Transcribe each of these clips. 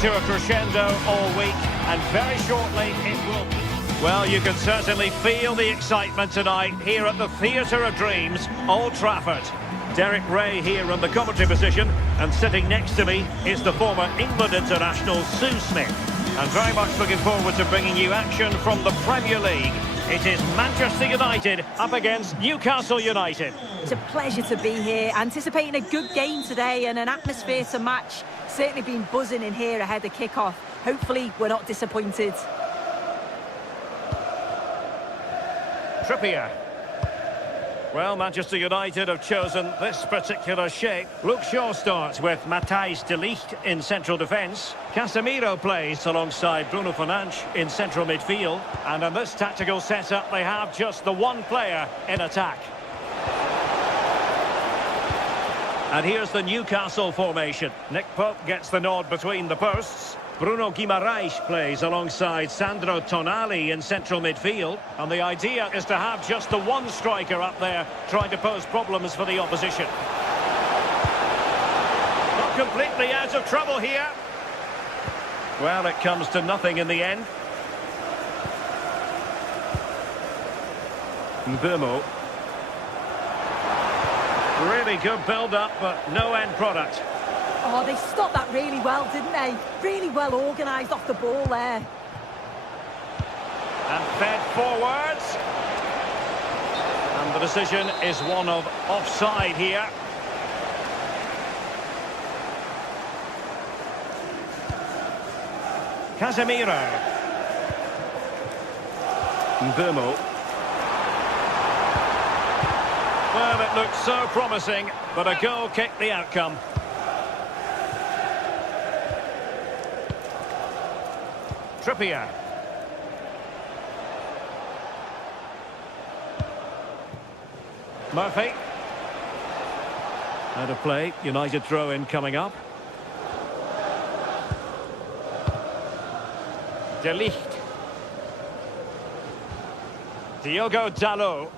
to a crescendo all week, and very shortly it will be. Well, you can certainly feel the excitement tonight here at the Theatre of Dreams, Old Trafford. Derek Ray here in the commentary position, and sitting next to me is the former England international Sue Smith. And very much looking forward to bringing you action from the Premier League. It is Manchester United up against Newcastle United. It's a pleasure to be here, anticipating a good game today and an atmosphere to match. Certainly been buzzing in here ahead of kick-off. Hopefully we're not disappointed. Trippier. Well, Manchester United have chosen this particular shape. Luke Shaw starts with Matthijs de Ligt in central defence. Casemiro plays alongside Bruno Fernandes in central midfield. And in this tactical setup, they have just the one player in attack. And here's the Newcastle formation. Nick Pope gets the nod between the posts. Bruno Guimaraes plays alongside Sandro Tonali in central midfield. And the idea is to have just the one striker up there trying to pose problems for the opposition. Not completely out of trouble here. Well, it comes to nothing in the end. Mbeumo. Really good build-up, but no end product. Oh, they stopped that really well, didn't they? Really well organised off the ball there. And fed forwards. And the decision is one of offside here. Casemiro. Mbeumo. Well, it looked so promising, but a goal kicked the outcome. Trippier. Murphy. Out of play, United throw-in coming up. De Ligt. Diogo Dalot.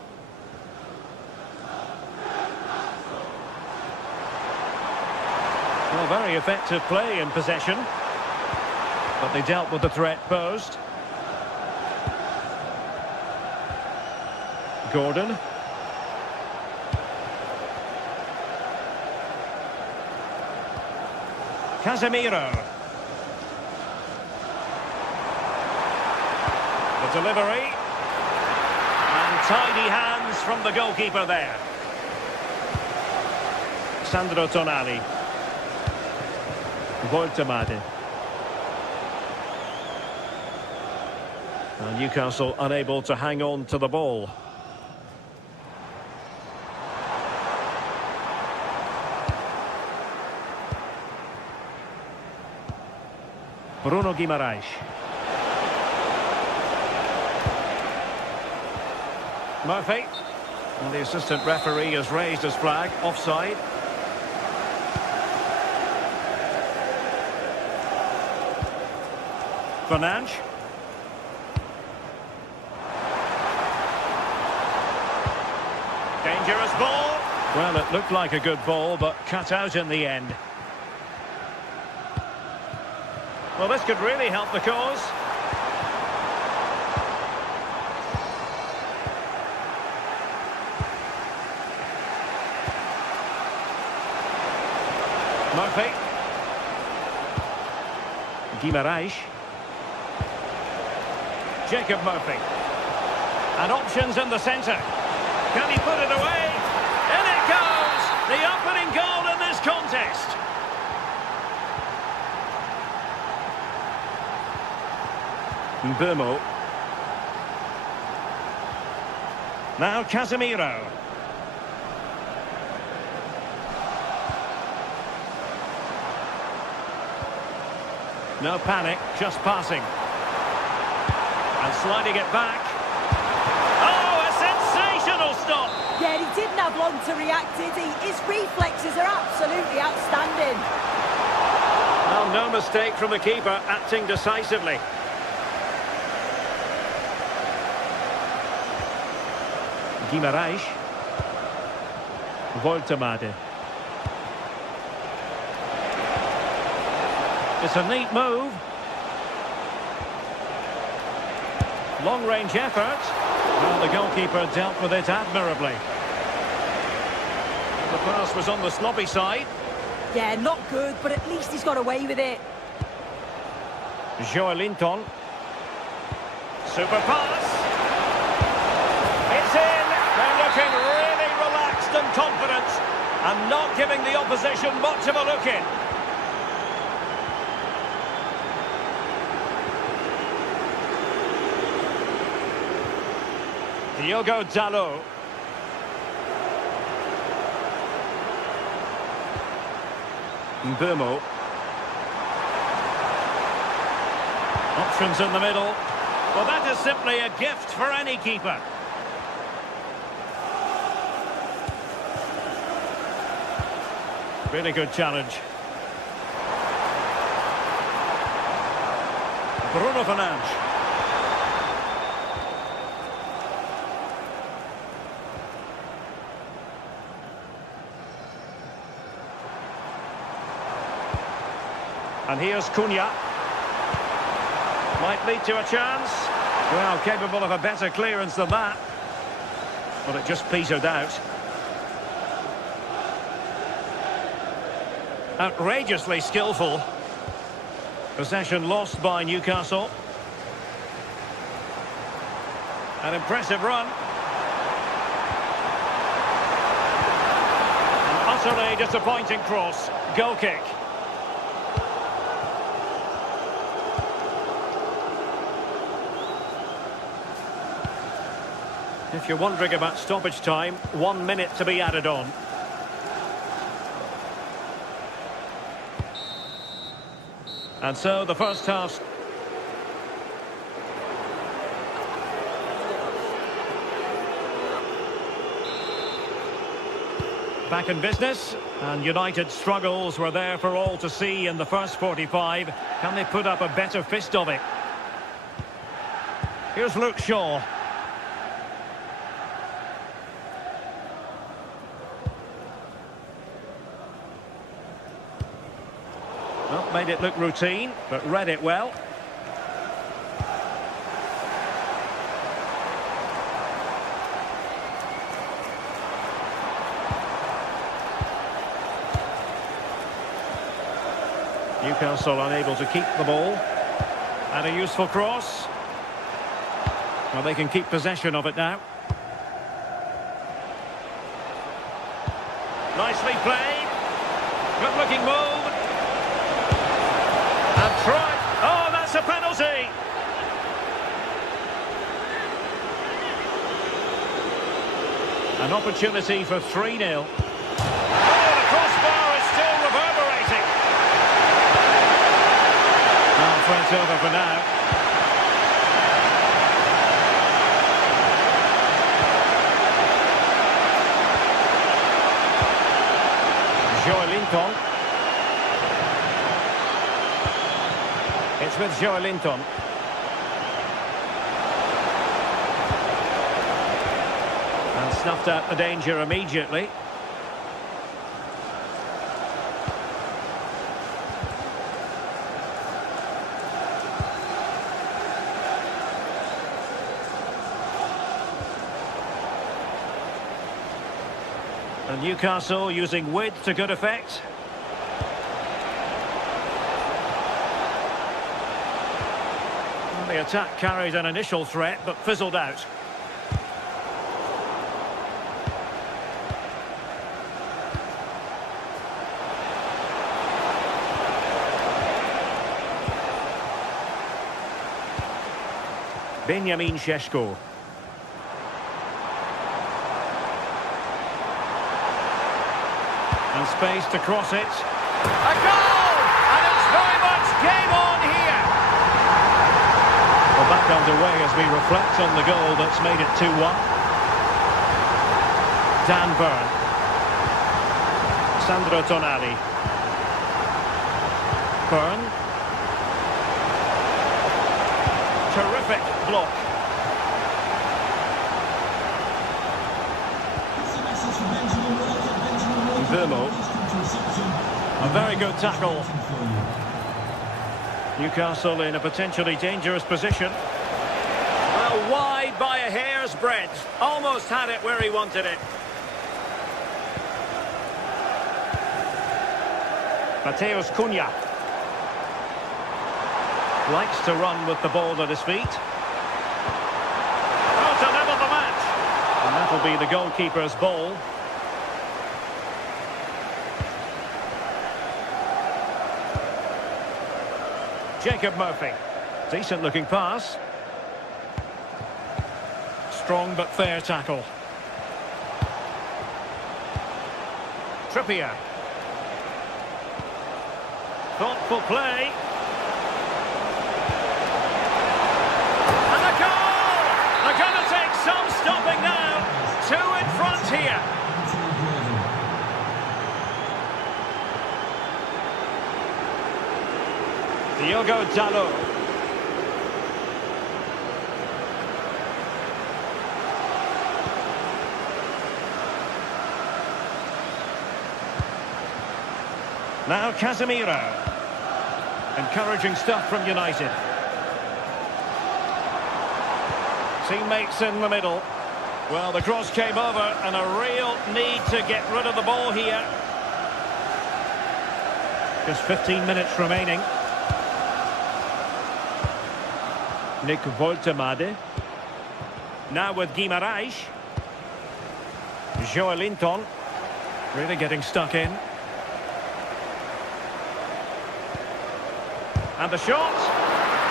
Well, very effective play in possession. But they dealt with the threat posed. Gordon. Casemiro. The delivery. And tidy hands from the goalkeeper there. Sandro Tonali. Voltemade. And Newcastle unable to hang on to the ball. Bruno Guimaraes. Murphy. And the assistant referee has raised his flag. Offside. Fernandes. Dangerous ball. Well, it looked like a good ball, but cut out in the end. Well, this could really help the cause. Murphy. Guimaraes. Jacob Murphy. And options in the centre. Can he put it away? In it goes! The opening goal in this contest. Mbeumo. Now Casemiro. No panic, just passing. And sliding it back. Oh, a sensational stop! Yeah, he didn't have long to react, did he? His reflexes are absolutely outstanding. Well, no mistake from the keeper, acting decisively. Guimaraes. Voltemade. It's a neat move. Long-range effort. Well, the goalkeeper dealt with it admirably. The pass was on the sloppy side. Yeah, not good, but at least he's got away with it. Joelinton. Super pass. It's in. They're looking really relaxed and confident and not giving the opposition much of a look in. Diogo Dalot. Mbeumo. Options in the middle. Well, that is simply a gift for any keeper. Really good challenge. Bruno Fernandes. And here's Cunha. Might lead to a chance. Well, capable of a better clearance than that. But it just petered out. Outrageously skillful. Possession lost by Newcastle. An impressive run. An utterly disappointing cross. Goal kick. If you're wondering about stoppage time, 1 minute to be added on. And so the first half. Back in business, and United's struggles were there for all to see in the first 45. Can they put up a better fist of it? Here's Luke Shaw. Well, made it look routine, but read it well. Newcastle unable to keep the ball. And a useful cross. Well, they can keep possession of it now. Nicely played. Good looking move. And try. Oh, that's a penalty. An opportunity for 3-0. Oh, the crossbar is still reverberating. Well, threat's over for now. Joelinton. It's with Joelinton. And snuffed out the danger immediately. And Newcastle using width to good effect. The attack carried an initial threat, but fizzled out. Benjamin Šeško. And space to cross it. A goal! And it's very much game on here. Well, back underway as we reflect on the goal that's made it 2-1. Dan Burn. Sandro Tonali. Burn. Terrific block. Mbeumo. A very good tackle. Newcastle in a potentially dangerous position. Well, wide by a hair's breadth. Almost had it where he wanted it. Mateus Cunha. Likes to run with the ball at his feet. Oh, to level the match. And that'll be the goalkeeper's ball. Jacob Murphy. Decent looking pass. Strong but fair tackle. Trippier. Thoughtful play. And a goal! They're going to take some stopping now. 2 in front here. Diogo Dalot. Now Casemiro. Encouraging stuff from United. Teammates in the middle. Well, the cross came over and a real need to get rid of the ball here. Just 15 minutes remaining. Nick Woltemade. Now with Guimaraes. Joelinton. Really getting stuck in. And the shot.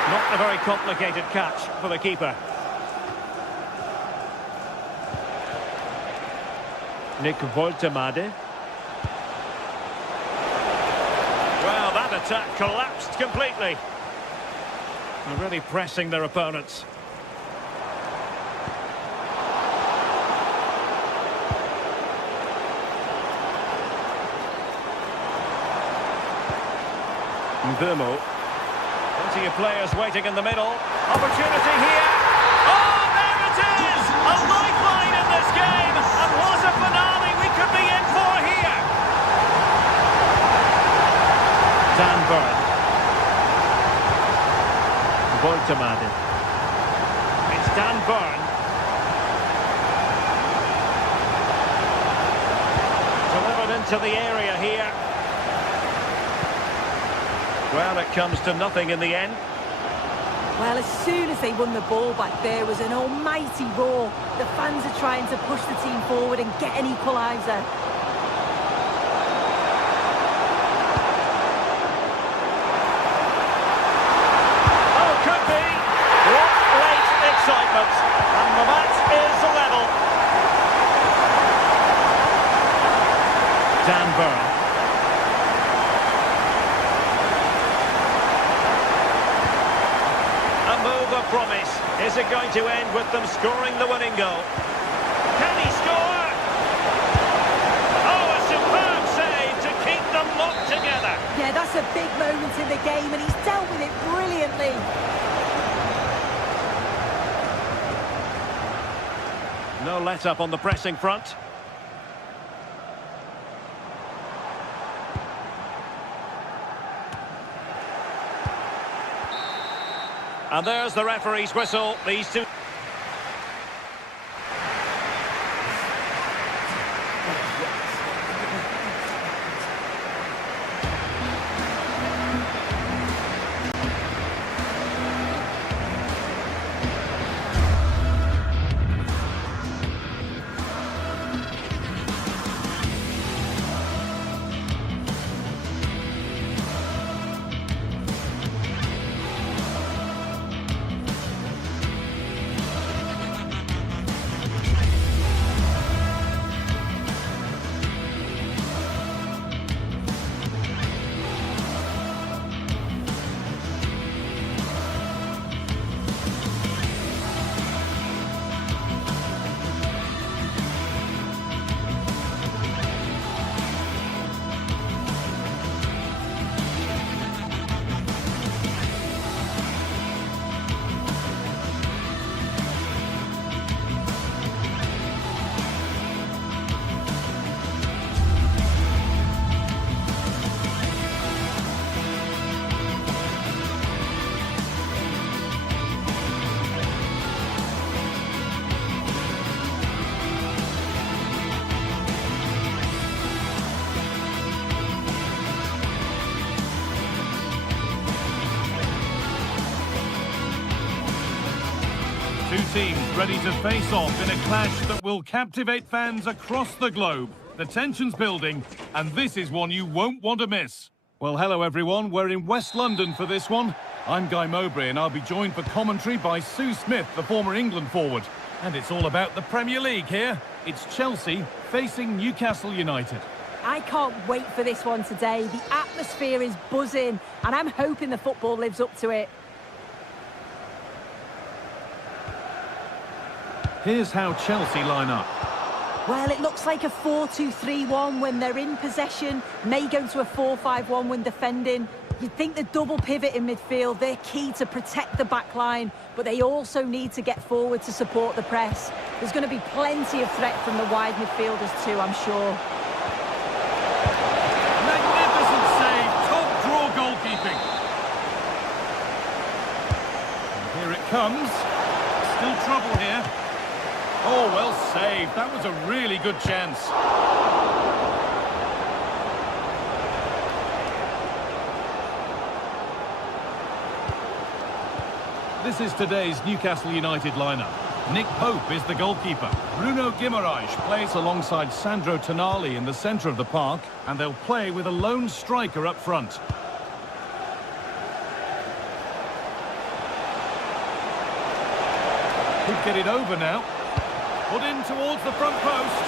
Not a very complicated catch for the keeper. Nick Woltemade. Well, that attack collapsed completely. They're really pressing their opponents. Mbeumo. Plenty of players waiting in the middle. Opportunity here. Oh, there it is! A lifeline in this game. And what a finale we could be in for here. Dan Burn. Woltemade. It's Dan Burn. Delivered into the area here. Well, it comes to nothing in the end. Well, as soon as they won the ball back, there was an almighty roar. The fans are trying to push the team forward and get an equaliser. Oh, could be. What late excitement. And the match is level. Dan Burn. Promise. Is it going to end with them scoring the winning goal? Can he score? Oh, a superb save to keep them locked together. Yeah, that's a big moment in the game and he's dealt with it brilliantly. No let-up on the pressing front. And there's the referee's whistle. These two... teams ready to face off in a clash that will captivate fans across the globe. The tension's building, and this is one you won't want to miss. Well, hello everyone. We're in West London for this one. I'm Guy Mowbray, and I'll be joined for commentary by Sue Smith, the former England forward. And it's all about the Premier League here. It's Chelsea facing Newcastle United. I can't wait for this one today. The atmosphere is buzzing, and I'm hoping the football lives up to it. Here's how Chelsea line up. Well, it looks like a 4-2-3-1 when they're in possession. May go to a 4-5-1 when defending. You'd think the double pivot in midfield, they're key to protect the back line, but they also need to get forward to support the press. There's going to be plenty of threat from the wide midfielders too, I'm sure. Magnificent save, top draw goalkeeping. And here it comes. Still trouble here. Oh, well saved. That was a really good chance. This is today's Newcastle United lineup. Nick Pope is the goalkeeper. Bruno Guimaraes plays alongside Sandro Tonali in the centre of the park, and they'll play with a lone striker up front. Could get it over now. Put in towards the front post.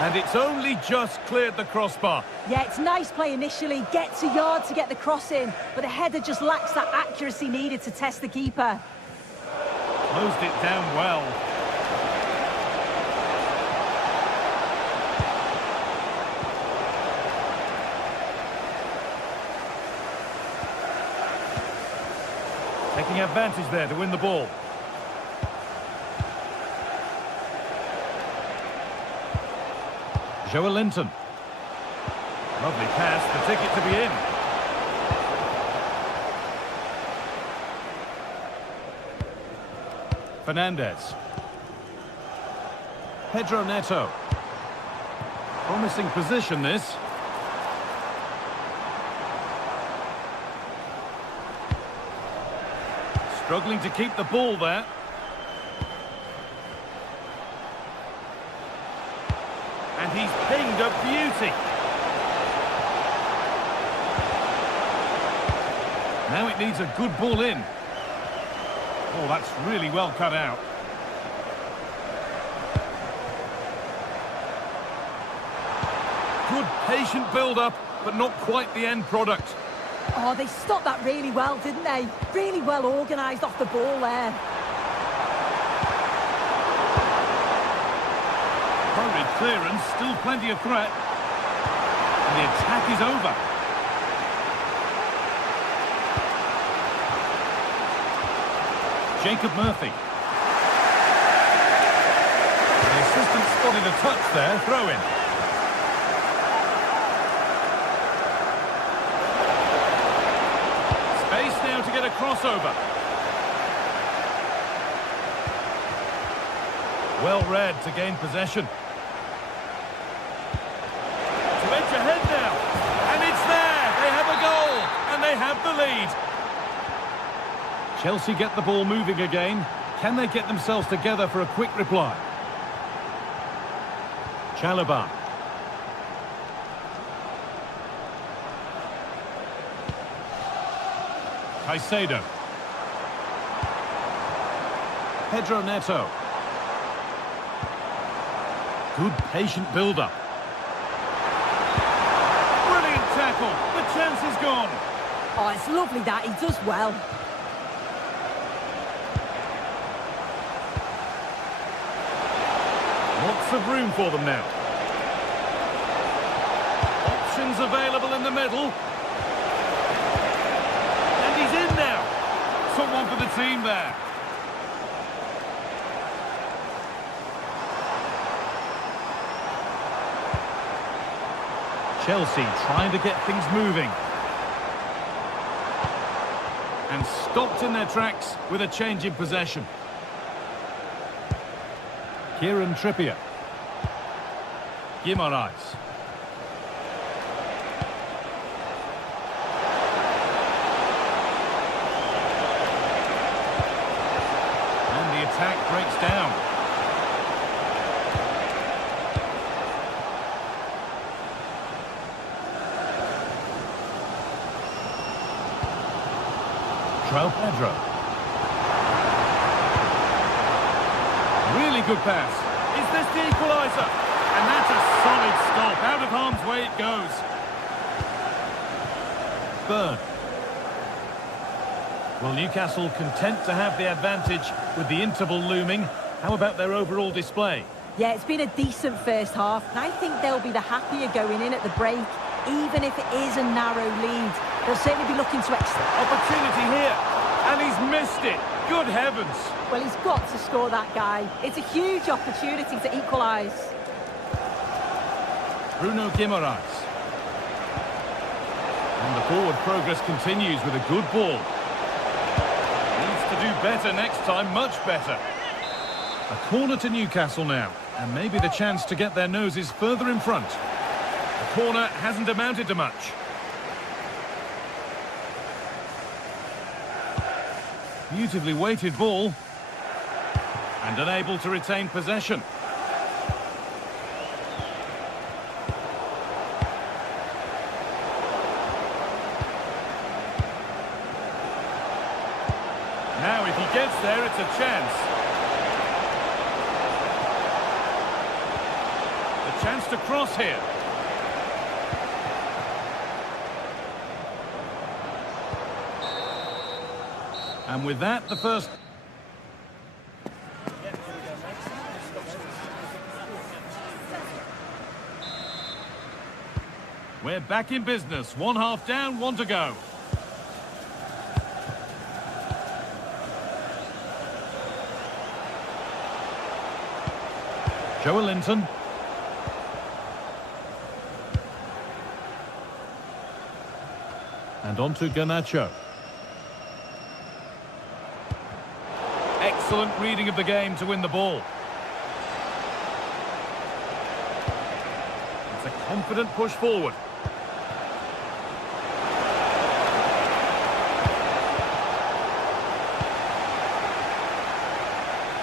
And it's only just cleared the crossbar. Yeah, it's nice play initially. Gets a yard to get the cross in, but the header just lacks that accuracy needed to test the keeper. Closed it down well. Taking advantage there to win the ball. Joelinton. Lovely pass, the ticket to be in. Fernandez. Pedro Neto. Promising position, this. Struggling to keep the ball there. And he's pinged a beauty. Now it needs a good ball in. Oh, that's really well cut out. Good patient build-up, but not quite the end product. Oh, they stopped that really well, didn't they? Really well organised off the ball there. Hurried clearance, still plenty of threat. And the attack is over. Jacob Murphy. The assistant spotted a touch there, throw in. Space now to get a crossover. Well read to gain possession. To edge ahead now. And it's there. They have a goal. And they have the lead. Chelsea get the ball moving again. Can they get themselves together for a quick reply? Chalobah. Caicedo. Pedro Neto. Good patient build-up. Brilliant tackle. The chance is gone. Oh, it's lovely that. He does well. Lots of room for them now. Options available in the middle. And he's in now. Someone for the team there. Chelsea trying to get things moving. And stopped in their tracks with a change in possession. Kieran Trippier. Guimaraes. And the attack breaks down. Pedro. Really good pass. Is this the equaliser? And that's a solid stop. Out of harm's way it goes. Burn. Well, Newcastle content to have the advantage with the interval looming. How about their overall display? Yeah, it's been a decent first half, and I think they'll be the happier going in at the break, even if it is a narrow lead. They'll certainly be looking to extend. Opportunity here, and he's missed it. Good heavens. Well, he's got to score that guy. It's a huge opportunity to equalise. Bruno Guimaraes. And the forward progress continues with a good ball. Needs to do better next time, much better. A corner to Newcastle now, and maybe the chance to get their noses further in front. The corner hasn't amounted to much. Beautifully weighted ball. And unable to retain possession. Now if he gets there, it's a chance. A chance to cross here. And with that, the first... We're back in business. One half down, one to go. Joelinton. And on to Garnacho. Excellent reading of the game to win the ball. It's a confident push forward.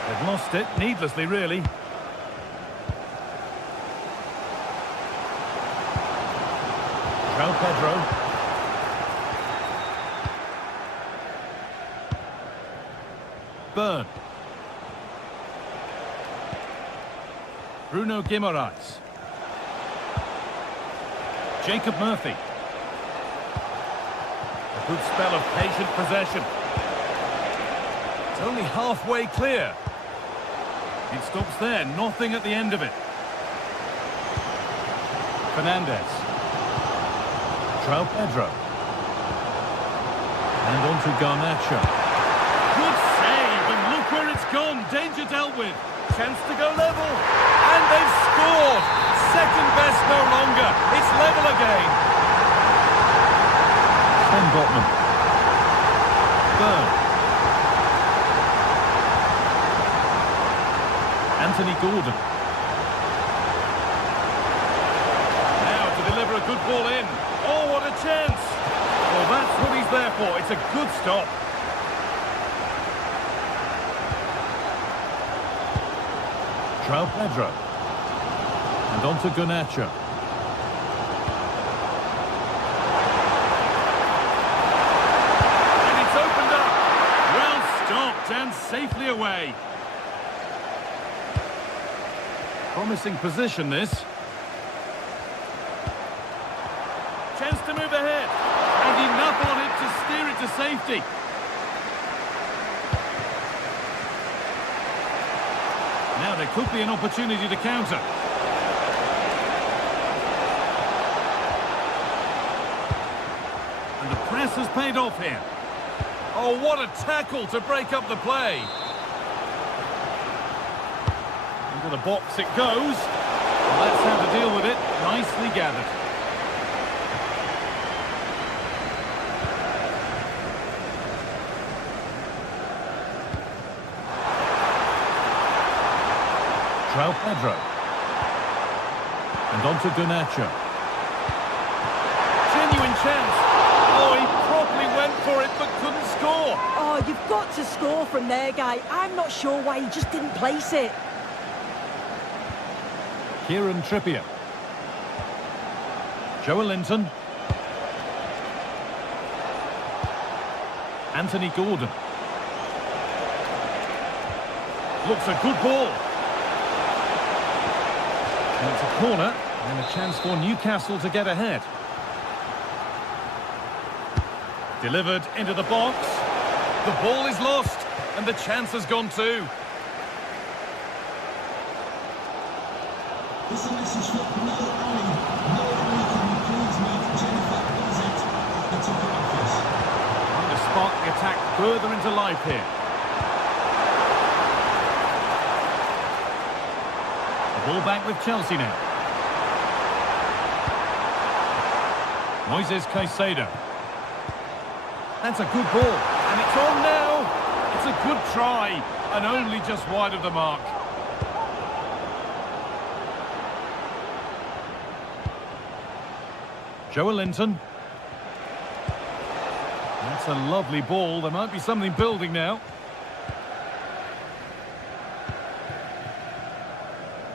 They've lost it, needlessly really. Pedro. Burn. Bruno Guimaraes. Jacob Murphy. A good spell of patient possession. It's only halfway clear. It stops there, nothing at the end of it. Fernandez. Pedro. And on to Garnacho. Good save, and look where it's gone. Danger dealt with. Chance to go level. And they've scored. Second best no longer. It's level again. Dortmund. Burn. Anthony Gordon. Now to deliver a good ball in. Oh, what a chance! Well, that's what he's there for. It's a good stop. Pedro. And on to Garnacho. And it's opened up. Well stopped and safely away. Promising position, this. Chance to move ahead. And enough on it to steer it to safety. Now there could be an opportunity to counter. And the press has paid off here. Oh, what a tackle to break up the play. Into the box it goes. Well, that's how to deal with it. Nicely gathered. Pedro. And on to Garnacho. Genuine chance. Oh, he properly went for it but couldn't score. Oh, you've got to score from there, guy. I'm not sure why he just didn't place it. Kieran Trippier. Joelinton. Anthony Gordon. Looks a good ball. And it's a corner and a chance for Newcastle to get ahead. Delivered into the box. The ball is lost and the chance has gone too. This is a message for no Owen. No Owen, can you please make Jennifer Buzzett the ticket office? Trying to spark the attack further into life here. The ball back with Chelsea now. Moises Caicedo. That's a good ball, and it's on now. It's a good try, and only just wide of the mark. Joelinton. That's a lovely ball. There might be something building now.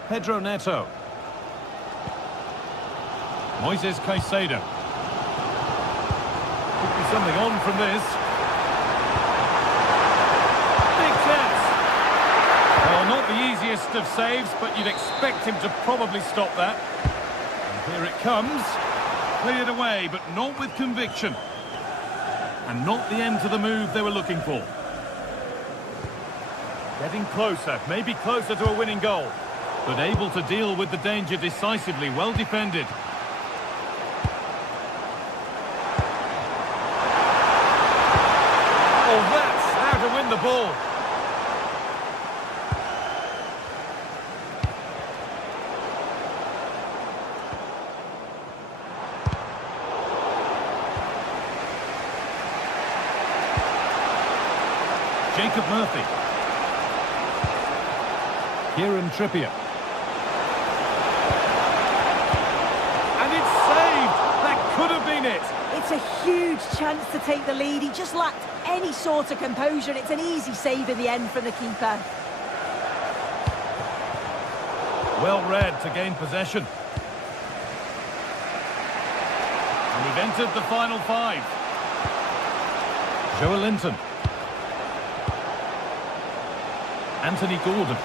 Pedro Neto. Moises Caicedo. Could be something on from this. Big chance. Well, not the easiest of saves, but you'd expect him to probably stop that. And here it comes. Cleared away, but not with conviction. And not the end to the move they were looking for. Getting closer, maybe closer to a winning goal. But able to deal with the danger decisively, well defended. Oh, that's how to win the ball. Jacob Murphy. Kieran Trippier. And it's saved! That could have been it! It's a huge chance to take the lead. He just lacked any sort of composure, and it's an easy save in the end from the keeper. Well read to gain possession. And we've entered the final five. Joelinton. Anthony Gordon.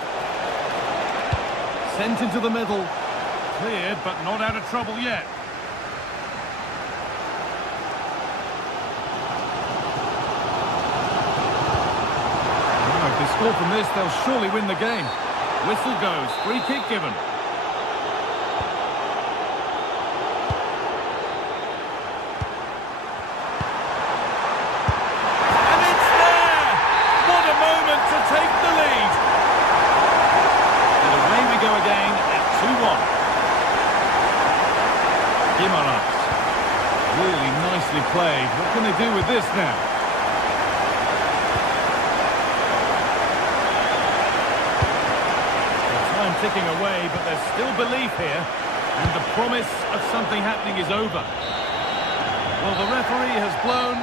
Sent into the middle. Cleared, but not out of trouble yet. Now, if they score from this, they'll surely win the game. Whistle goes. Free kick given. And it's there! What a moment to take the lead! And away we go again at 2-1. Guimaraes. Really nicely played. What can they do with this now? Time ticking away, but there's still belief here, and the promise of something happening is over. Well, the referee has blown.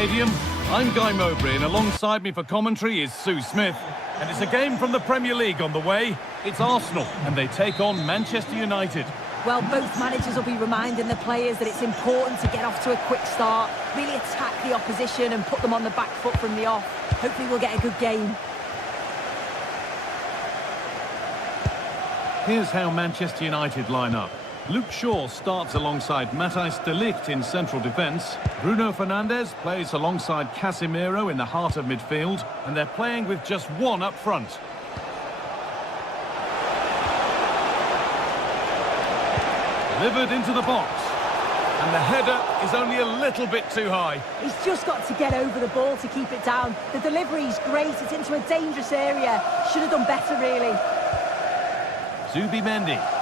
Stadium. I'm Guy Mowbray, and alongside me for commentary is Sue Smith. And it's a game from the Premier League on the way. It's Arsenal, and they take on Manchester United. Well, both managers will be reminding the players that it's important to get off to a quick start, really attack the opposition and put them on the back foot from the off. Hopefully we'll get a good game. Here's how Manchester United line up. Luke Shaw starts alongside Matthijs de Ligt in central defence. Bruno Fernandes plays alongside Casemiro in the heart of midfield. And they're playing with just one up front. Delivered into the box. And the header is only a little bit too high. He's just got to get over the ball to keep it down. The delivery's great, it's into a dangerous area. Should have done better, really. Zubimendi.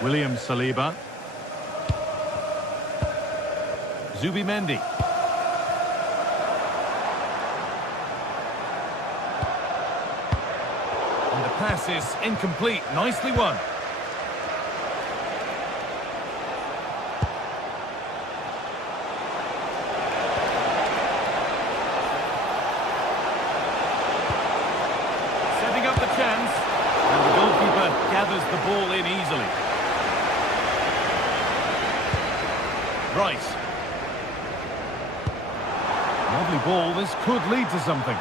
William Saliba. Zubimendi. And the pass is incomplete. Nicely won. Setting up the chance. And the goalkeeper gathers the ball in easily. Right. Lovely ball. This could lead to something.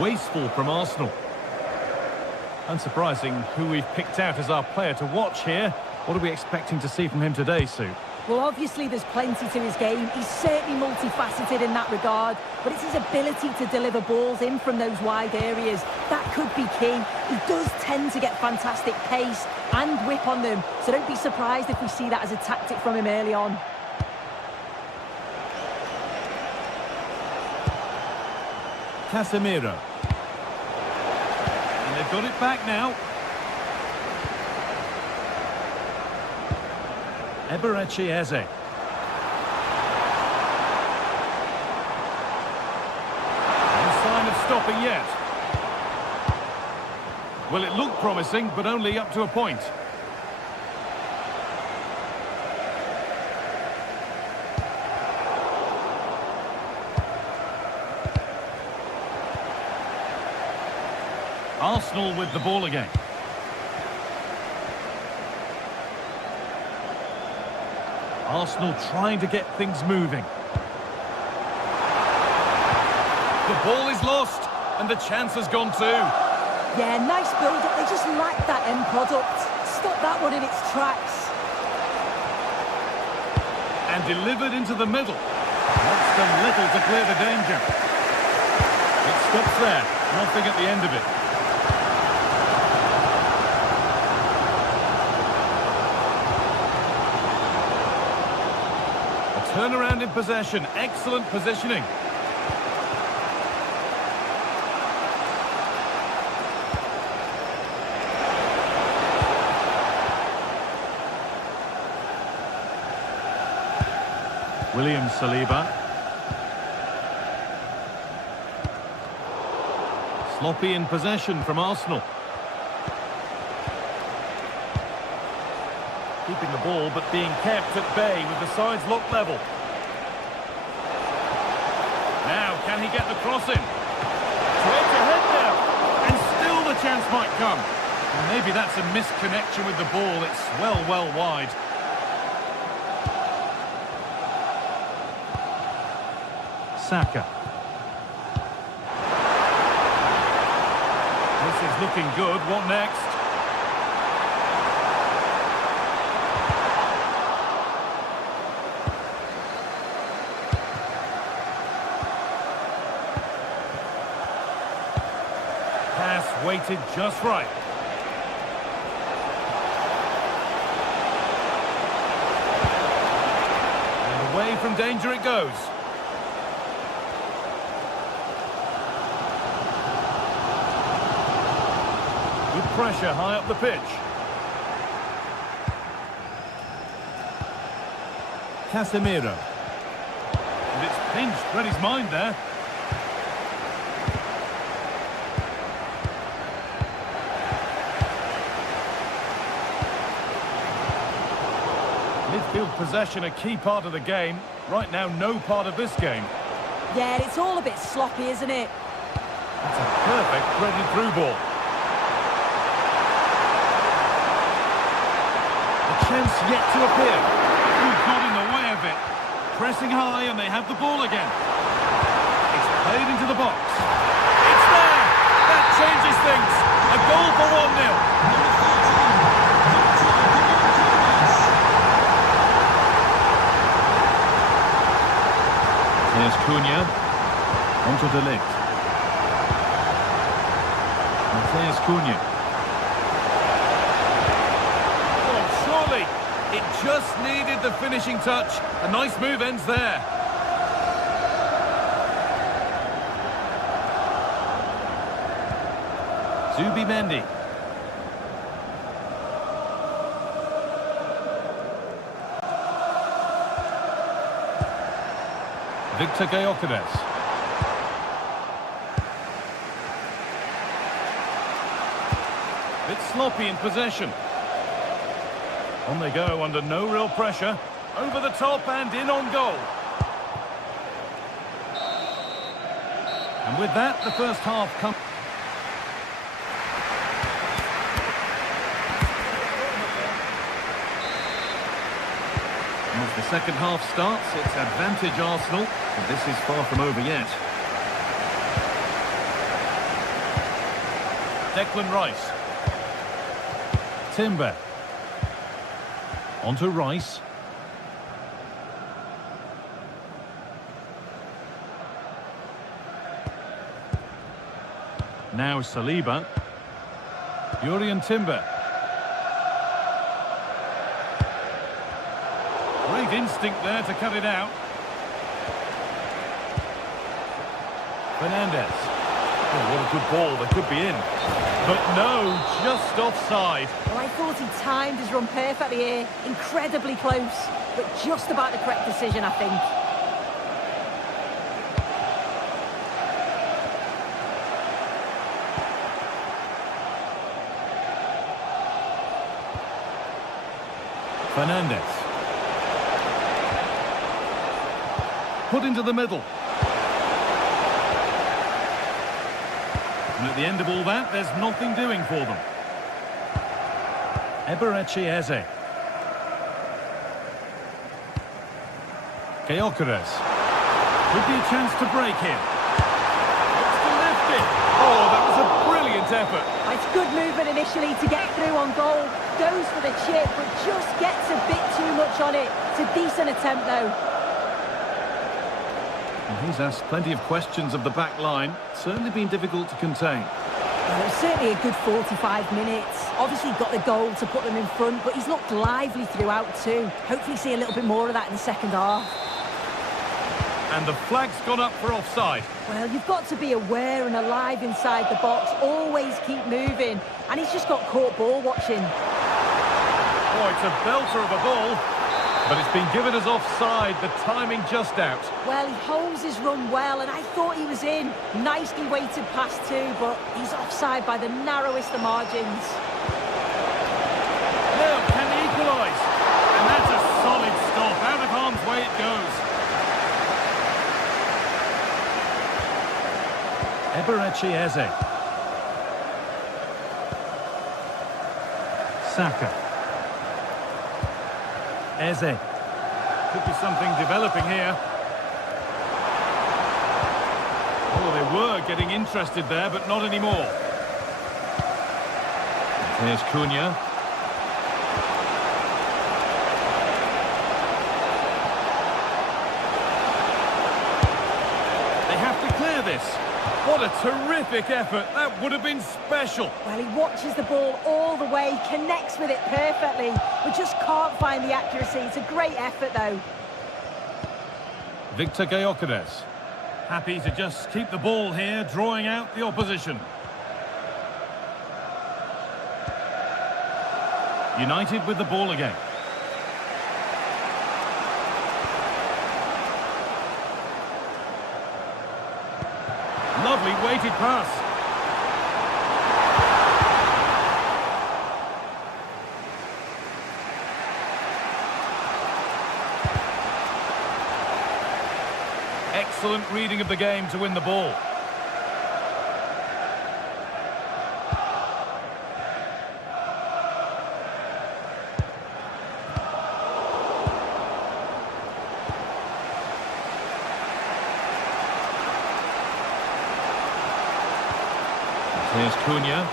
Wasteful from Arsenal. Unsurprising who we've picked out as our player to watch here. What are we expecting to see from him today, Sue? Well, obviously there's plenty to his game. He's certainly multifaceted in that regard, but it's his ability to deliver balls in from those wide areas. That could be key. He does tend to get fantastic pace and whip on them, so don't be surprised if we see that as a tactic from him early on. Casemiro. And they've got it back now. Eberechi Eze. No sign of stopping yet. Well, it looked promising, but only up to a point. Arsenal with the ball again. Arsenal trying to get things moving. The ball is lost, and the chance has gone too. Yeah, nice build-up. They just lack that end product. Stop that one in its tracks. And delivered into the middle. That's done little to clear the danger. It stops there. Nothing at the end of it. Turnaround in possession, excellent positioning. William Saliba. Sloppy in possession from Arsenal. Keeping the ball, but being kept at bay with the sides locked level. Now, can he get the cross in? Straight ahead now, and still the chance might come. And maybe that's a misconnection with the ball. It's well wide. Saka. This is looking good. What next? Weighted just right. And away from danger it goes. Good pressure high up the pitch. Casemiro. And it's pinched, read his mind there. Midfield possession a key part of the game. Right now, no part of this game. Yeah, it's all a bit sloppy, isn't it? That's a perfect threaded through ball. A chance yet to appear. Who got in the way of it? Pressing high and they have the ball again. It's played into the box. It's there! That changes things. A goal for 1-0. There's Cunha. Onto De Ligt. There's Cunha. Oh, surely! It just needed the finishing touch. A nice move ends there. Zubimendi. Victor Gyökeres. Bit sloppy in possession. On they go under no real pressure. Over the top and in on goal. And with that, the first half comes. As the second half starts, it's advantage Arsenal, but this is far from over yet. Declan Rice. Timber. Onto Rice. Now Saliba. Jurrien Timber. Great instinct there to cut it out. Fernandez. Oh, what a good ball. They could be in. But no, just offside. Well, I thought he timed his run perfectly here. Incredibly close, but just about the correct decision, I think. Fernandez. Put into the middle. And at the end of all that, there's nothing doing for them. Eberechi Eze. Gyökeres. Could be a chance to break here. Looks to lift it. Oh, that was a brilliant effort. It's good movement initially to get through on goal. Goes for the chip, but just gets a bit too much on it. It's a decent attempt, though. And he's asked plenty of questions of the back line. Certainly been difficult to contain. Well, it was certainly a good 45 minutes. Obviously got the goal to put them in front, but he's looked lively throughout too. Hopefully see a little bit more of that in the second half. And the flag's gone up for offside. Well, you've got to be aware and alive inside the box. Always keep moving. And he's just got caught ball watching. Oh, it's a belter of a ball. But it's been given as offside, the timing just out. Well, he holds his run well, and I thought he was in. Nicely weighted pass too, but he's offside by the narrowest of margins. Now, can he equalise? And that's a solid stop. Out of harm's way it goes. Eberechi Eze. Saka. Eze. Could be something developing here. Oh, they were getting interested there, but not anymore. There's Cunha. They have to clear this. What a terrific effort. That would have been special. Well, he watches the ball all the way, connects with it perfectly, but just can't find the accuracy. It's a great effort, though. Victor Gyökeres. Happy to just keep the ball here, drawing out the opposition. United with the ball again. Lovely weighted pass. excellent reading of the game to win the ball. Here's Cunha.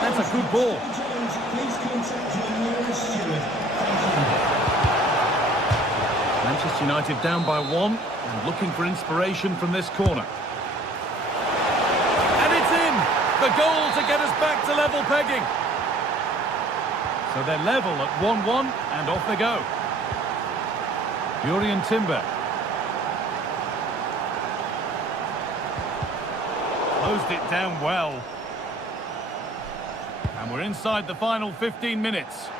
That's a good ball. Manchester United down by 1 and looking for inspiration from this corner. And it's in! The goal to get us back to level pegging. So they're level at 1-1 and off they go. Jurrien Timber. Closed it down well. And we're inside the final 15 minutes.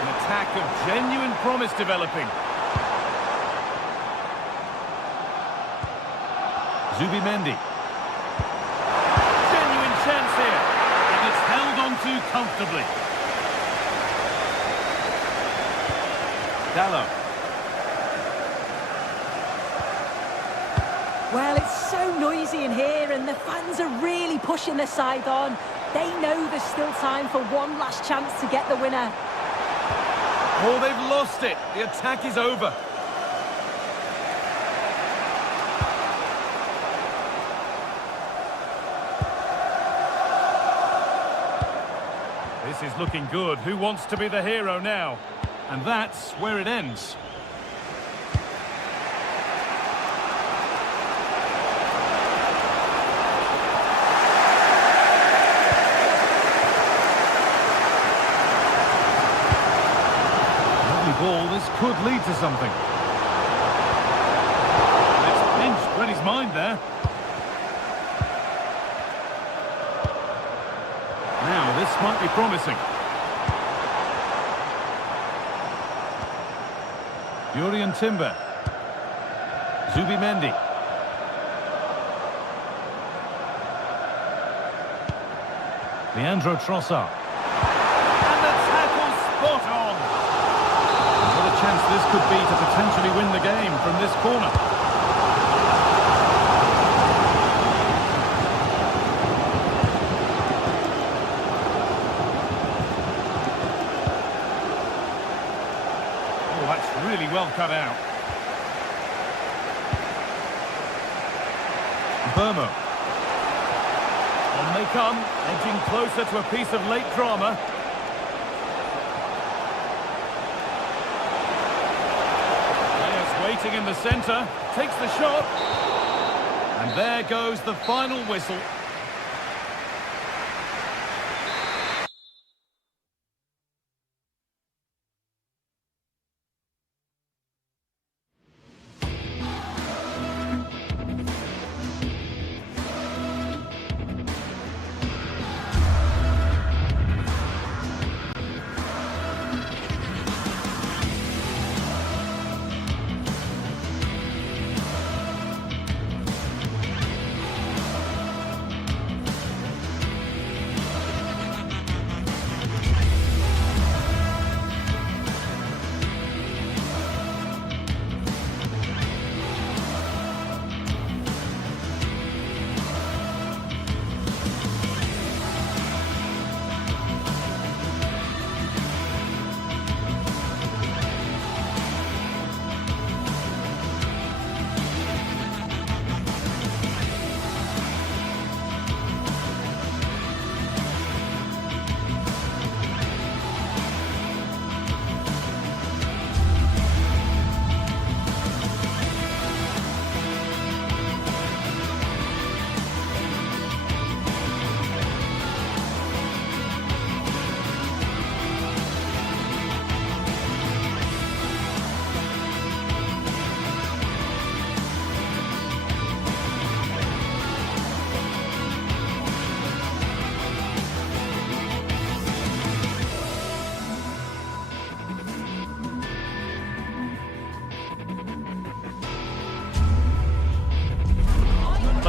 An attack of genuine promise developing. Zubimendi. Genuine chance here. And it's held on to comfortably. Dallo. Well, it's so noisy in here and the fans are really pushing their side on. They know there's still time for one last chance to get the winner. Oh, they've lost it. The attack is over. This is looking good. Who wants to be the hero now? And that's where it ends. Ball, this could lead to something. It's pinched, read his mind there. Now, this might be promising. Jurrien Timber. Zubimendi. Leandro Trossard. And the tackle spot on. What a chance this could be to potentially win the game from this corner. Oh, that's really well cut out. Burmo. On they come, edging closer to a piece of late drama. Waiting in the centre, takes the shot, and there goes the final whistle.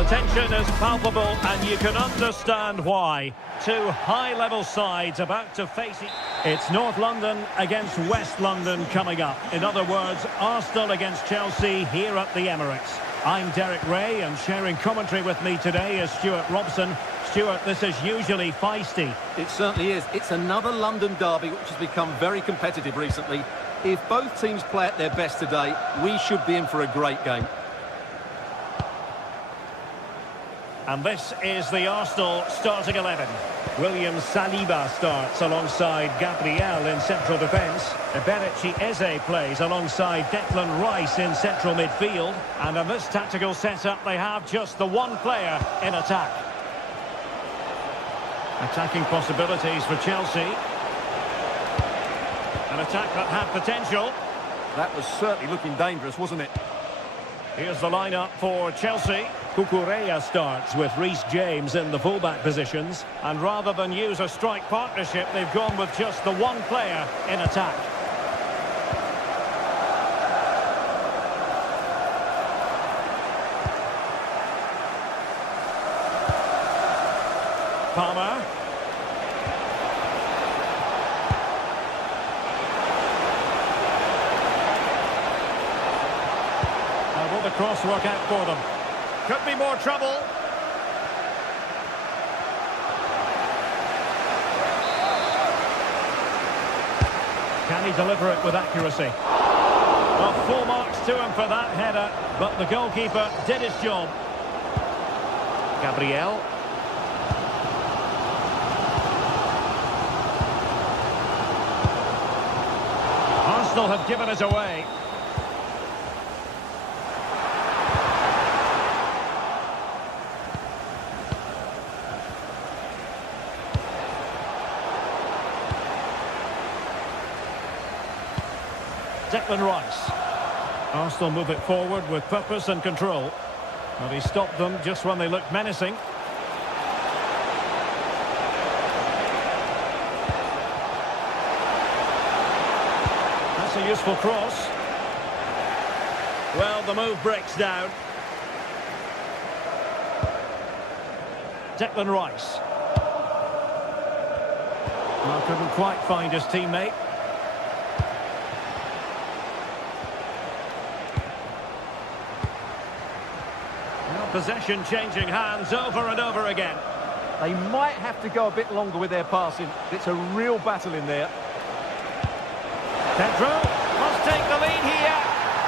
the tension is palpable and you can understand why. Two high-level sides about to face it. It's North London against West London coming up. In other words, Arsenal against Chelsea here at the Emirates. I'm Derek Ray, and sharing commentary with me today is Stuart Robson. Stuart, this is usually feisty. It certainly is. It's another London derby which has become very competitive recently. If both teams play at their best today, we should be in for a great game. And this is the Arsenal starting 11. William Saliba starts alongside Gabriel in central defence. Eberechi Eze plays alongside Declan Rice in central midfield. And in this tactical setup, they have just the one player in attack. Attacking possibilities for Chelsea. An attack that had potential. That was certainly looking dangerous, wasn't it? Here's the lineup for Chelsea. Cucurella starts with Reece James in the fullback positions. And rather than use a strike partnership, they've gone with just the one player in attack. Palmer. Will the cross work out for them? Could be more trouble. Can he deliver it with accuracy? Well, full marks to him for that header, but the goalkeeper did his job. Gabriel. Arsenal have given it away. Declan Rice. Arsenal move it forward with purpose and control. But he stopped them just when they looked menacing. That's a useful cross. Well, the move breaks down. Declan Rice. Well, couldn't quite find his teammate. Possession changing hands over and over again. They might have to go a bit longer with their passing. It's a real battle in there. Pedro must take the lead here.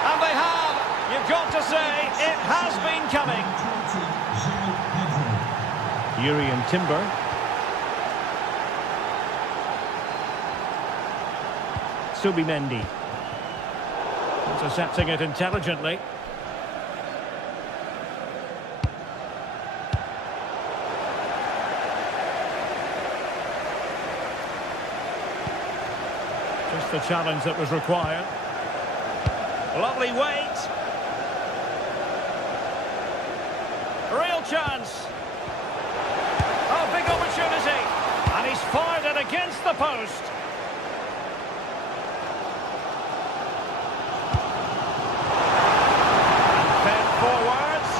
And they have. You've got to say, it has been coming. Yuri and Timber. Subimendi. Intercepting it intelligently. Just the challenge that was required. Lovely weight. Real chance. Oh, big opportunity. And he's fired it against the post. And fed forwards.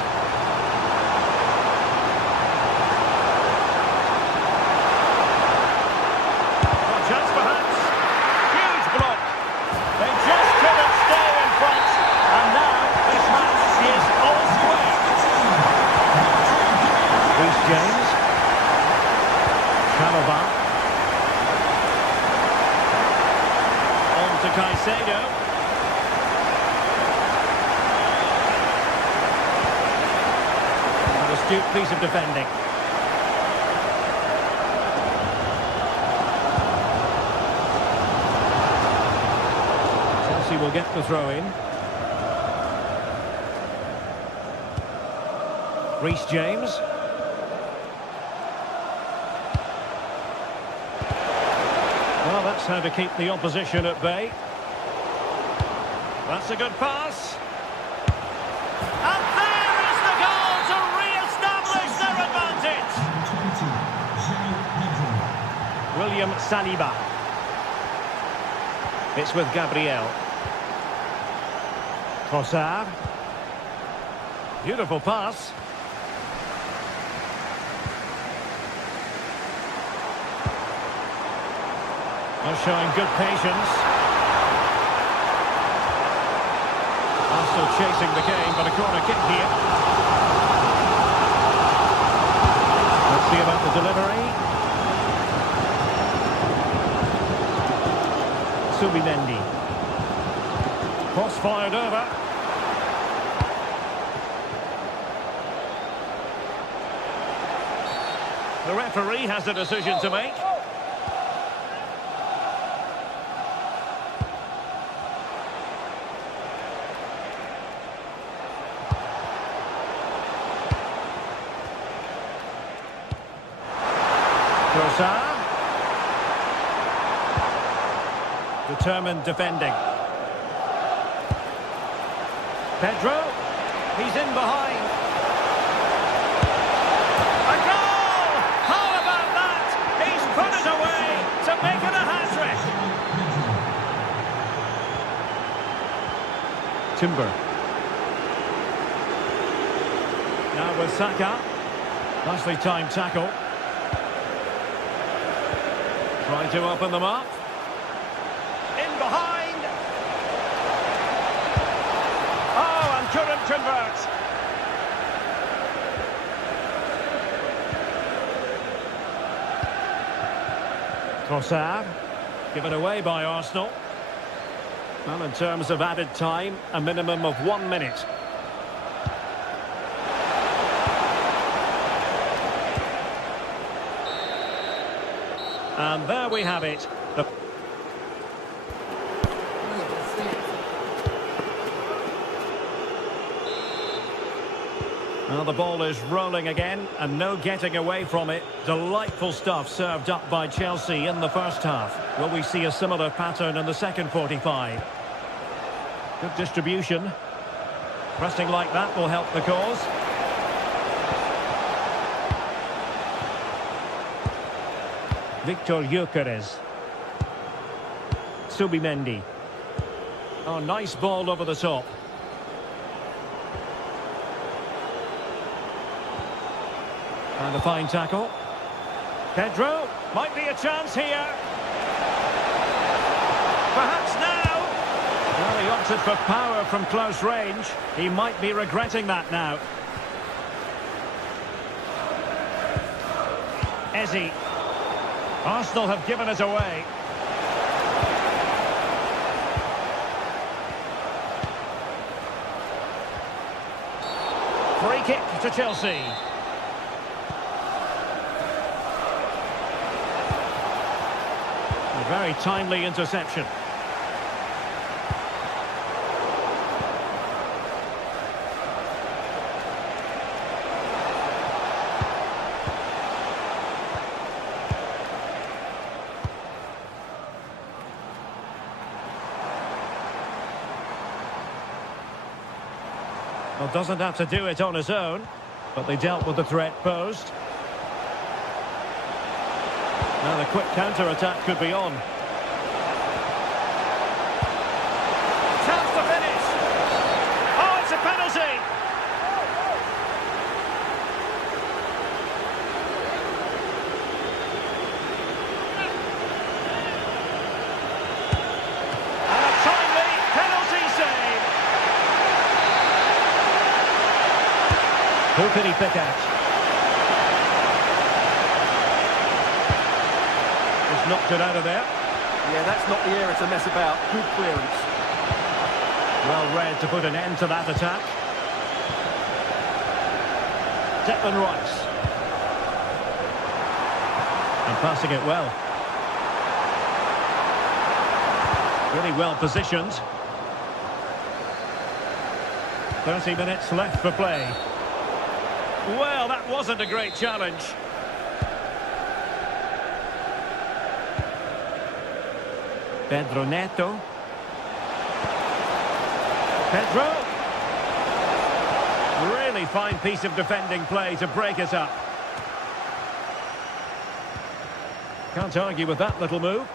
A chance perhaps. Huge block. They just couldn't stay in front. And now this match is all square. Reece James. Chalobah. On to Caicedo. An astute piece of defending. Chelsea will get the throw in. Reece James. Well, that's how to keep the opposition at bay. That's a good pass. And there is the goal to re-establish their advantage. William Saliba. It's with Gabriel. Trossard. Beautiful pass. They're showing good patience. Arsenal chasing the game, but a corner kick here. Let's see about the delivery. Subimendi. Cross fired over. The referee has a decision to make. Determined defending. Pedro, he's in behind. A goal! How about that? He's put it away to make it a hat-trick. Timber. Now with Saka. Nicely timed tackle. Trying to open them up. In behind. Oh, and couldn't convert. Trossard. Given away by Arsenal. Well, in terms of added time, a minimum of 1 minute. And there we have it. Well, the ball is rolling again, and no getting away from it. Delightful stuff served up by Chelsea in the first half. Will we see a similar pattern in the second 45? Good distribution. Pressing like that will help the cause. Victor Gyökeres. Subimendi. Oh, nice ball over the top. And a fine tackle. Pedro, might be a chance here. Perhaps now. Well, he opted for power from close range. He might be regretting that now. Eze. Arsenal have given it away. Free kick to Chelsea. A very timely interception. Well, doesn't have to do it on his own, but they dealt with the threat posed. Now the quick counter-attack could be on. Chance to finish. Oh, it's a penalty. And a timely penalty save. Who can he pick out? He's knocked it out of there. Yeah, that's not the area to mess about. Good clearance. Well read to put an end to that attack. Declan Rice. And passing it well. Really well positioned. 30 minutes left for play. Well, that wasn't a great challenge. Pedro Neto. Pedro. Really fine piece of defending play to break it up. Can't argue with that little move.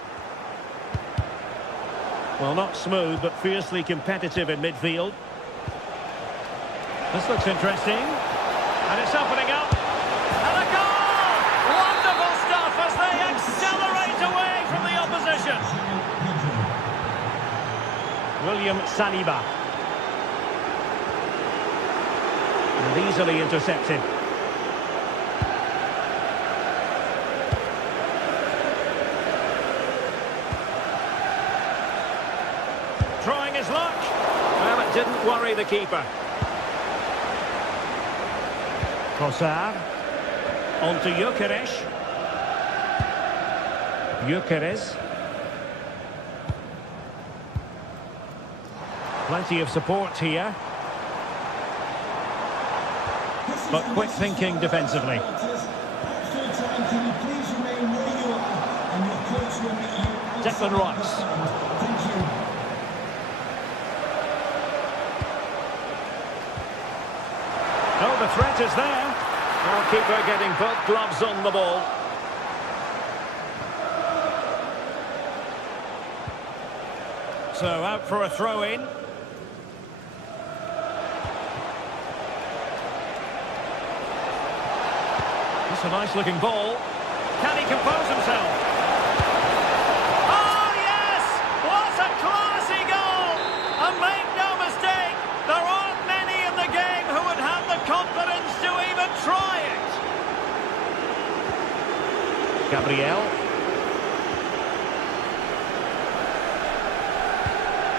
Well, not smooth, but fiercely competitive in midfield. This looks interesting. And it's opening up. And a goal! Wonderful stuff as they accelerate away from the opposition. William Saliba. And easily intercepted. Trying his luck. Well, it didn't worry the keeper. Trossard. On to Gyökeres. Gyökeres. Plenty of support here. But quick thinking defensively. Declan Rice. Oh, the threat is there. Goalkeeper getting both gloves on the ball. So out for a throw-in. It's a nice-looking ball. Can he compose himself? Oh, yes! What a classy goal! And make no mistake, there aren't many in the game who would have the confidence to even try it. Gabriel.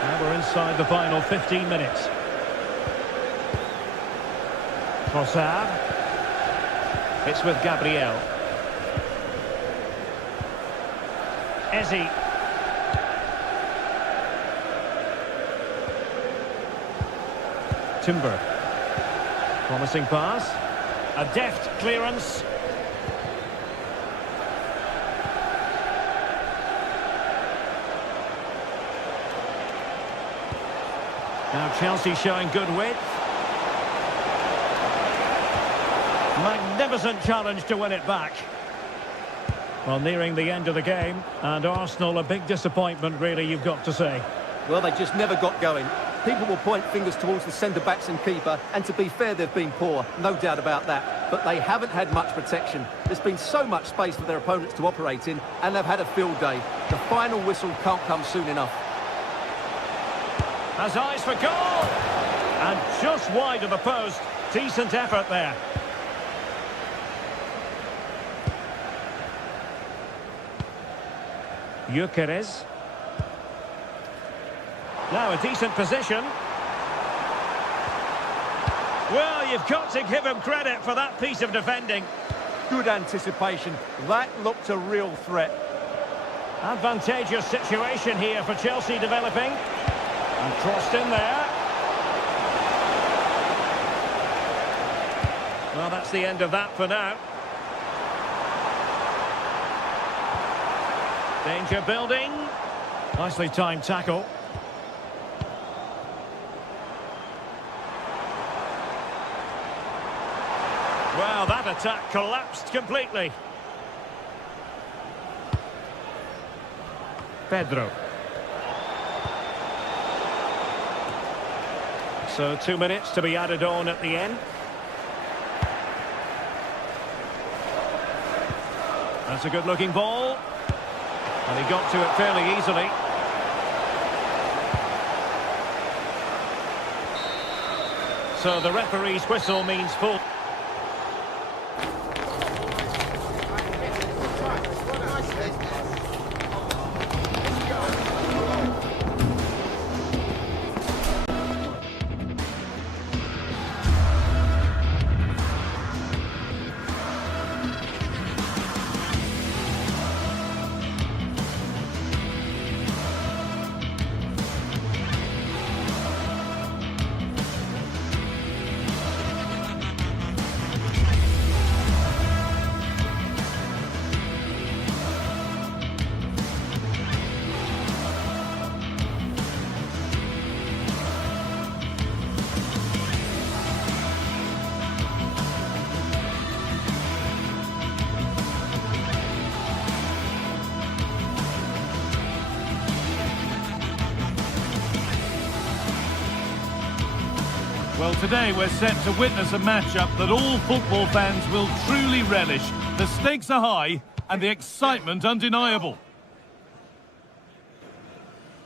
Now we're inside the final 15 minutes. Trossard. It's with Gabriel. Eze. Timber. Promising pass. A deft clearance. Now Chelsea showing good width. Magnificent challenge to win it back. Well, nearing the end of the game, and Arsenal a big disappointment, really, you've got to say. Well, they just never got going. People will point fingers towards the centre-backs and keeper, and to be fair, they've been poor, no doubt about that. But they haven't had much protection. There's been so much space for their opponents to operate in, and they've had a field day. The final whistle can't come soon enough. Has eyes for goal! And just wide of the post. Decent effort there. Gyökeres. Now a decent position. Well, you've got to give him credit for that piece of defending. Good anticipation. That looked a real threat. Advantageous situation here for Chelsea developing. And crossed in there. Well, that's the end of that for now. Danger building. Nicely timed tackle. Well, that attack collapsed completely. Pedro. So 2 minutes to be added on at the end. That's a good-looking ball. And he got to it fairly easily. So the referee's whistle means full. Well, today we're set to witness a matchup that all football fans will truly relish. The stakes are high and the excitement undeniable.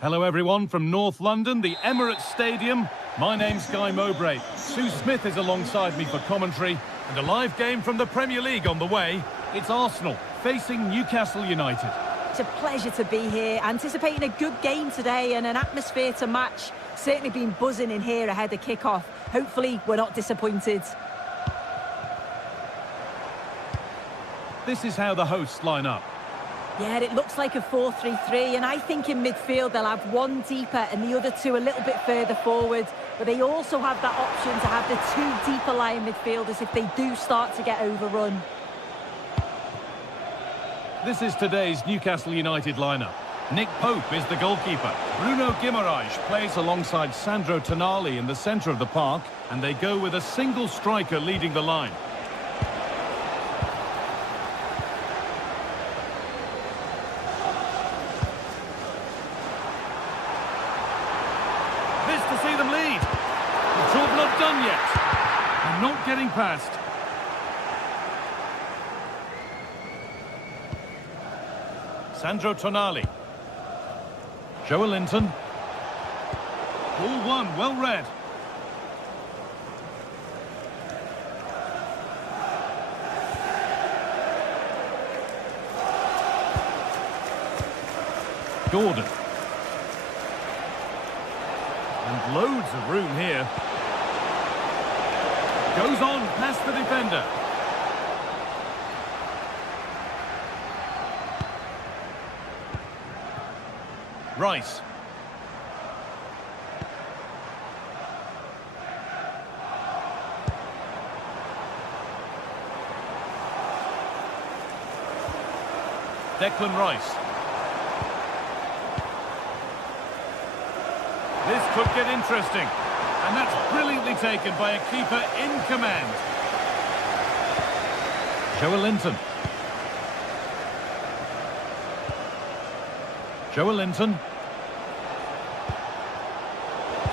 Hello everyone from North London, the Emirates Stadium. My name's Guy Mowbray. Sue Smith is alongside me for commentary, and a live game from the Premier League on the way. It's Arsenal facing Newcastle United. It's a pleasure to be here, anticipating a good game today and an atmosphere to match. Certainly been buzzing in here ahead of kick-off. Hopefully we're not disappointed. This is how the hosts line up. Yeah, it looks like a 4-3-3, and I think in midfield they'll have one deeper and the other two a little bit further forward. But they also have that option to have the two deeper lying midfielders if they do start to get overrun. This is today's Newcastle United lineup. Nick Pope is the goalkeeper. Bruno Guimaraes plays alongside Sandro Tonali in the centre of the park, and they go with a single striker leading the line. To see them lead. The job not done yet. And not getting past. Sandro Tonali. Joelinton. Ball one, well read. Gordon. And loads of room here. Goes on past the defender. Rice. Declan Rice. This could get interesting, and that's brilliantly taken by a keeper in command. Joelinton. Joelinton.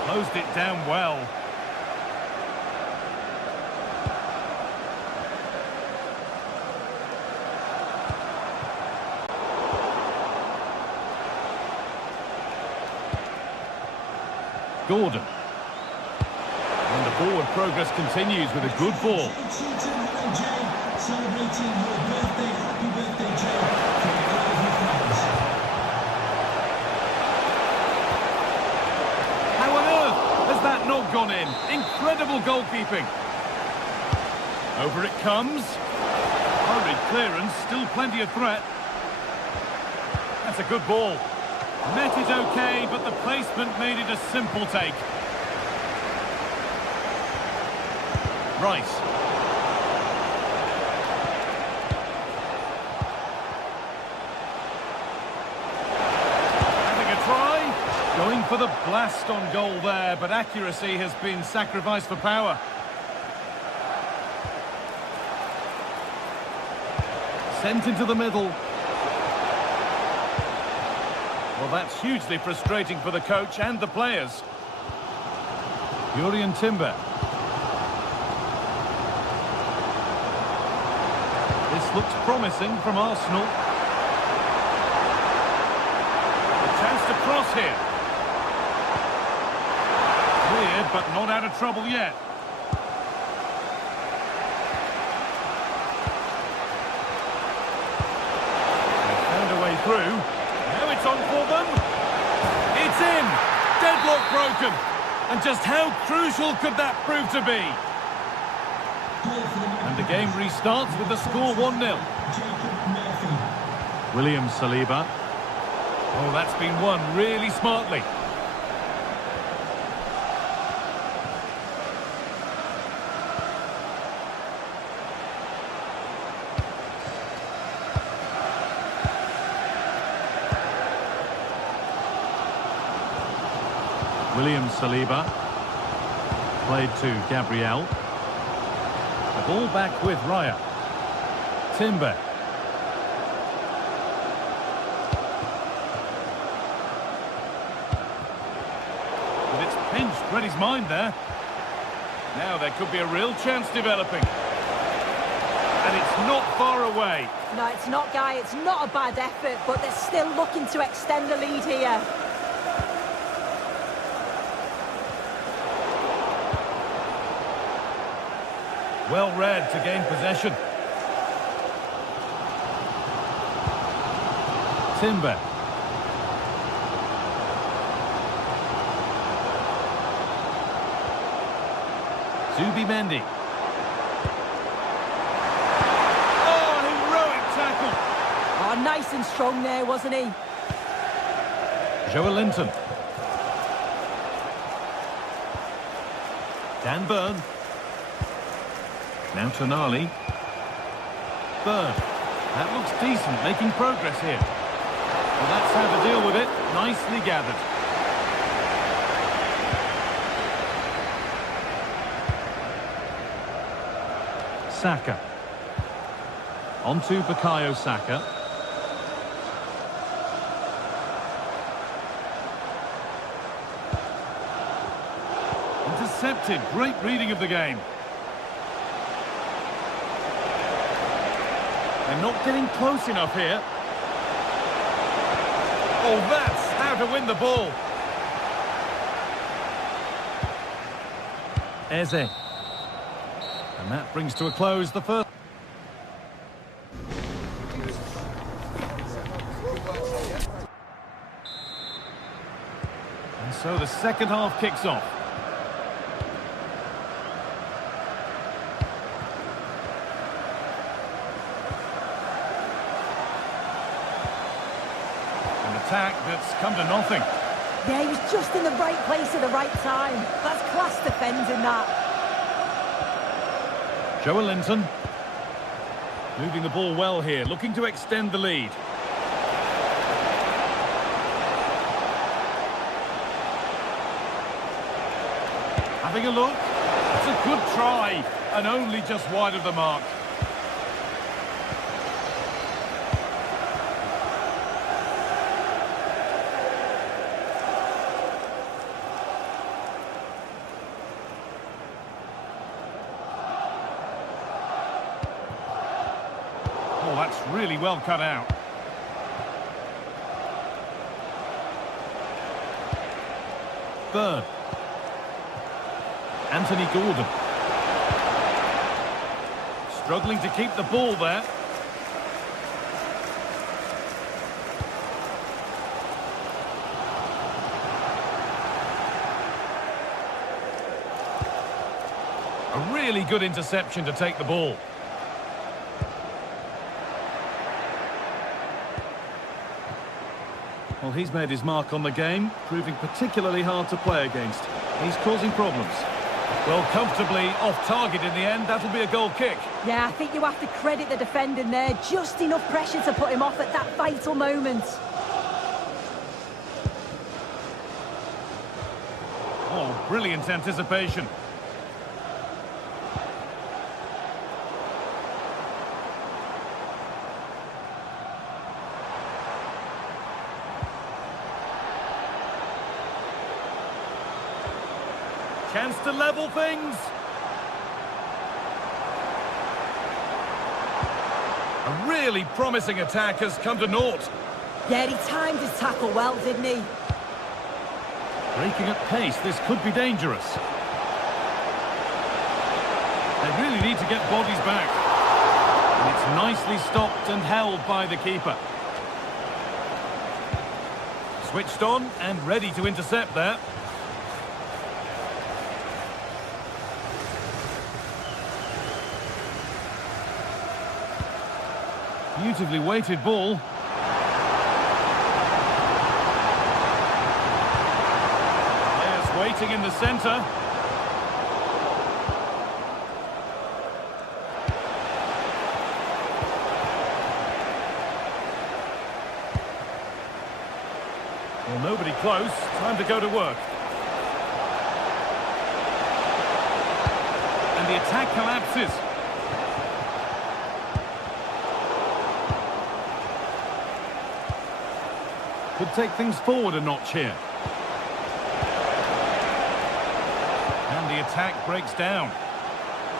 Closed it down well. Gordon. And the forward progress continues with a good ball. How on earth has that not gone in? Incredible goalkeeping. Over it comes. Hurried clearance, still plenty of threat. That's a good ball. Met it okay, but the placement made it a simple take. Rice. Having a try. Going for the blast on goal there, but accuracy has been sacrificed for power. Sent into the middle. Well, that's hugely frustrating for the coach and the players. Jurrien Timber. This looks promising from Arsenal. A chance to cross here. Cleared, but not out of trouble yet. They found a way through. Now it's on for them. It's in. Deadlock broken. And just how crucial could that prove to be? And the game restarts with the score 1-0. William Saliba. Oh, that's been won really smartly. William Saliba. Played to Gabriel. The ball back with Raya. Timber. But it's pinched, read his mind there. Now there could be a real chance developing. And it's not far away. No, it's not, Guy. It's not a bad effort, but they're still looking to extend the lead here. Well read to gain possession. Timber. Zubimendi. Oh, heroic tackle. Oh, nice and strong there, wasn't he? Joelinton. Dan Burn. Now Tonali. Burn. That looks decent, making progress here. Well, that's how to deal with it. Nicely gathered. Saka. On to Bukayo Saka. Intercepted. Great reading of the game. They're not getting close enough here. Oh, that's how to win the ball. Eze. And that brings to a close the first. And so the second half kicks off. An attack that's come to nothing. Yeah, he was just in the right place at the right time. That's class defending, that. Joelinton. Moving the ball well here, looking to extend the lead. Having a look. It's a good try, and only just wide of the mark. Oh, that's really well cut out. Bird. Anthony Gordon. Struggling to keep the ball there. A really good interception to take the ball. Well, he's made his mark on the game, proving particularly hard to play against. He's causing problems. Well, comfortably off target in the end. That'll be a goal kick. Yeah, I think you have to credit the defending there. Just enough pressure to put him off at that vital moment. Oh, brilliant anticipation. Chance to level things. A really promising attack has come to naught. Yeah, he timed his tackle well, didn't he? Breaking at pace, this could be dangerous. They really need to get bodies back. And it's nicely stopped and held by the keeper. Switched on and ready to intercept there. Beautifully weighted ball. Players waiting in the centre. Well, nobody close. Time to go to work. And the attack collapses. Could take things forward a notch here. And the attack breaks down.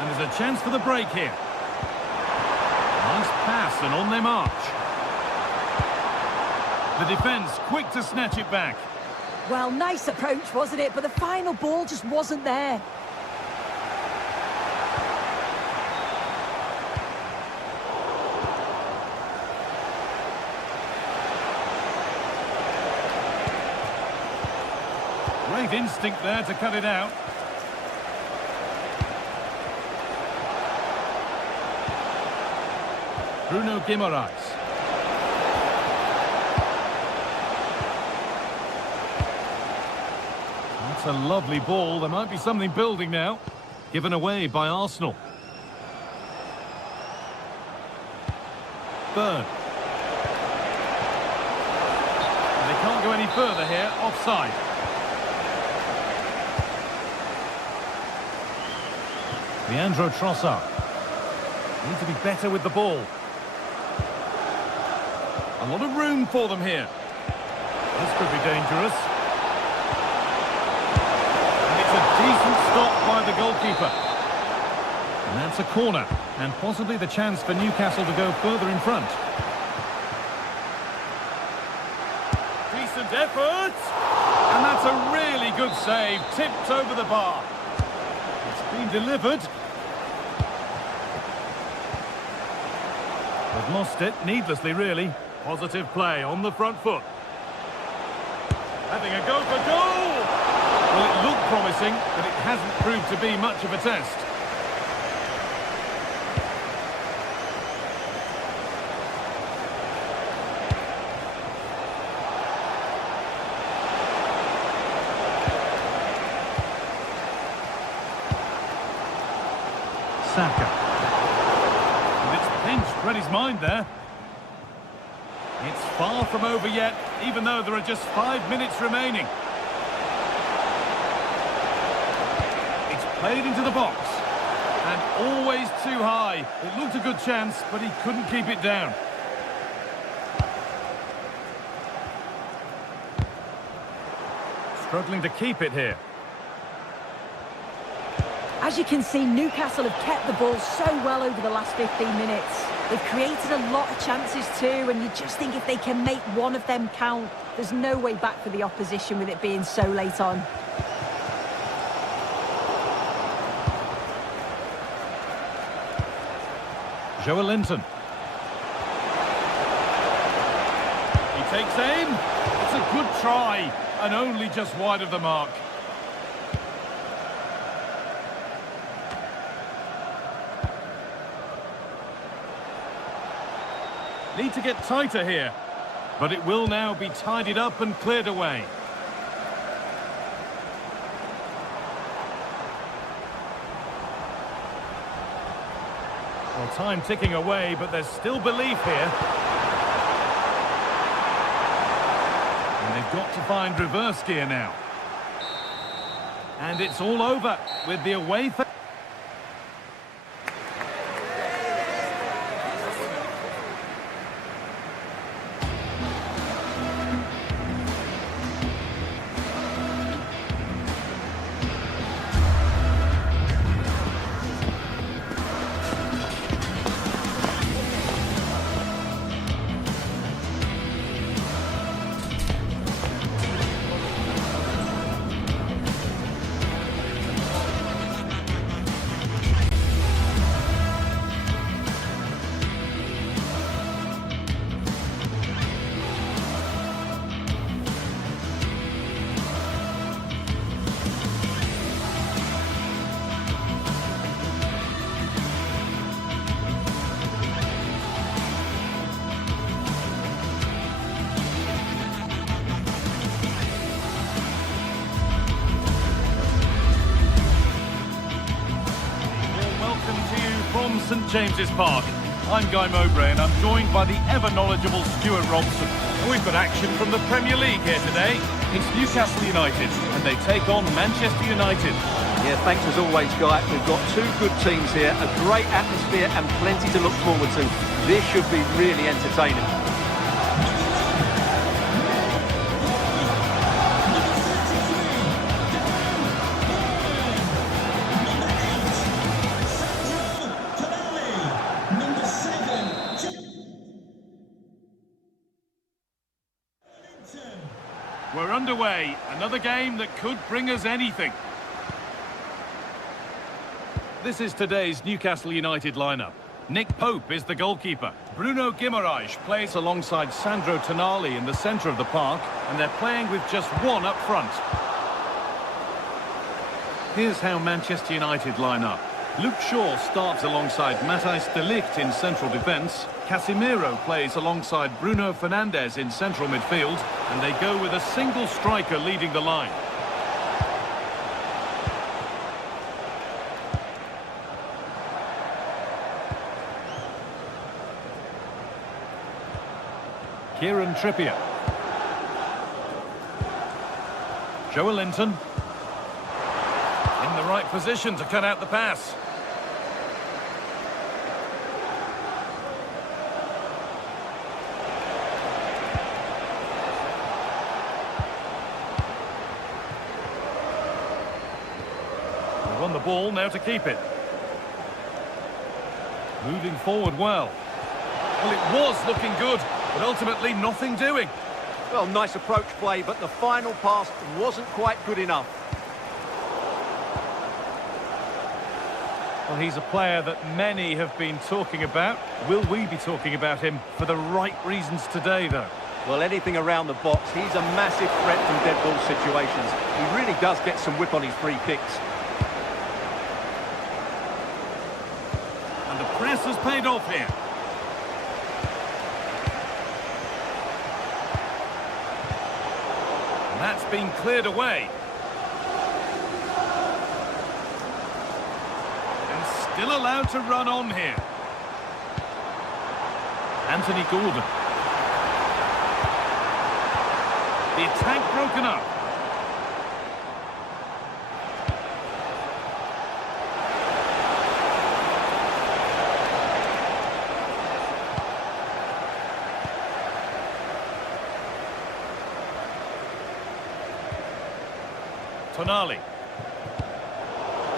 And there's a chance for the break here. Nice pass and on they march. The defence quick to snatch it back. Well, nice approach, wasn't it? But the final ball just wasn't there. great instinct there to cut it out. Bruno Guimaraes. That's a lovely ball. There might be something building now. Given away by Arsenal. Bird. They can't go any further here. Offside. Leandro Trossard. Need to be better with the ball. A lot of room for them here. This could be dangerous. And it's a decent stop by the goalkeeper. And that's a corner. And possibly the chance for Newcastle to go further in front. Decent effort. And that's a really good save. Tipped over the bar. It's been delivered. They've lost it, needlessly really. Positive play on the front foot. Having a go for goal! Well, it looked promising, but it hasn't proved to be much of a test. Saka. And it's pinched Reddy's mind there. It's far from over yet, even though there are just 5 minutes remaining. It's played into the box. And always too high. It looked a good chance, but he couldn't keep it down. Struggling to keep it here. As you can see, Newcastle have kept the ball so well over the last 15 minutes. They've created a lot of chances too, and you just think if they can make one of them count, there's no way back for the opposition with it being so late on. Joelinton. He takes aim. It's a good try, and only just wide of the mark. Need to get tighter here, but it will now be tidied up and cleared away. Well, time ticking away, but there's still belief here. And they've got to find reverse gear now. And it's all over with the away fans. From St James's Park. I'm Guy Mowbray and I'm joined by the ever-knowledgeable Stuart Robson. We've got action from the Premier League here today. It's Newcastle United and they take on Manchester United. Yeah, thanks as always, Guy. We've got two good teams here, a great atmosphere and plenty to look forward to. This should be really entertaining. We're underway. Another game that could bring us anything. This is today's Newcastle United lineup. Nick Pope is the goalkeeper. Bruno Guimaraes plays alongside Sandro Tonali in the centre of the park, and they're playing with just one up front. Here's how Manchester United line up. Luke Shaw starts alongside Matthijs de Ligt in central defence. Casemiro plays alongside Bruno Fernandes in central midfield. And they go with a single striker leading the line. Kieran Trippier. Joelinton. In the right position to cut out the pass. They've won the ball, now to keep it. Moving forward well. Well, it was looking good, but ultimately nothing doing. Well, nice approach play, but the final pass wasn't quite good enough. Well, he's a player that many have been talking about. Will we be talking about him for the right reasons today, though? Well, anything around the box, he's a massive threat from dead ball situations. He really does get some whip on his free kicks. And the press has paid off here. And that's been cleared away. Still allowed to run on here. Anthony Gordon. The attack broken up. Tonali.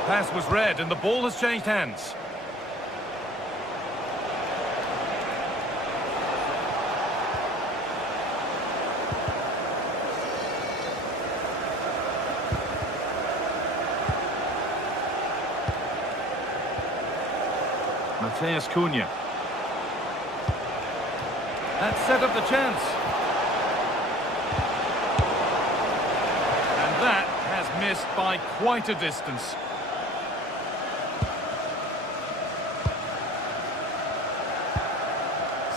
Pass was read and the ball has changed hands. Matheus Cunha. That set up the chance. And that has missed by quite a distance.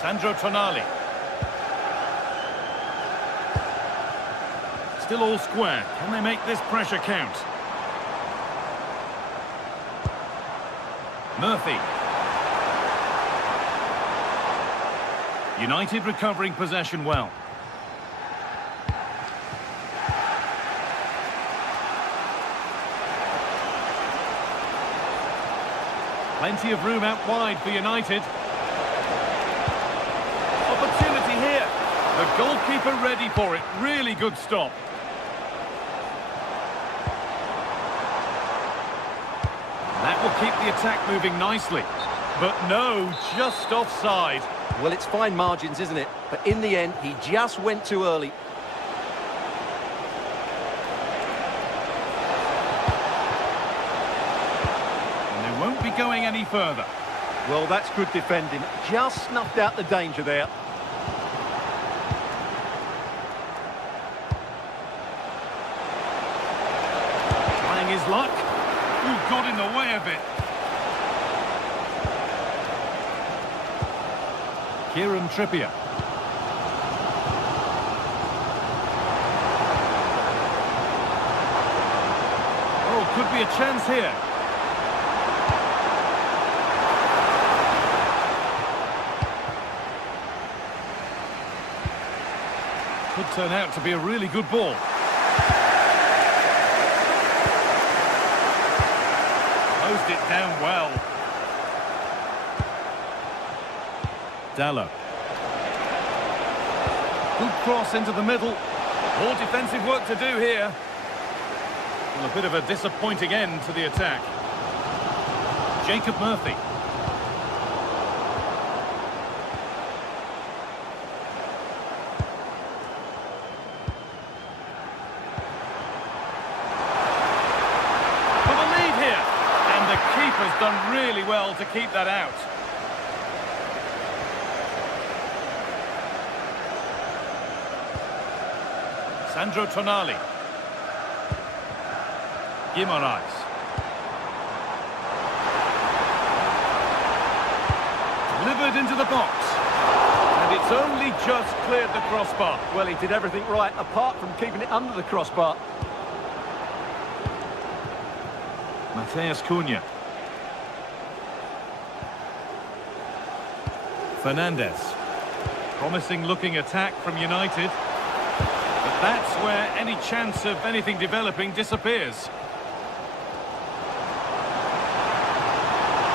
Sandro Tonali. Still all square. Can they make this pressure count? Murphy. United recovering possession well. Plenty of room out wide for United. Opportunity here. The goalkeeper ready for it. Really good stop. That will keep the attack moving nicely. But no, just offside. Well, it's fine margins, isn't it? But in the end, he just went too early. And they won't be going any further. Well, that's good defending. Just snuffed out the danger there. Trying his luck. Ooh, got in the way of it. Kieran Trippier. Oh, could be a chance here. Could turn out to be a really good ball. Closed it down well. Dallo. Good cross into the middle. More defensive work to do here. Well, a bit of a disappointing end to the attack. Jacob Murphy. For the lead here. And the keeper's done really well to keep that out. Sandro Tonali. Guimaraes. into the box. And it's only just cleared the crossbar. Well, he did everything right, apart from keeping it under the crossbar. Matheus Cunha. Fernandes. Promising looking attack from United. But that's where any chance of anything developing disappears.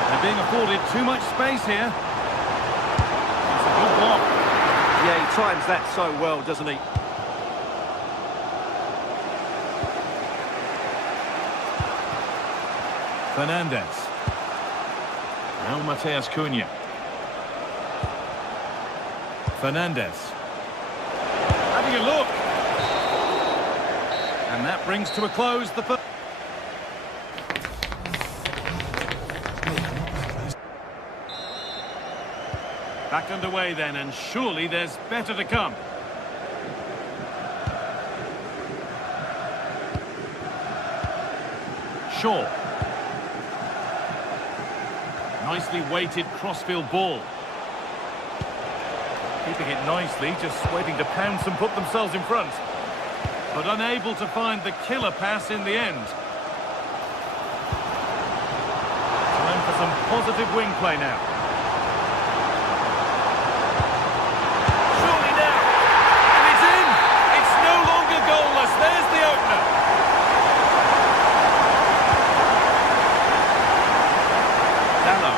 They're being afforded too much space here. It's a good block. Yeah, he times that so well, doesn't he? Fernandes. Now Matheus Cunha. Fernandes. Having a look. And that brings to a close the first. Back underway then, and surely there's better to come. Shaw. Nicely weighted crossfield ball. Keeping it nicely, just waiting to pounce and put themselves in front. But unable to find the killer pass in the end. Time for some positive wing play now. Surely now! And it's in! It's no longer goalless. There's the opener. Dallo.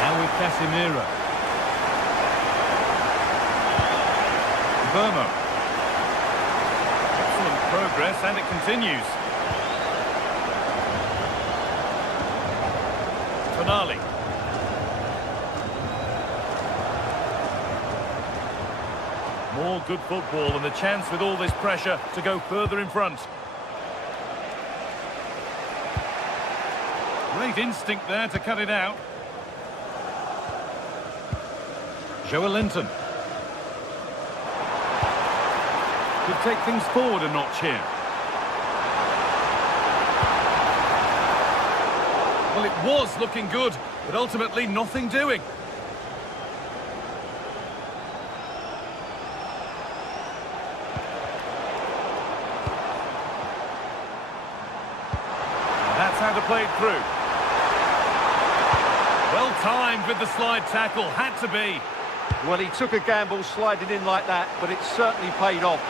Now with Casemiro. Burmo. Excellent progress, and it continues. Tonali. More good football and the chance with all this pressure to go further in front. Great instinct there to cut it out. Joelinton. Could take things forward a notch here. Well, it was looking good, but ultimately nothing doing. And that's how to play it through. Well timed with the slide tackle, had to be. Well, he took a gamble sliding in like that, but it certainly paid off.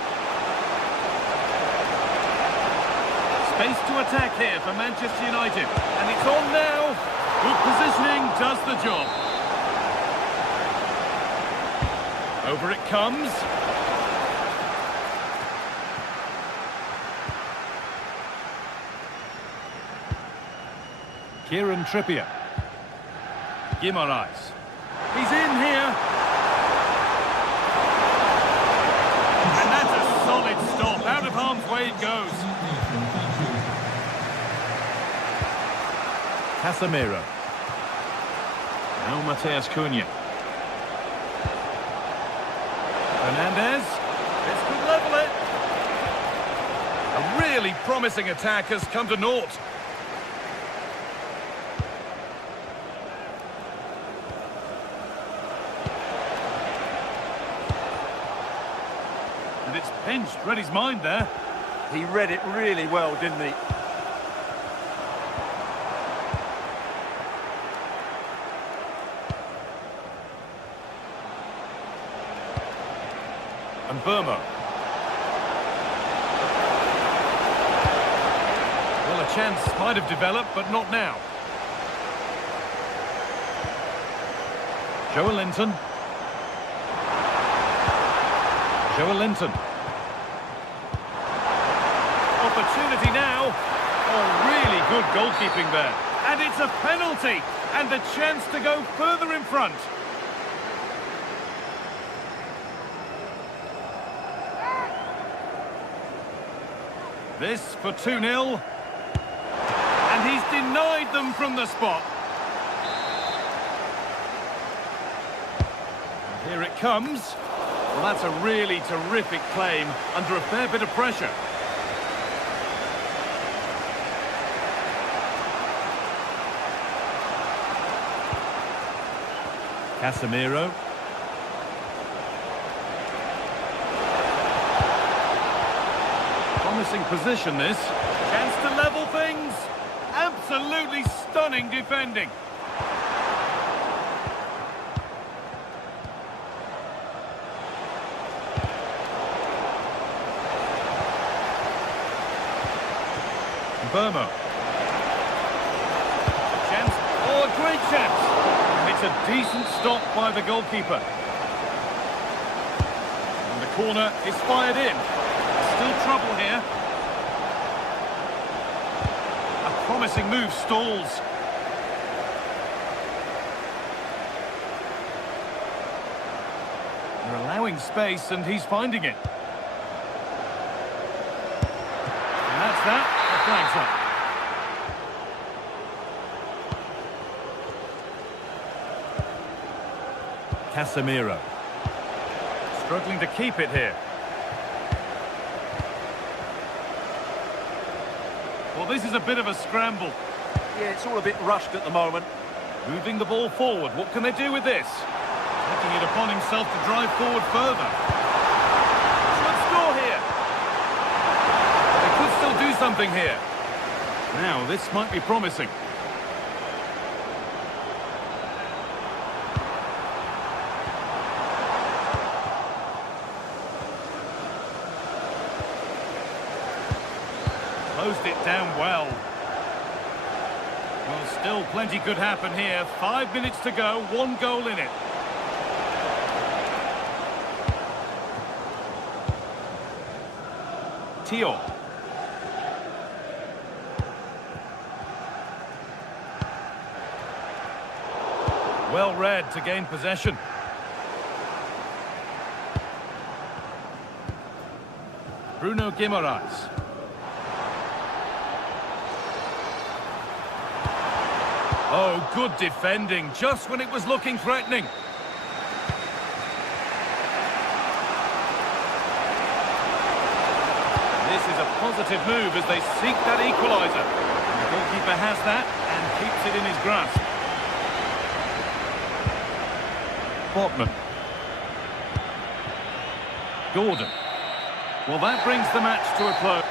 Space to attack here for Manchester United. And it's on now. Good positioning does the job. Over it comes. Kieran Trippier. Guimaraes. He's in here. And that's a solid stop. Out of harm's way it goes. Casemiro. Now Matheus Cunha. Fernandes. This could level it. A really promising attack has come to naught. And it's pinched, read his mind there. He read it really well, didn't he? And Burmo. Well, a chance might have developed, but not now. Joelinton. Joelinton. Opportunity now. Oh, really good goalkeeping there. And it's a penalty. And the chance to go further in front. This for 2-0. And he's denied them from the spot. And here it comes. Well, that's a really terrific claim under a fair bit of pressure. Casemiro. Promising position, this. Chance to level things. Absolutely stunning defending. Burma. Chance. Oh, a great chance. It's a decent stop by the goalkeeper. And the corner is fired in. Still trouble here. A promising move stalls. They're allowing space and he's finding it. And that's that. The flag's up. Casemiro. Struggling to keep it here. Well, this is a bit of a scramble. Yeah, it's all a bit rushed at the moment. Moving the ball forward. What can they do with this? Taking it upon himself to drive forward further. Should score here. They could still do something here. Now, this might be promising. Closed it down well. Well, still plenty could happen here. 5 minutes to go, 1 goal in it. Tio. Well read to gain possession. Bruno Guimaraes. Oh, good defending, just when it was looking threatening. This is a positive move as they seek that equaliser. The goalkeeper has that and keeps it in his grasp. Dortmund. Gordon. Well, that brings the match to a close.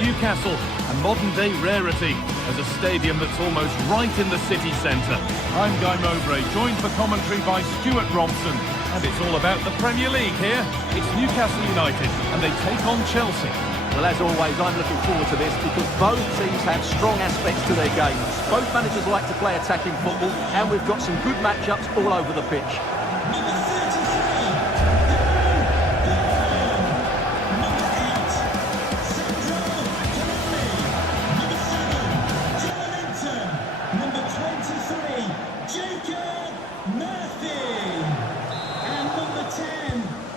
Newcastle, a modern-day rarity as a stadium that's almost right in the city centre. I'm Guy Mowbray, joined for commentary by Stuart Robson. And it's all about the Premier League here. It's Newcastle United, and they take on Chelsea. Well, as always, I'm looking forward to this because both teams have strong aspects to their games. Both managers like to play attacking football, and we've got some good matchups all over the pitch.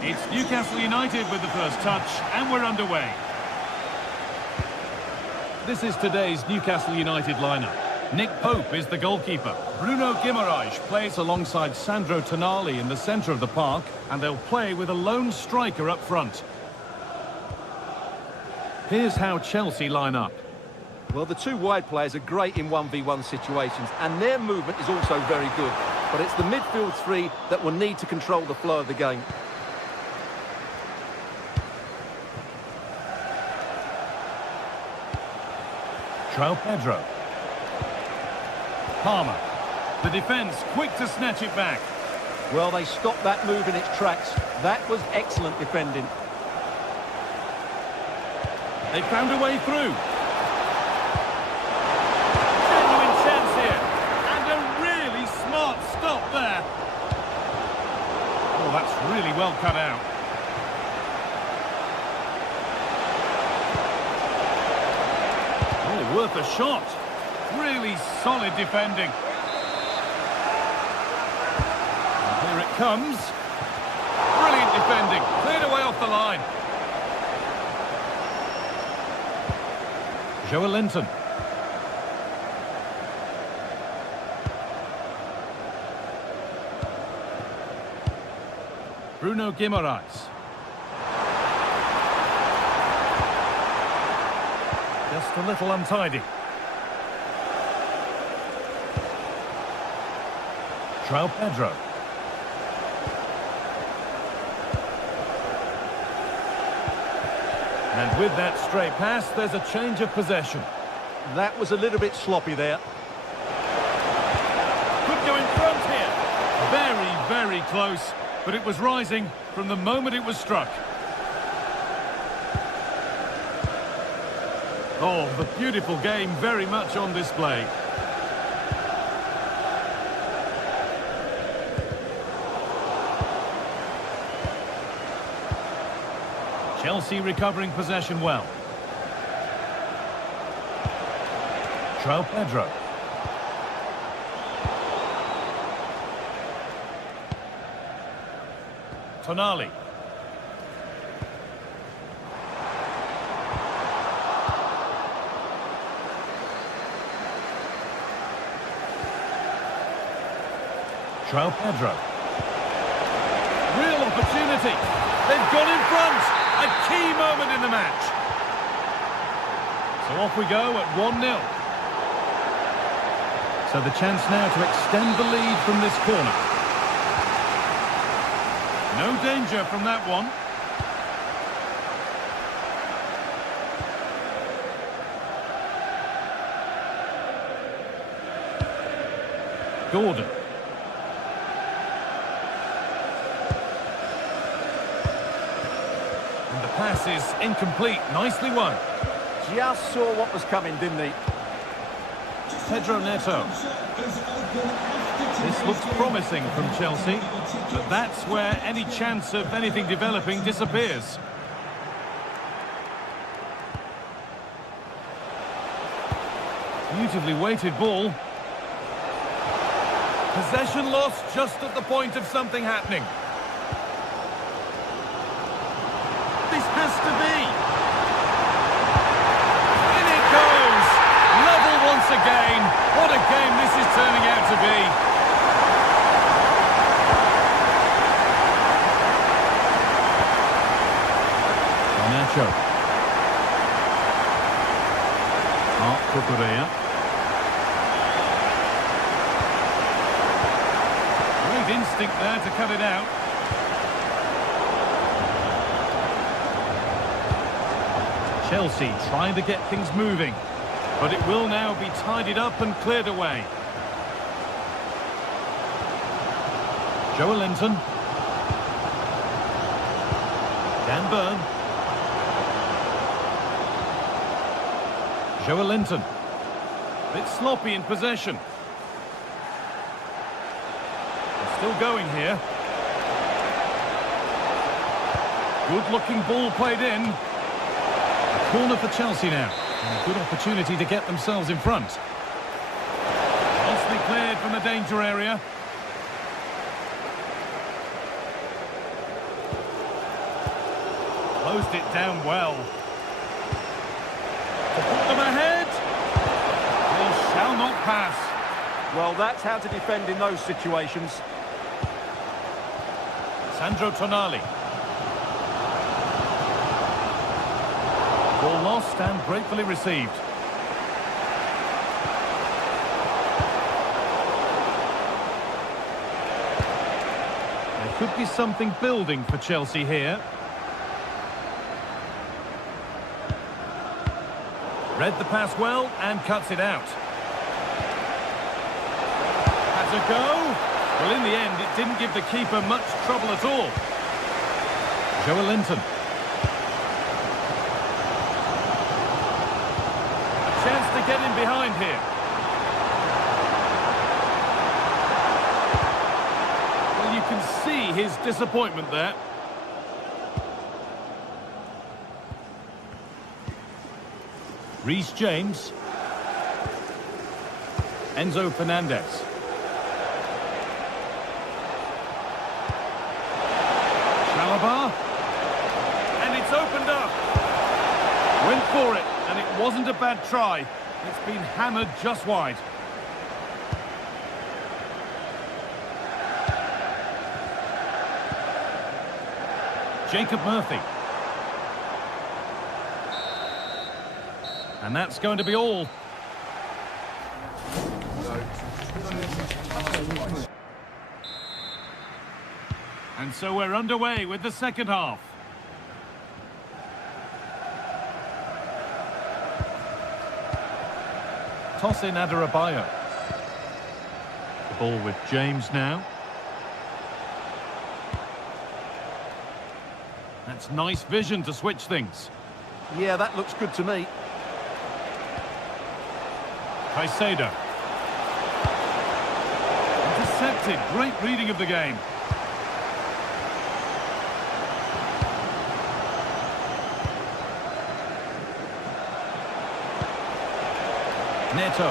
It's Newcastle United with the first touch, and we're underway. This is today's Newcastle United lineup. Nick Pope is the goalkeeper. Bruno Guimaraes plays alongside Sandro Tonali in the centre of the park, and they'll play with a lone striker up front. Here's how Chelsea line up. Well, the two wide players are great in 1v1 situations, and their movement is also very good. But it's the midfield three that will need to control the flow of the game. João Pedro. Palmer. The defence quick to snatch it back. Well, they stopped that move in its tracks. That was excellent defending. They found a way through. Genuine chance here. And a really smart stop there. Oh, that's really well cut out. Oh, worth a shot. Really solid defending. And here it comes. Brilliant defending. Cleared away off the line. Joelinton. Bruno Guimaraes. Just a little untidy. João Pedro. And with that stray pass, there's a change of possession. That was a little bit sloppy there. Could go in front here. Very, very close. But it was rising from the moment it was struck. Oh, the beautiful game very much on display. Chelsea recovering possession well. João Pedro. Tonali. João Pedro. Real opportunity. They've gone in front. A key moment in the match. So off we go at 1-0. So the chance now to extend the lead from this corner. No danger from that one. Gordon. And the pass is incomplete. Nicely won. Just saw what was coming, didn't he? Pedro Neto. This looks promising from Chelsea, but that's where any chance of anything developing disappears. Beautifully weighted ball. Possession lost just at the point of something happening. This has to be. In it goes. Level once again. What a game this is turning out to be. Nacho. Marc Cucurella. Great instinct there to cut it out. Chelsea trying to get things moving, but it will now be tidied up and cleared away. Joelinton. Dan Burn. Joelinton. Bit sloppy in possession. They're still going here. Good looking ball played in. A corner for Chelsea now. And a good opportunity to get themselves in front. Nicely cleared from the danger area. Closed it down well. To put them ahead. They shall not pass. Well, that's how to defend in those situations. Sandro Tonali. Ball lost and gratefully received. Could be something building for Chelsea here. Read the pass well and cuts it out. That's a go. Well, in the end, it didn't give the keeper much trouble at all. Joelinton. A chance to get in behind here. Well, you can see his disappointment there. Reece James. Enzo Fernandez. And it's opened up. Went for it, and it wasn't a bad try. It's been hammered just wide. Jacob Murphy. And that's going to be all. And so we're underway with the second half. Toss in Adarabioyo. The ball with James now. That's nice vision to switch things. Yeah, that looks good to me. Caicedo. Intercepted. Great reading of the game. Neto.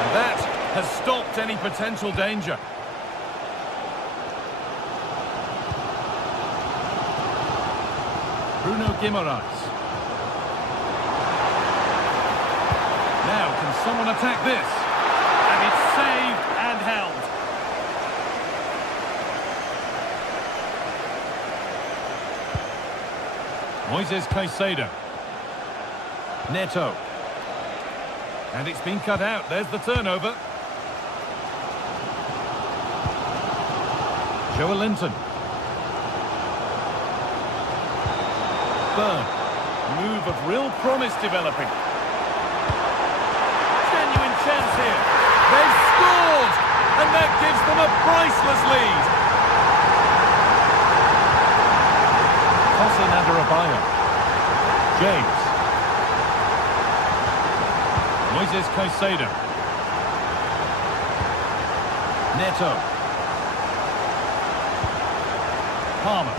And that has stopped any potential danger. Bruno Guimaraes. Now, can someone attack this? And it's saved and held. Moises Caicedo. Neto. And it's been cut out. There's the turnover. Joelinton. Burn. Move of real promise developing. Genuine chance here. They've scored! And that gives them a priceless lead. Toss in Adarabioyo. James. Moises Caicedo. Neto. Palmer.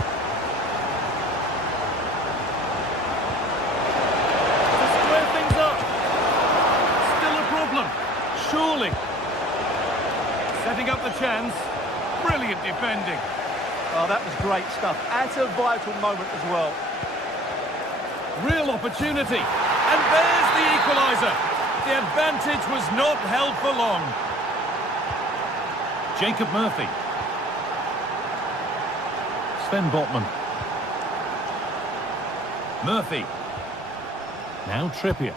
To square things up. Still a problem. Surely. Setting up the chance. Brilliant defending. Oh, that was great stuff. At a vital moment as well. Real opportunity. And there's the equaliser. The advantage was not held for long. Jacob Murphy. Sven Botman. Murphy. Now Trippier.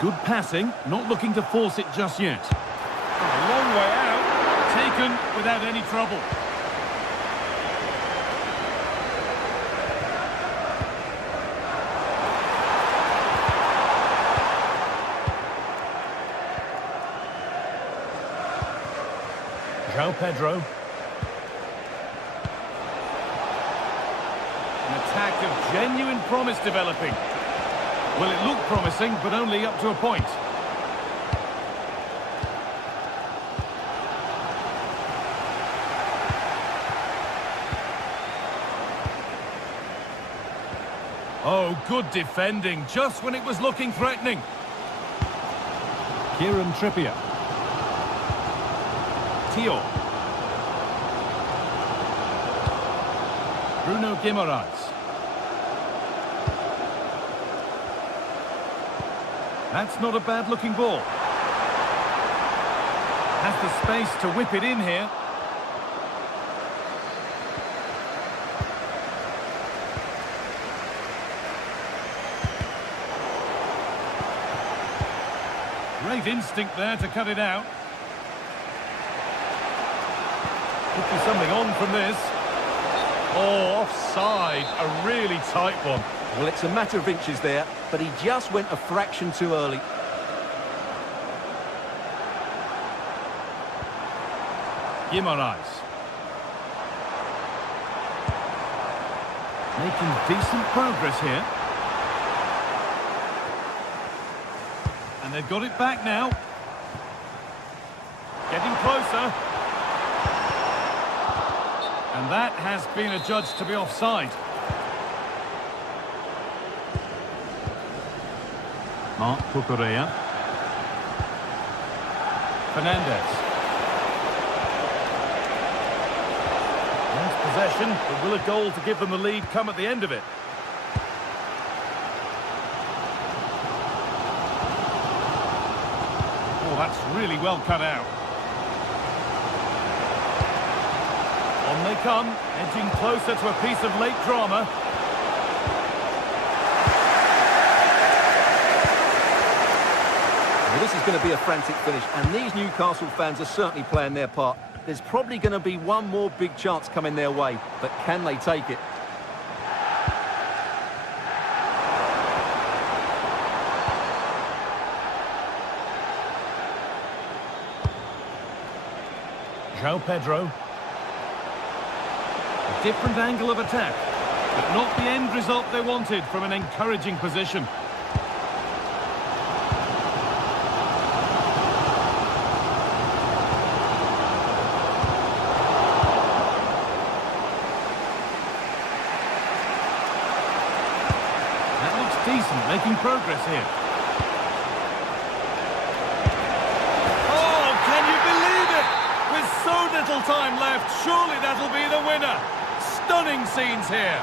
Good passing, not looking to force it just yet. A long way out, taken without any trouble. João Pedro. An attack of genuine promise developing. Well, it looked promising, but only up to a point. Oh, good defending, just when it was looking threatening. Kieran Trippier. Tio. Bruno Guimaraes. That's not a bad-looking ball. Has the space to whip it in here. Great instinct there to cut it out. Could be something on from this. Oh, offside. A really tight one. Well, it's a matter of inches there, but he just went a fraction too early. Guimaraes. Making decent progress here. And they've got it back now. Getting closer. And that has been adjudged to be offside. Marc Cucurella. Fernandez. Nice possession, but will a goal to give them the lead come at the end of it? Oh, that's really well cut out. On they come, edging closer to a piece of late drama. Well, this is going to be a frantic finish, and these Newcastle fans are certainly playing their part. There's probably going to be one more big chance coming their way, but can they take it? João Pedro. A different angle of attack, but not the end result they wanted from an encouraging position. Decent, making progress here. Oh, can you believe it? With so little time left, surely that'll be the winner. Stunning scenes here.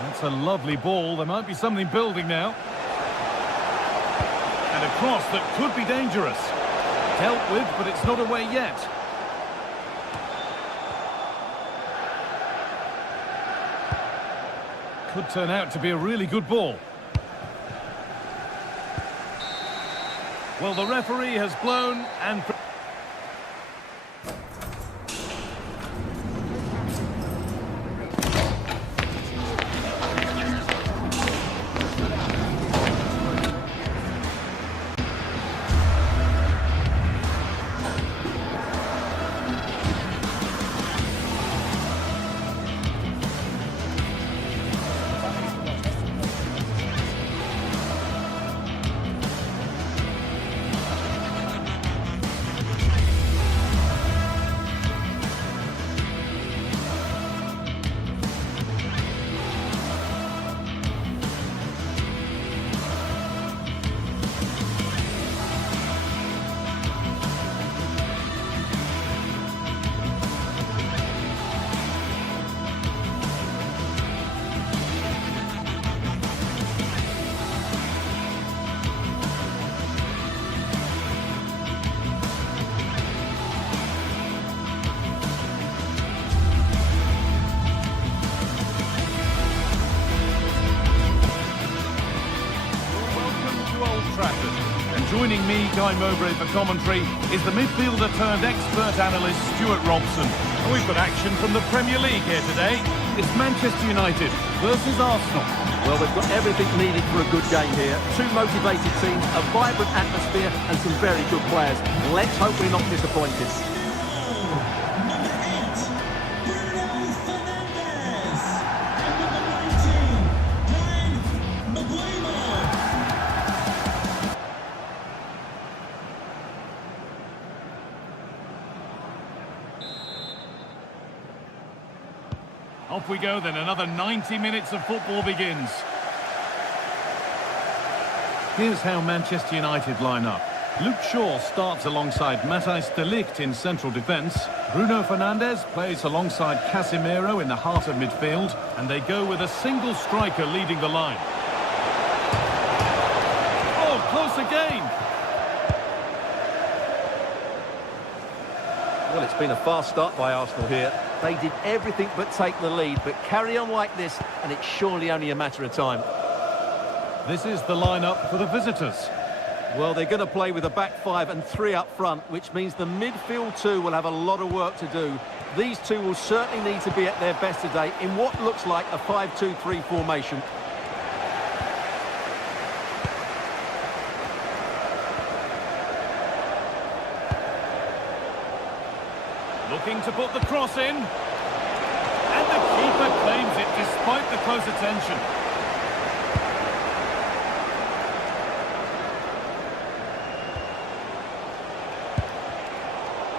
That's a lovely ball. There might be something building now. And a cross that could be dangerous. Dealt with, but it's not away yet. Could turn out to be a really good ball. Well, the referee has blown and... Joining me, Guy Mowbray, for commentary is the midfielder turned expert analyst Stuart Robson. And we've got action from the Premier League here today. It's Manchester United versus Arsenal. Well, they've got everything needed for a good game here. Two motivated teams, a vibrant atmosphere and some very good players. Let's hope we're not disappointed. Off we go then, another 90 minutes of football begins. Here's how Manchester United line up. Luke Shaw starts alongside Matthijs de Ligt in central defence. Bruno Fernandes plays alongside Casemiro in the heart of midfield. And they go with a single striker leading the line. Oh, close again! Well, it's been a fast start by Arsenal here. They did everything but take the lead, but carry on like this, and it's surely only a matter of time. This is the lineup for the visitors. Well, they're going to play with a back five and three up front, which means the midfield two will have a lot of work to do. These two will certainly need to be at their best today in what looks like a 5-2-3 formation. Looking to put the cross in. And the keeper claims it despite the close attention.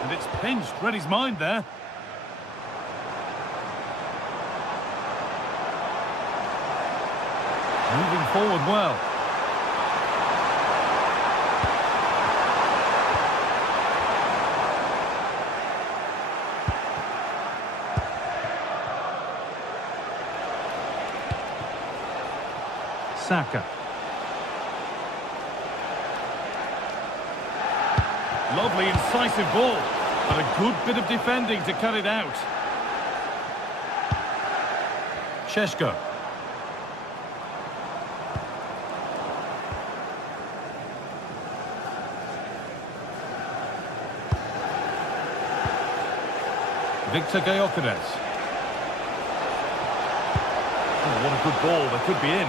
And it's pinched, read his mind there. Moving forward well. Saka. Lovely incisive ball, but a good bit of defending to cut it out. Šeško. Victor Gyökeres. Oh, what a good ball, they could be in.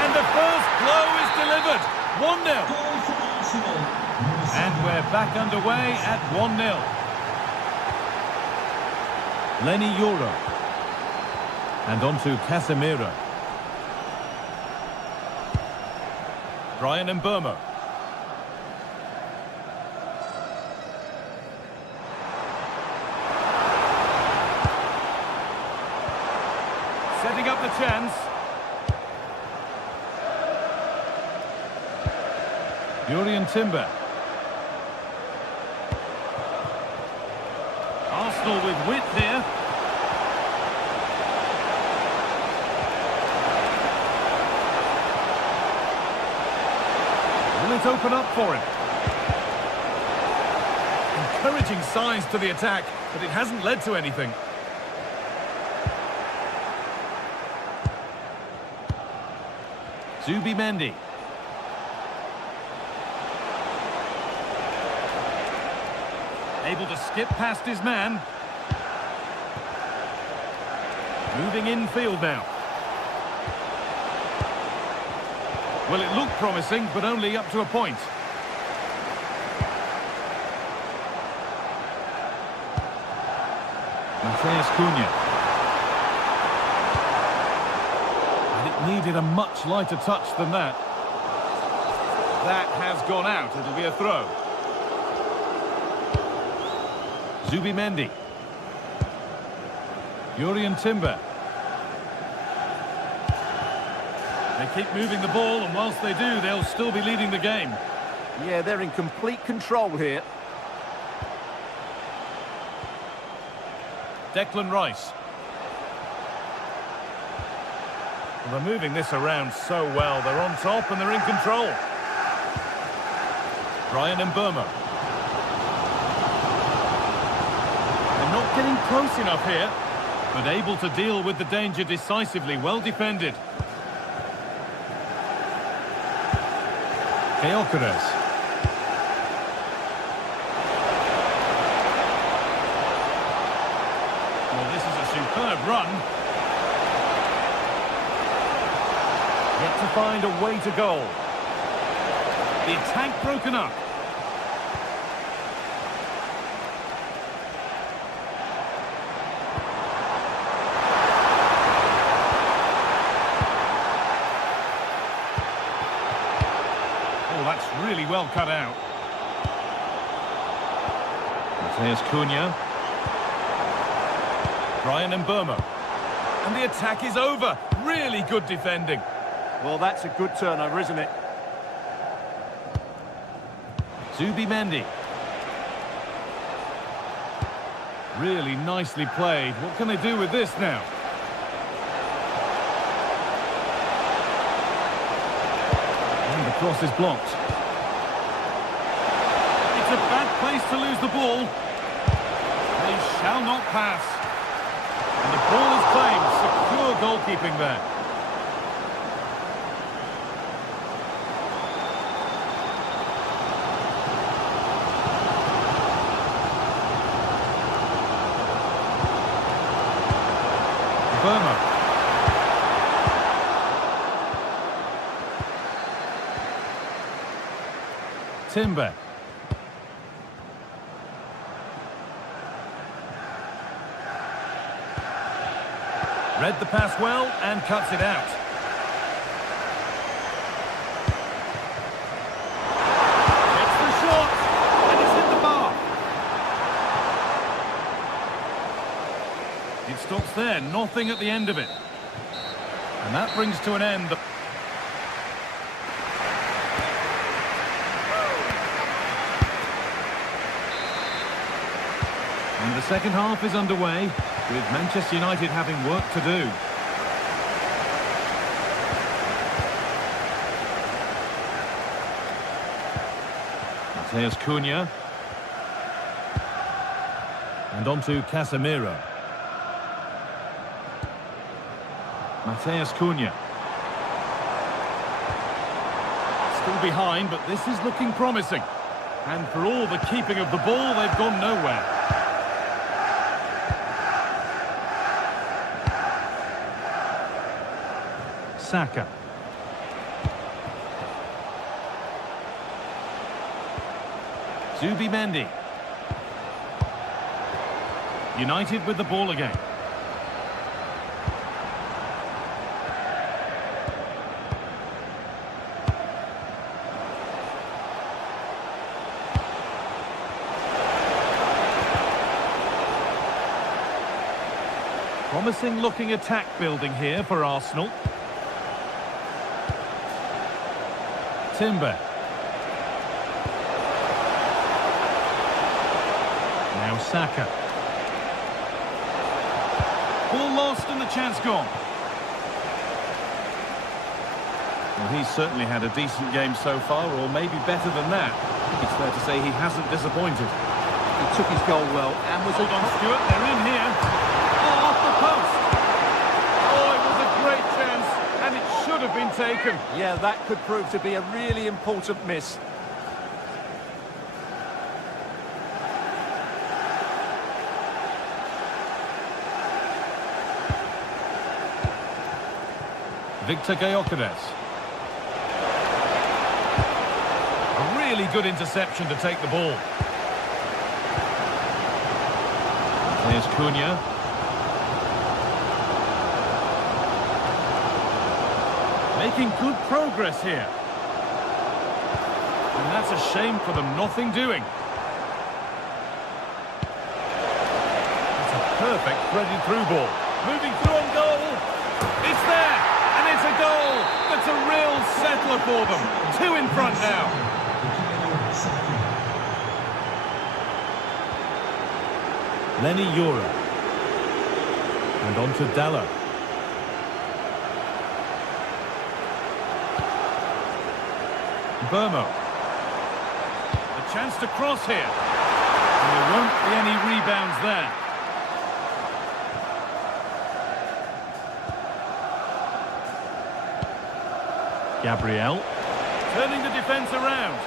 And the first blow is delivered. 1-0. Goal for Arsenal. And we're back underway at 1-0. Lenny Yoro. And on to Casemiro. Brian Mbeumo. Setting up the chance. Jurrien Timber. Arsenal with width here. Will it open up for him? Encouraging signs to the attack, but it hasn't led to anything. Zubimendi. Able to skip past his man. Moving infield now. Well, it looked promising, but only up to a point. Matheus Cunha. And it needed a much lighter touch than that. That has gone out. It'll be a throw. Zubimendi. Jurrien Timber. They keep moving the ball, and whilst they do, they'll still be leading the game. Yeah, they're in complete control here. Declan Rice. Well, they're moving this around so well. They're on top and they're in control. Brian Mbeumo. They're not getting close enough here, but able to deal with the danger decisively. Well defended. Gyökeres. Well, this is a superb run. Yet to find a way to goal. The attack broken up. Oh, that's really well cut out. Matheus Cunha. Brian Mbeumo. And the attack is over. Really good defending. Well, that's a good turnover, isn't it? Zubimendi. Really nicely played. What can they do with this now? And the cross is blocked. It's a bad place to lose the ball. He shall not pass. And the ball is claimed. Secure goalkeeping there. Burma. Timber. Read the pass well and cuts it out. Gets the shot and it's hit the bar. It stops there, nothing at the end of it. And that brings to an end the... And the second half is underway, with Manchester United having work to do. Mateus Cunha. And on to Casemiro. Mateus Cunha. Still behind, but this is looking promising. And for all the keeping of the ball, they've gone nowhere. Saka. Zubimendi. United with the ball again. Promising looking attack building here for Arsenal. Timber. Now Saka. Ball lost and the chance gone. Well, he's certainly had a decent game so far, or maybe better than that. I think it's fair to say he hasn't disappointed. He took his goal well and was... Hold on, Stuart, they're in here. Oh, off the post. Oh, it was a great chance, and it should have been taken. Yeah, that could prove to be a really important miss. Victor Gyökeres. A really good interception to take the ball. There's Cunha. Making good progress here. And that's a shame for them, nothing doing. It's a perfect threaded through ball. Moving through on goal. It's there, and it's a goal. That's a real settler for them. 2 in front now. Lenny Yura. And on to Dalla. Burmo. A chance to cross here. And there won't be any rebounds there. Gabriel. Turning the defence around.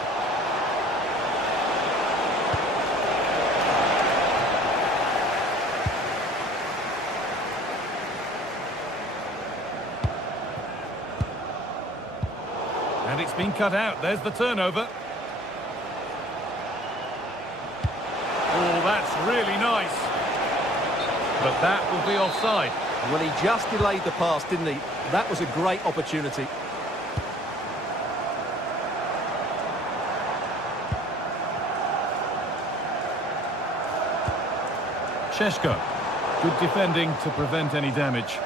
And it's been cut out. There's the turnover. Oh, that's really nice. But that will be offside. Well, he just delayed the pass, didn't he? That was a great opportunity. Šeško. Good defending to prevent any damage.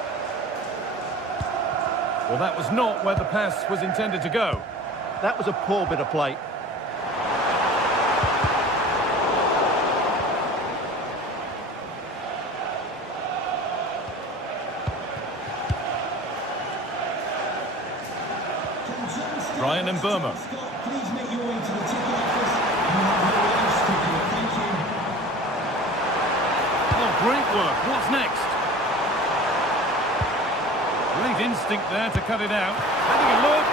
Well, that was not where the pass was intended to go. That was a poor bit of play. Ryan and Burma. Please make your way to the ticket office. You have no else to do. Thank you. What's next? Great instinct there to cut it out. Having a look.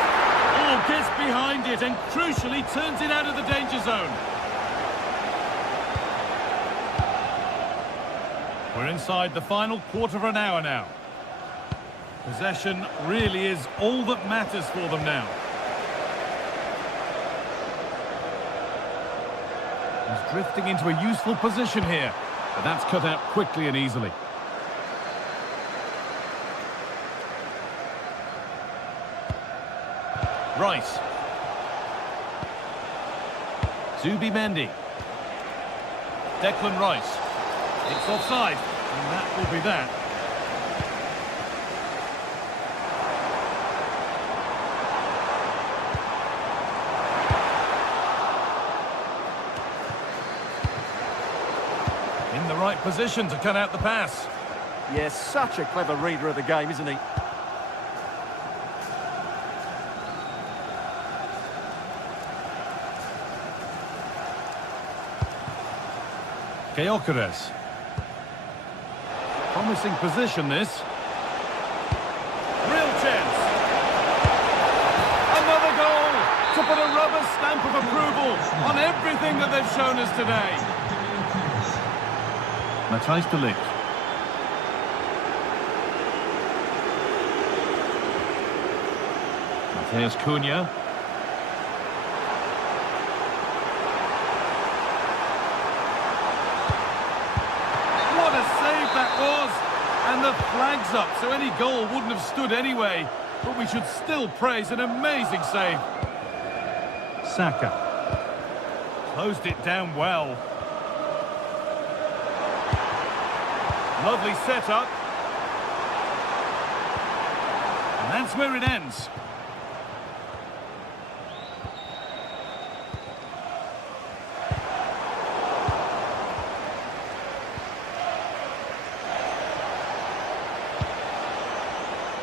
Oh, gets behind it and crucially turns it out of the danger zone. We're inside the final quarter of an hour now. Possession really is all that matters for them now. He's drifting into a useful position here, but that's cut out quickly and easily. Rice. Zubimendi. Declan Rice. It's offside, and that will be that. In the right position to cut out the pass. Yes, such a clever reader of the game, isn't he? Gyökeres. Promising position, this. Real chance. Another goal to put a rubber stamp of approval on everything that they've shown us today. Matthijs de Ligt. Matheus Cunha. That was, and the flag's up, so any goal wouldn't have stood anyway, but we should still praise an amazing save. Saka closed it down well. Lovely setup, and that's where it ends.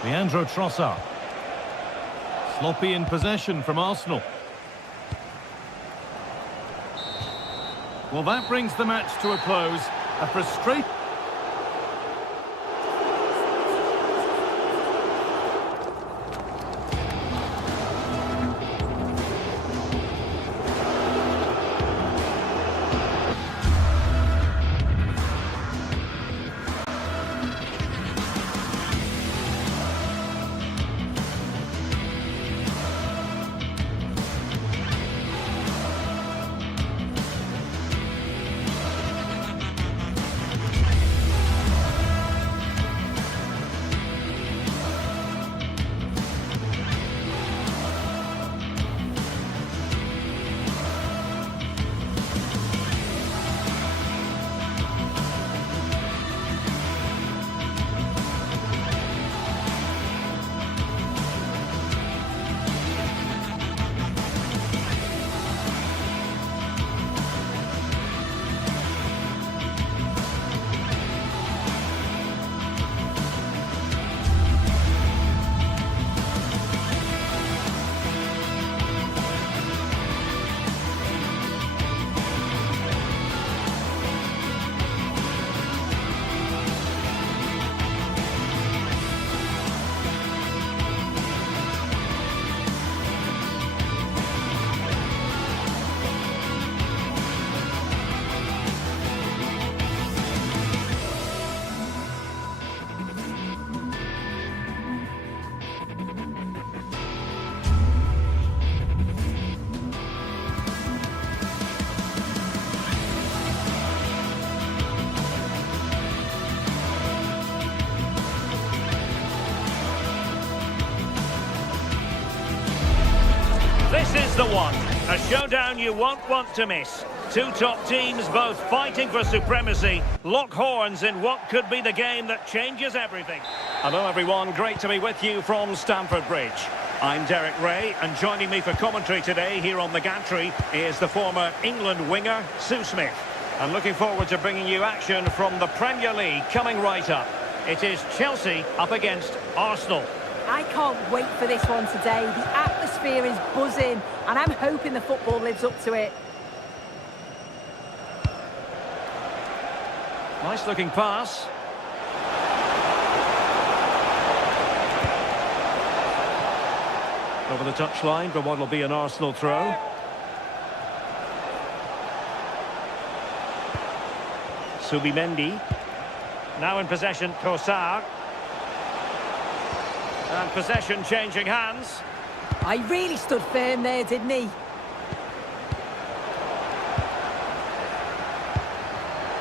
Leandro Trossard. Sloppy in possession from Arsenal. Well, that brings the match to a close. A frustrating... This is the one. A showdown you won't want to miss. Two top teams both fighting for supremacy. Lock horns in what could be the game that changes everything. Hello everyone, great to be with you from Stamford Bridge. I'm Derek Ray, and joining me for commentary today here on the gantry is the former England winger, Sue Smith. And looking forward to bringing you action from the Premier League coming right up. It is Chelsea up against Arsenal. I can't wait for this one today. The atmosphere is buzzing, and I'm hoping the football lives up to it. Nice looking pass. Over the touchline for what will be an Arsenal throw. Subimendi. Now in possession, Trossard. And possession changing hands. I really stood firm there, didn't he?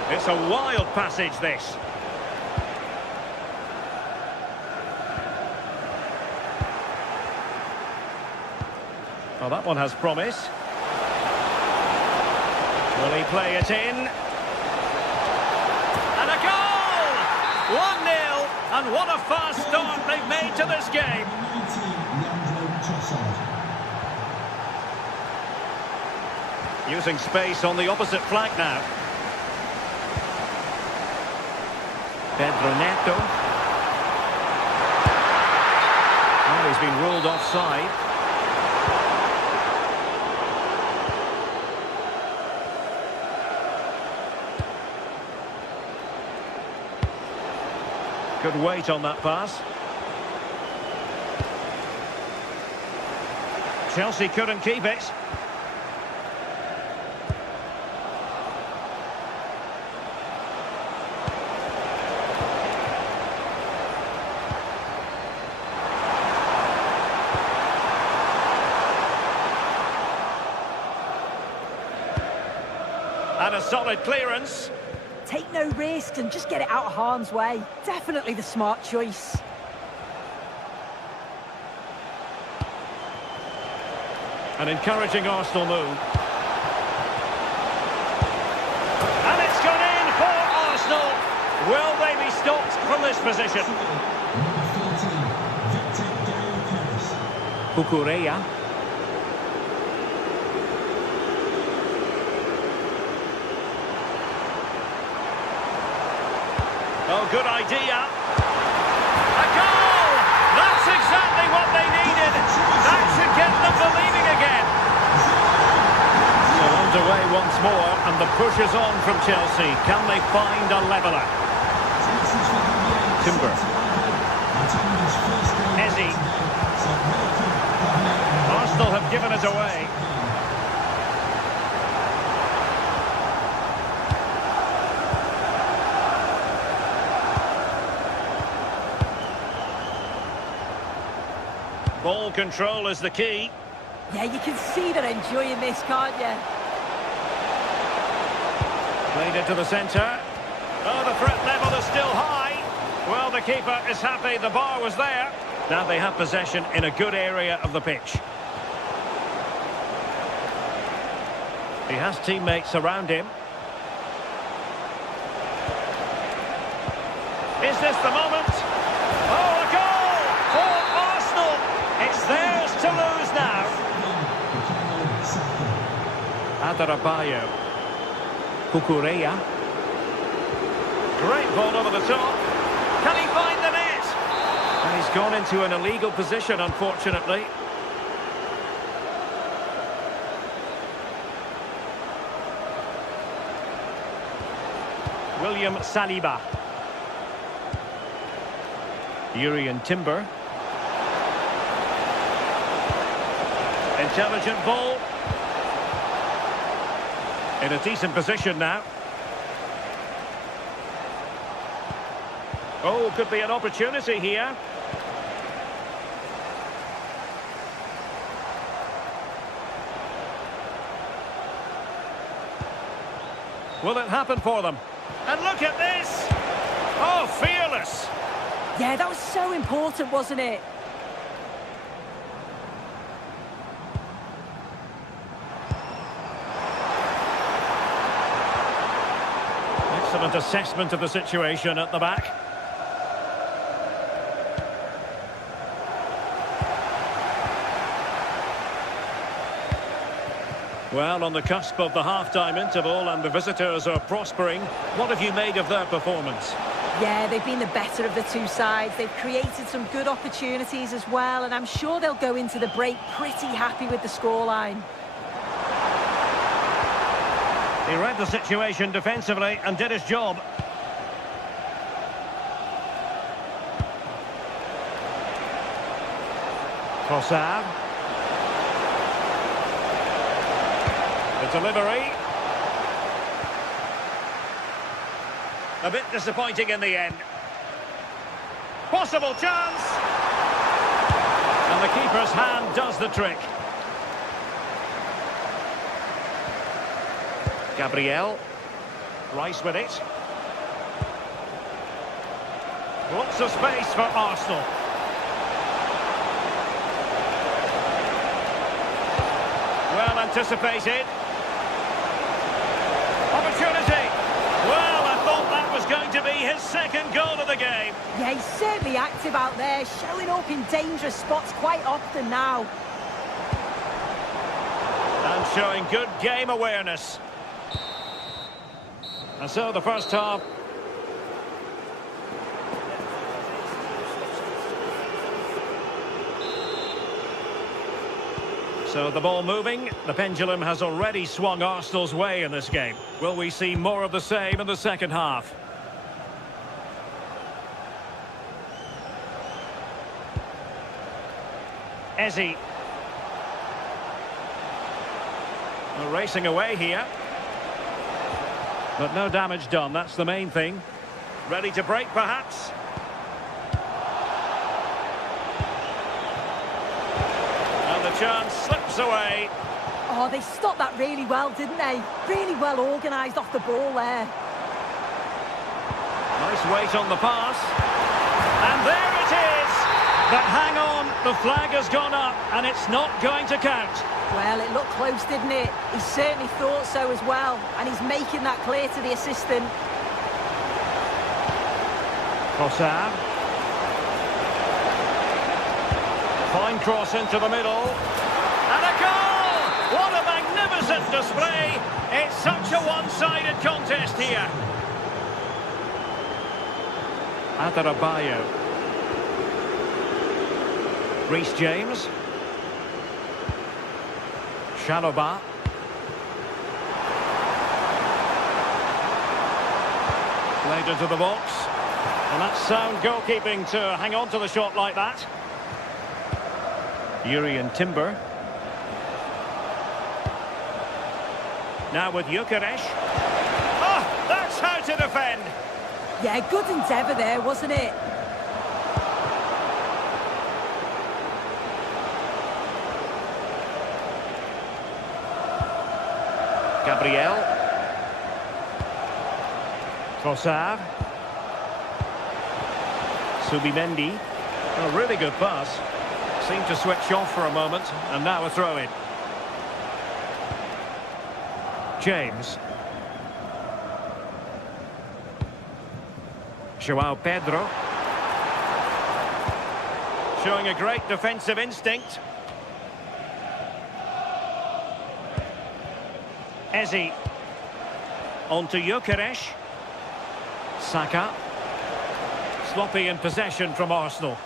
It's a wild passage, this. Well, that one has promise. Will he play it in? And a goal! 1-0, and what a fast start they've made to this game. Using space on the opposite flank now. Pedro Neto. Well, he's been ruled offside. Good weight on that pass. Chelsea couldn't keep it. And a solid clearance. Take no risks and just get it out of harm's way. Definitely the smart choice. An encouraging Arsenal move. And it's gone in for Arsenal. Will they be stopped from this position? Cucurella. Oh, good idea. A goal! That's exactly what they needed. That should get them believing again. So underway once more, and the push is on from Chelsea. Can they find a leveller? Timber. Ezzy. Arsenal have given it away. Ball control is the key. Yeah, you can see they're enjoying this, can't you? Played into the centre. Oh, the threat level is still high. Well, the keeper is happy the bar was there. Now they have possession in a good area of the pitch. He has teammates around him. Is this the moment? Oh, a goal for Arsenal! It's theirs to lose now. Adarabioyo. Cucurella. Great ball over the top. Can he find the net? And he's gone into an illegal position, unfortunately. William Saliba. Urian Timber. Intelligent ball. In a decent position now. Oh, could be an opportunity here. Will it happen for them? And look at this! Oh, fearless! Yeah, that was so important, wasn't it? Excellent assessment of the situation at the back. Well, on the cusp of the half-time interval and the visitors are prospering. What have you made of their performance? Yeah, they've been the better of the two sides. They've created some good opportunities as well, and I'm sure they'll go into the break pretty happy with the scoreline. He read the situation defensively and did his job. Trossard. The delivery. A bit disappointing in the end. Possible chance. And the keeper's hand does the trick. Gabriel. Rice with it. Lots of space for Arsenal. Well anticipated. Opportunity. Well, I thought that was going to be his second goal of the game. Yeah, he's certainly active out there, showing up in dangerous spots quite often now. And showing good game awareness. And so the first half. So the ball moving. The pendulum has already swung Arsenal's way in this game. Will we see more of the same in the second half? Eze. We're racing away here. But no damage done, that's the main thing. Ready to break, perhaps? And the chance slips away. Oh, they stopped that really well, didn't they? Really well organised off the ball there. Nice weight on the pass. And there it is! But hang on, the flag has gone up, and it's not going to count. Well, it looked close, didn't it? He certainly thought so as well, and he's making that clear to the assistant. Trossard. Fine cross into the middle. And a goal! What a magnificent display! It's such a one-sided contest here. Atalanta. Reece James. Shaloba. Played into the box. And that's sound goalkeeping to hang on to the shot like that. Jurrien Timber. Now with Gyökeres. Oh, that's how to defend. Yeah, good endeavour there, wasn't it? Gabriel. Trossard. Subimendi. A really good pass. Seemed to switch off for a moment, and now a throw-in. James. João Pedro. Showing a great defensive instinct. Eze. On to Gyökeres. Saka. Sloppy in possession from Arsenal.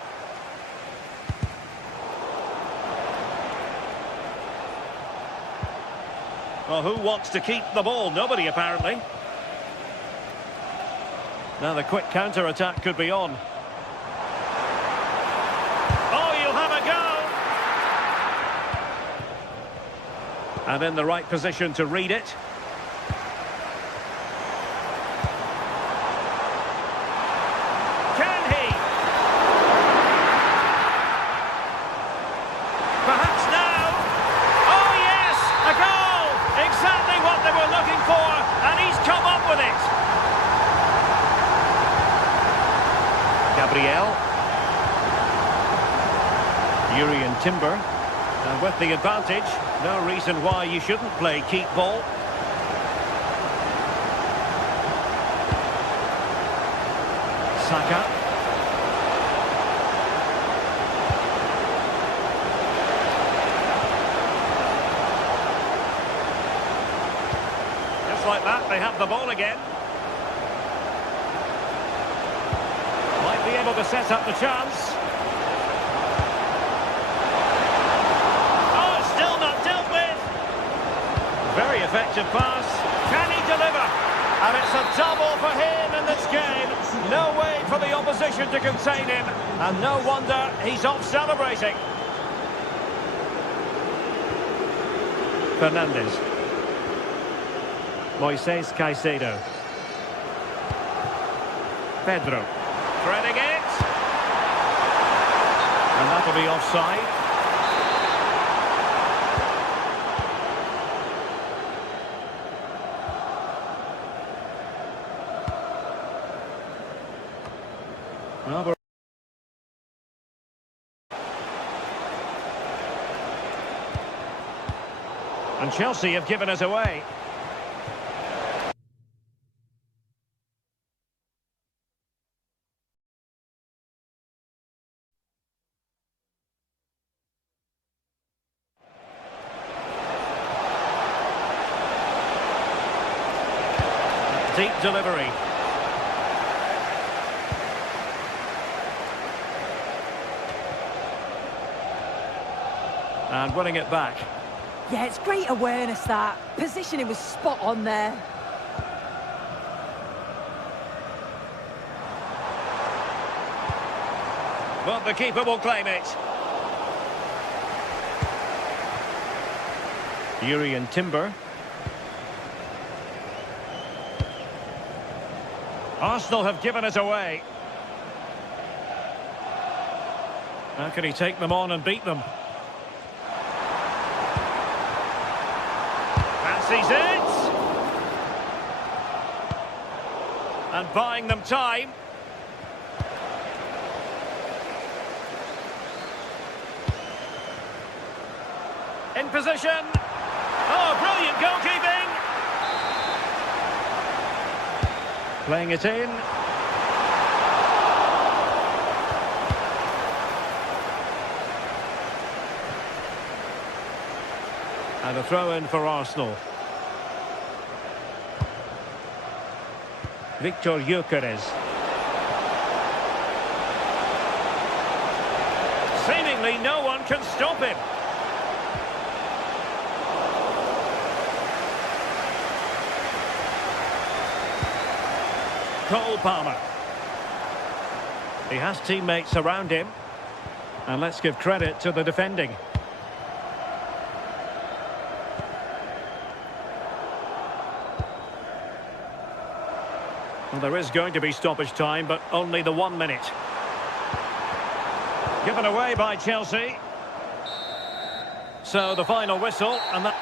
Well, who wants to keep the ball? Nobody, apparently. Now the quick counter-attack could be on. Oh, you'll have a go! And in the right position to read it. Can he? Perhaps now. Oh, yes! A goal! Exactly what they were looking for, and he's come up with it. Gabriel. Jurrien Timber. And with the advantage, no reason why you shouldn't play keep ball. Saka. Just like that, they have the ball again. Might be able to set up the chance. Oh, still not dealt with. Very effective pass. Can he deliver? And it's a double for him in this game. No way for the opposition to contain him. And no wonder he's off celebrating. Fernandes. Moises Caicedo. Pedro. Threading it. And that'll be offside. Well, and Chelsea have given us away. Deep delivery. And winning it back. Yeah, it's great awareness, that. Positioning was spot on there. But the keeper will claim it. Yuri Timber. Arsenal have given us away. How can he take them on and beat them? Fancies it! And buying them time. In position. Oh, brilliant goalkeeping! Playing it in. And a throw-in for Arsenal. Victor Gyökeres. Seemingly no one can stop him. Cole Palmer. He has teammates around him. And let's give credit to the defending. Well, there is going to be stoppage time, but only the 1 minute. Given away by Chelsea. So the final whistle, and that...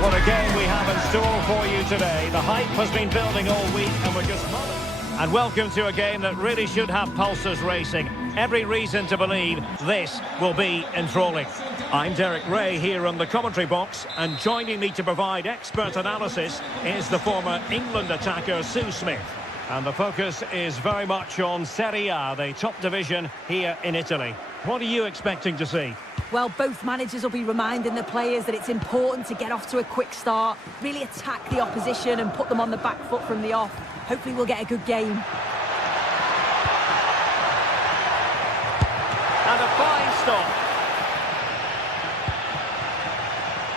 What a game we have in store for you today. The hype has been building all week and we're just... And welcome to a game that really should have pulses racing. Every reason to believe this will be enthralling. I'm Derek Ray here on the commentary box, and joining me to provide expert analysis is the former England attacker Sue Smith. And the focus is very much on Serie A, the top division here in Italy. What are you expecting to see? Well, both managers will be reminding the players that it's important to get off to a quick start, really attack the opposition and put them on the back foot from the off. Hopefully we'll get a good game. And a fine stop.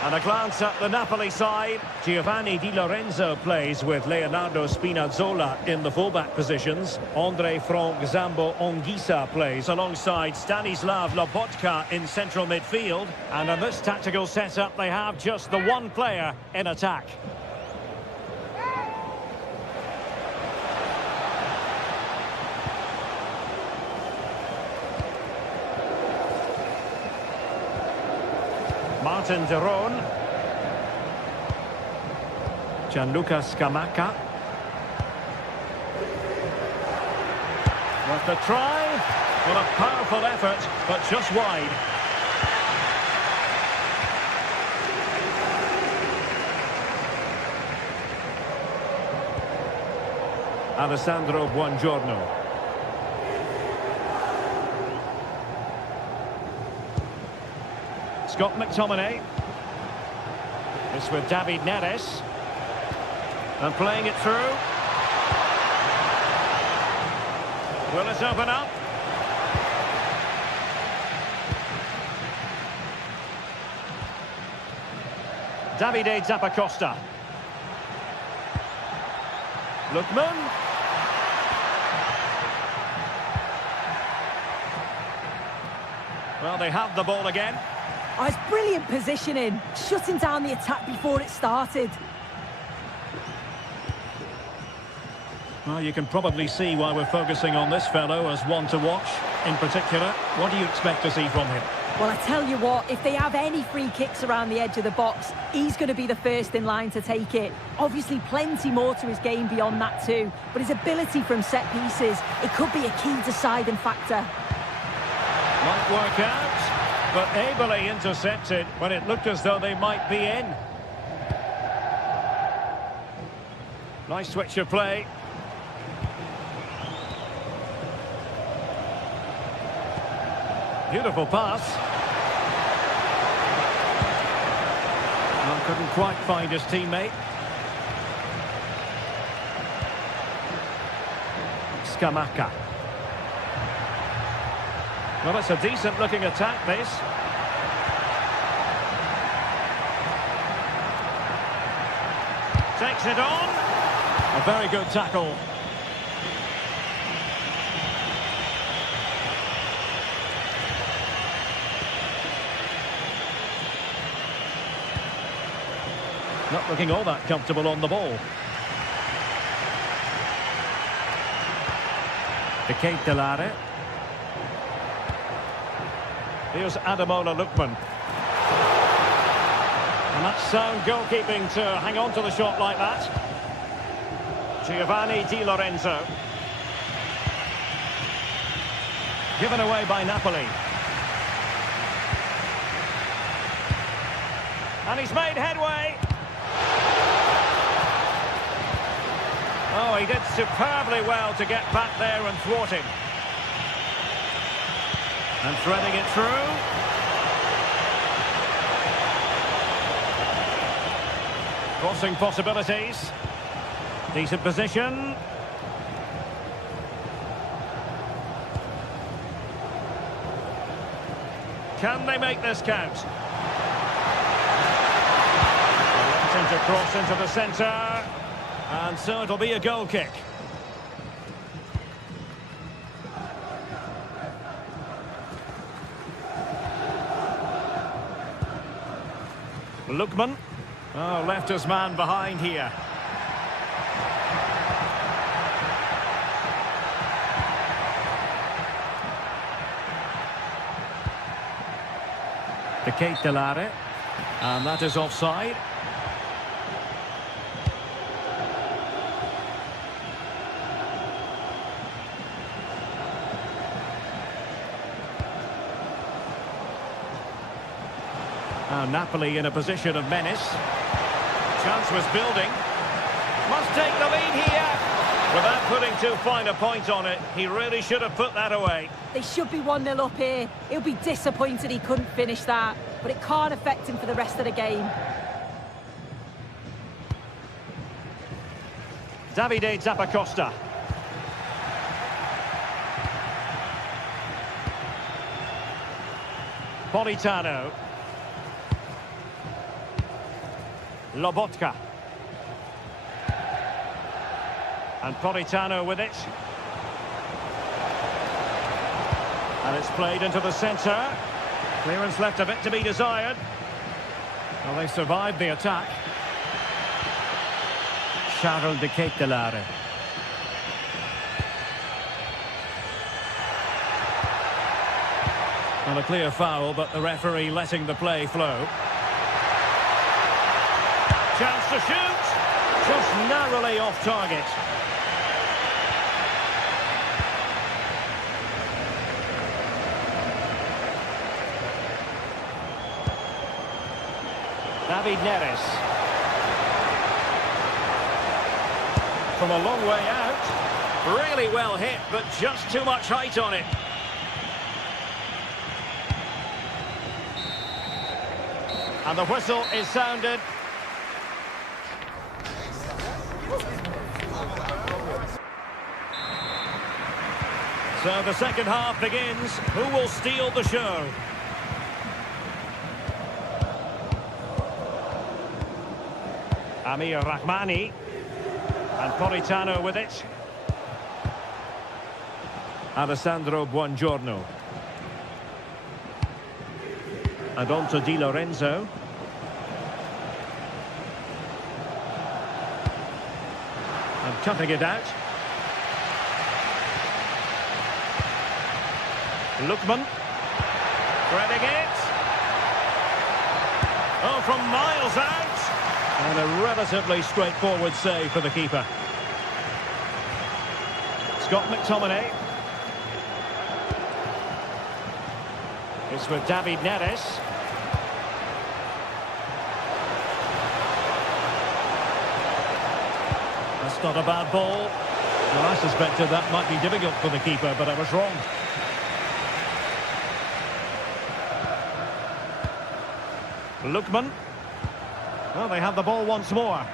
And a glance at the Napoli side. Giovanni Di Lorenzo plays with Leonardo Spinazzola in the fullback positions. Andre Frank Zambo Anguissa plays alongside Stanislav Lobotka in central midfield. And in this tactical setup, they have just the one player in attack. Martin de Roon. Gianluca Scamacca. With the try. Well, a powerful effort, but just wide. Alessandro Buongiorno. Scott McTominay. This with David Neres. And playing it through. Will it open up? Davide Zappacosta. Lookman. Well, they have the ball again. Oh, it's brilliant positioning, shutting down the attack before it started. Well, you can probably see why we're focusing on this fellow as one to watch. In particular, what do you expect to see from him? Well, I tell you what, if they have any free kicks around the edge of the box, he's going to be the first in line to take it. Obviously, plenty more to his game beyond that too, but his ability from set pieces, it could be a key deciding factor. Might work out, but ably intercepted when it looked as though they might be in. Nice switch of play. Beautiful pass. Well, couldn't quite find his teammate. Scamacca. Well, it's a decent-looking attack, this. Takes it on. A very good tackle. Not looking all that comfortable on the ball. Delare. Here's Ademola Lookman. And that's sound goalkeeping to hang on to the shot like that. Giovanni Di Lorenzo. Given away by Napoli. And he's made headway. Oh, he did superbly well to get back there and thwart him. And threading it through. Crossing possibilities. Decent position. Can they make this count? To cross into the centre. And so it'll be a goal kick. Lookman. Oh, left his man behind here. Delare. And that is offside. Now Napoli in a position of menace. Chance was building. Must take the lead here. Without putting too fine a point on it, he really should have put that away. They should be 1-0 up here. He'll be disappointed he couldn't finish that, but it can't affect him for the rest of the game. Davide Zappacosta. Politano. Lobotka. And Politano with it. And it's played into the centre. Clearance left a bit to be desired. Well, they survived the attack. Charles de Ketelare. Well, a clear foul, but the referee letting the play flow. Chance to shoot. Just narrowly off target. David Neres. From a long way out. Really well hit, but just too much height on it. And the whistle is sounded. So the second half begins. Who will steal the show? Amir Rahmani. And Politano with it. Alessandro Buongiorno. And on to Di Lorenzo. And cutting it out. Lookman. Threading it. Oh, from miles out. And a relatively straightforward save for the keeper. Scott McTominay. It's with David Neres. That's not a bad ball. Well, I suspected that might be difficult for the keeper, but I was wrong. Lookman. Well, they have the ball once more.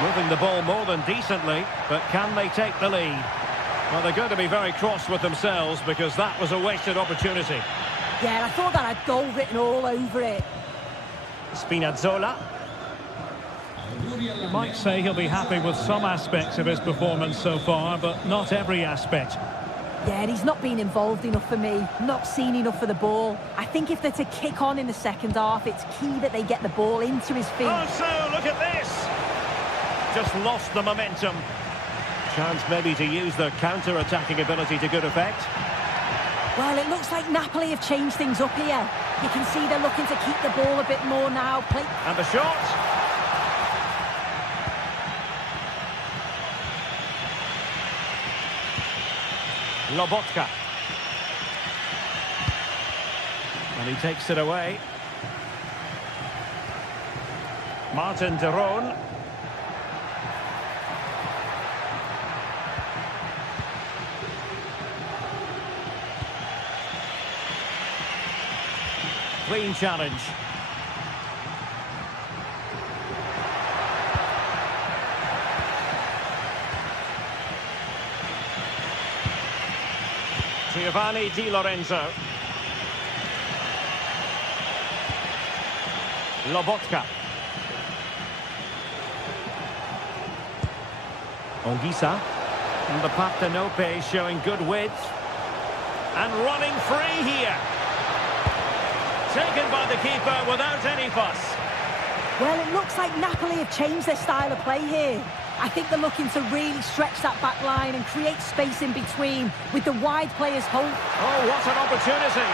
Moving the ball more than decently, but can they take the lead? Well, they're going to be very cross with themselves because that was a wasted opportunity. Yeah, I thought that had goal written all over it. Spinazzola. You might say he'll be happy with some aspects of his performance so far, but not every aspect. Yeah, he's not been involved enough for me, not seen enough for the ball. I think if they're to kick on in the second half, it's key that they get the ball into his feet. Oh, so look at this! Just lost the momentum. Chance maybe to use their counter-attacking ability to good effect. Well, it looks like Napoli have changed things up here. You can see they're looking to keep the ball a bit more now. And the shot! Lobotka. And he takes it away. Martin de Roon. Clean challenge. Giovanni Di Lorenzo. Lobotka. Ongisa. And the Partenope showing good width. And running free here. Taken by the keeper without any fuss. Well, it looks like Napoli have changed their style of play here. I think they're looking to really stretch that back line and create space in between with the wide players hold. Oh, what an opportunity.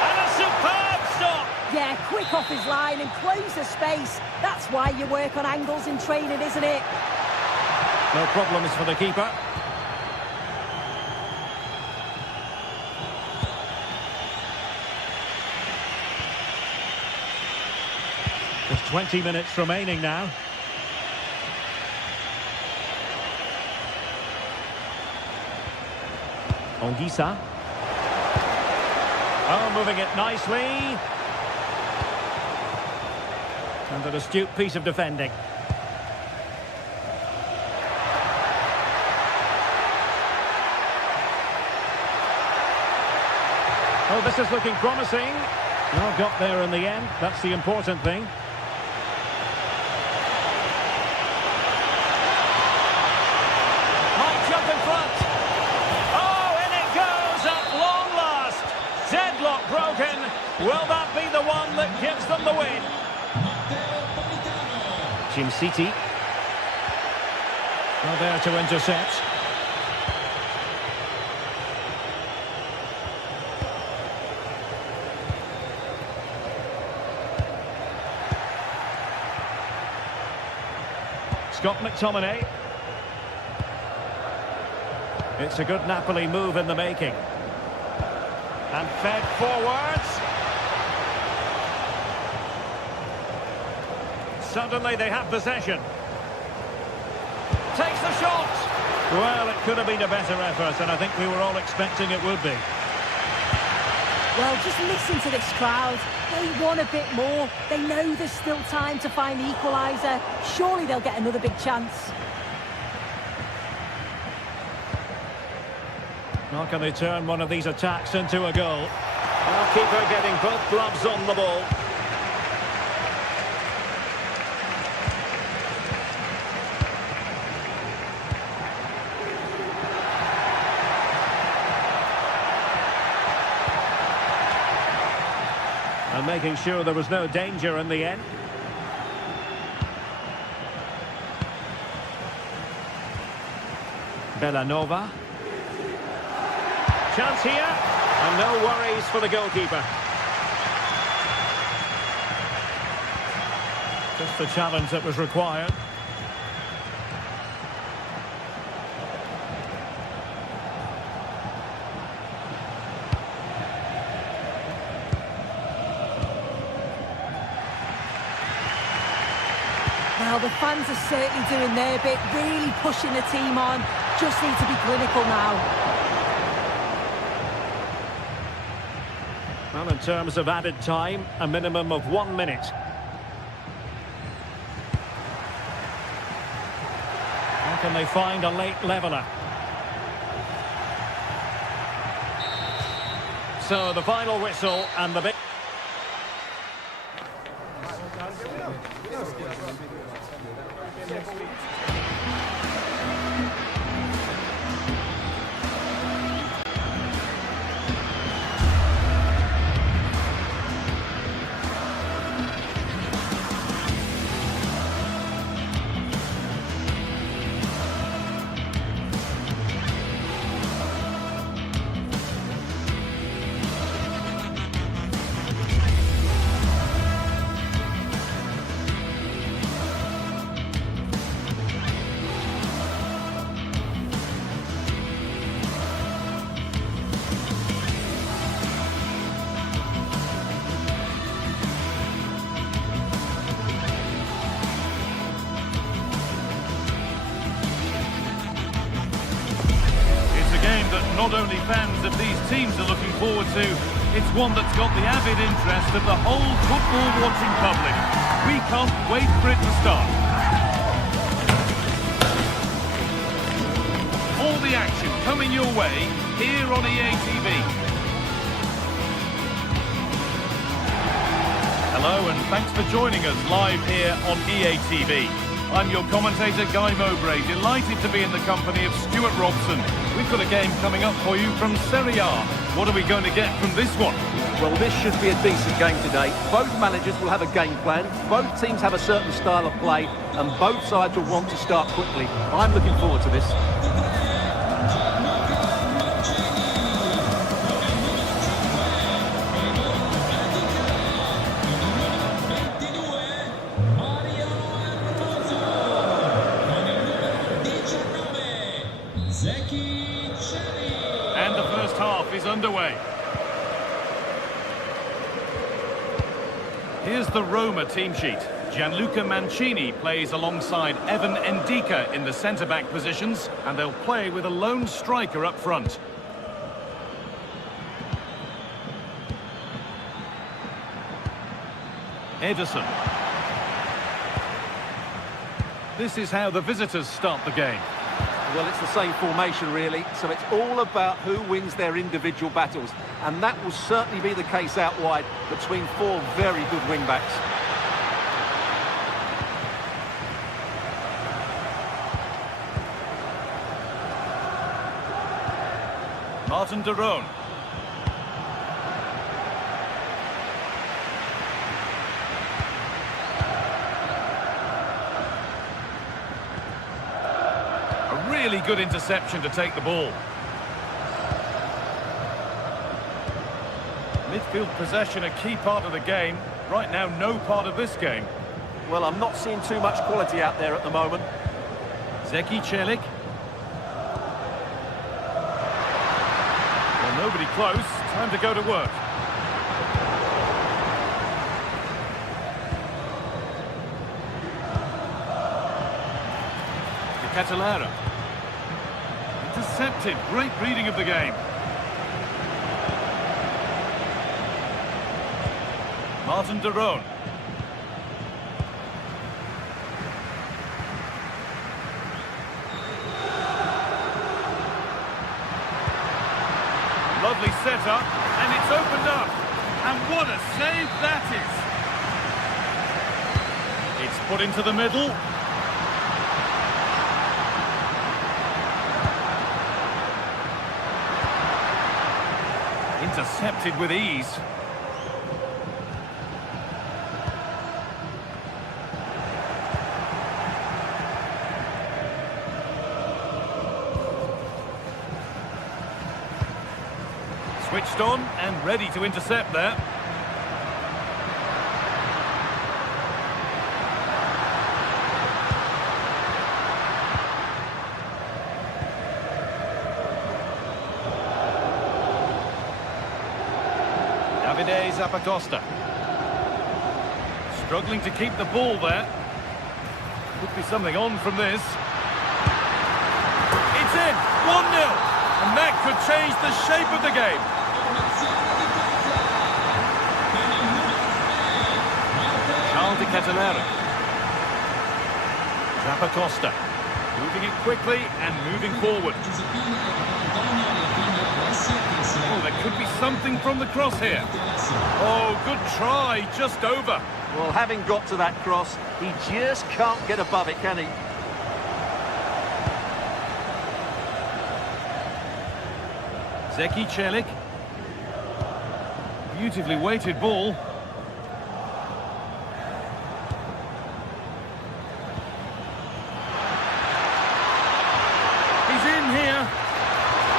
And a superb stop. Yeah, quick off his line and close the space. That's why you work on angles in training, isn't it? No problems for the keeper. Just 20 minutes remaining now. Ongisa. Oh, moving it nicely. And an astute piece of defending. Oh, this is looking promising. Well, got there in the end. That's the important thing. Might jump in front. Oh, in it goes at long last. Deadlock broken. Will that be the one that gives them the win? Jim City. Well, there to intercept. Scott McTominay. It's a good Napoli move in the making. And fed forwards. Suddenly they have possession. Takes the shot. Well, it could have been a better effort, and I think we were all expecting it would be. Well, just listen to this crowd. They want a bit more. They know there's still time to find the equaliser. Surely they'll get another big chance. How can they turn one of these attacks into a goal? Well, keeper getting both gloves on the ball. And making sure there was no danger in the end. Bellanova. Chance here, and no worries for the goalkeeper. Just the challenge that was required. Well, the fans are certainly doing their bit, really pushing the team on. Just need to be clinical now. Well, in terms of added time, a minimum of 1 minute. How can they find a late leveller? So the final whistle and the big... Not only fans of these teams are looking forward to, it's one that's got the avid interest of the whole football-watching public. We can't wait for it to start. All the action coming your way here on EA TV. Hello and thanks for joining us live here on EA TV. I'm your commentator, Guy Mowbray, delighted to be in the company of Stuart Robson. We've got a game coming up for you from Serie A. What are we going to get from this one? Well, this should be a decent game today. Both managers will have a game plan. Both teams have a certain style of play, and both sides will want to start quickly. I'm looking forward to this. And the first half is underway. Here's the Roma team sheet. Gianluca Mancini plays alongside Evan Ndika in the centre-back positions, and they'll play with a lone striker up front. Ederson. This is how the visitors start the game. Well, it's the same formation, really, so it's all about who wins their individual battles, and that will certainly be the case out wide between four very good wing-backs. Martin de Roon. A really good interception to take the ball. Midfield possession, a key part of the game. Right now, no part of this game. Well, I'm not seeing too much quality out there at the moment. Zeki Celik. Well, nobody close. Time to go to work. Catalera. Intercepted. Great reading of the game. Martin de Roon. Lovely setup, and it's opened up. And what a save that is. It's put into the middle. Intercepted with ease. Switched on and ready to intercept there. Davide Zappacosta. Struggling to keep the ball there. Could be something on from this. It's in! 1-0! And that could change the shape of the game. Charles de Catalera. Zappacosta. Moving it quickly and moving forward. Oh, there could be something from the cross here. Oh, good try, just over. Well, having got to that cross, he just can't get above it, can he? Zeki Celik. Beautifully weighted ball. He's in here.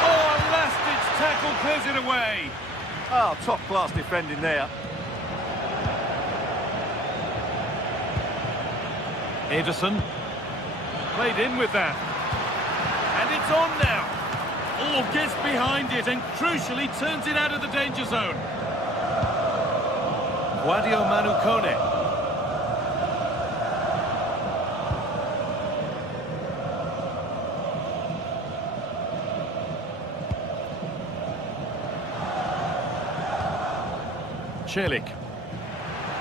Oh, a last-ditch tackle clears it away. Oh, top-class defending there. Ederson. Played in with that. And it's on now. Oh, gets behind it and crucially turns it out of the danger zone. Guadio Manucone. Celik.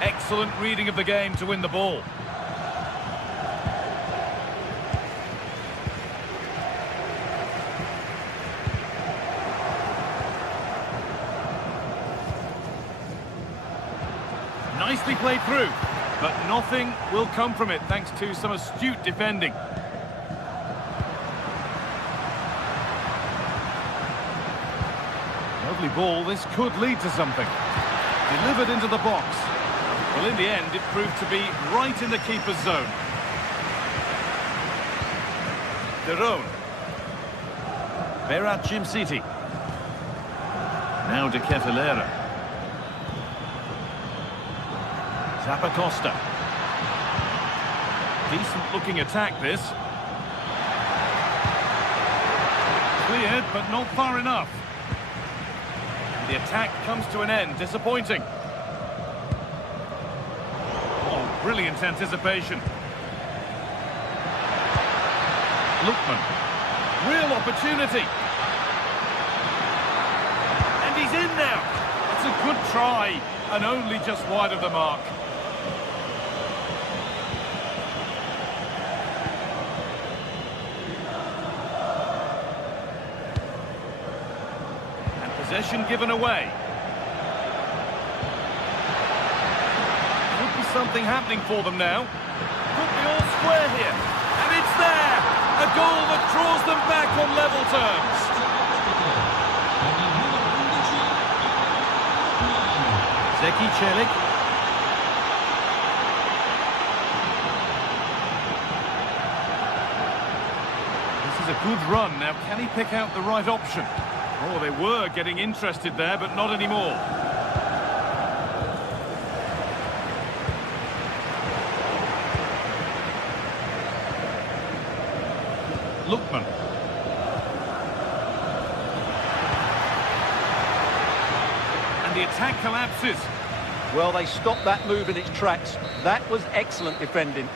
Excellent reading of the game to win the ball. Nicely played through, but nothing will come from it thanks to some astute defending. Lovely ball, this could lead to something. Delivered into the box. Well, in the end, it proved to be right in the keeper's zone. De Roon. Berat Jimsiti. Now de Catalera. Zappacosta. Decent-looking attack, this. Cleared, but not far enough. The attack comes to an end. Disappointing. Oh, brilliant anticipation. Lookman. Real opportunity. And he's in now. It's a good try, and only just wide of the mark. Possession given away. Could be something happening for them now. Could be all square here. And it's there! A goal that draws them back on level terms. Zeki Celik. This is a good run. Now, can he pick out the right option? Oh, they were getting interested there, but not anymore. Lookman. And the attack collapses. Well, they stopped that move in its tracks. That was excellent defending.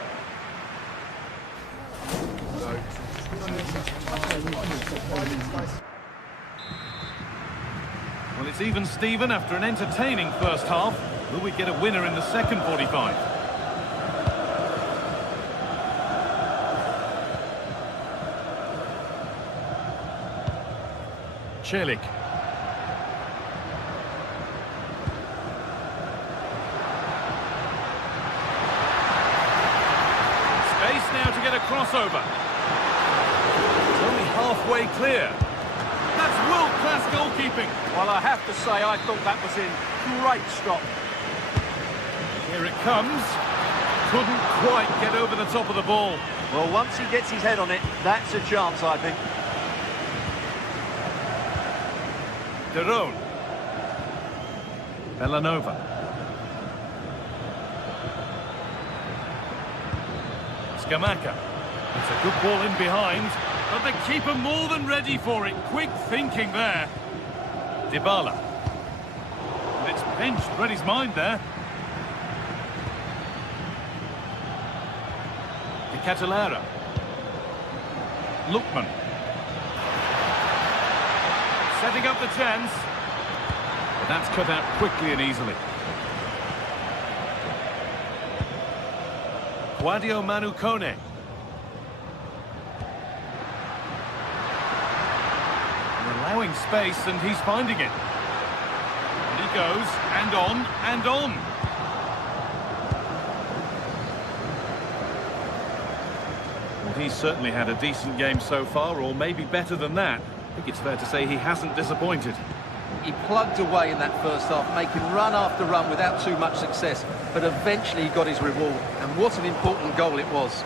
Well, it's even Steven after an entertaining first half. Will we get a winner in the second 45? Celik. Space now to get a crossover. It's only halfway clear. That's world-class goalkeeping. Well, I have to say, I thought that was in. Great stop. Here it comes. Couldn't quite get over the top of the ball. Well, once he gets his head on it, that's a chance, I think. Derone. Bellanova. Scamacca. It's a good ball in behind, but the keeper more than ready for it. Quick thinking there. Dybala. And it's pinched, read his mind there. De Catalera. Lookman. Setting up the chance. But that's cut out quickly and easily. Quadio Manu Kone. Allowing space, and he's finding it. And he goes, and on, and on. Well, he's certainly had a decent game so far, or maybe better than that. I think it's fair to say he hasn't disappointed. He plugged away in that first half, making run after run without too much success, but eventually he got his reward, and what an important goal it was.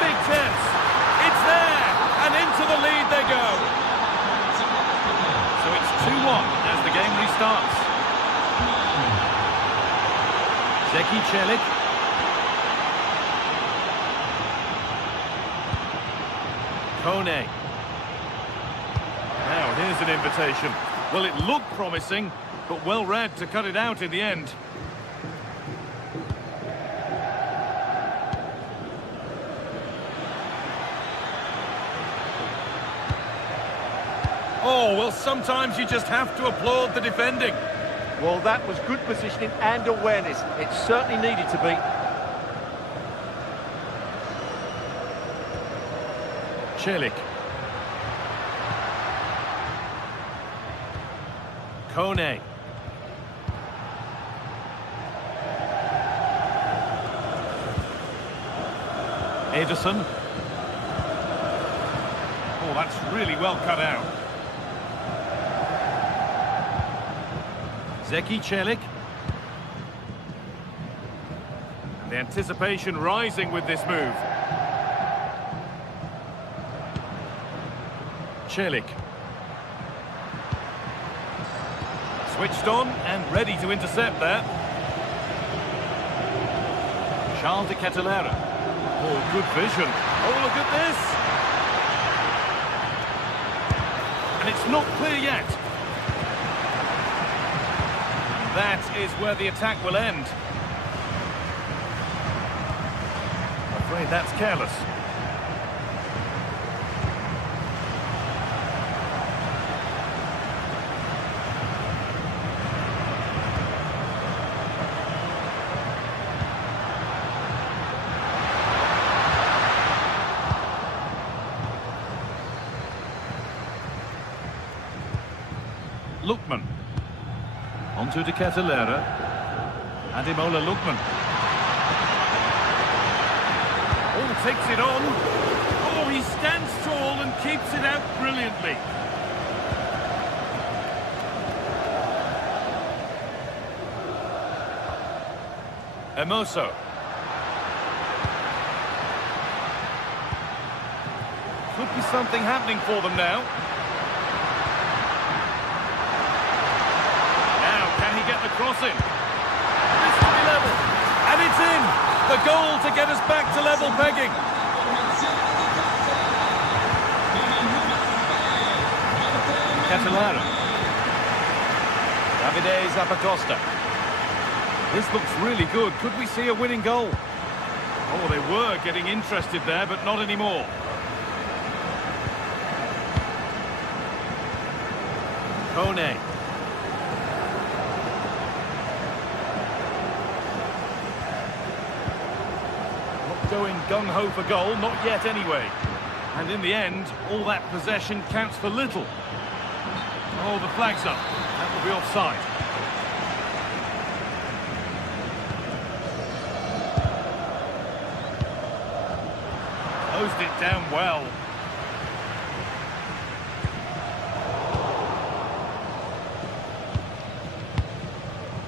Big chance. It's there, and into the lead they go. So it's 2-1 as the game restarts. Zeki Celik. Kone. Now, here's an invitation. Well, it looked promising, but well read to cut it out in the end. Oh, well, sometimes you just have to applaud the defending. Well, that was good positioning and awareness. It certainly needed to be. Celik. Kone. Ederson. Oh, that's really well cut out. Zeki Celik. The anticipation rising with this move. Celik. Switched on and ready to intercept there. Charles de Catalera. Oh, good vision. Oh, look at this. And it's not clear yet. And that is where the attack will end. I'm afraid that's careless. On to De Ketelaere. Ademola Lookman. Oh, takes it on. Oh, he stands tall and keeps it out brilliantly. Hermoso. Could be something happening for them now. Now, can he get the cross in? This could be level. And it's in! The goal to get us back to level pegging. Ketelaere. Davide Zappacosta. This looks really good. Could we see a winning goal? Oh, they were getting interested there, but not anymore. Kone. Not going gung-ho for goal, not yet anyway. And in the end, all that possession counts for little. Oh, the flag's up. That will be offside. Closed it down well.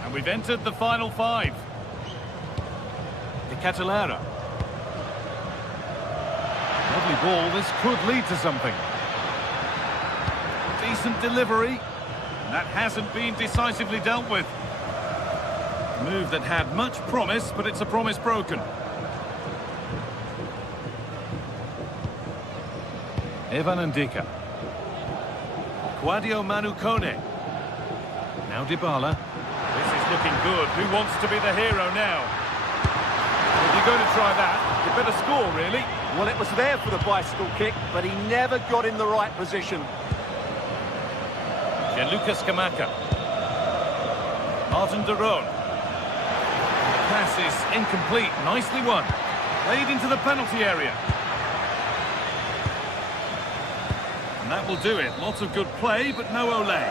And we've entered the final five. De Ketelaere. Lovely ball, this could lead to something. Decent delivery. That hasn't been decisively dealt with. A move that had much promise, but it's a promise broken. Evan Ndika. Quadio Manu Kone. Now Dybala. This is looking good. Who wants to be the hero now? If you're going to try that, you better score, really. Well, it was there for the bicycle kick, but he never got in the right position. Gianluca Scamacca. Martin de Roon. The pass is incomplete. Nicely won. Played into the penalty area. And that will do it. Lots of good play, but no Olé.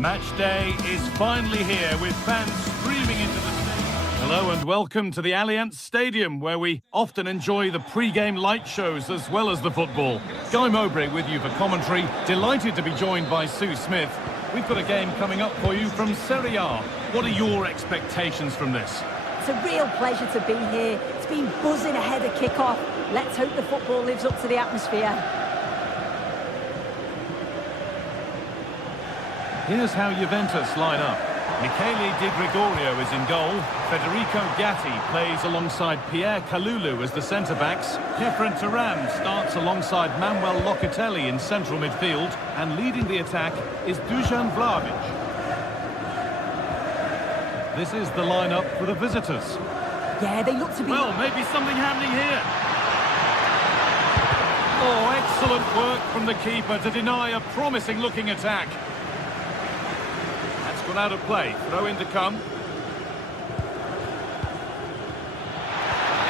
Match day is finally here with fans streaming into the stadium. Hello and welcome to the Allianz Stadium, where we often enjoy the pre-game light shows as well as the football. Guy Mowbray with you for commentary. Delighted to be joined by Sue Smith. We've got a game coming up for you from Serie A. What are your expectations from this? It's a real pleasure to be here. It's been buzzing ahead of kick-off. Let's hope the football lives up to the atmosphere. Here's how Juventus line up. Michele Di Gregorio is in goal. Federico Gatti plays alongside Pierre Kalulu as the centre-backs. Kefren Turan starts alongside Manuel Locatelli in central midfield. And leading the attack is Dusan Vlahovic. This is the lineup for the visitors. Yeah, they look to be... Well, maybe something happening here. Oh, excellent work from the keeper to deny a promising-looking attack. That's gone out of play. Throw in to come.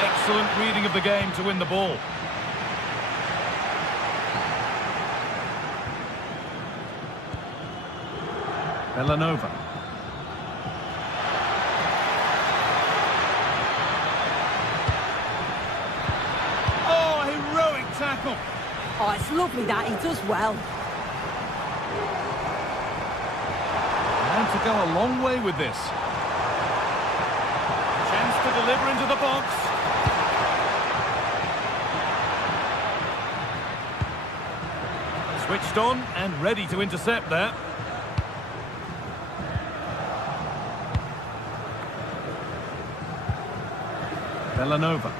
Excellent reading of the game to win the ball. Villanova. Oh, heroic tackle. Oh, it's lovely that. He does well. And to go a long way with this. Chance to deliver into the box. Switched on and ready to intercept there. Villanova.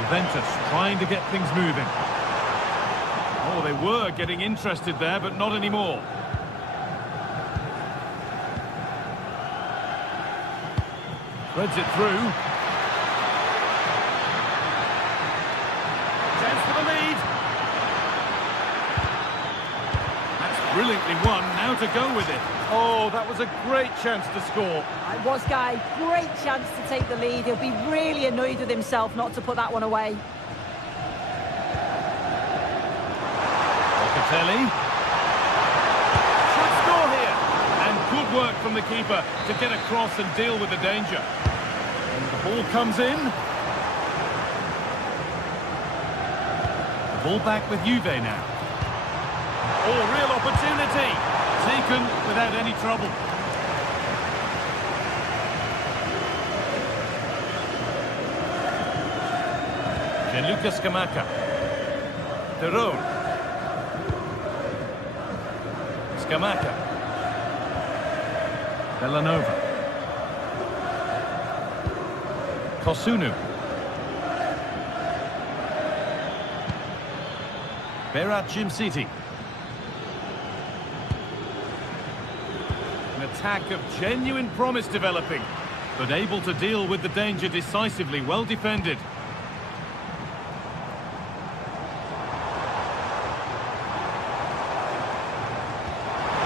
Juventus trying to get things moving. Oh, they were getting interested there, but not anymore. Threads it through. Chance for the lead. That's brilliantly won. Now to go with it. Oh, that was a great chance to score. It was, Guy. Great chance to take the lead. He'll be really annoyed with himself not to put that one away. Locatelli. Should score here. And good work from the keeper to get across and deal with the danger. And the ball comes in. The ball back with Juve now. Oh, real opportunity. Taken without any trouble. Gianluca Scamacca. Terone. Scamacca. Villanova. Kosunu. Berat Jimsiti. An attack of genuine promise developing, but able to deal with the danger decisively. Well defended.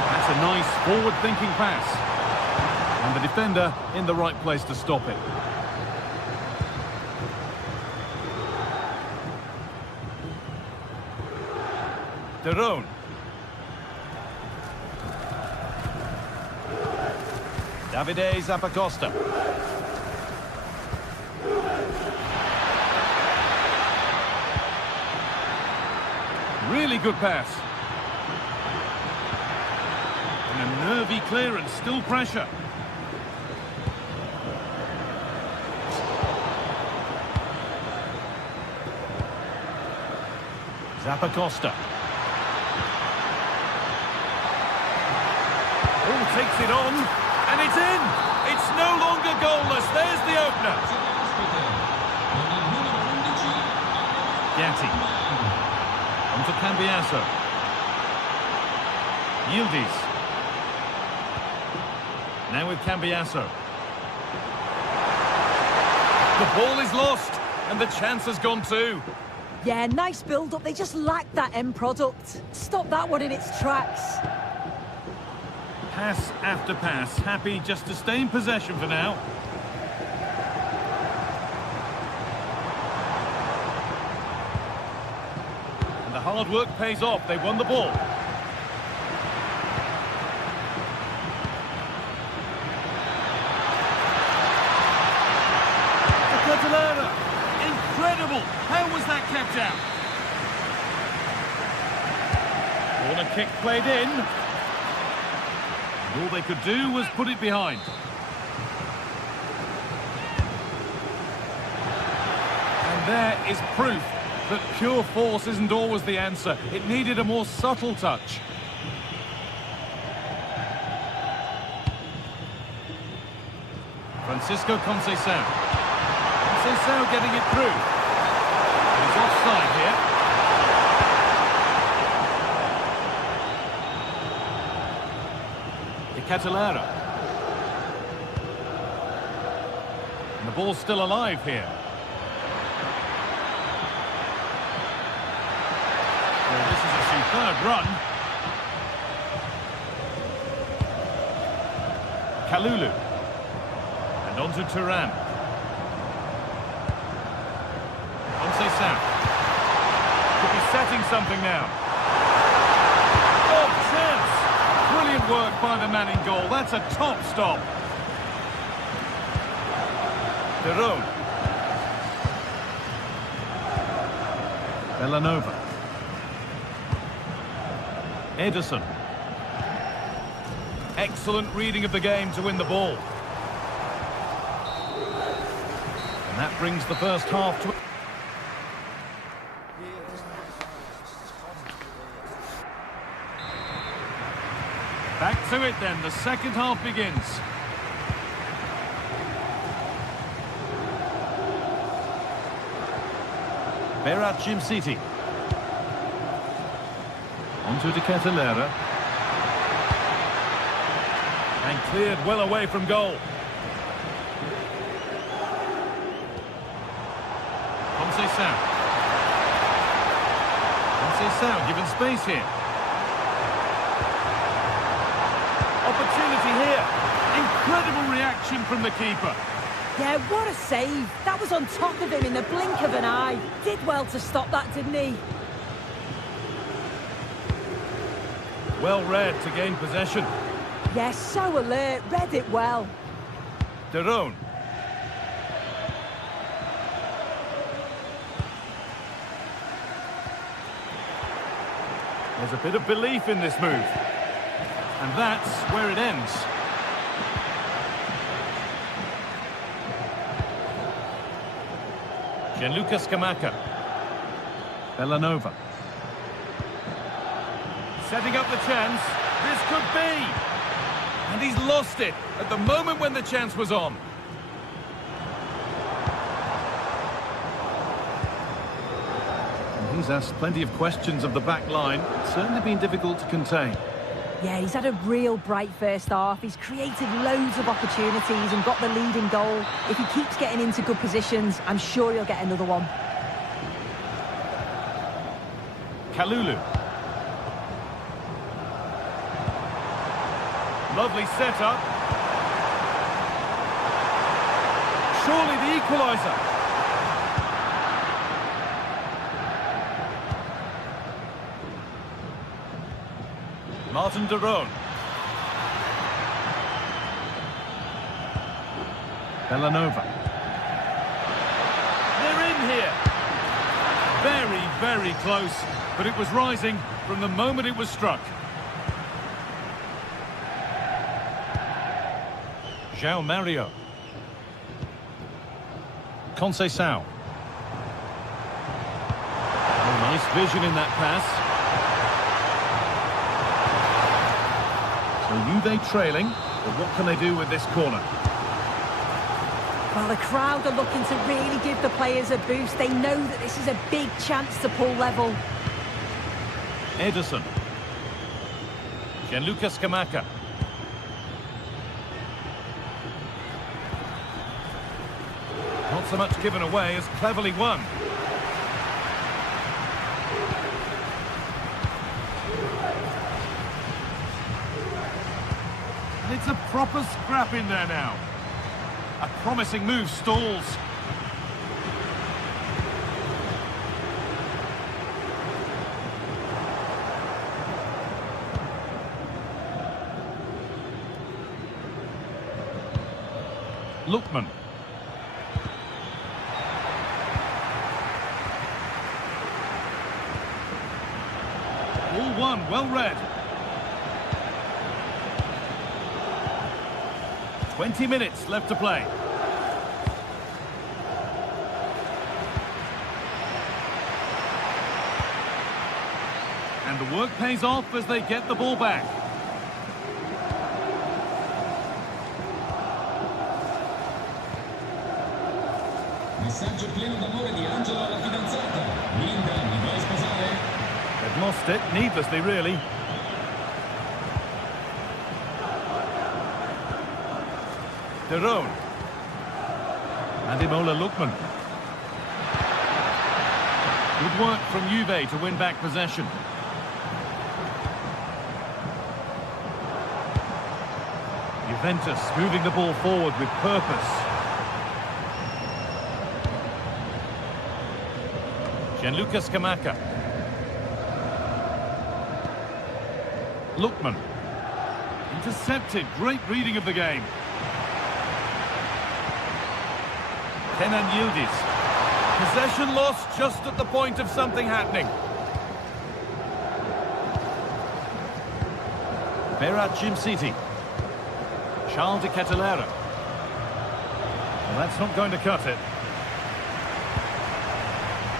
That's a nice forward-thinking pass. And the defender in the right place to stop it. Terone. Davide Zappacosta. Really good pass. And a nervy clearance, still pressure. Zappacosta. Oh, takes it on. And it's in! It's no longer goalless. There's the opener. Gatti. On to Cambiaso. Yildiz. Now with Cambiaso. The ball is lost, and the chance has gone too. Yeah, nice build-up. They just lack that end product. Stop that one in its tracks. Pass after pass, happy just to stay in possession for now. And the hard work pays off, they won the ball. Atalanta, incredible! How was that kept out? Corner kick played in. All they could do was put it behind. And there is proof that pure force isn't always the answer. It needed a more subtle touch. Francisco Conceição. Conceição getting it through. He's offside here. Catalara. And the ball's still alive here. Well, this is a superb run. Kalulu. And on to Turan. Conceição. Could be setting something now. Oh, chance! Brilliant work by the man in goal. That's a top stop. De Roon. Bellanova. Ederson. Excellent reading of the game to win the ball. And that brings the first half to... Back to it then, the second half begins. Berat Jimsiti. Onto De Ketelera. And cleared well away from goal. Conceição. Conceição given space here. Opportunity here. Incredible reaction from the keeper. Yeah, what a save. That was on top of him in the blink of an eye. Did well to stop that, didn't he? Well read to gain possession. Yes, so alert. Read it well. De Roon. There's a bit of belief in this move. And that's where it ends. Gianluca Scamacca. Bellanova. Setting up the chance. This could be. And he's lost it at the moment when the chance was on. And he's asked plenty of questions of the back line. It's certainly been difficult to contain. Yeah, he's had a real bright first half. He's created loads of opportunities and got the leading goal. If he keeps getting into good positions, I'm sure he'll get another one. Kalulu. Lovely setup. Surely the equaliser. Martin de Roon. Bellanova. They're in here. Very, very close, but it was rising from the moment it was struck. João Mario. Conceição. Oh, nice vision in that pass. So Juve trailing, but what can they do with this corner? Well, the crowd are looking to really give the players a boost. They know that this is a big chance to pull level. Ederson. Gianluca Scamacca. Not so much given away as cleverly won. And it's a proper scrap in there now. A promising move stalls. Lookman. All one, well read. 20 minutes left to play. And the work pays off as they get the ball back. Messaggio pieno d'amore di Angela alla fidanzata. Linda, mi vuoi sposare? They've lost it, needlessly really. De Roon. Ademola Lookman. Good work from Juve to win back possession. Juventus moving the ball forward with purpose. Gianluca Scamacca. Lookman. Intercepted. Great reading of the game. Kenan Yildiz. Possession lost just at the point of something happening. Berat City. Charles de Ketelera. Well, that's not going to cut it.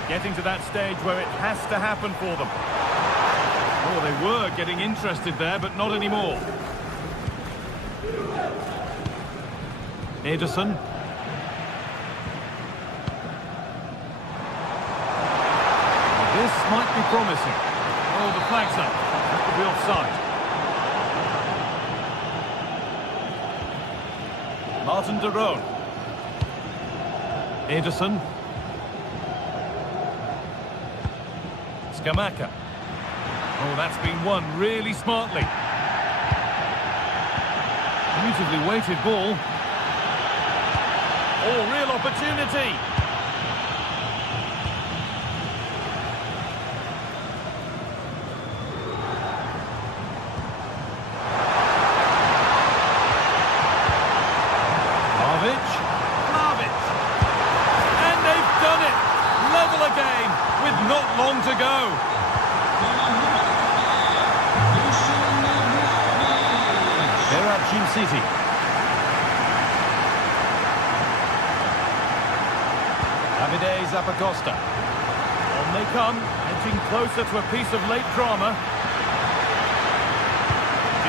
Getting to that stage where it has to happen for them. Oh, they were getting interested there, but not anymore. Ederson. This might be promising. Oh, the flag's up. That could be offside. Martin de Roon. Ederson. Scamacca. Oh, that's been won really smartly. Beautifully weighted ball. Oh, real opportunity. And they've done it! Level again with not long to go. Berat City. Davide Zappacosta. On they come, edging closer to a piece of late drama.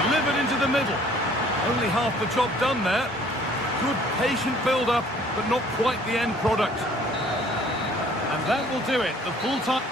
Delivered into the middle. Only half the job done there. Good patient build-up, but not quite the end product. And that will do it. The full time.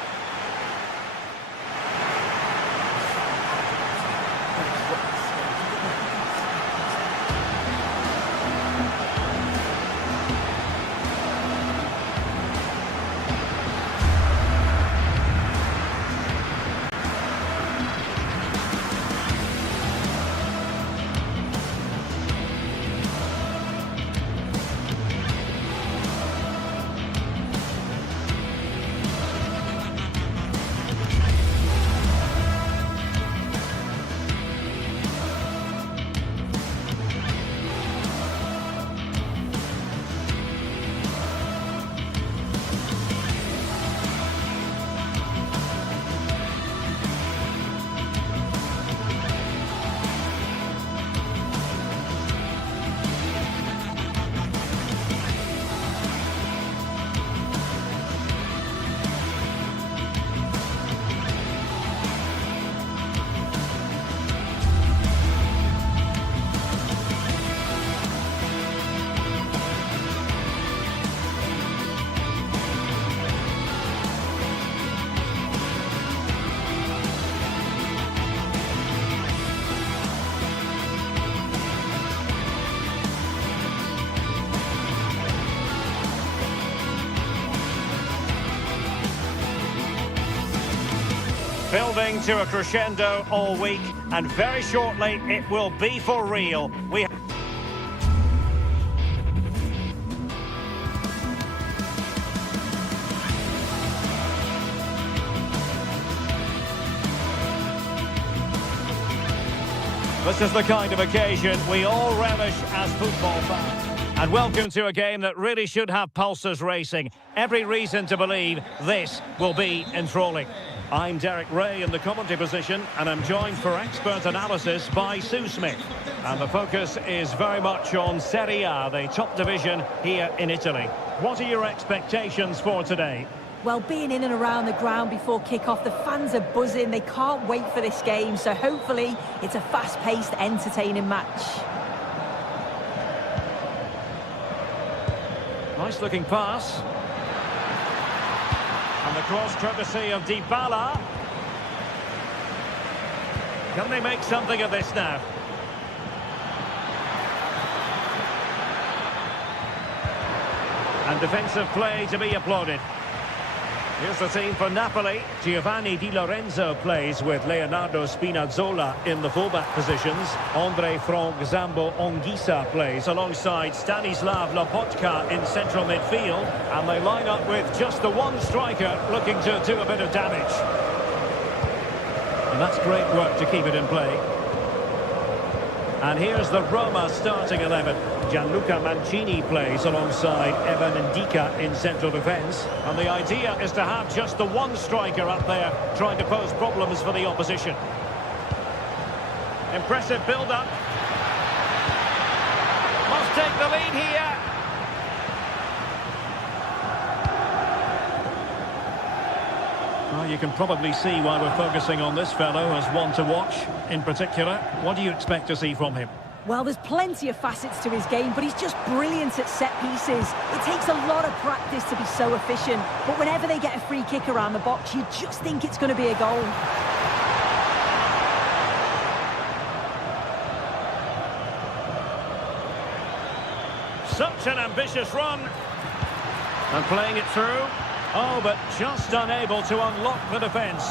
Building to a crescendo all week, and very shortly it will be for real. This is the kind of occasion we all relish as football fans. And welcome to a game that really should have pulses racing. Every reason to believe this will be enthralling. I'm Derek Ray in the commentary position, and I'm joined for expert analysis by Sue Smith. And the focus is very much on Serie A, the top division here in Italy. What are your expectations for today? Well, being in and around the ground before kick-off, the fans are buzzing. They can't wait for this game, so hopefully it's a fast-paced, entertaining match. Nice-looking pass. And the cross courtesy of Dybala. Can they make something of this now? And defensive play to be applauded. Here's the team for Napoli. Giovanni Di Lorenzo plays with Leonardo Spinazzola in the fullback positions. Andre Frank Zambo Onguisa plays alongside Stanislav Lobotka in central midfield. And they line up with just the one striker looking to do a bit of damage. And that's great work to keep it in play. And here's the Roma starting 11. Gianluca Mancini plays alongside Evan Ndika in central defence. And the idea is to have just the one striker up there trying to pose problems for the opposition. Impressive build-up. Must take the lead here. Well, you can probably see why we're focusing on this fellow as one to watch in particular. What do you expect to see from him? Well, there's plenty of facets to his game, but he's just brilliant at set pieces. It takes a lot of practice to be so efficient, but whenever they get a free kick around the box, you just think it's going to be a goal. Such an ambitious run. And playing it through. Oh, but just unable to unlock the defence.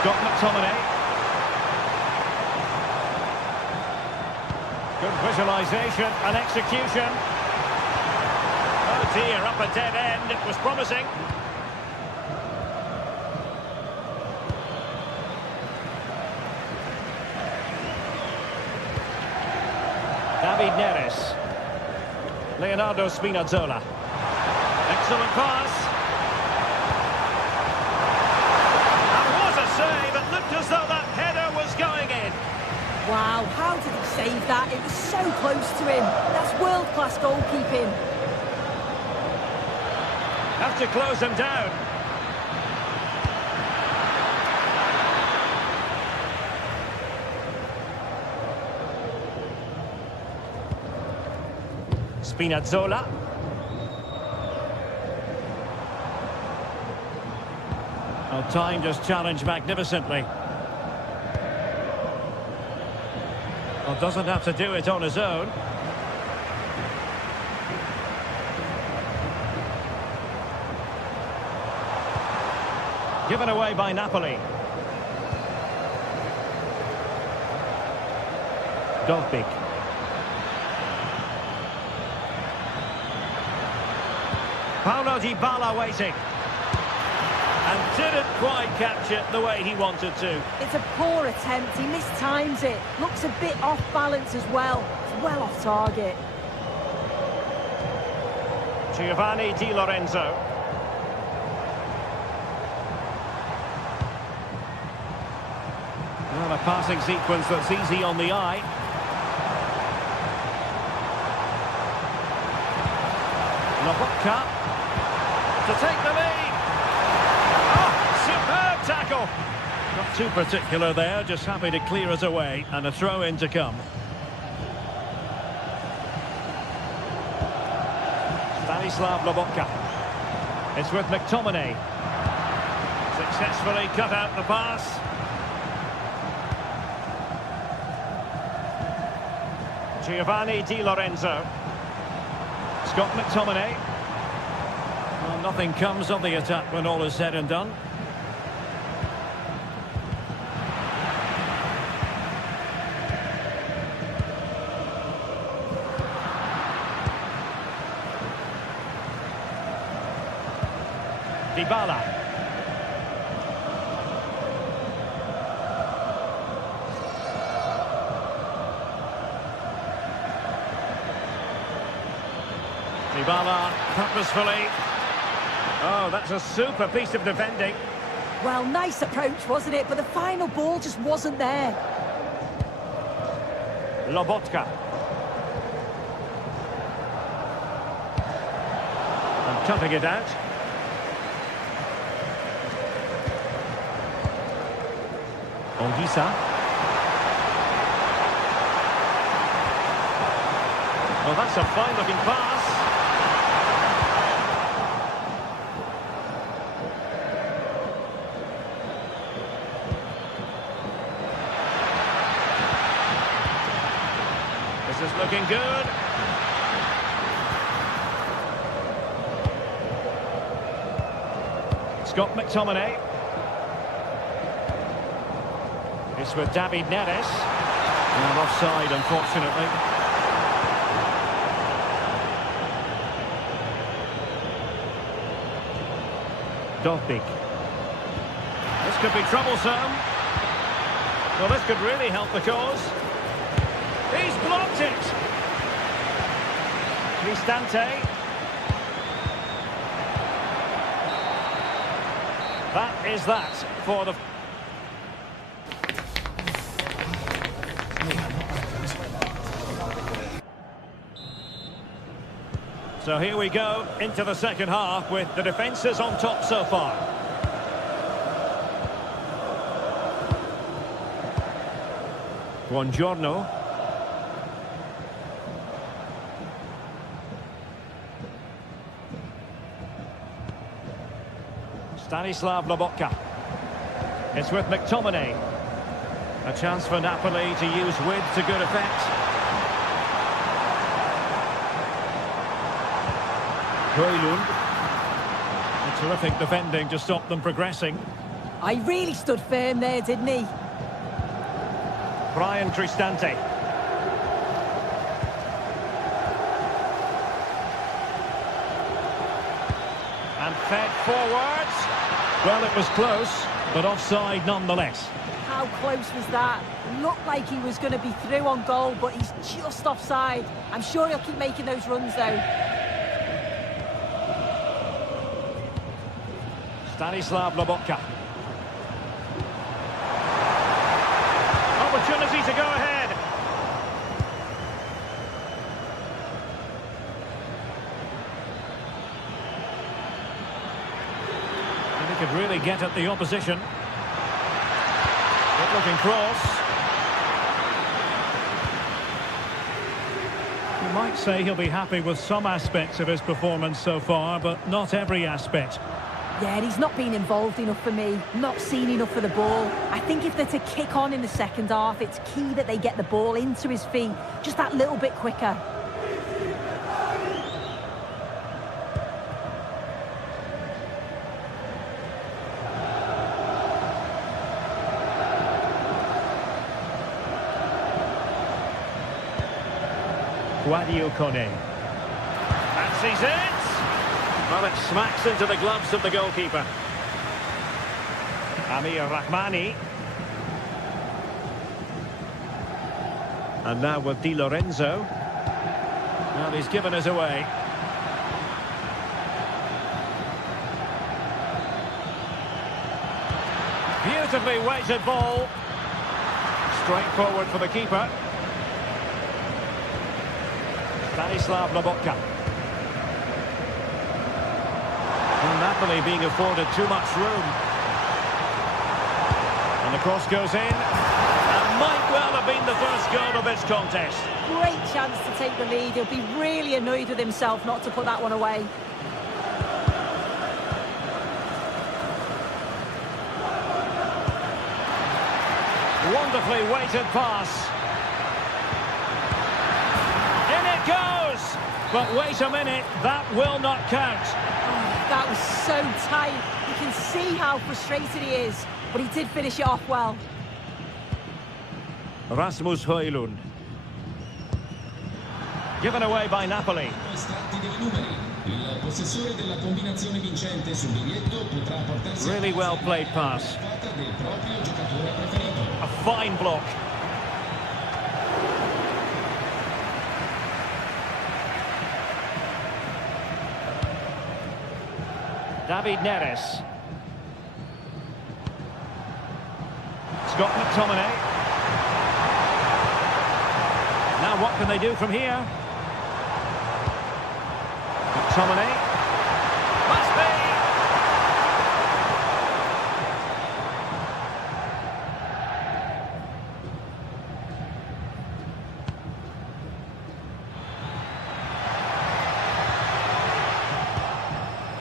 Scott McTominay. Good visualisation and execution. Oh dear, up a dead end. It was promising. David Neres. Leonardo Spinazzola. Excellent pass. And what a save! It looked as though that header was going in. Wow, how did he save that? It was so close to him. That's world-class goalkeeping. Have to close him down. Spinazzola. Well, timed his challenge magnificently. Well, doesn't have to do it on his own. Given away by Napoli. Dovbik. Paulo Dybala waiting. And didn't quite catch it the way he wanted to. It's a poor attempt. He mistimes it. Looks a bit off balance as well. It's well off target. Giovanni Di Lorenzo. Well, a passing sequence that's easy on the eye. Lobotka to take the lead. Oh, superb tackle. Not too particular there, just happy to clear it away, and a throw-in to come. Stanislav Lobotka. It's with McTominay. Successfully cut out the pass. Giovanni Di Lorenzo. Scott McTominay. Well, nothing comes of the attack when all is said and done. Dybala. Dybala purposefully. Oh, that's a super piece of defending. Well, nice approach, wasn't it? But the final ball just wasn't there. Lobotka. And cutting it out. Onguisa. Well, that's a fine-looking pass. looking good. Scott McTominay. It's with David Neres. And offside, unfortunately. Dovbik. This could be troublesome. Well, this could really help the cause. He's blocked it. Cristante. That is that for the... So here we go into the second half with the defences on top so far. Buongiorno. Stanislav Lobotka. It's with McTominay. A chance for Napoli to use width to good effect. Højlund. Terrific defending to stop them progressing. I really stood firm there, didn't he? Brian Cristante. And fed forwards. Well, it was close, but offside nonetheless. How close was that? Looked like he was going to be through on goal, but he's just offside. I'm sure he'll keep making those runs, though. Stanislav Lobotka. Opportunity to go ahead. And he could really get at the opposition. Good looking cross. You might say he'll be happy with some aspects of his performance so far, but not every aspect. Yeah, he's not been involved enough for me, not seen enough for the ball. I think if they're to kick on in the second half, it's key that they get the ball into his feet just that little bit quicker. Guadio Kone. Fancies it! Well, it smacks into the gloves of the goalkeeper. Amir Rahmani. And now with Di Lorenzo. Well, he's given us away. Beautifully weighted ball. Straight forward for the keeper. Stanislav Lobotka. Well, Napoli being afforded too much room. And the cross goes in. And might well have been the first goal of this contest. Great chance to take the lead. He'll be really annoyed with himself not to put that one away. Wonderfully weighted pass. In it goes! But wait a minute, that will not count. Oh, that was so tight. You can see how frustrated he is, but he did finish it off well. Rasmus Højlund. Given away by Napoli. Really well played pass. A fine block. David Neres. Scott McTominay. Now what can they do from here? McTominay. Must be!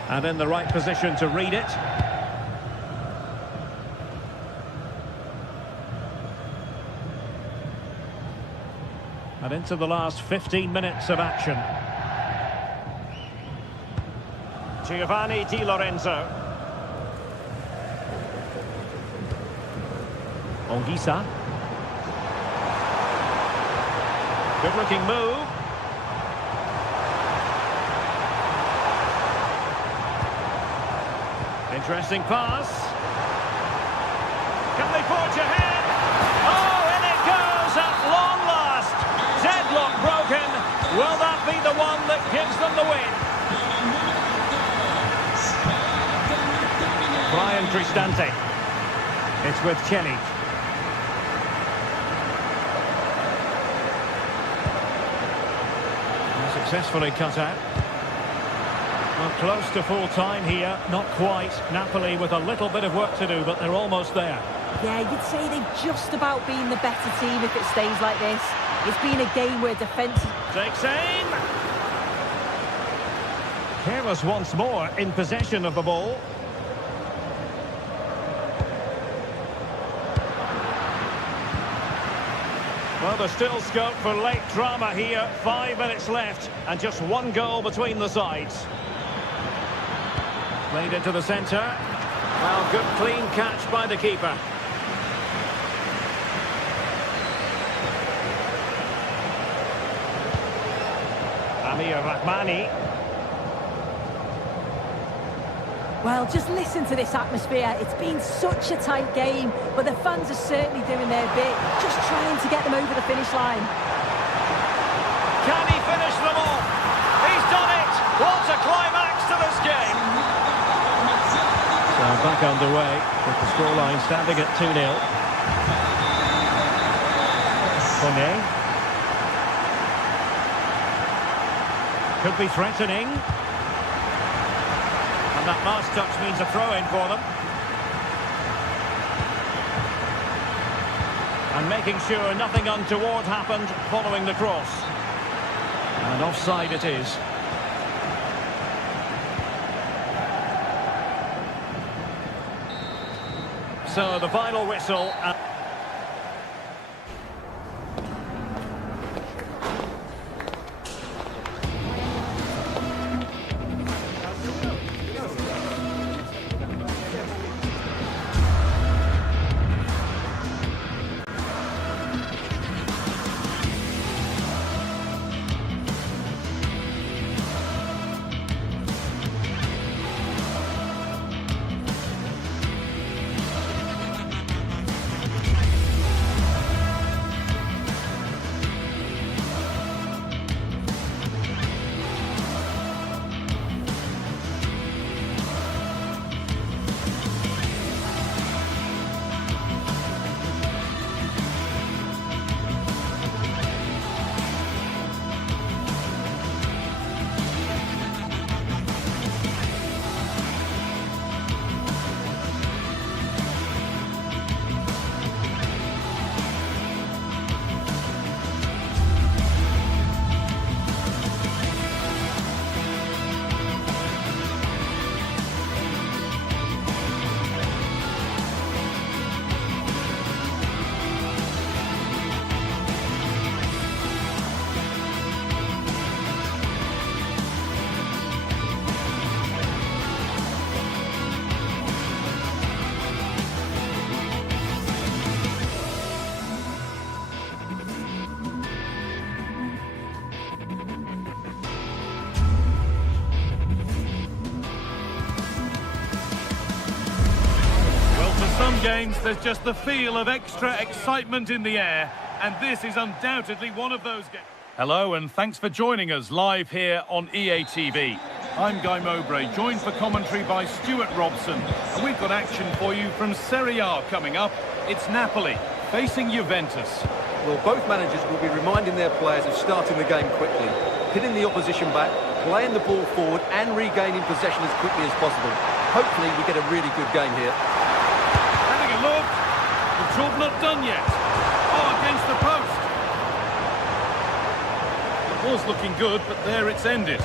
And in the right position to read it. And into the last 15 minutes of action. Giovanni Di Lorenzo. Ongisa. Good looking move. Interesting pass. Can they forge ahead? Oh, in it goes at long last. Deadlock broken. Will that be the one that gives them the win? Brian Cristante. It's with Chenny. Successfully cut out. Well, close to full time here, not quite. Napoli with a little bit of work to do, but they're almost there. Yeah, you'd say they've just about been the better team if it stays like this. It's been a game where defence Takes aim. Careless once more in possession of the ball. Well, there's still scope for late drama here. 5 minutes left and just one goal between the sides. Played into the centre. Well, good clean catch by the keeper. Amir Rahmani. Well, just listen to this atmosphere. It's been such a tight game, but the fans are certainly doing their bit, just trying to get them over the finish line. Can he finish them off? He's done it! What a climax to this game! So back underway with the scoreline standing at 2-0. Kone. Could be threatening. And that last touch means a throw-in for them. And making sure nothing untoward happened following the cross. And offside it is. So the final whistle. Some games, there's just the feel of extra excitement in the air, and this is undoubtedly one of those games. Hello, and thanks for joining us live here on EA TV. I'm Guy Mowbray, joined for commentary by Stuart Robson, and we've got action for you from Serie A coming up. It's Napoli facing Juventus. Well, both managers will be reminding their players of starting the game quickly, hitting the opposition back, playing the ball forward and regaining possession as quickly as possible. Hopefully we get a really good game here. Look, the job not done yet. Oh, against the post. It was looking good, but there it's ended.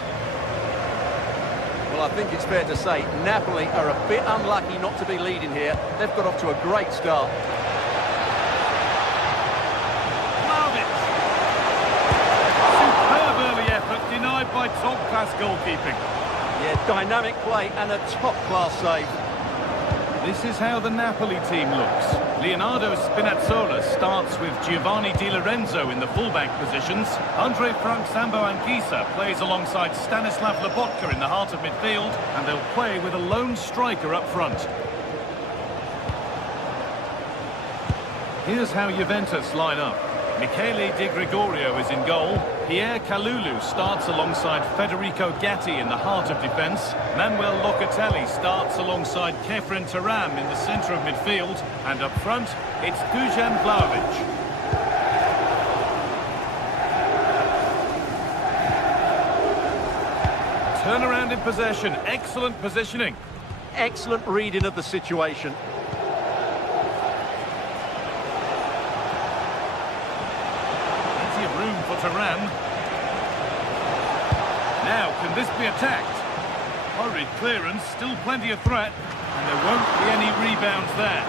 Well, I think it's fair to say Napoli are a bit unlucky not to be leading here. They've got off to a great start. denied by top-class goalkeeping. Yeah, dynamic play and a top-class save. This is how the Napoli team looks. Leonardo Spinazzola starts with Giovanni Di Lorenzo in the fullback positions. Andre Frank Sambo Anguissa plays alongside Stanislav Lobotka in the heart of midfield, and they'll play with a lone striker up front. Here's how Juventus line up. Michele Di Gregorio is in goal. Pierre Kalulu starts alongside Federico Gatti in the heart of defence. Manuel Locatelli starts alongside Kefren Turam in the centre of midfield. And up front, it's Dusan Vlahovic. Turnaround in possession, excellent positioning. Excellent reading of the situation. Room for Turam. Now, can this be attacked? Hurried clearance, still plenty of threat, and there won't be any rebounds there.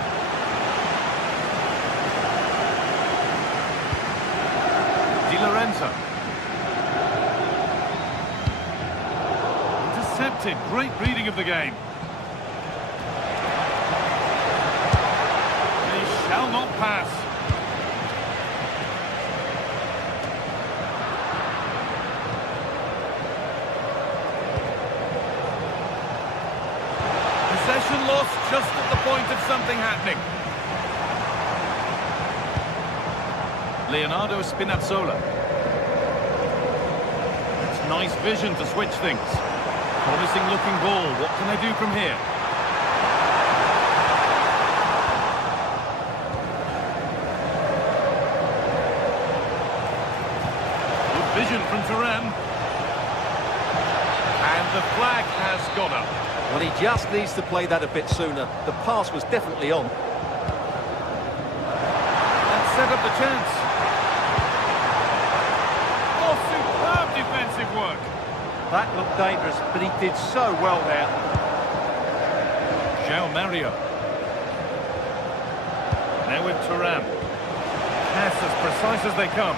Di Lorenzo. Intercepted, great reading of the game. They shall not pass. Possession lost just at the point of something happening. Leonardo Spinazzola. It's nice vision to switch things. Promising looking ball. What can they do from here? Good vision from Turam. And the flag has gone up. Well, he just needs to play that a bit sooner. The pass was definitely on. That set up the chance. Oh, superb defensive work. That looked dangerous, but he did so well there. João Mario. Now with Turam. Pass as precise as they come.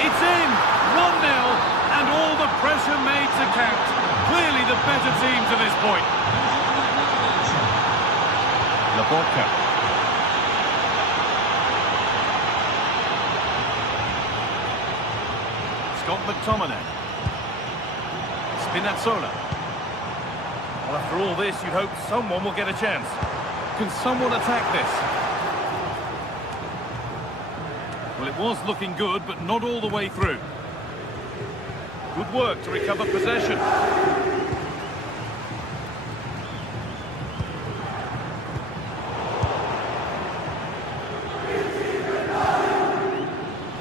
It's in! 1-0, and all the pressure made to count. Clearly the better team to this point. Lobotka. Scott McTominay. Spinazzola. Well, after all this, you'd hope someone will get a chance. Can someone attack this? Well, it was looking good, but not all the way through. Good work to recover possession.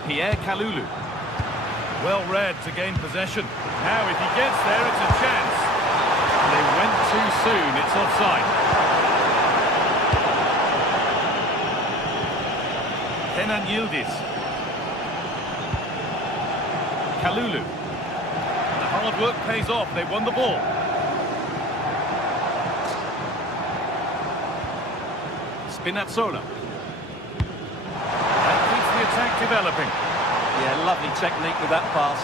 Pierre Kalulu. Well read to gain possession. Now if he gets there, it's a chance. They went too soon, it's offside. Kenan Yildiz. Kalulu. The hard work pays off, they won the ball. Spinazzola. That keeps the attack developing. Yeah, lovely technique with that pass.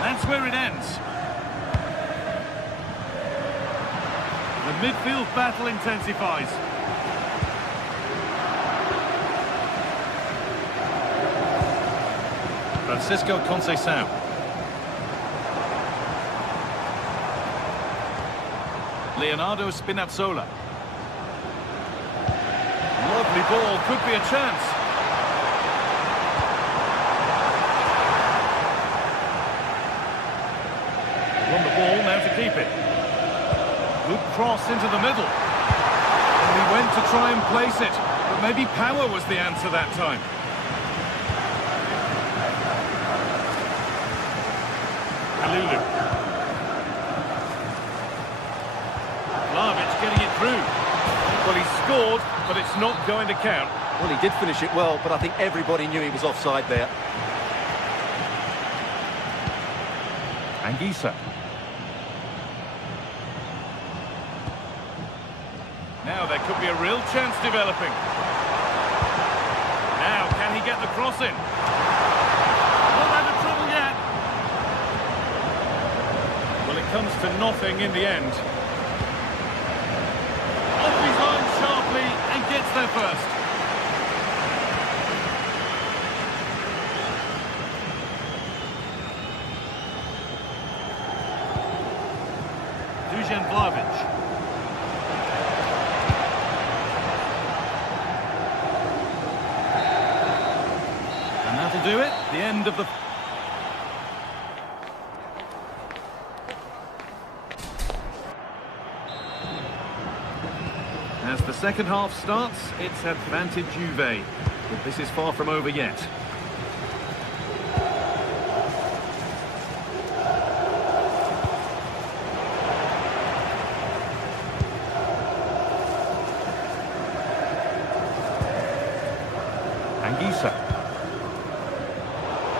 That's where it ends. The midfield battle intensifies. Francisco Conceição. Leonardo Spinazzola. Lovely ball, could be a chance. Won the ball, now to keep it. Good cross into the middle. And he went to try and place it, but maybe power was the answer that time. Kalulu. Vlahovic getting it through. Well, he scored, but it's not going to count. Well, he did finish it well, but I think everybody knew he was offside there. Anguissa. could be a real chance developing. Now, can he get the cross in? Not out of trouble yet. Well, it comes to nothing in the end. Off his line sharply and gets there first. And that'll do it. The end of the... As the second half starts, it's advantage Juve. But this is far from over yet.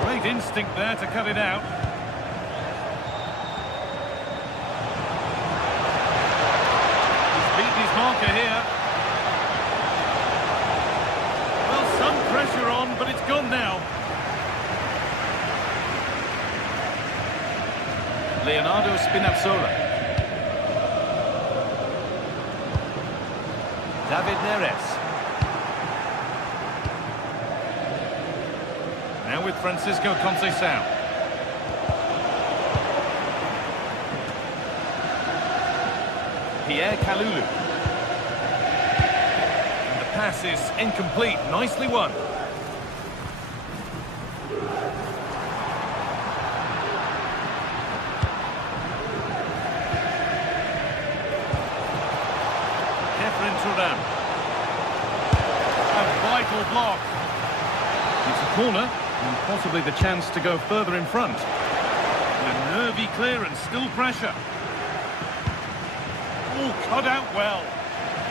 Great instinct there to cut it out. He's beaten his marker here. Well, some pressure on, but it's gone now. Leonardo Spinazzola. David Neres. Now with Francisco Conceição. Pierre Kalulu. And the pass is incomplete. Nicely won. Kefren Turan. A vital block. It's a corner. And possibly the chance to go further in front. A nervy clearance, still pressure. Oh, cut out well.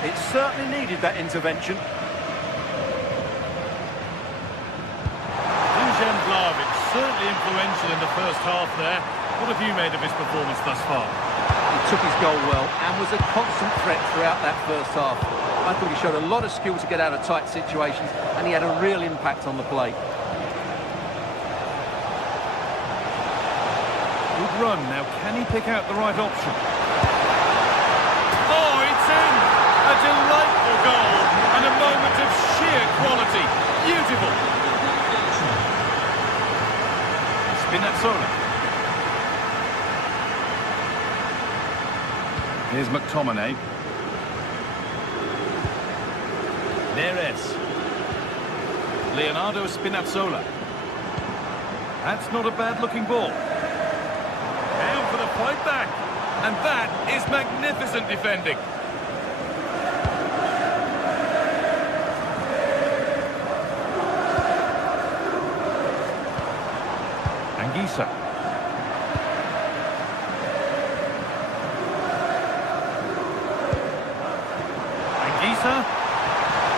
It certainly needed that intervention. Dusan Vlahovic, certainly influential in the first half there. What have you made of his performance thus far? He took his goal well and was a constant threat throughout that first half. I thought he showed a lot of skill to get out of tight situations, and he had a real impact on the play. Good run. Now, can he pick out the right option? Oh, it's in! A delightful goal and a moment of sheer quality. Beautiful. Spinazzola. Here's McTominay. Neres. Leonardo Spinazzola. That's not a bad-looking ball. Now for the fight back. And that is magnificent defending. Anguissa. Anguissa.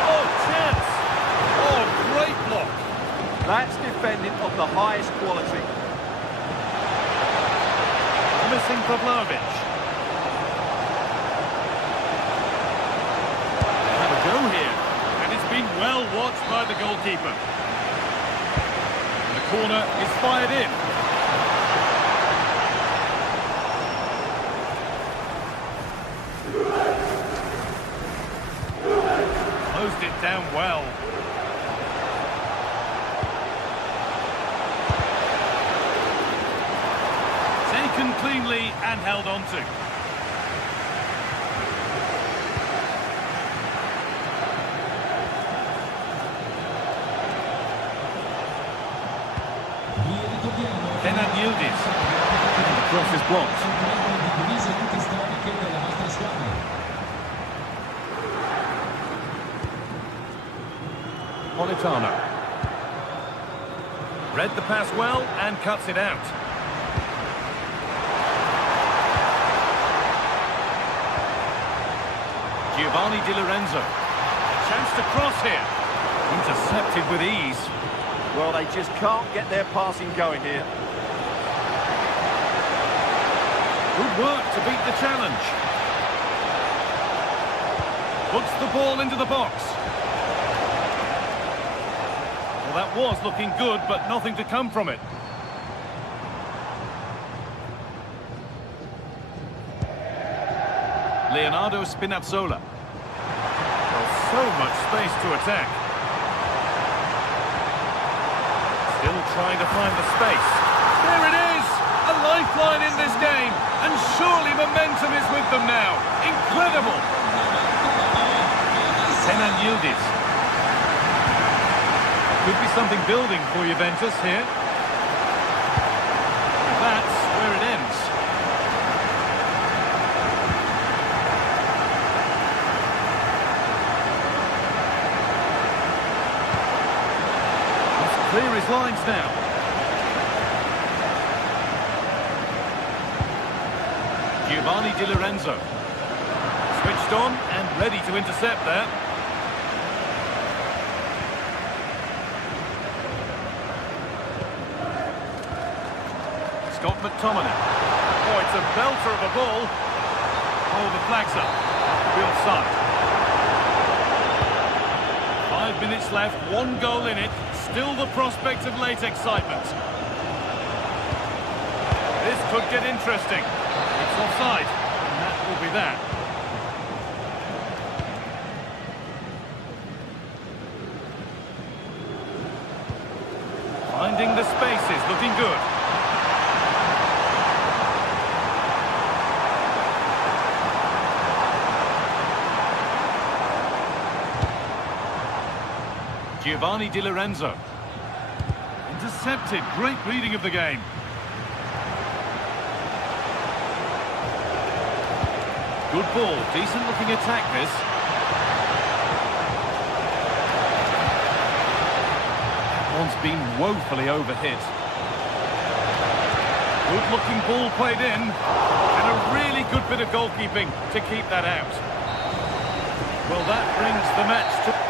Oh, chance. Oh, great block. That's defending of the highest quality. Missing for Vlahovic. Have a go here. And it's been well watched by the goalkeeper. The corner is fired in. Closed it down well. Taken cleanly and held on to. Kenan Yildiz. The cross is blocked. Politano. Read the pass well and cuts it out. Giovanni Di Lorenzo. Chance to cross here. Intercepted with ease. Well, they just can't get their passing going here. Good work to beat the challenge. Puts the ball into the box. Well, that was looking good, but nothing to come from it. Leonardo Spinazzola. Well, so much space to attack. Still trying to find the space. There it is! A lifeline in this game. And surely momentum is with them now. Incredible! Kenan Yildiz. Could be something building for Juventus here. That's where it ends. Let's clear his lines now. Giovanni Di Lorenzo. Switched on and ready to intercept there. Scott McTominay. Oh, it's a belter of a ball. Oh, the flag's up. The offside. 5 minutes left, 1 goal in it. Still the prospect of late excitement. This could get interesting. It's offside, and that will be that. Finding the spaces, looking good. Giovanni Di Lorenzo. Intercepted, great reading of the game. Good ball, decent looking attack this. That one's been woefully overhit. Good looking ball played in. And a really good bit of goalkeeping to keep that out. Well, that brings the match to...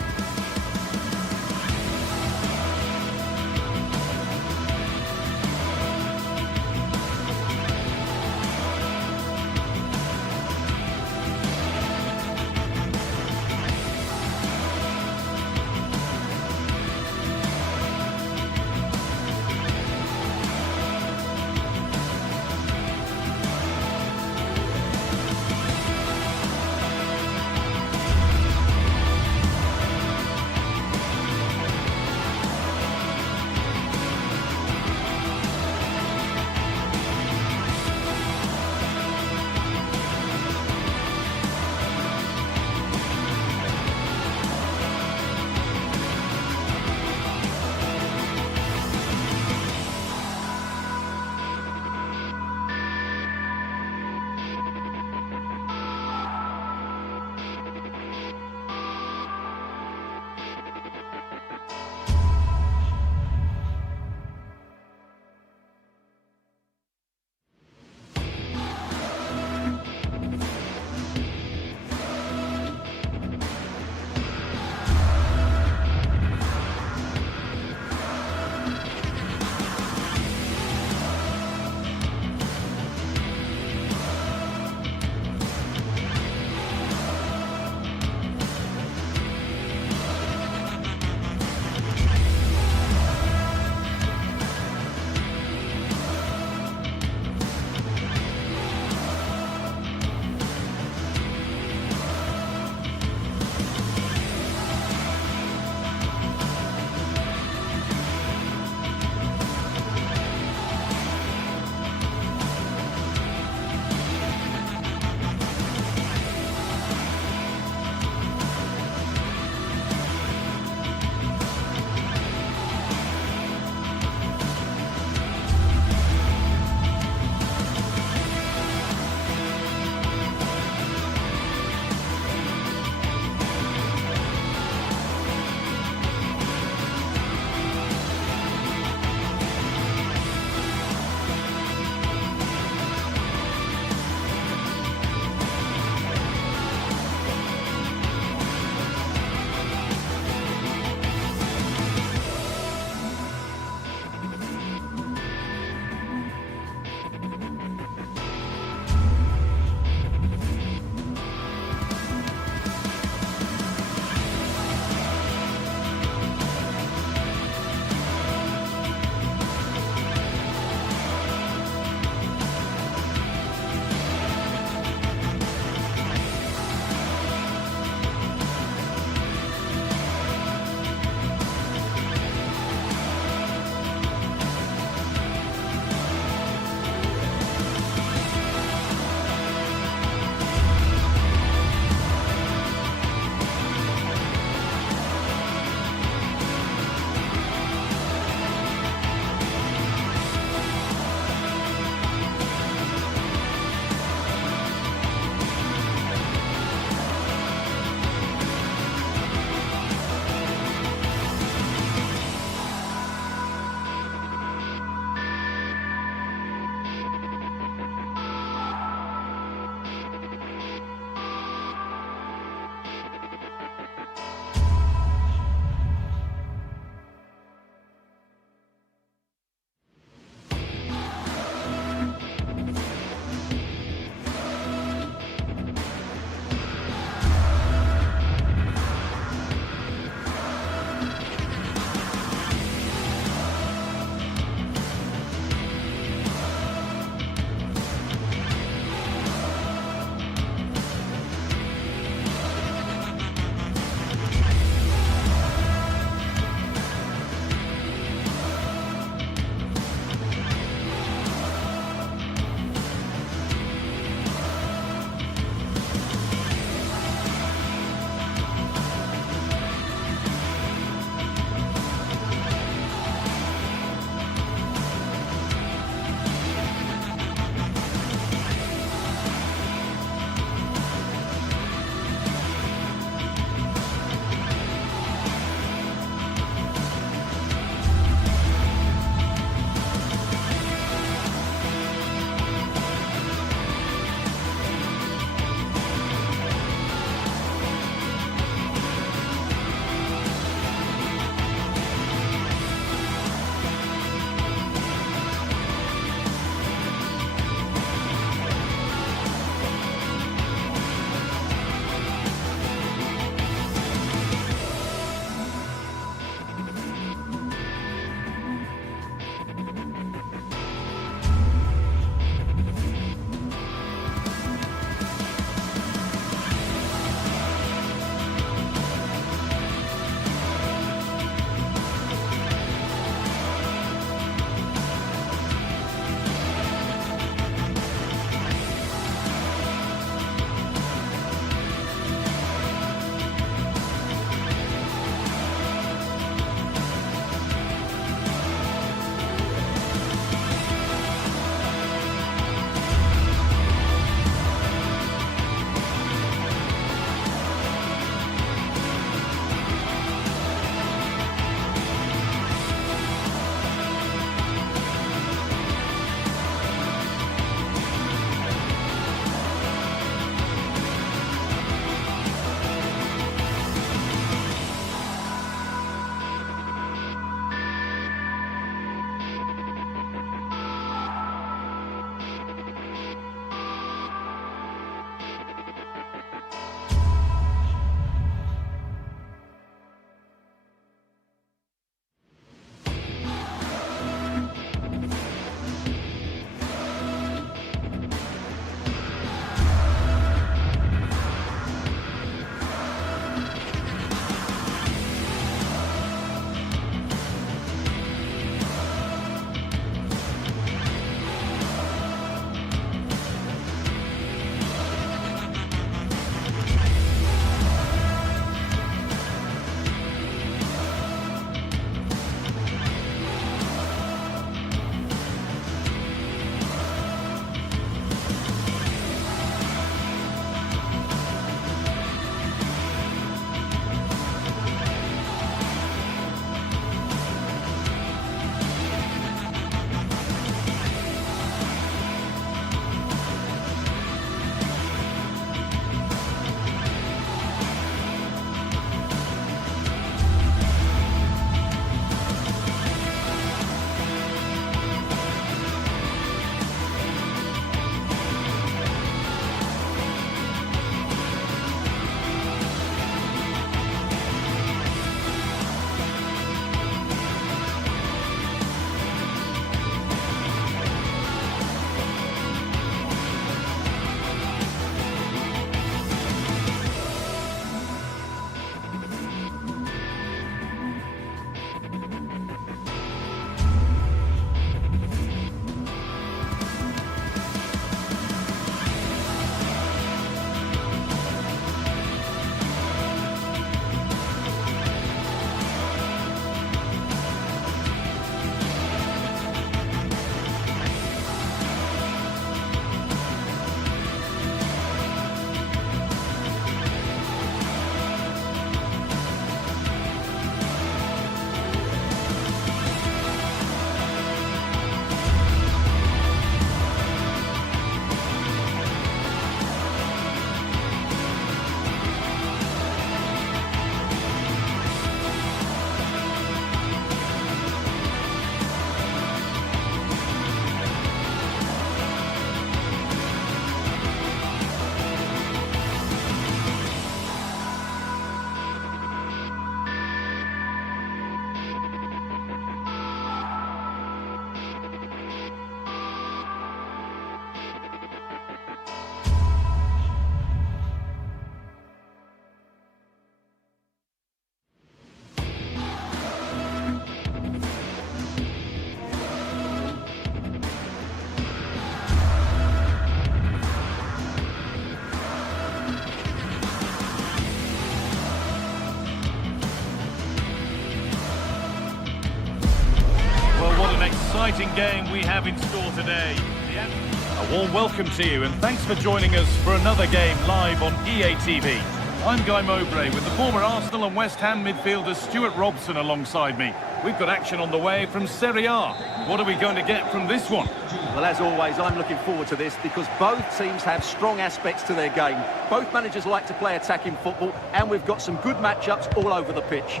exciting game we have in store today. A warm welcome to you and thanks for joining us for another game live on EA TV. I'm Guy Mowbray with the former Arsenal and West Ham midfielder Stuart Robson alongside me. We've got action on the way from Serie A. What are we going to get from this one? Well, as always, I'm looking forward to this because both teams have strong aspects to their game. Both managers like to play attacking football, and we've got some good matchups all over the pitch.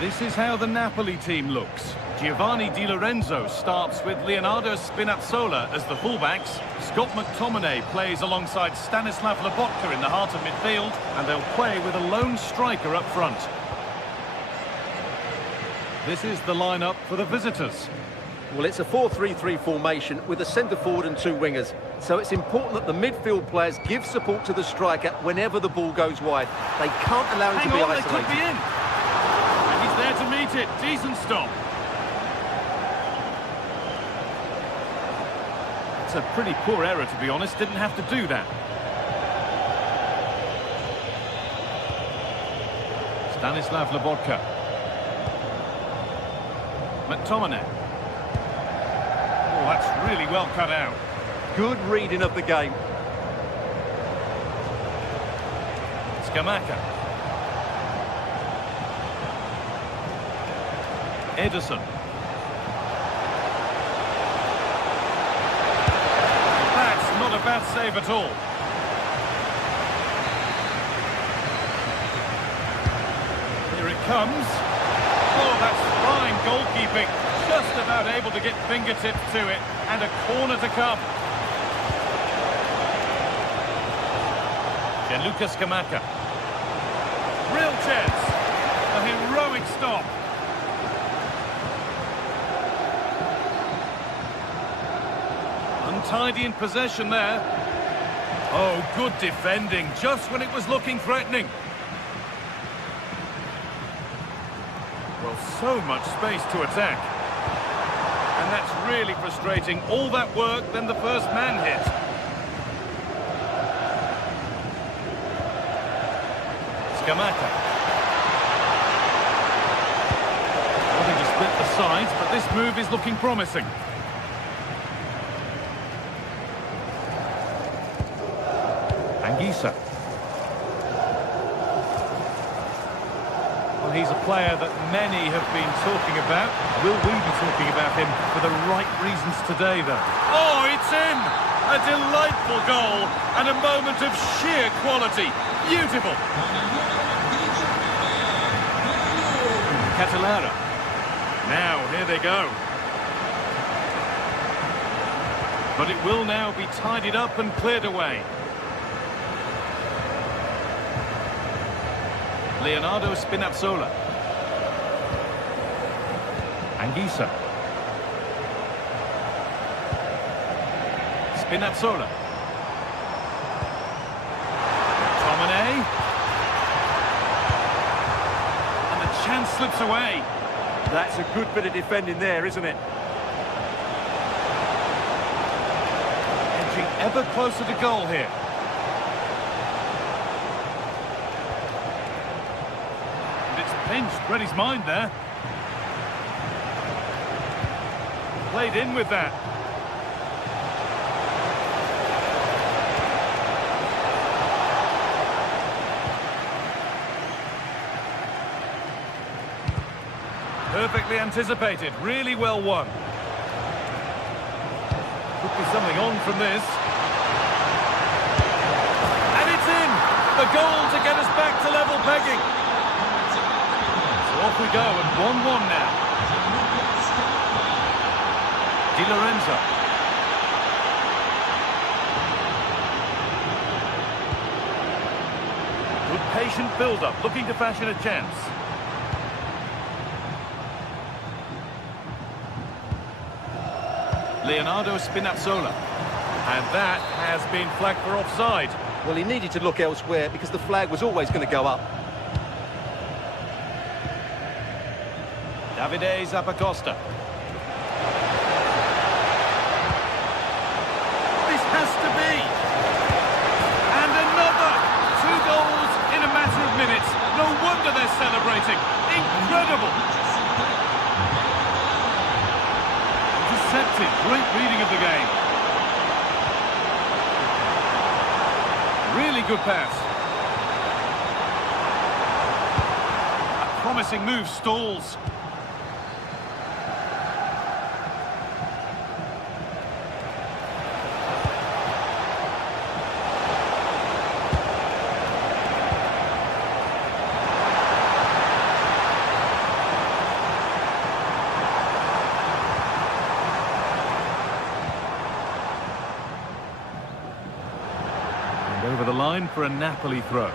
This is how the Napoli team looks. Giovanni Di Lorenzo starts with Leonardo Spinazzola as the fullbacks. Scott McTominay plays alongside Stanislav Lobotka in the heart of midfield, and they'll play with a lone striker up front. This is the lineup for the visitors. Well, it's a 4-3-3 formation with a centre-forward and two wingers. So it's important that the midfield players give support to the striker whenever the ball goes wide. They can't allow him to be isolated. They could be in. And he's there to meet it. Decent stop. It's a pretty poor error, to be honest. Didn't have to do that. Stanislav Lobotka. McTominay. Oh, that's really well cut out. Good reading of the game. Scamacca. Ederson. That's not a bad save at all. Here it comes. Oh, that's fine goalkeeping. Just about able to get fingertips to it. And a corner to come. Gianluca Scamacca. Real chance. A heroic stop. Untidy in possession there. Oh, good defending. Just when it was looking threatening. Well, so much space to attack. And that's really frustrating. All that work, then the first man hit. Scamacca. Wanting to split the sides, but this move is looking promising. Anguissa. Well, he's a player that many have been talking about. Will we be talking about him for the right reasons today, though? Oh, it's in! A delightful goal and a moment of sheer quality. Beautiful! Catalara. Now, here they go. But it will now be tidied up and cleared away. Leonardo Spinazzola. Anguissa. Spinazzola. McTominay. And the chance slips away. That's a good bit of defending there, isn't it? Edging ever closer to goal here. Pinched, read his mind there. Played in with that. Perfectly anticipated, really well won. Could be something on from this. And it's in! The goal to get us back to level pegging. Off we go, and 1-1 now. Di Lorenzo. Good patient build-up, looking to fashion a chance. Leonardo Spinazzola. And that has been flagged for offside. Well, he needed to look elsewhere because the flag was always going to go up. Davide Zappacosta. This has to be. And another. 2 goals in a matter of minutes. No wonder they're celebrating. Incredible. spotted. Great reading of the game. Really good pass. A promising move stalls. Over the line for a Napoli throw.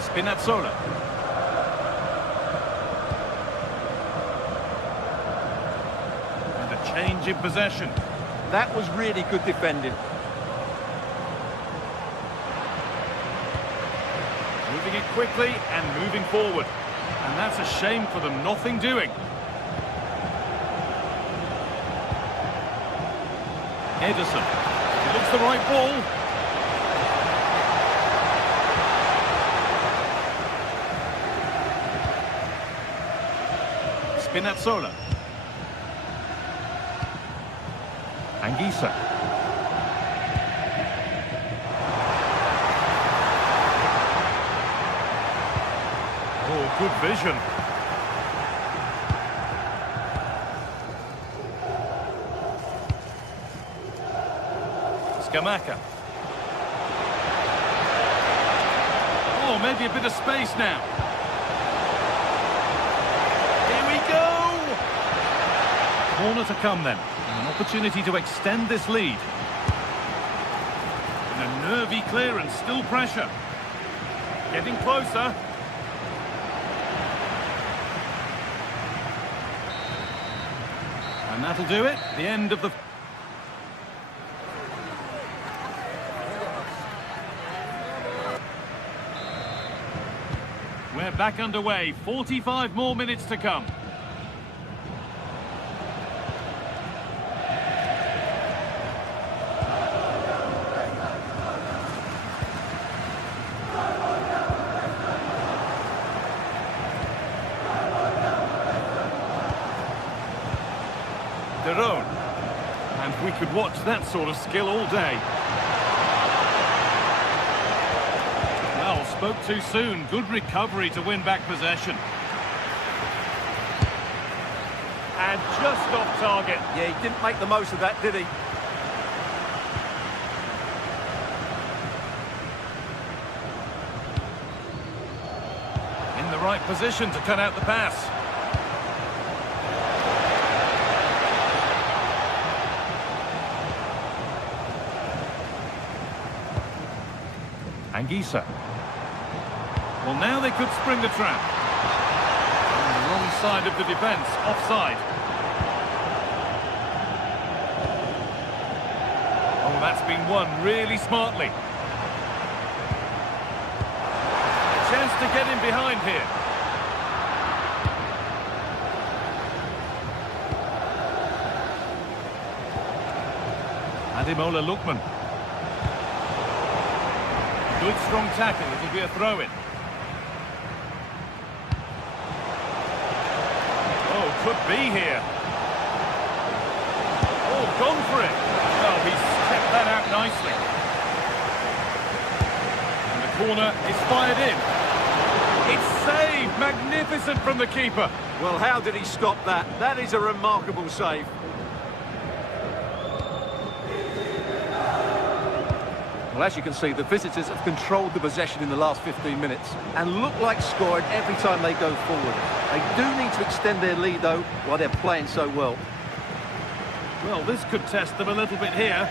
Spinazzola. And a change in possession. That was really good defending. Moving it quickly and moving forward. And that's a shame for them, nothing doing. Ederson. Looks the right ball. Spinazzola. Anguissa. Oh, good vision. Scamacca. Oh, maybe a bit of space now. Here we go! Corner to come then. An opportunity to extend this lead. And a nervy clearance, still pressure. Getting closer. And that'll do it. The end of the... We're back underway. 45 more minutes to come. And we could watch that sort of skill all day. Well, spoke too soon. Good recovery to win back possession. And just off target. Yeah, he didn't make the most of that, did he? In the right position to cut out the pass. Anguissa. Well, now they could spring the trap. On the wrong side of the defence, offside. Oh, that's been won really smartly. A chance to get in behind here. Ademola Lookman. Good strong tackle, it'll be a throw-in. Oh, could be here. Oh, gone for it. Well, he's kept that out nicely. And the corner is fired in. It's saved! Magnificent from the keeper. Well, how did he stop that? That is a remarkable save. Well, as you can see, the visitors have controlled the possession in the last 15 minutes and look like scoring every time they go forward. They do need to extend their lead, though, while they're playing so well. Well, this could test them a little bit here.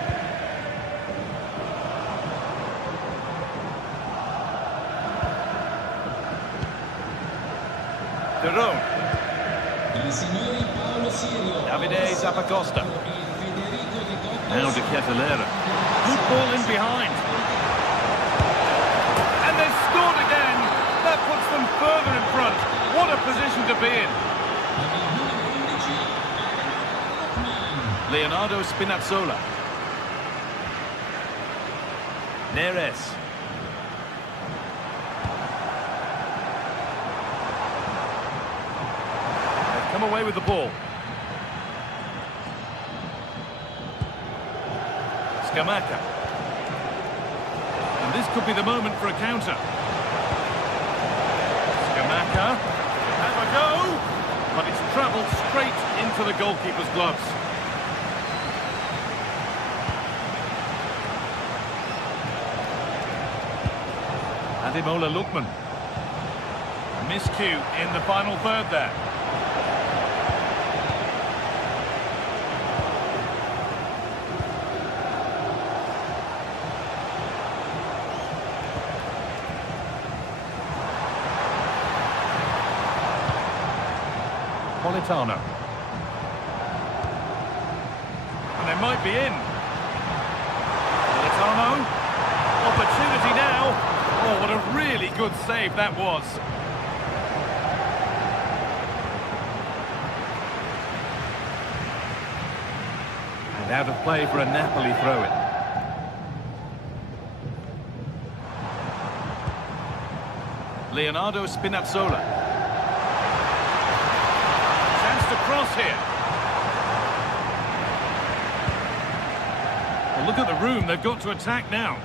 Derone. Davide Zappacosta. Now De Ketelaere. Good ball in behind. And they've scored again. That puts them further in front. What a position to be in. Leonardo Spinazzola. Neres. They've come away with the ball. Scamacca. And this could be the moment for a counter. Scamacca. Have a go! But it's travelled straight into the goalkeeper's gloves. Ademola Lookman. Miscue in the final third there. Politano. And they might be in. Politano. Opportunity now. Oh, what a really good save that was. And out of play for a Napoli throw-in. Leonardo Spinazzola. Chance to cross here. Well, look at the room. They've got to attack now.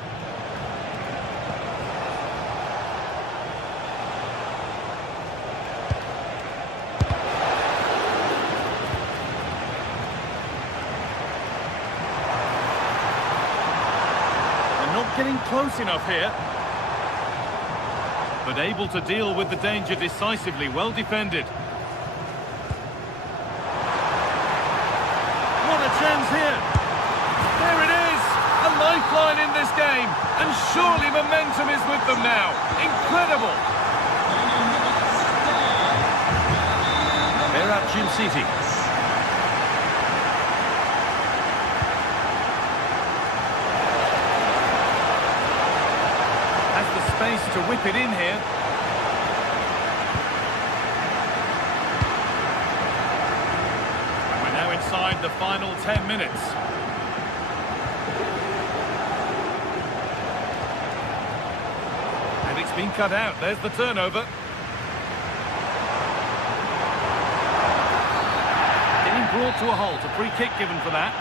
Getting close enough here, but able to deal with the danger decisively. Well defended. What a chance here. There it is, a lifeline in this game, and surely momentum is with them now. Incredible. Berat City. Space to whip it in here. And we're now inside the final 10 minutes. And it's been cut out. There's the turnover. Getting brought to a halt. A free kick given for that.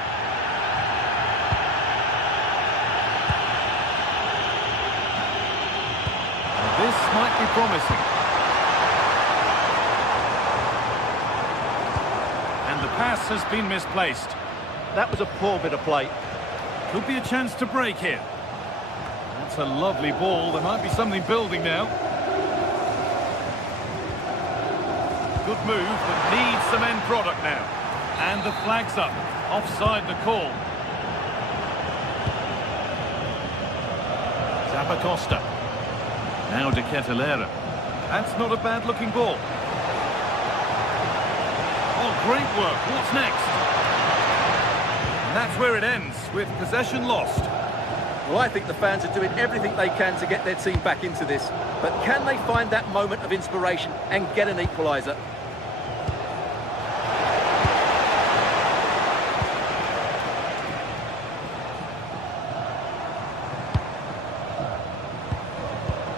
This might be promising. And the pass has been misplaced. That was a poor bit of play. Could be a chance to break here. That's a lovely ball. There might be something building now. Good move, but needs some end product now. And the flag's up. Offside the call. Zappacosta. Now De Ketelaere. That's not a bad-looking ball. Oh, great work. What's next? And that's where it ends, with possession lost. Well, I think the fans are doing everything they can to get their team back into this. But can they find that moment of inspiration and get an equaliser?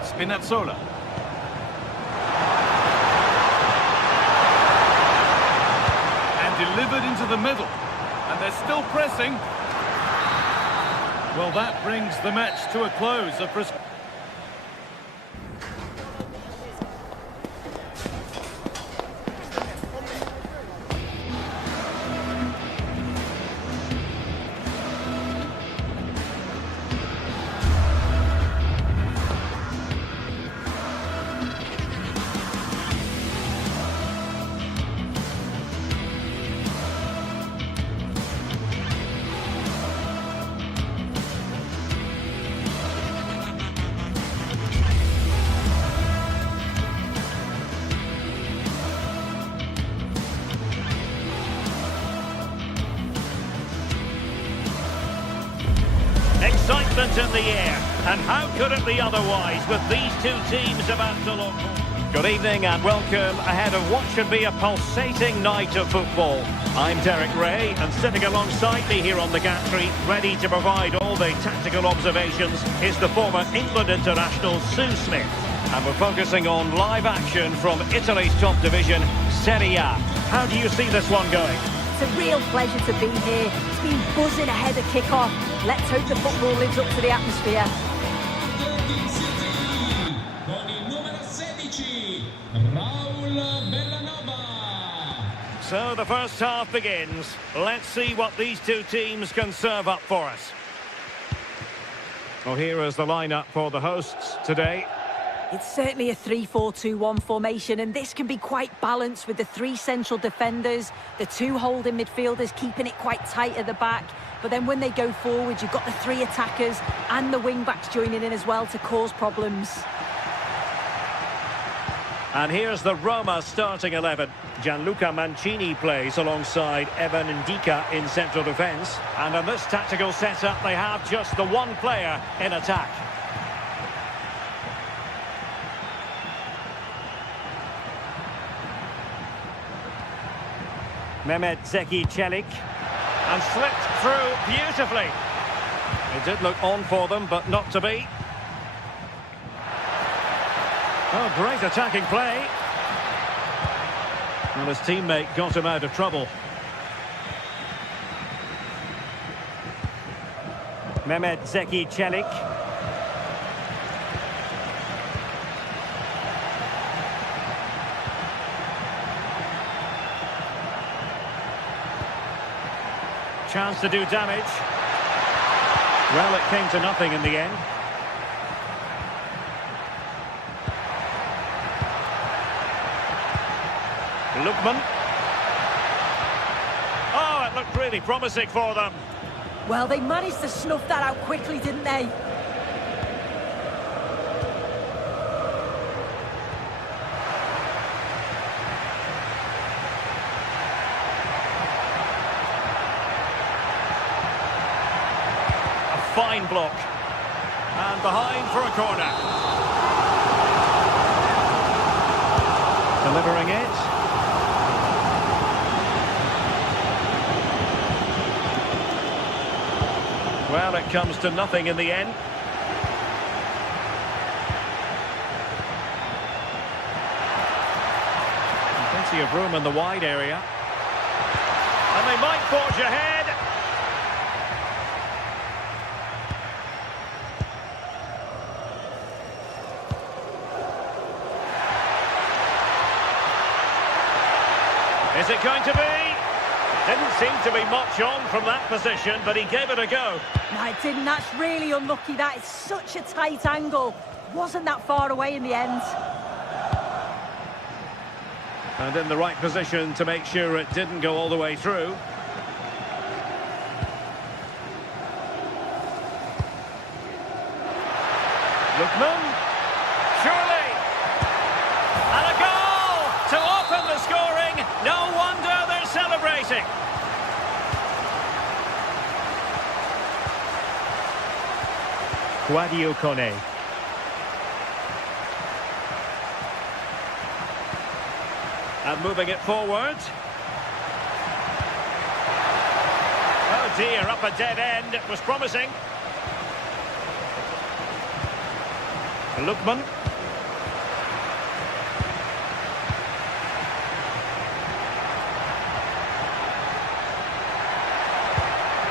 Spinazzola. And delivered into the middle. And they're still pressing. Well, that brings the match to a close. Excitement in the air, and how could it be otherwise with these two teams about to look? Good evening and welcome ahead of what should be a pulsating night of football. I'm Derek Ray, and sitting alongside me here on the gantry, ready to provide all the tactical observations, is the former England international Sue Smith. And we're focusing on live action from Italy's top division, Serie A. How do you see this one going? It's a real pleasure to be here. It's been buzzing ahead of kick-off. Let's hope the football lives up to the atmosphere. Con il numero 16, Raul Bellanova. So the first half begins. Let's see what these two teams can serve up for us. Well, here is the lineup for the hosts today. It's certainly a 3-4-2-1 formation, and this can be quite balanced with the three central defenders, the two holding midfielders keeping it quite tight at the back. But then when they go forward, you've got the three attackers and the wing-backs joining in as well to cause problems. And here's the Roma starting 11. Gianluca Mancini plays alongside Evan Ndika in central defence. And in this tactical setup, they have just the one player in attack. Mehmet Zeki Çelik. And slipped through beautifully. It did look on for them, but not to be. Oh, great attacking play. Well, his teammate got him out of trouble. Mehmet Zeki Çelik. Chance to do damage. Well, it came to nothing in the end. Lookman. Oh, it looked really promising for them. Well, they managed to snuff that out quickly, didn't they? A fine block. And behind for a corner. Delivering it. Well, it comes to nothing in the end. Plenty of room in the wide area. And they might forge ahead. Is it going to be? Didn't seem to be much on from that position, but he gave it a go. No, it didn't. That's really unlucky. That is such a tight angle. Wasn't that far away in the end. And in the right position to make sure it didn't go all the way through. Lookman. Surely. And a goal to open the scoring. No wonder they're celebrating. Guadio Kone. And moving it forward. Oh dear, up a dead end. It was promising. Lookman.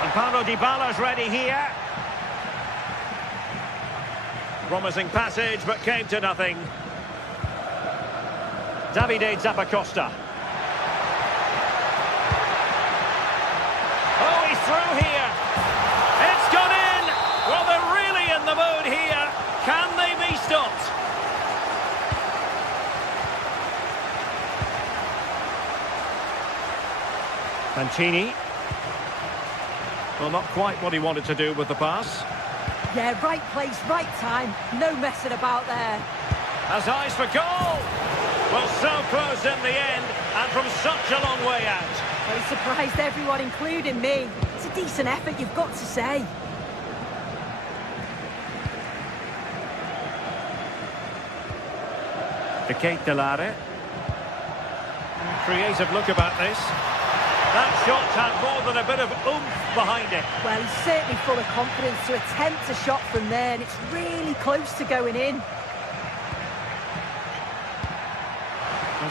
And Paulo Dybala's ready here. Promising passage, but came to nothing. Davide Zappacosta. Oh, he's through here. It's gone in. Well, they're really in the mood here. Can they be stopped? Mancini. Well, not quite what he wanted to do with the pass. Yeah, right place, right time. No messing about there. Has eyes for goal. Well, so close in the end, and from such a long way out. Well, he surprised everyone, including me. It's a decent effort, you've got to say. The Kate Delare. Creative look about this. That shot had more than a bit of oomph behind it. Well, he's certainly full of confidence to attempt a shot from there, and it's really close to going in.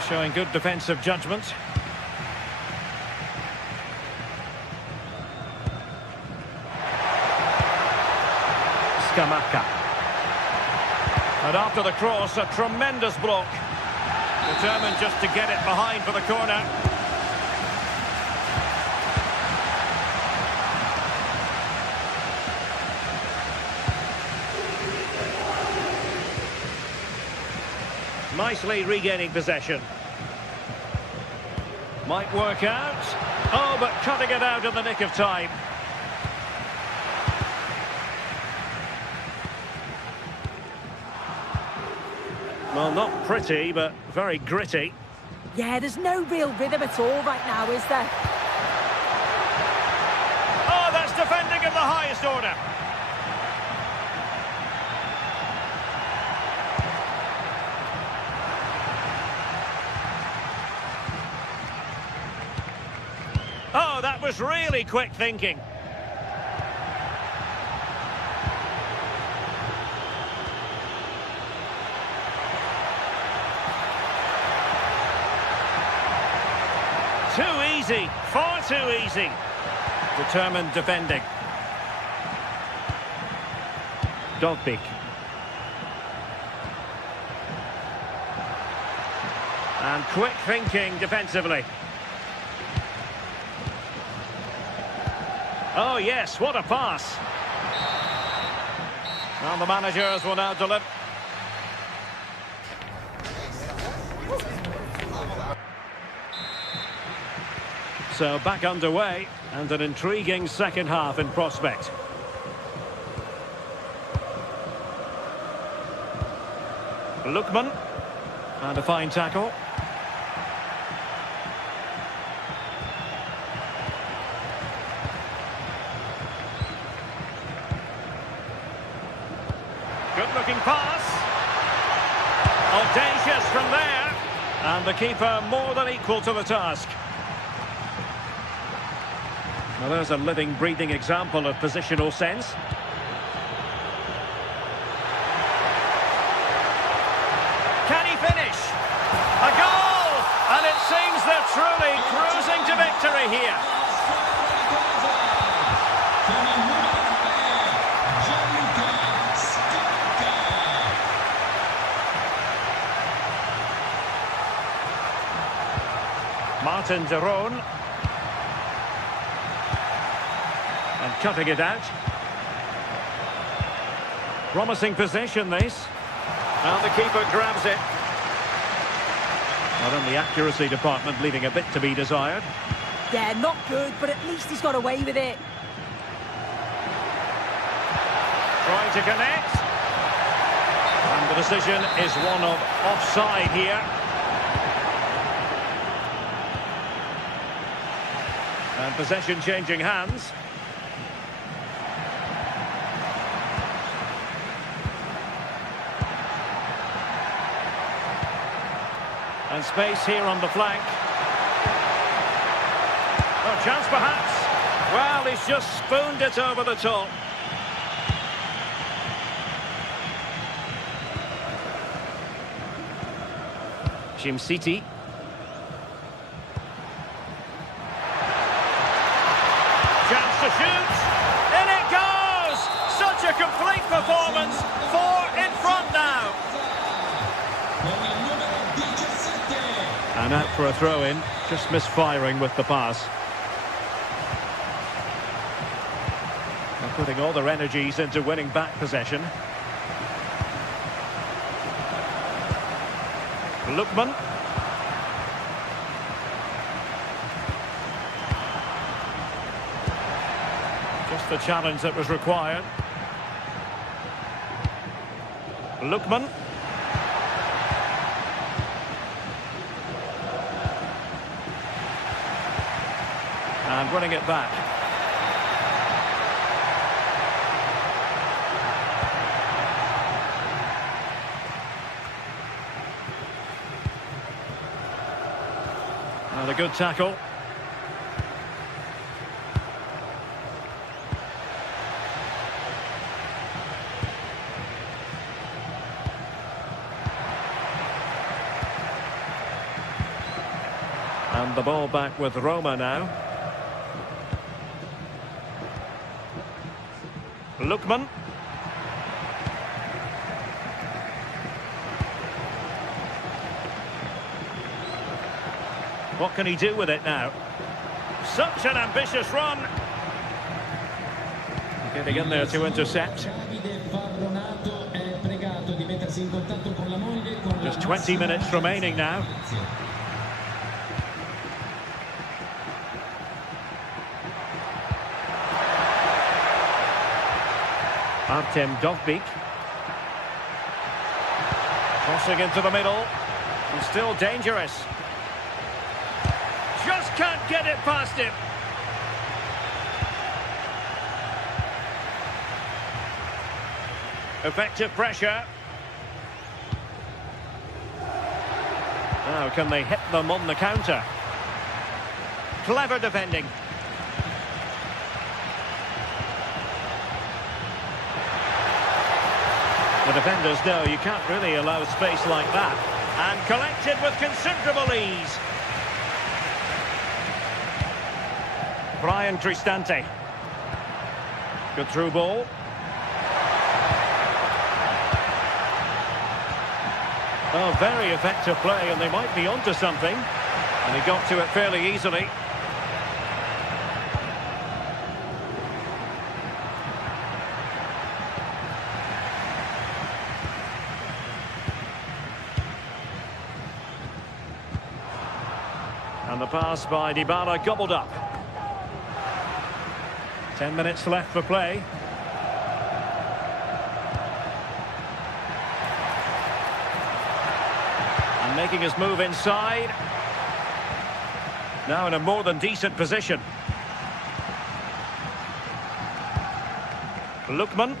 Showing good defensive judgment. Scamacca. And after the cross, a tremendous block. Determined just to get it behind for the corner. Nicely regaining possession. Might work out. Oh, but cutting it out in the nick of time. Well, not pretty, but very gritty. Yeah, there's no real rhythm at all right now, is there? Oh, that's defending of the highest order. Oh, that was really quick thinking. Too easy, far too easy. Determined defending. Dogbik. And quick thinking defensively. Oh yes, what a pass. Well, the managers will now deliver. So back underway, and an intriguing second half in prospect. Lookman, and a fine tackle. Good-looking pass. Audacious from there, and the keeper more than equal to the task. Well, there's a living, breathing example of positional sense. Can he finish? A goal! And it seems they're truly cruising to victory here. Martin de Roon. And cutting it out. Promising possession, this. And the keeper grabs it. Well, then the accuracy department leaving a bit to be desired. Yeah, not good, but at least he's got away with it. Trying to connect. And the decision is one of offside here. And possession changing hands. And space here on the flank. Oh, chance perhaps. Well, he's just spooned it over the top. City. Chance to shoot. In it goes! Such a complete performance. 4 in front now. And out for a throw-in, just misfiring with the pass. They're putting all their energies into winning back possession. Lookman. Just the challenge that was required. Lookman. And running it back. And a good tackle. And the ball back with Roma now. Lookman. What can he do with it now? Such an ambitious run. Getting in there to intercept. Just 20 minutes remaining now. Artem Dovbyk. Crossing into the middle. And still dangerous. Just can't get it past him. Effective pressure. Now can they hit them on the counter? Clever defending. The defenders know you can't really allow space like that. And collected with considerable ease. Brian Cristante. Good through ball. Oh, very effective play, and they might be onto something. And he got to it fairly easily. And the pass by Dybala gobbled up. 10 minutes left for play. And making his move inside. Now in a more than decent position. Lookman.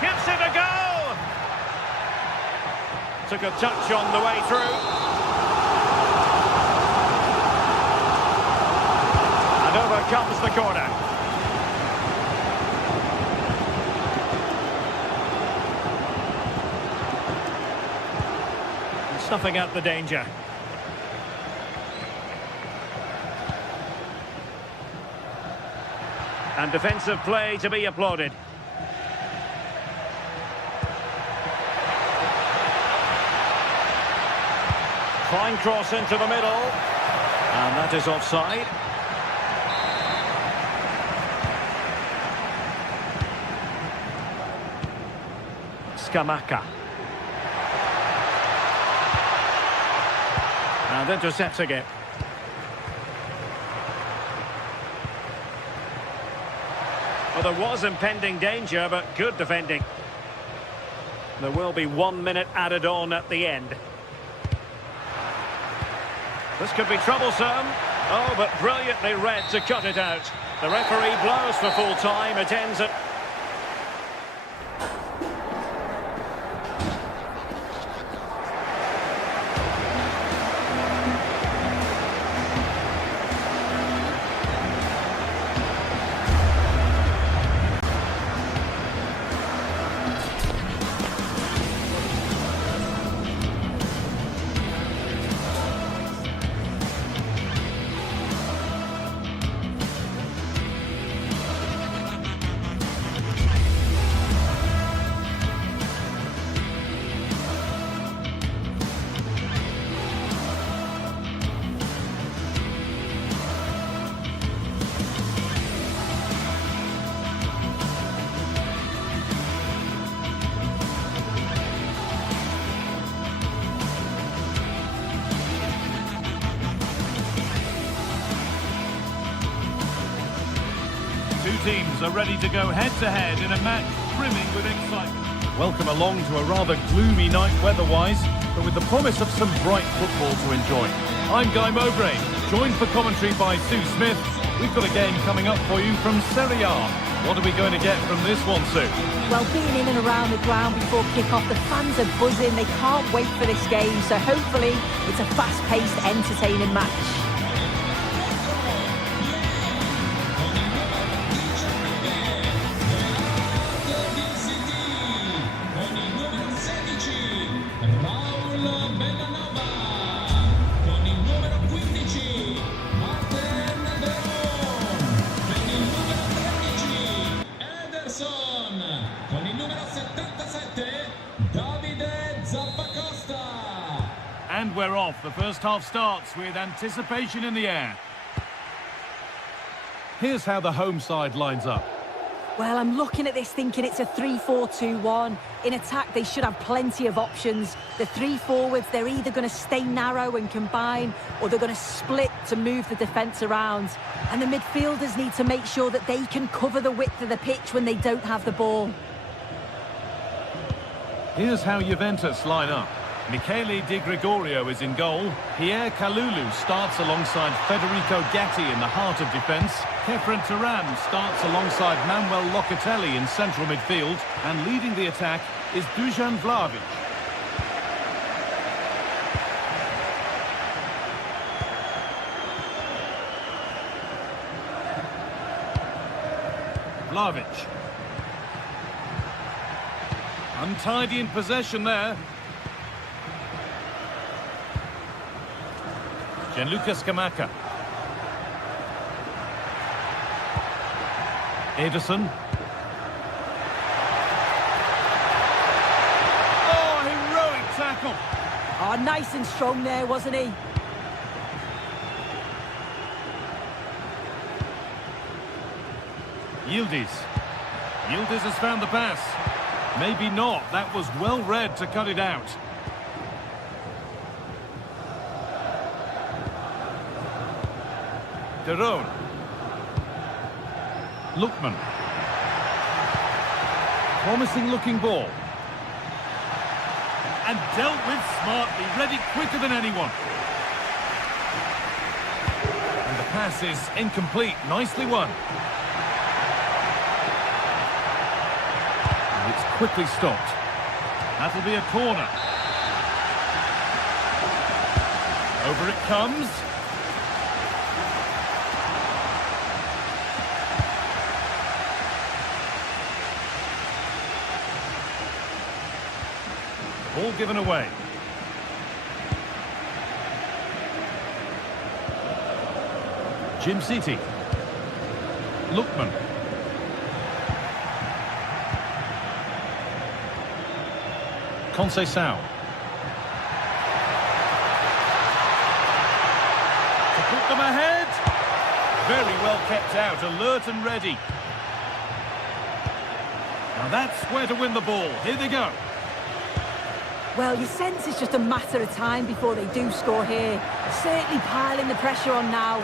Gives it a go! Took a touch on the way through. And over comes the corner. And snuffing out the danger. And defensive play to be applauded. Fine cross into the middle. And that is offside. Scamacca. And intercepting it. Well, there was impending danger, but good defending. There will be 1 minute added on at the end. This could be troublesome. Oh, but brilliantly read to cut it out. The referee blows for full time. It ends at... Two teams are ready to go head-to-head in a match brimming with excitement. Welcome along to a rather gloomy night weather-wise, but with the promise of some bright football to enjoy. I'm Guy Mowbray, joined for commentary by Sue Smith. We've got a game coming up for you from Serie A. What are we going to get from this one, Sue? Well, being in and around the ground before kick-off, the fans are buzzing. They can't wait for this game, so hopefully it's a fast-paced, entertaining match. Con il numero 77 Davide Zappacosta. And we're off. The first half starts with anticipation in the air. Here's how the home side lines up. Well, I'm looking at this thinking it's a 3-4-2-1. In attack, they should have plenty of options. The three forwards, they're either going to stay narrow and combine, or they're going to split to move the defence around. And the midfielders need to make sure that they can cover the width of the pitch when they don't have the ball. Here's how Juventus line up. Michele Di Gregorio is in goal. Pierre Kalulu starts alongside Federico Gatti in the heart of defence. Kefren Turan starts alongside Manuel Locatelli in central midfield. And leading the attack is Dusan Vlahovic. Vlahovic. Untidy in possession there. Gianluca Scamacca. Ederson. Oh, heroic tackle. Oh, nice and strong there, wasn't he? Yildiz. Yildiz has found the pass. Maybe not. That was well read to cut it out. De Roon. Lookman. Promising looking ball. And dealt with smartly, read it quicker than anyone. And the pass is incomplete, nicely won. And it's quickly stopped. That'll be a corner. Over it comes. Ball given away. Jim City. Lookman. Conceição. To put them ahead. Very well kept out, alert and ready. Now that's where to win the ball. Here they go. Well, you sense it's just a matter of time before they do score here. Certainly piling the pressure on now.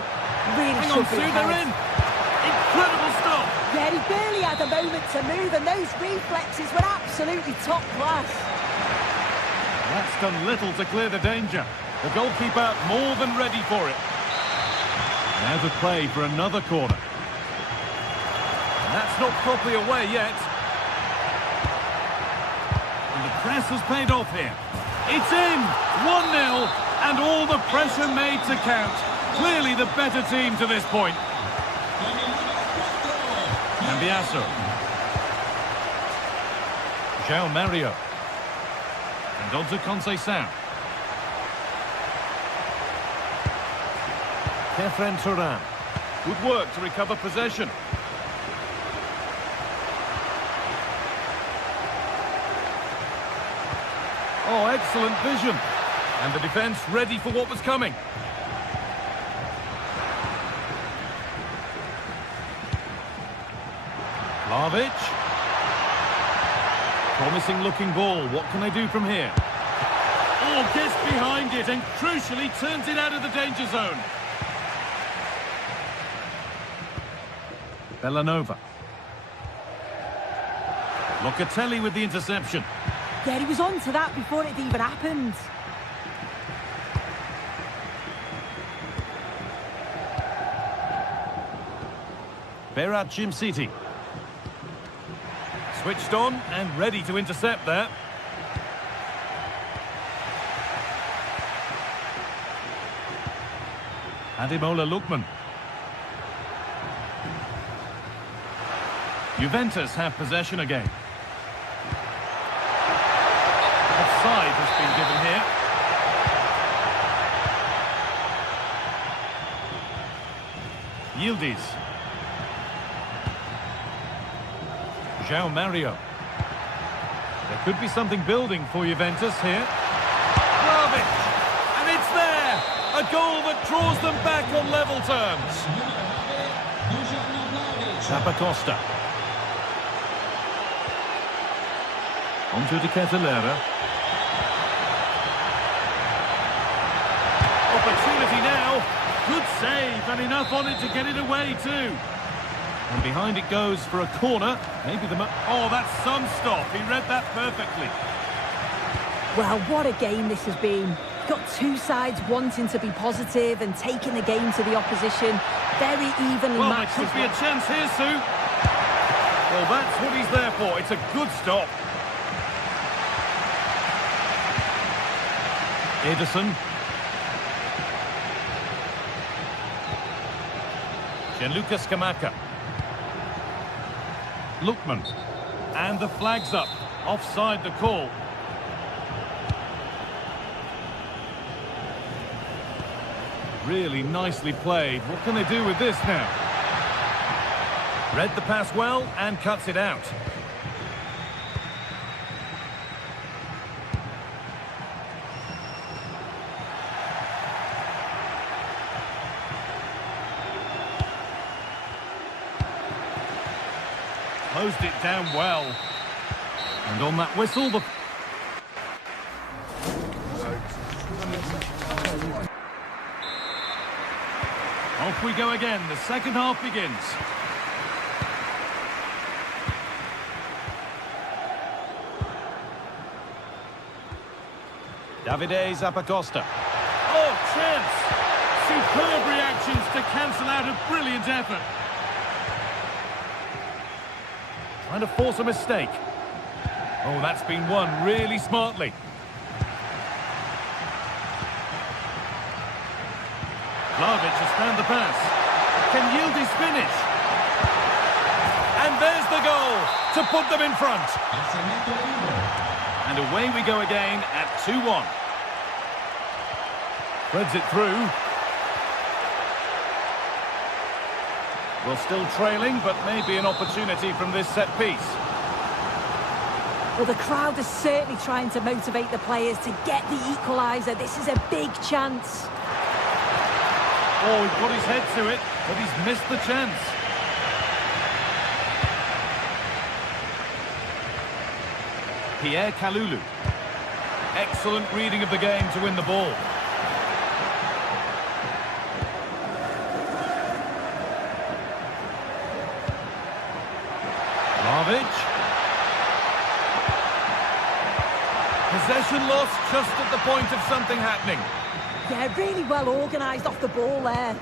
Really Hang should on, be Sue, they're in. Incredible stop. Yeah, he barely had a moment to move, and those reflexes were absolutely top class. That's done little to clear the danger. The goalkeeper more than ready for it. Now to play for another corner. And that's not properly away yet. And the press has paid off here. It's in! 1-0, and all the pressure made to count. Clearly the better team to this point. Cambiasso. João Mario. And on to Conceição. Kefren Turan. Good work to recover possession. Oh, excellent vision. And the defence ready for what was coming. Vlahovic. Promising looking ball. What can they do from here? Oh, gets behind it and crucially turns it out of the danger zone. Bellanova. Locatelli with the interception. Yeah, he was on to that before it even happened. Berat Jim City. Switched on and ready to intercept there. Ademola Lookman. Juventus have possession again. Offside has been given here. Yildiz. João Mario. There could be something building for Juventus here. Vlahovic. A goal that draws them back on level terms. Zappacosta. Onto De Ketelaere. Opportunity now. Good save, and enough on it to get it away too. And behind it goes for a corner. Maybe the... Oh, that's some stop. He read that perfectly. Well, what a game this has been. You've got two sides wanting to be positive and taking the game to the opposition. Very evenly Well, matched. there could be a chance here, Sue. Well, that's what he's there for. It's a good stop. Ederson. Gianluca Scamacca. Lookman. And the flag's up. Offside the call. Really nicely played. What can they do with this now? Read the pass well and cuts it out. Closed it down well. And on that whistle, the... Off we go again. The second half begins. Davide Zappacosta. Oh, chance! Superb reactions to cancel out a brilliant effort. Trying to force a mistake. Oh, that's been won really smartly. Vlahovic has found the pass. Can Yildiz finish? And there's the goal to put them in front. And away we go again at 2-1. Threads it through. We're still trailing, but maybe an opportunity from this set piece. Well, the crowd is certainly trying to motivate the players to get the equaliser. This is a big chance. Oh, he's got his head to it, but he's missed the chance. Pierre Kalulu. Excellent reading of the game to win the ball. Vlahovic. Possession lost just at the point of something happening. Yeah, really well organised off the ball there.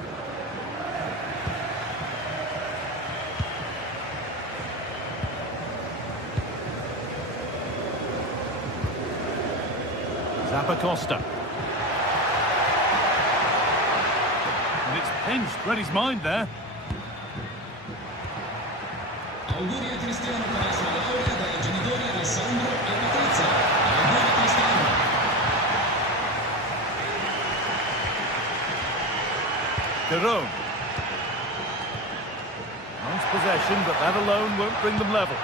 Zappacosta. And it's pinched, read his mind there. Auguri a Cristiano per la sua laurea dai genitori Alessandro e Patrizia. Auguri Cristiano. Garone. Nice possession, but that alone won't bring them level.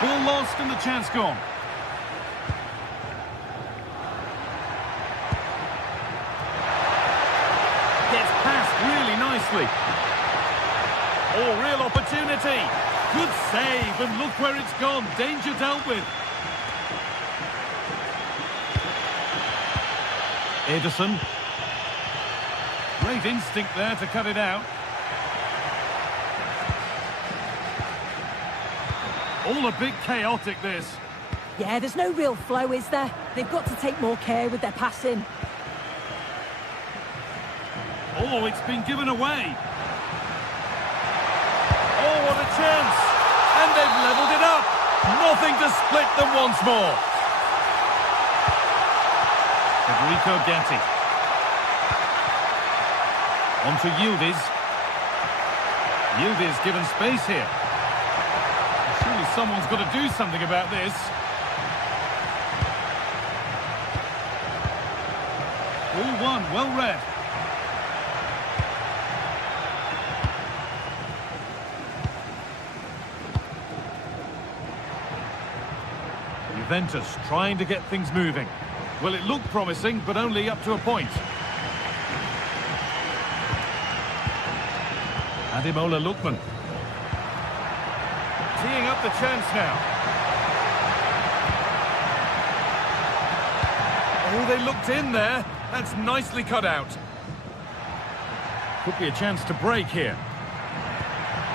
Ball lost and the chance gone. Gets past really nicely. Oh, real opportunity. Good save, and look where it's gone. Danger dealt with. Ederson. Great instinct there to cut it out. All a bit chaotic, this. Yeah, there's no real flow, is there? They've got to take more care with their passing. Oh, it's been given away. Oh, what a chance. And they've levelled it up. Nothing to split them once more. Federico Gatti. On to Yildiz. Yildiz given space here. Surely someone's got to do something about this. All one, well read. Juventus trying to get things moving. Well, it looked promising, but only up to a point. Ademola Lookman. Teeing up the chance now. Oh, they looked in there. That's nicely cut out. Could be a chance to break here.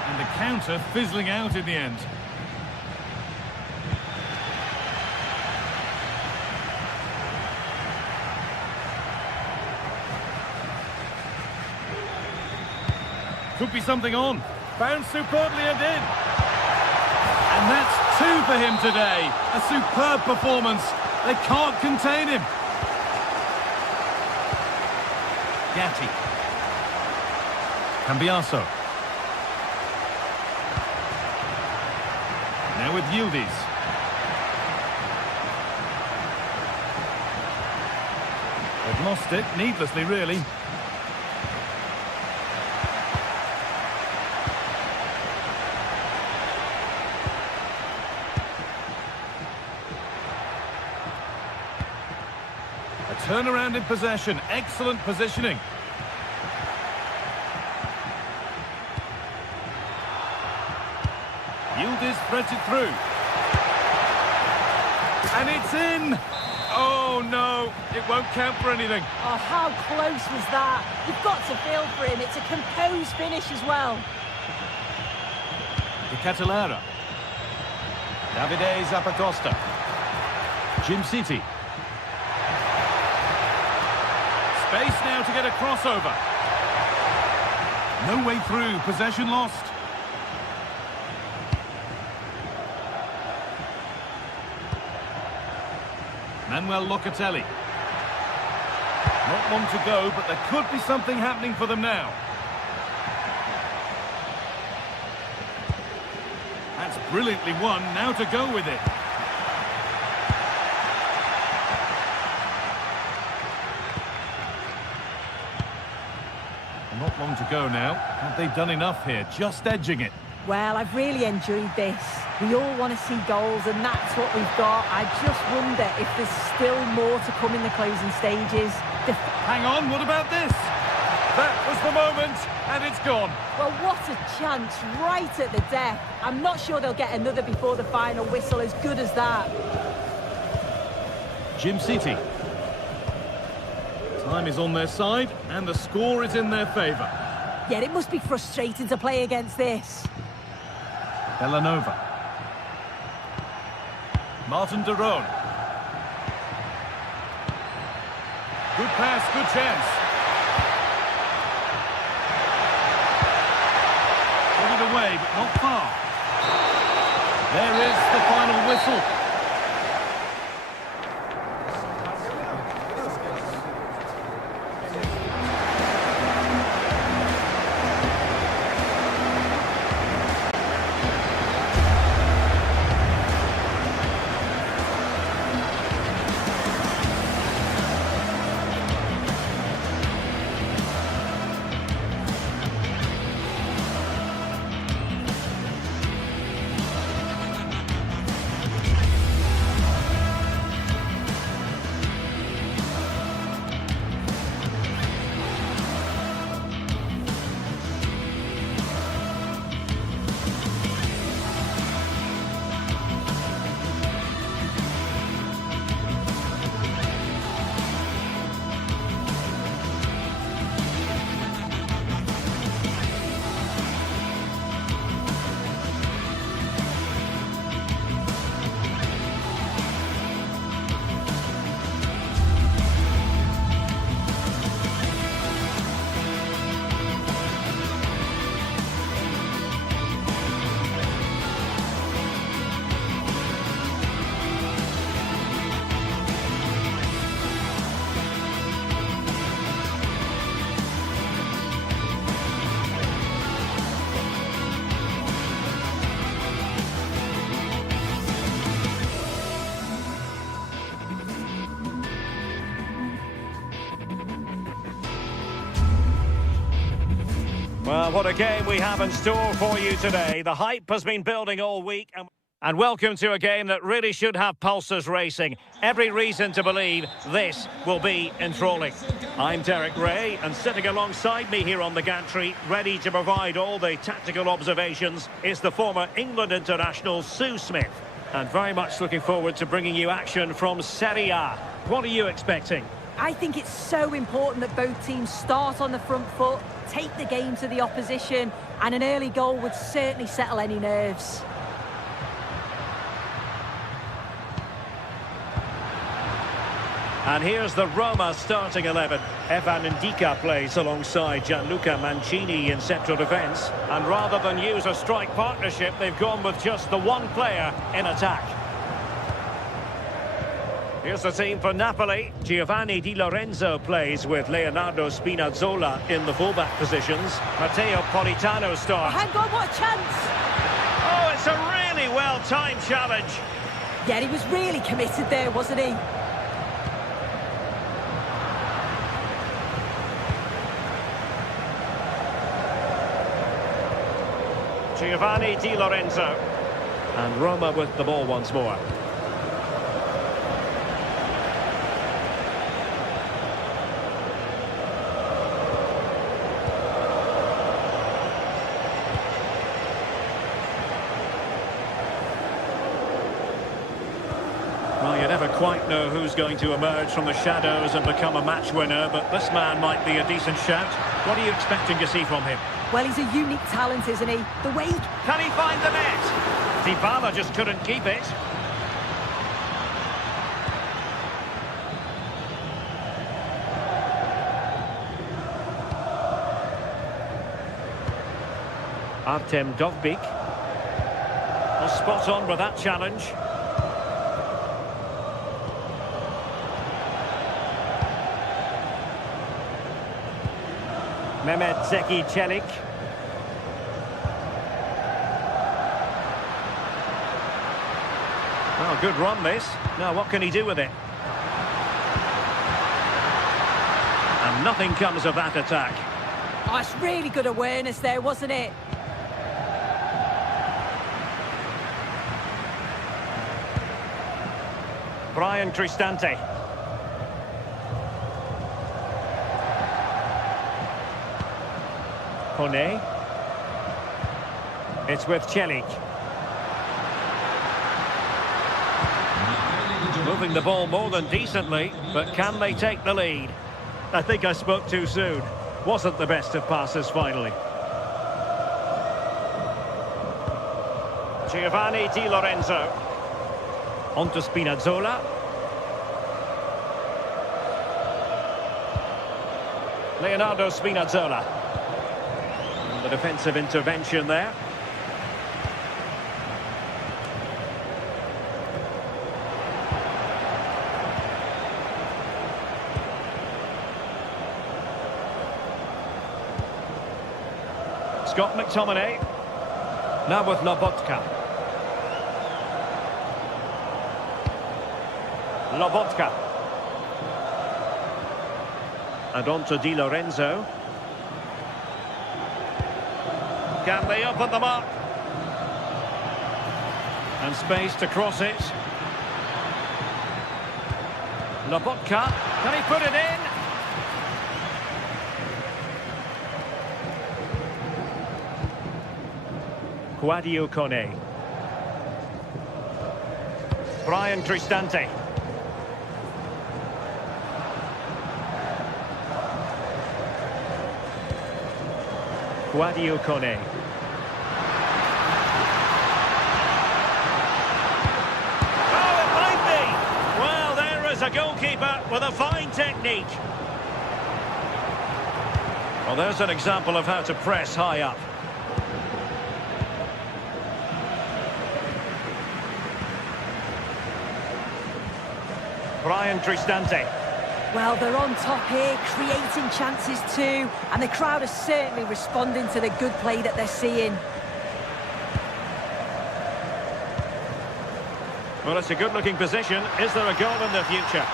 And the counter fizzling out in the end. Could be something on. Found superbly and in. And that's 2 for him today. A superb performance. They can't contain him. Gatti. Cambiaso. Now with Yildiz. They've lost it, needlessly really. A turnaround in possession, excellent positioning. Yildiz threads it through. And it's in! Oh no, it won't count for anything. Oh, how close was that? You've got to feel for him. It's a composed finish as well. De Catalara. Davide Zappacosta. Jim City. Space now to get a crossover. No way through, possession lost. Manuel Locatelli. Not one to go, but there could be something happening for them now. That's brilliantly won, now to go with it. Not long to go now. Have they done enough here? Just edging it. Well, I've really enjoyed this. We all want to see goals, and that's what we've got. I just wonder if there's still more to come in the closing stages. Hang on, what about this? That was the moment, and it's gone. Well, what a chance right at the death. I'm not sure they'll get another before the final whistle, as good as that. Jim City. Time is on their side, and the score is in their favour. Yeah, it must be frustrating to play against this. Bellanova. Martin de Roon. Good pass, good chance. Put it away, but not far. There is the final whistle. Well, what a game we have in store for you today. The hype has been building all week. And And welcome to a game that really should have pulses racing. Every reason to believe this will be enthralling. I'm Derek Ray, and sitting alongside me here on the gantry, ready to provide all the tactical observations, is the former England international Sue Smith. And very much looking forward to bringing you action from Serie A. What are you expecting? I think it's so important that both teams start on the front foot, take the game to the opposition, and an early goal would certainly settle any nerves. And here's the Roma starting 11. Evan Ndika plays alongside Gianluca Mancini in central defence. And rather than use a strike partnership, they've gone with just the one player in attack. Here's the team for Napoli. Giovanni Di Lorenzo plays with Leonardo Spinazzola in the fullback positions. Matteo Politano starts. Hang on, what a chance! Oh, it's a really well-timed challenge. Yeah, he was really committed there, wasn't he? Giovanni Di Lorenzo. And Roma with the ball once more. Well, you never quite know who's going to emerge from the shadows and become a match winner, but this man might be a decent shout. What are you expecting to see from him? Well, he's a unique talent, isn't he? The way he... Can he find the net? Dybala just couldn't keep it. Artem Dovbyk. Well, spot on with that challenge. Mehmet Zeki Çelik. Well, good run this. Now what can he do with it? And nothing comes of that attack. Oh, it's really good awareness there, wasn't it? Brian Cristante. Kone. It's with Çelik. Moving the ball more than decently, but can they take the lead? I think I spoke too soon. Wasn't the best of passes finally. Giovanni Di Lorenzo. On to Spinazzola. Leonardo Spinazzola. The defensive intervention there. Scott McTominay. Now with Lobotka. Lobotka. And on to Di Lorenzo. Can they open them up? And space to cross it. Lobotka. Can he put it in? Sadio Kone. Brian Cristante. Sadio Kone. Oh, it might be! Well, there is a goalkeeper with a fine technique. Well, there's an example of how to press high up. Brian Cristante. Well, they're on top here, creating chances too, and the crowd are certainly responding to the good play that they're seeing. Well, it's a good-looking position. Is there a goal in the future?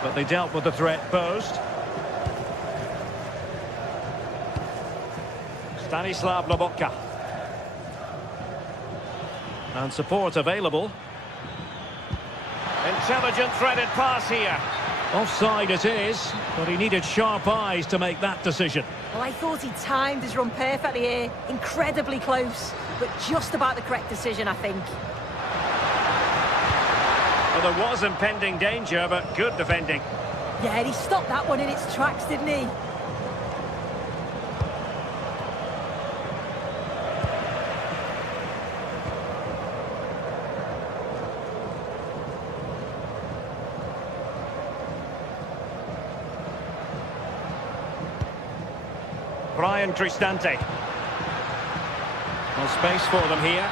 But they dealt with the threat posed. Stanislav Lobotka. And support available. Intelligent threaded pass here. Offside it is, but he needed sharp eyes to make that decision. Well, I thought he timed his run perfectly here. Incredibly close, but just about the correct decision, I think. Well, there was impending danger, but good defending. Yeah, he stopped that one in its tracks, didn't he? Brian Cristante. Well, space for them here.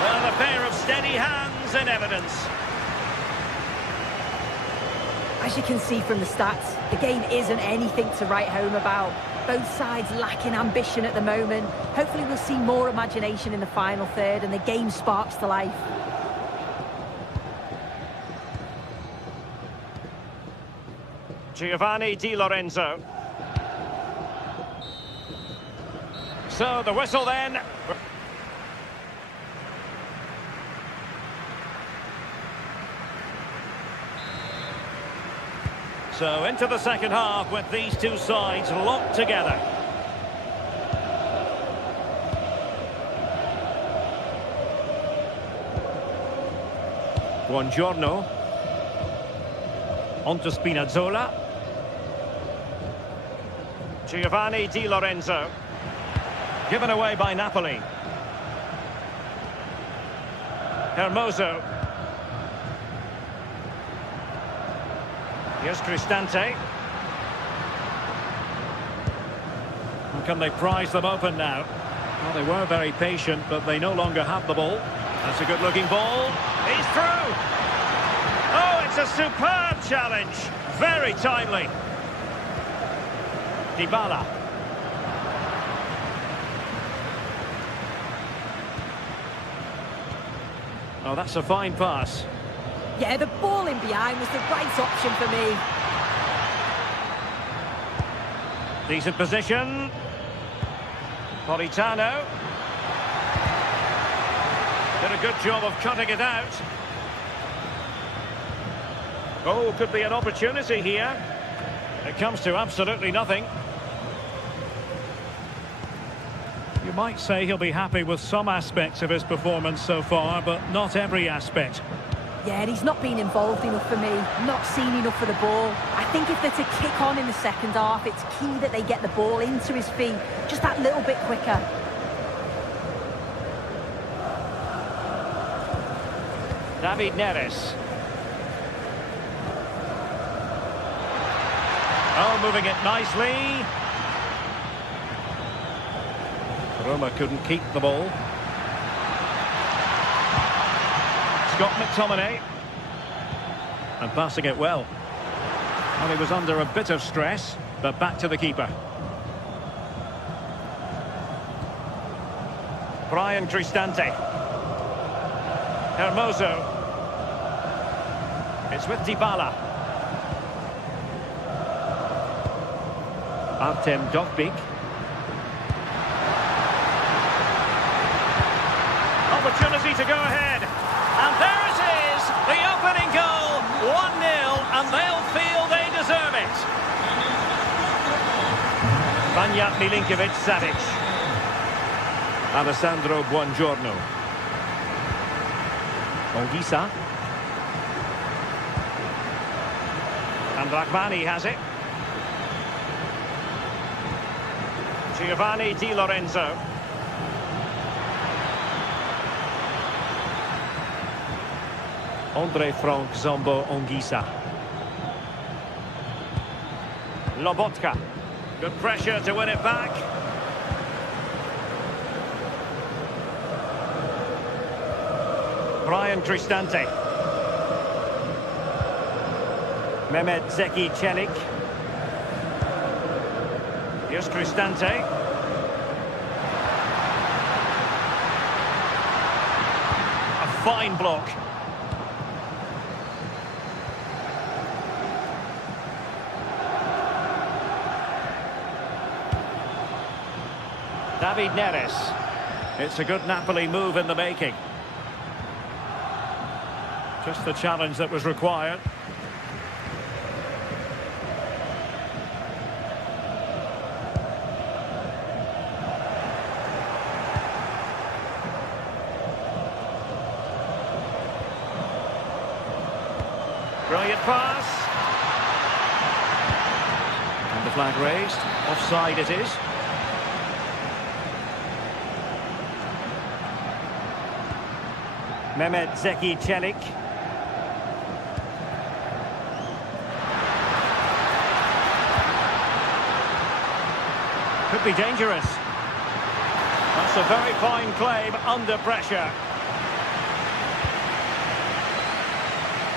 Well, a pair of steady hands in evidence. As you can see from the stats, the game isn't anything to write home about. Both sides lacking ambition at the moment. Hopefully we'll see more imagination in the final third and the game sparks to life. Giovanni Di Lorenzo. So the whistle then. So into the second half with these two sides locked together. Buongiorno. On to Spinazzola. Giovanni Di Lorenzo. Given away by Napoli. Hermoso. Here's Cristante. And can they prise them open now? Well, they were very patient, but they no longer have the ball. That's a good-looking ball. He's through! Oh, it's a superb challenge. Very timely. Dybala. Oh, that's a fine pass. Yeah, the ball in behind was the right option for me. Decent position. Politano. Did a good job of cutting it out. Oh, could be an opportunity here. It comes to absolutely nothing. You might say he'll be happy with some aspects of his performance so far, but not every aspect. Yeah, and he's not been involved enough for me, not seen enough for the ball. I think if they're to kick on in the second half, it's key that they get the ball into his feet just that little bit quicker. David Neres. Oh, moving it nicely. Roma couldn't keep the ball. Scott McTominay. And passing it well. Well, he was under a bit of stress, but back to the keeper. Brian Cristante. Hermoso. It's with Dybala. Artem Dovbyk. Opportunity to go ahead. And there it is, the opening goal, 1-0, and they'll feel they deserve it. Vanja Milinkovic-Savic. Alessandro Buongiorno. Ongisa. And Rahmani has it. Giovanni Di Lorenzo. Andre Frank Zombo Ongisa. Lobotka. Good pressure to win it back. Brian Cristante. Mehmet Zeki Çelik. Here's Cristante. A fine block. David Neres. It's a good Napoli move in the making. Just the challenge that was required. Brilliant pass. And the flag raised. Offside it is. Mehmet Zeki Çelik. Could be dangerous. That's a very fine claim under pressure.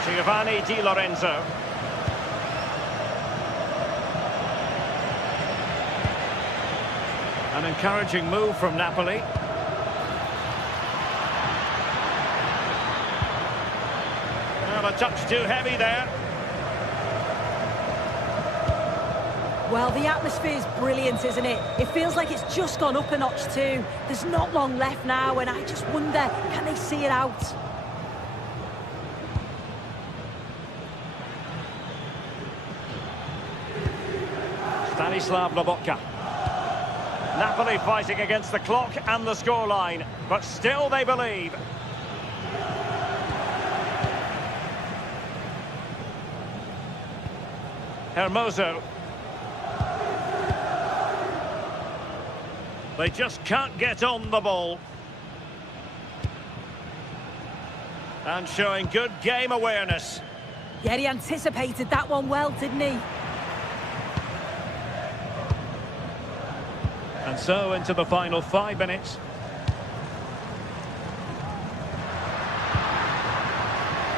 Giovanni Di Lorenzo. An encouraging move from Napoli. Well, a touch too heavy there. Well, the atmosphere is brilliant, isn't it? It feels like it's just gone up a notch too. There's not long left now, and I just wonder, can they see it out? Stanislav Lobotka. Napoli fighting against the clock and the scoreline, but still they believe. Hermoso. They just can't get on the ball. And showing good game awareness. Yeah, he anticipated that one well, didn't he? And so into the final 5 minutes.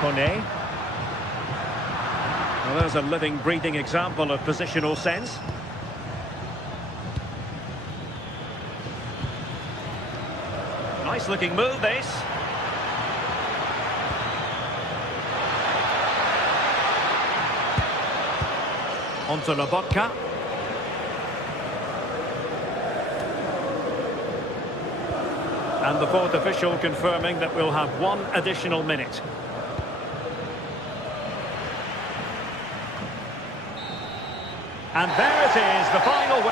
Kone. Well, there's a living, breathing example of positional sense. Nice looking move, this. Onto Lobotka. And the fourth official confirming that we'll have 1 additional minute. And there it is, the final.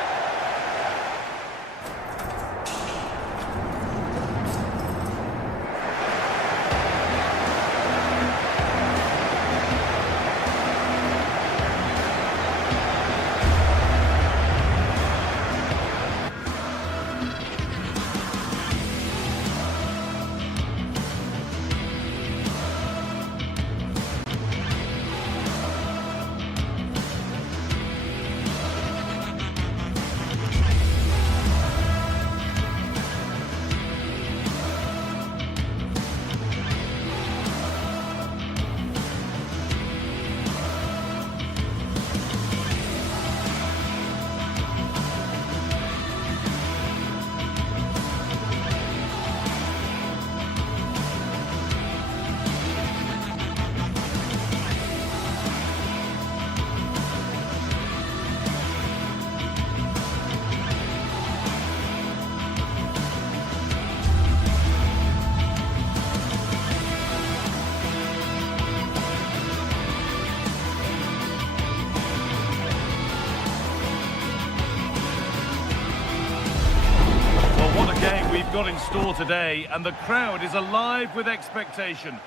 We've got in store today, and the crowd is alive with expectation.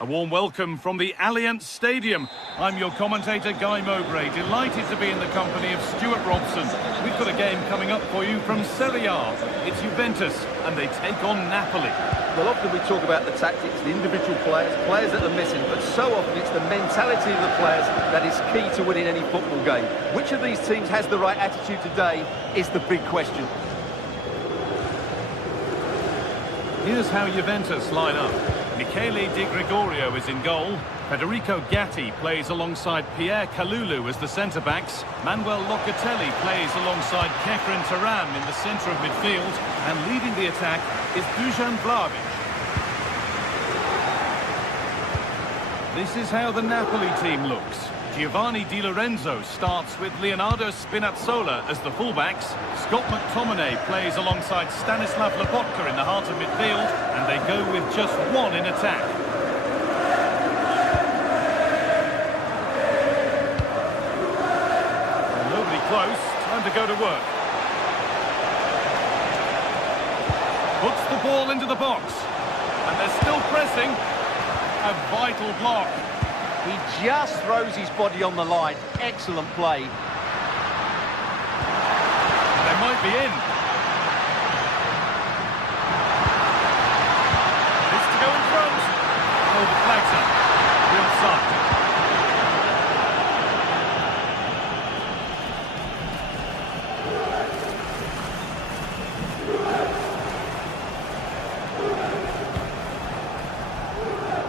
A warm welcome from the Allianz Stadium. I'm your commentator, Guy Mowbray, delighted to be in the company of Stuart Robson. We've got a game coming up for you from Serie A. It's Juventus, and they take on Napoli. Well, often we talk about the tactics, the individual players, players that are missing, but so often it's the mentality of the players that is key to winning any football game. Which of these teams has the right attitude today is the big question. Here's how Juventus line up. Michele Di Gregorio is in goal. Federico Gatti plays alongside Pierre Kalulu as the centre-backs. Manuel Locatelli plays alongside Kefren Turam in the centre of midfield. And leading the attack is Dusan Vlahovic. This is how the Napoli team looks. Giovanni Di Lorenzo starts with Leonardo Spinazzola as the fullbacks. Scott McTominay plays alongside Stanislav Lobotka in the heart of midfield, and they go with just one in attack. Well, nobody close, time to go to work. Puts the ball into the box, and they're still pressing. A vital block. He just throws his body on the line. Excellent play. They might be in. This to go in front. Oh, the flag's up. Real side.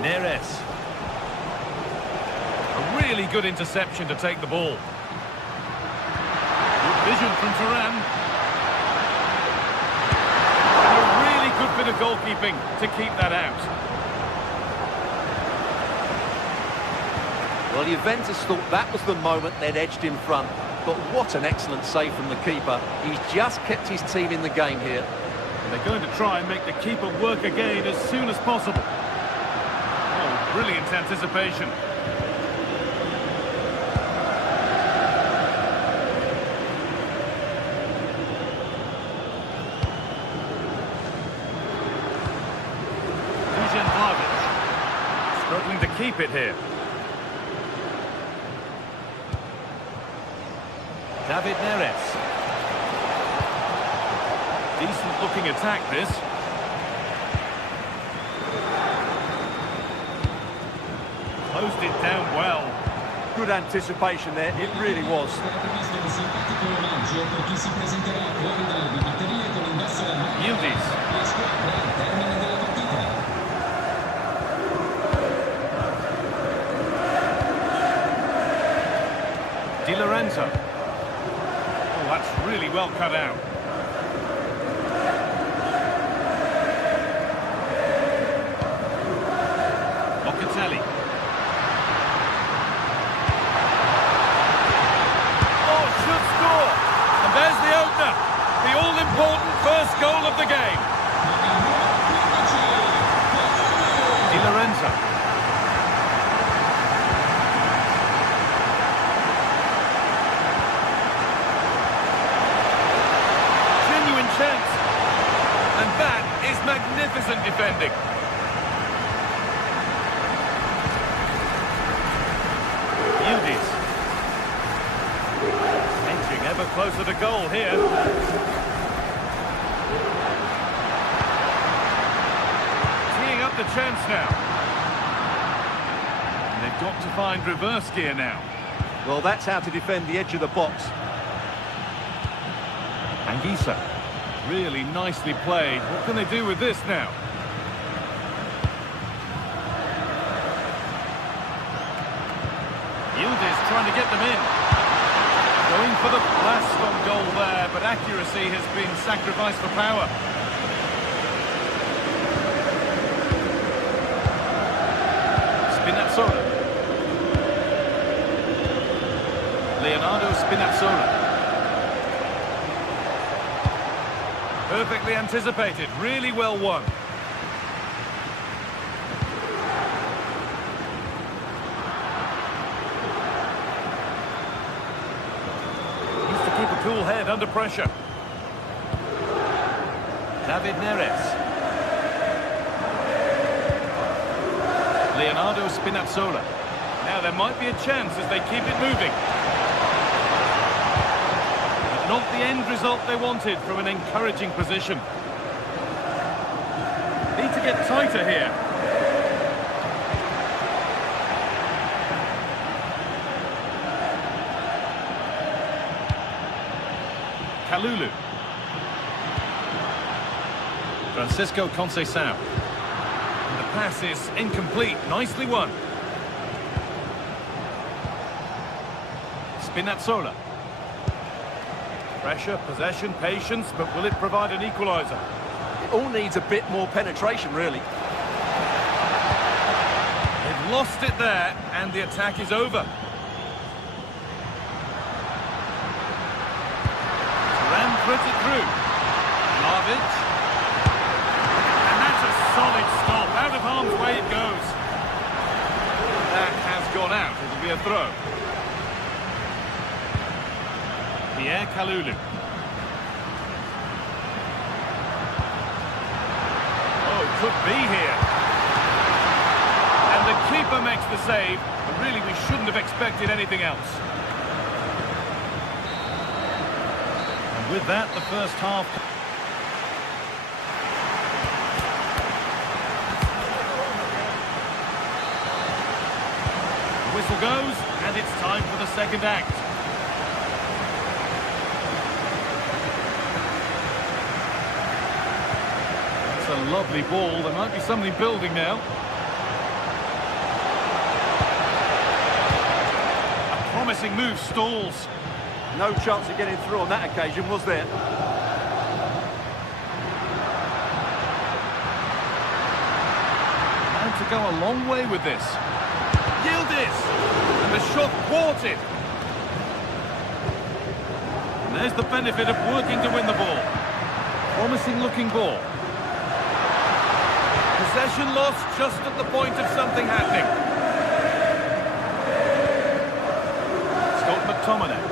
Neres. Really good interception to take the ball. Good vision from Turan. And a really good bit of goalkeeping to keep that out. Well, Juventus thought that was the moment they'd edged in front. But what an excellent save from the keeper. He's just kept his team in the game here. And they're going to try and make the keeper work again as soon as possible. Oh, brilliant anticipation. Struggling to keep it here. David Neres. Decent looking attack this. Closed it down well. Good anticipation there, it really was. Yildiz. Di Lorenzo. Oh, that's really well cut out. Locatelli. Oh, should score! And there's the opener. The all-important first goal of the game. Di Lorenzo. Chance. And that is magnificent defending. Yildiz. Inching ever closer to goal here. Teeing up the chance now. And they've got to find reverse gear now. Well, that's how to defend the edge of the box. Anguissa. Really nicely played. What can they do with this now? Yildiz trying to get them in. Going for the blast on goal there, but accuracy has been sacrificed for power. Spinazzola. Leonardo Spinazzola. Perfectly anticipated, really well won. Needs to keep a cool head under pressure. David Neres. Leonardo Spinazzola. Now there might be a chance as they keep it moving. Not the end result they wanted from an encouraging position. Need to get tighter here. Kalulu. Francisco Conceição. And the pass is incomplete. Nicely won. Spinazzola. Pressure, possession, patience, but will it provide an equaliser? It all needs a bit more penetration, really. They've lost it there, and the attack is over. spreads it through. Vlahovic. And that's a solid stop. Out of harm's way it goes. That has gone out. It'll be a throw. Pierre Kalulu. Oh, could be here. And the keeper makes the save. But really, we shouldn't have expected anything else. And with that, the first half... The whistle goes, and it's time for the second act. That's a lovely ball. There might be something building now. Promising move stalls. No chance of getting through on that occasion, was there? And to go a long way with this. Yildiz! And the shot thwarted. And there's the benefit of working to win the ball. Promising looking ball. Possession lost just at the point of something happening. McTominay.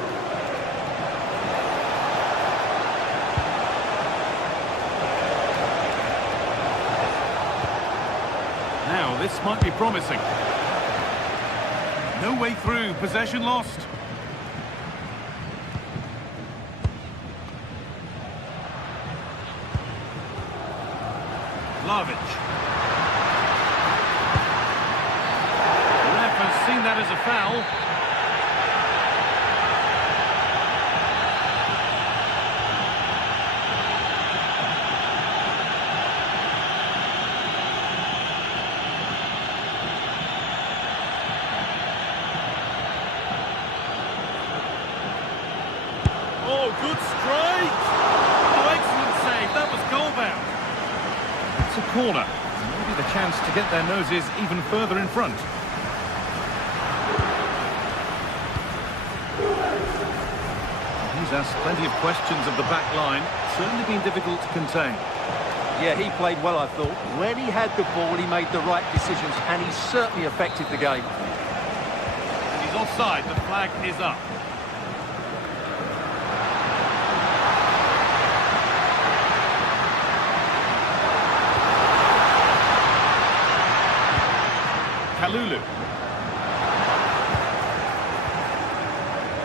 Now, this might be promising. No way through, possession lost. Vlahovic. The ref has seen that as a foul. Oh, good strike! Oh, excellent save. That was goal-bound. It's a corner. Maybe the chance to get their noses even further in front. He's asked plenty of questions of the back line. Certainly been difficult to contain. Yeah, he played well, I thought. When he had the ball, he made the right decisions, and he certainly affected the game. He's offside. The flag is up. Kalulu.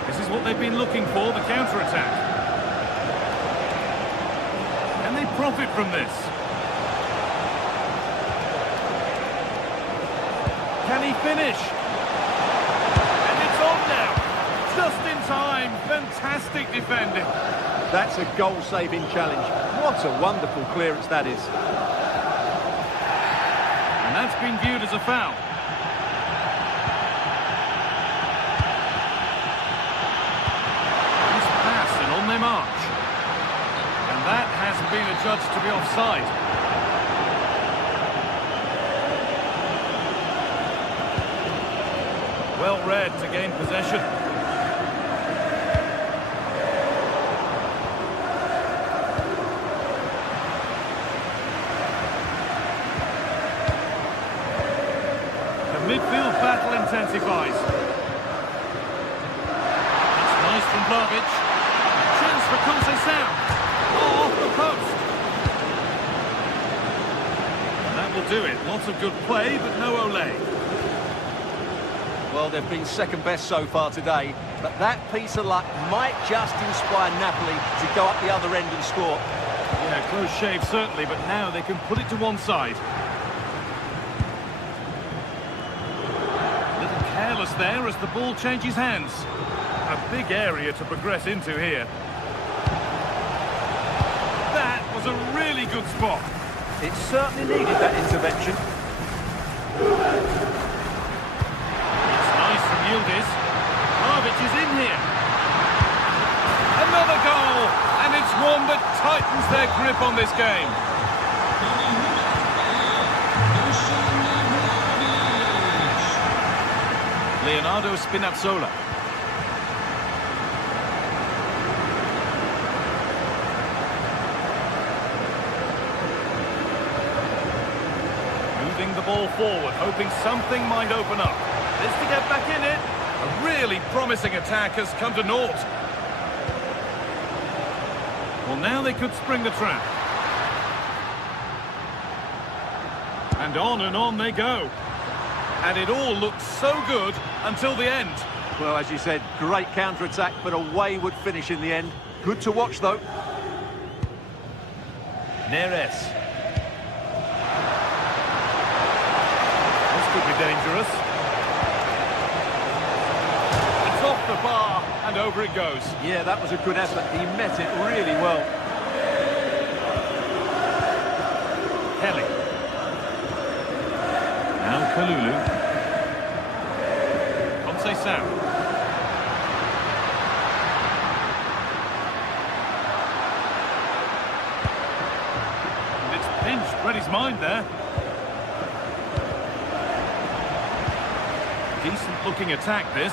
This is what they've been looking for, the counter-attack. Can they profit from this? Can he finish? And it's on now. Just in time. Fantastic defending. That's a goal-saving challenge. What a wonderful clearance that is. And that's been viewed as a foul. They march. And that has been adjudged to be offside. Well read to gain possession. The midfield battle intensifies. It's nice from Vlahovic. For Conceição. Oh, off the post. And that will do it. Lots of good play, but no Ole. Well, they've been second best so far today, but that piece of luck might just inspire Napoli to go up the other end and score. Yeah, close shave certainly, but now they can put it to one side. A little careless there as the ball changes hands. A big area to progress into here. A really good spot. It certainly needed that intervention. It's nice from Yildiz. Vlahovic is in here. Another goal, and it's one that tightens their grip on this game. Leonardo Spinazzola. Moving the ball forward, hoping something might open up. This to get back in it. A really promising attack has come to naught. Well, now they could spring the trap. And on they go. And it all looked so good until the end. Well, as you said, great counter-attack, but a wayward finish in the end. Good to watch, though. Neres. This could be dangerous. It's off the bar, and over it goes. Yeah, that was a good effort. He met it really well. Kelly. Now Kalulu. Conceição. And it's pinched, read his mind there. Decent looking attack, this.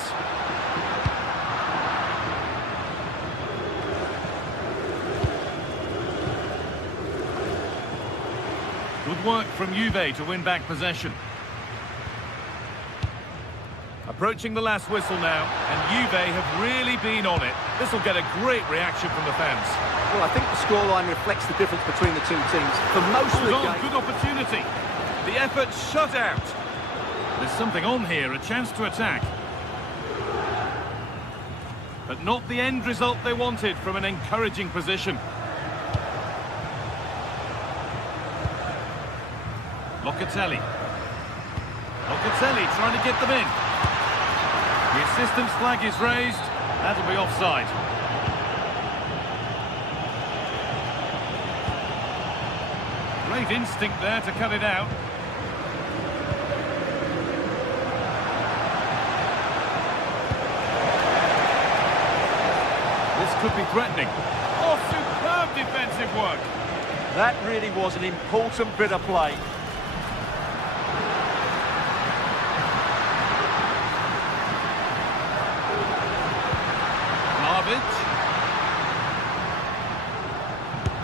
Good work from Juve to win back possession. Approaching the last whistle now, and Juve have really been on it. This will get a great reaction from the fans. Well, I think the scoreline reflects the difference between the two teams. For most of the game... Good opportunity. The effort shut out. There's something on here, a chance to attack. But not the end result they wanted from an encouraging position. Locatelli. Locatelli trying to get them in. The assistant's flag is raised. That'll be offside. Great instinct there to cut it out. This could be threatening. Oh, superb defensive work. That really was an important bit of play.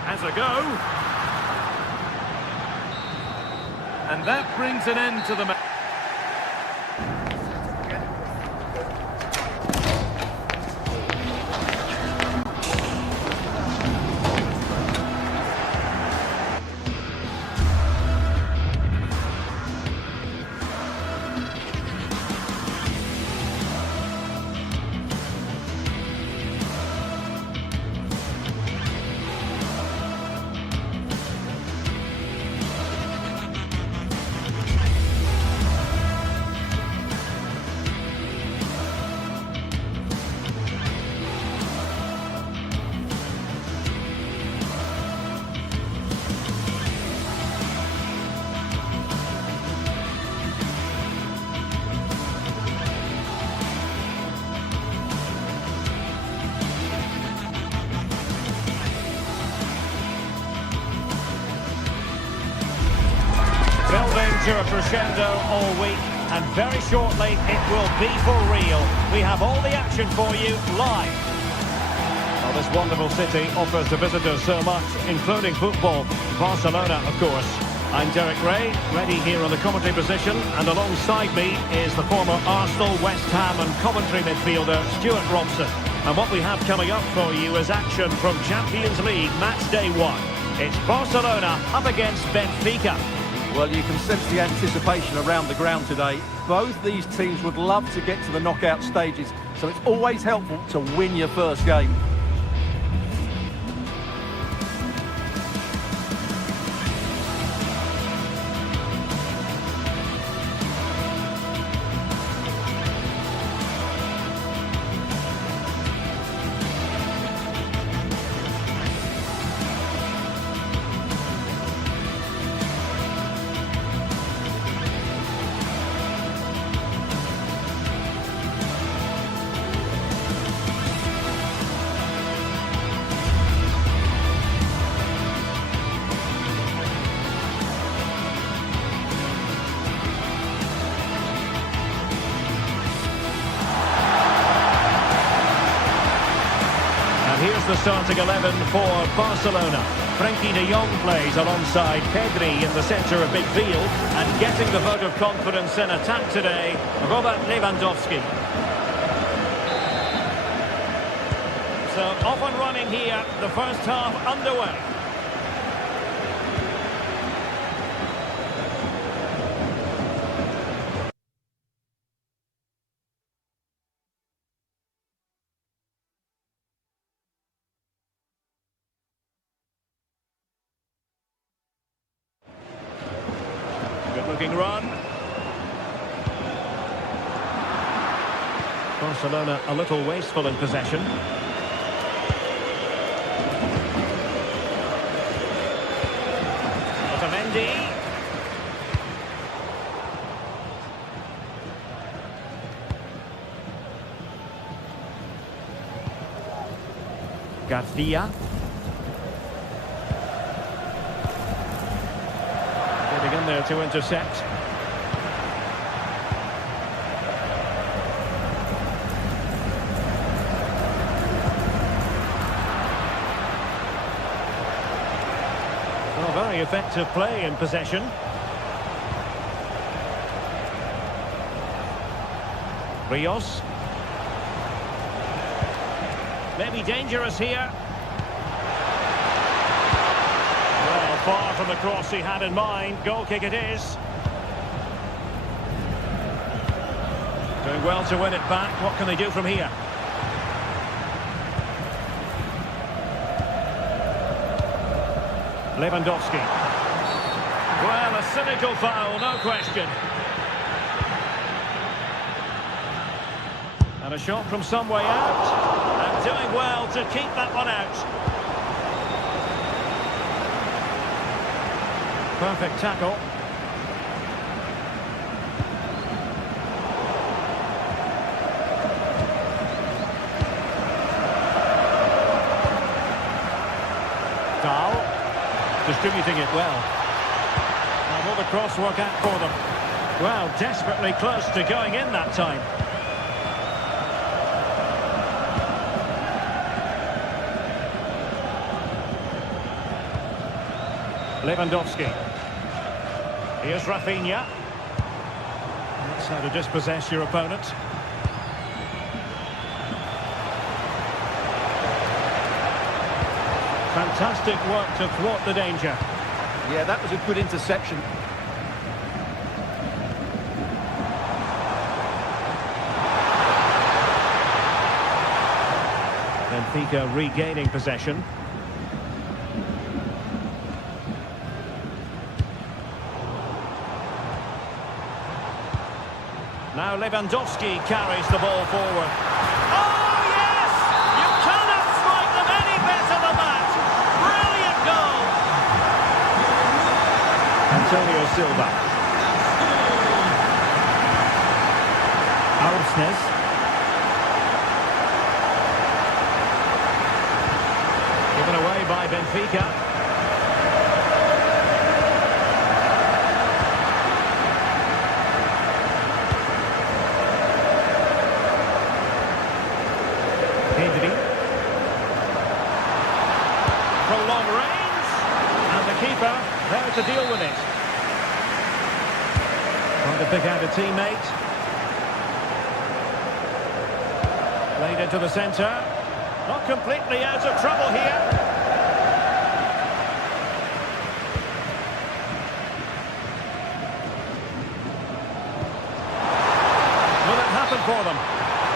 Has a go. And that brings an end to the match. Building to a crescendo all week, and very shortly it will be for real. We have all the action for you live. Well, this wonderful city offers the visitors so much, including football. Barcelona, of course. I'm Derek Ray, ready here on the commentary position, and alongside me is the former Arsenal, West Ham and Coventry midfielder Stuart Robson. And what we have coming up for you is action from Champions League match day 1. It's Barcelona up against Benfica. Well, you can sense the anticipation around the ground today. Both these teams would love to get to the knockout stages, so it's always helpful to win your first game. the starting 11 for Barcelona. Frenkie de Jong plays alongside Pedri in the centre of midfield, and getting the vote of confidence in attack today, Robert Lewandowski. So off and running here, the first half underway. Good-looking run. Barcelona a little wasteful in possession. Otamendi. Garcia. Getting in there to intercept. Well, very effective play in possession. Rios. Maybe dangerous here. Well, far from the cross he had in mind. Goal kick it is. Doing well to win it back. What can they do from here? Lewandowski. Well, a cynical foul, no question. And a shot from some way out. And doing well to keep that one out. Perfect tackle. Distributing it well. And will the cross work out for them? Well, desperately close to going in that time. Lewandowski. Here's Rafinha. That's how to dispossess your opponent. Fantastic work to thwart the danger. Yeah, that was a good interception. Benfica regaining possession. Now Lewandowski carries the ball forward. Oh, yes! You cannot strike them any better than that! Brilliant goal! Antonio Silva. Arsnes. Given away by Benfica. From long range, and the keeper there to deal with it. Trying to pick out a teammate. Played into the centre. Not completely out of trouble here. Will it happen for them?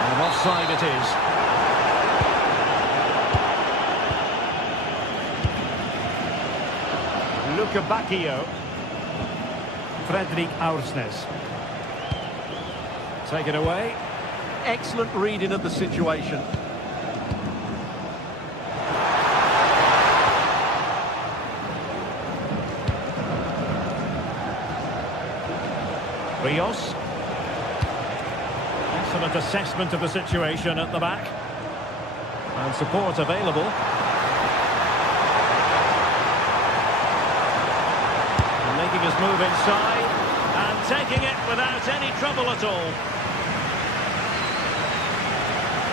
And offside it is. Luca Bacchio. Frederic Arsnes. Take it away. Excellent reading of the situation. Rios. Excellent assessment of the situation at the back. And support available. And making his move inside. And taking it without any trouble at all.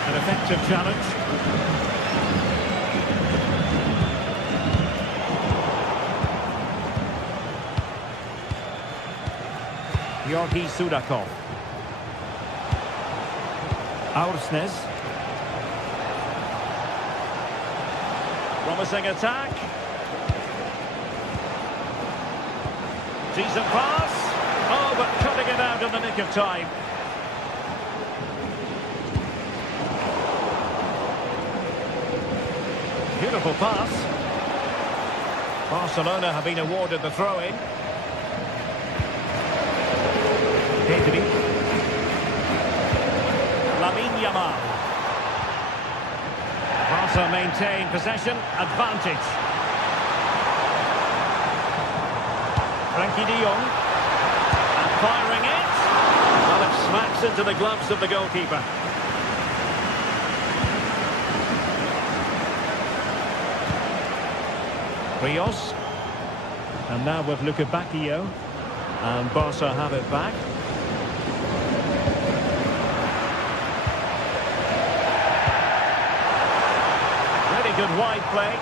An effective challenge. Georgi Sudakov. Aursnes. Promising attack. Decent pass. Oh, but cutting it out in the nick of time. Beautiful pass. Barcelona have been awarded the throw-in. Pedri. Lamine Yamal. Barca maintain possession, advantage. Frankie de Jong. And firing it. Well, it smacks into the gloves of the goalkeeper. Rios. And now with Luca Bacchio. And Barca have it back. Really good wide play.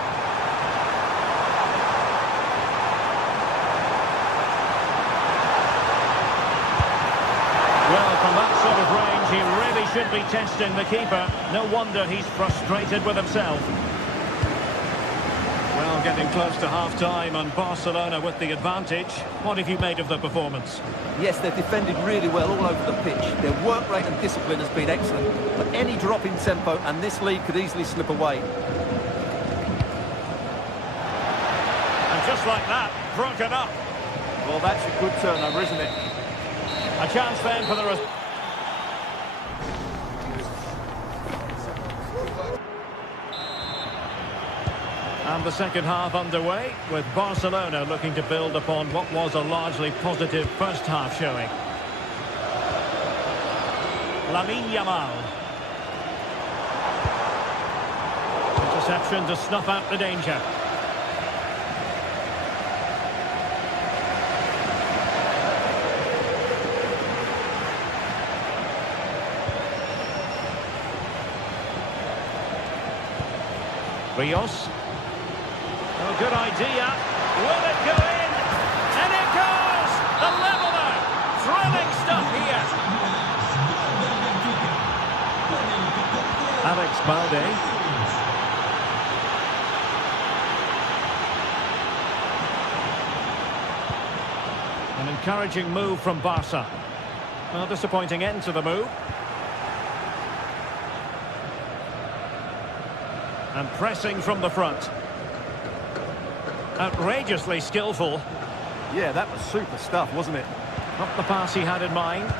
Well, from that sort of range, he really should be testing the keeper. No wonder he's frustrated with himself. Well, getting close to half-time and Barcelona with the advantage. What have you made of the performance? Yes, they've defended really well all over the pitch. Their work rate and discipline has been excellent. But any drop in tempo and this lead could easily slip away. And just like that, broken up. Well, that's a good turnover, isn't it? A chance then for the... And the second half underway, with Barcelona looking to build upon what was a largely positive first half showing. Lamine Yamal. Interception to snuff out the danger. Rios. Oh, good idea. Will it go in? And it goes! The leveller! Thrilling stuff here. Alex Balde. An encouraging move from Barca. Well, disappointing end to the move. And pressing from the front. Outrageously skillful. Yeah, that was super stuff, wasn't it? Not the pass he had in mind.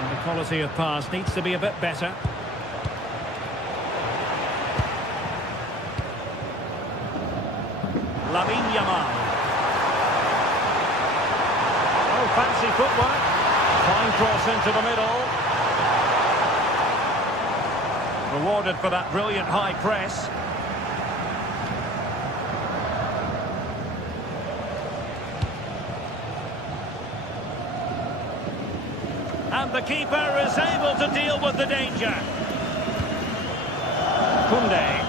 And the quality of pass needs to be a bit better. Lamine Yamal. Fancy footwork. Fine cross into the middle. Rewarded for that brilliant high press. And the keeper is able to deal with the danger. Koundé.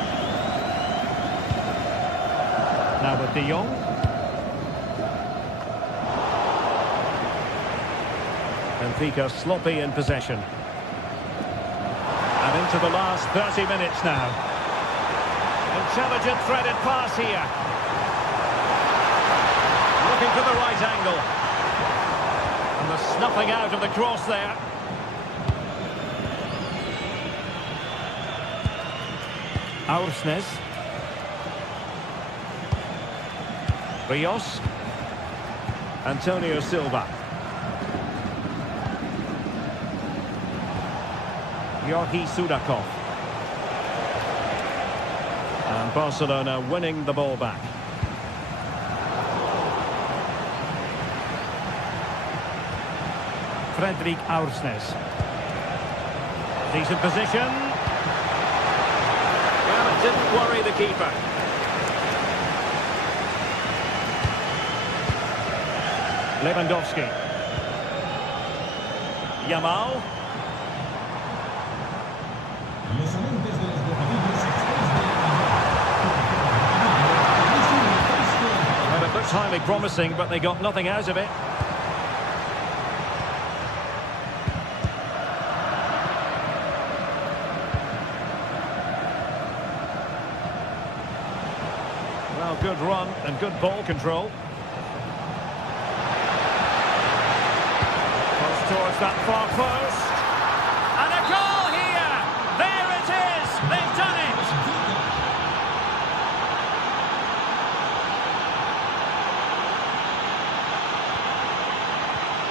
Now with de Jong. Benfica sloppy in possession. And into the last 30 minutes now. Intelligent threaded pass here. Looking for the right angle. And the snuffing out of the cross there. Aursnes. Rios. Antonio Silva. Georgi Sudakov. And Barcelona winning the ball back. Fredrik Aursnes. Decent position. Well, it didn't worry the keeper. Lewandowski. Los amantes de los bocadillos Sports League. Well, it looks highly promising, but they got nothing out of it. Well, good run and good ball control. Goes towards that far post. And a goal here! There it is! They've done it!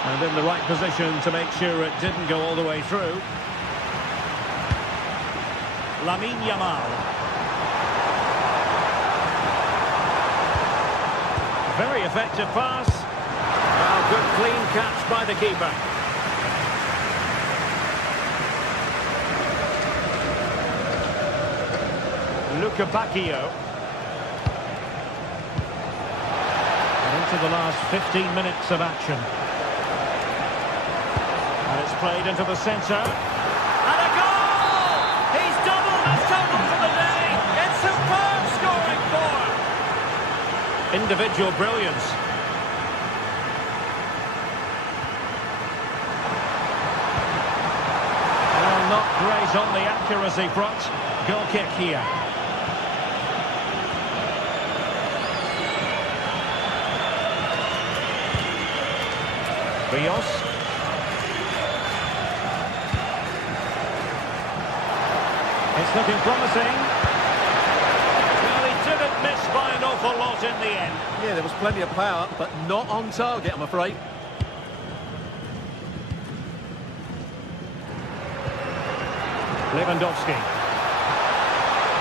And in the right position to make sure it didn't go all the way through. Lamine Yamal. Very effective pass. Well, good clean catch by the keeper. Luca Bacchio. And into the last 15 minutes of action. And it's played into the centre. And a goal! He's doubled his total for the day. It's superb scoring form. Individual brilliance. Well, not great on the accuracy front. Goal kick here. Rios. It's looking promising. Well, he didn't miss by an awful lot in the end. Yeah, there was plenty of power, but not on target, I'm afraid. Lewandowski.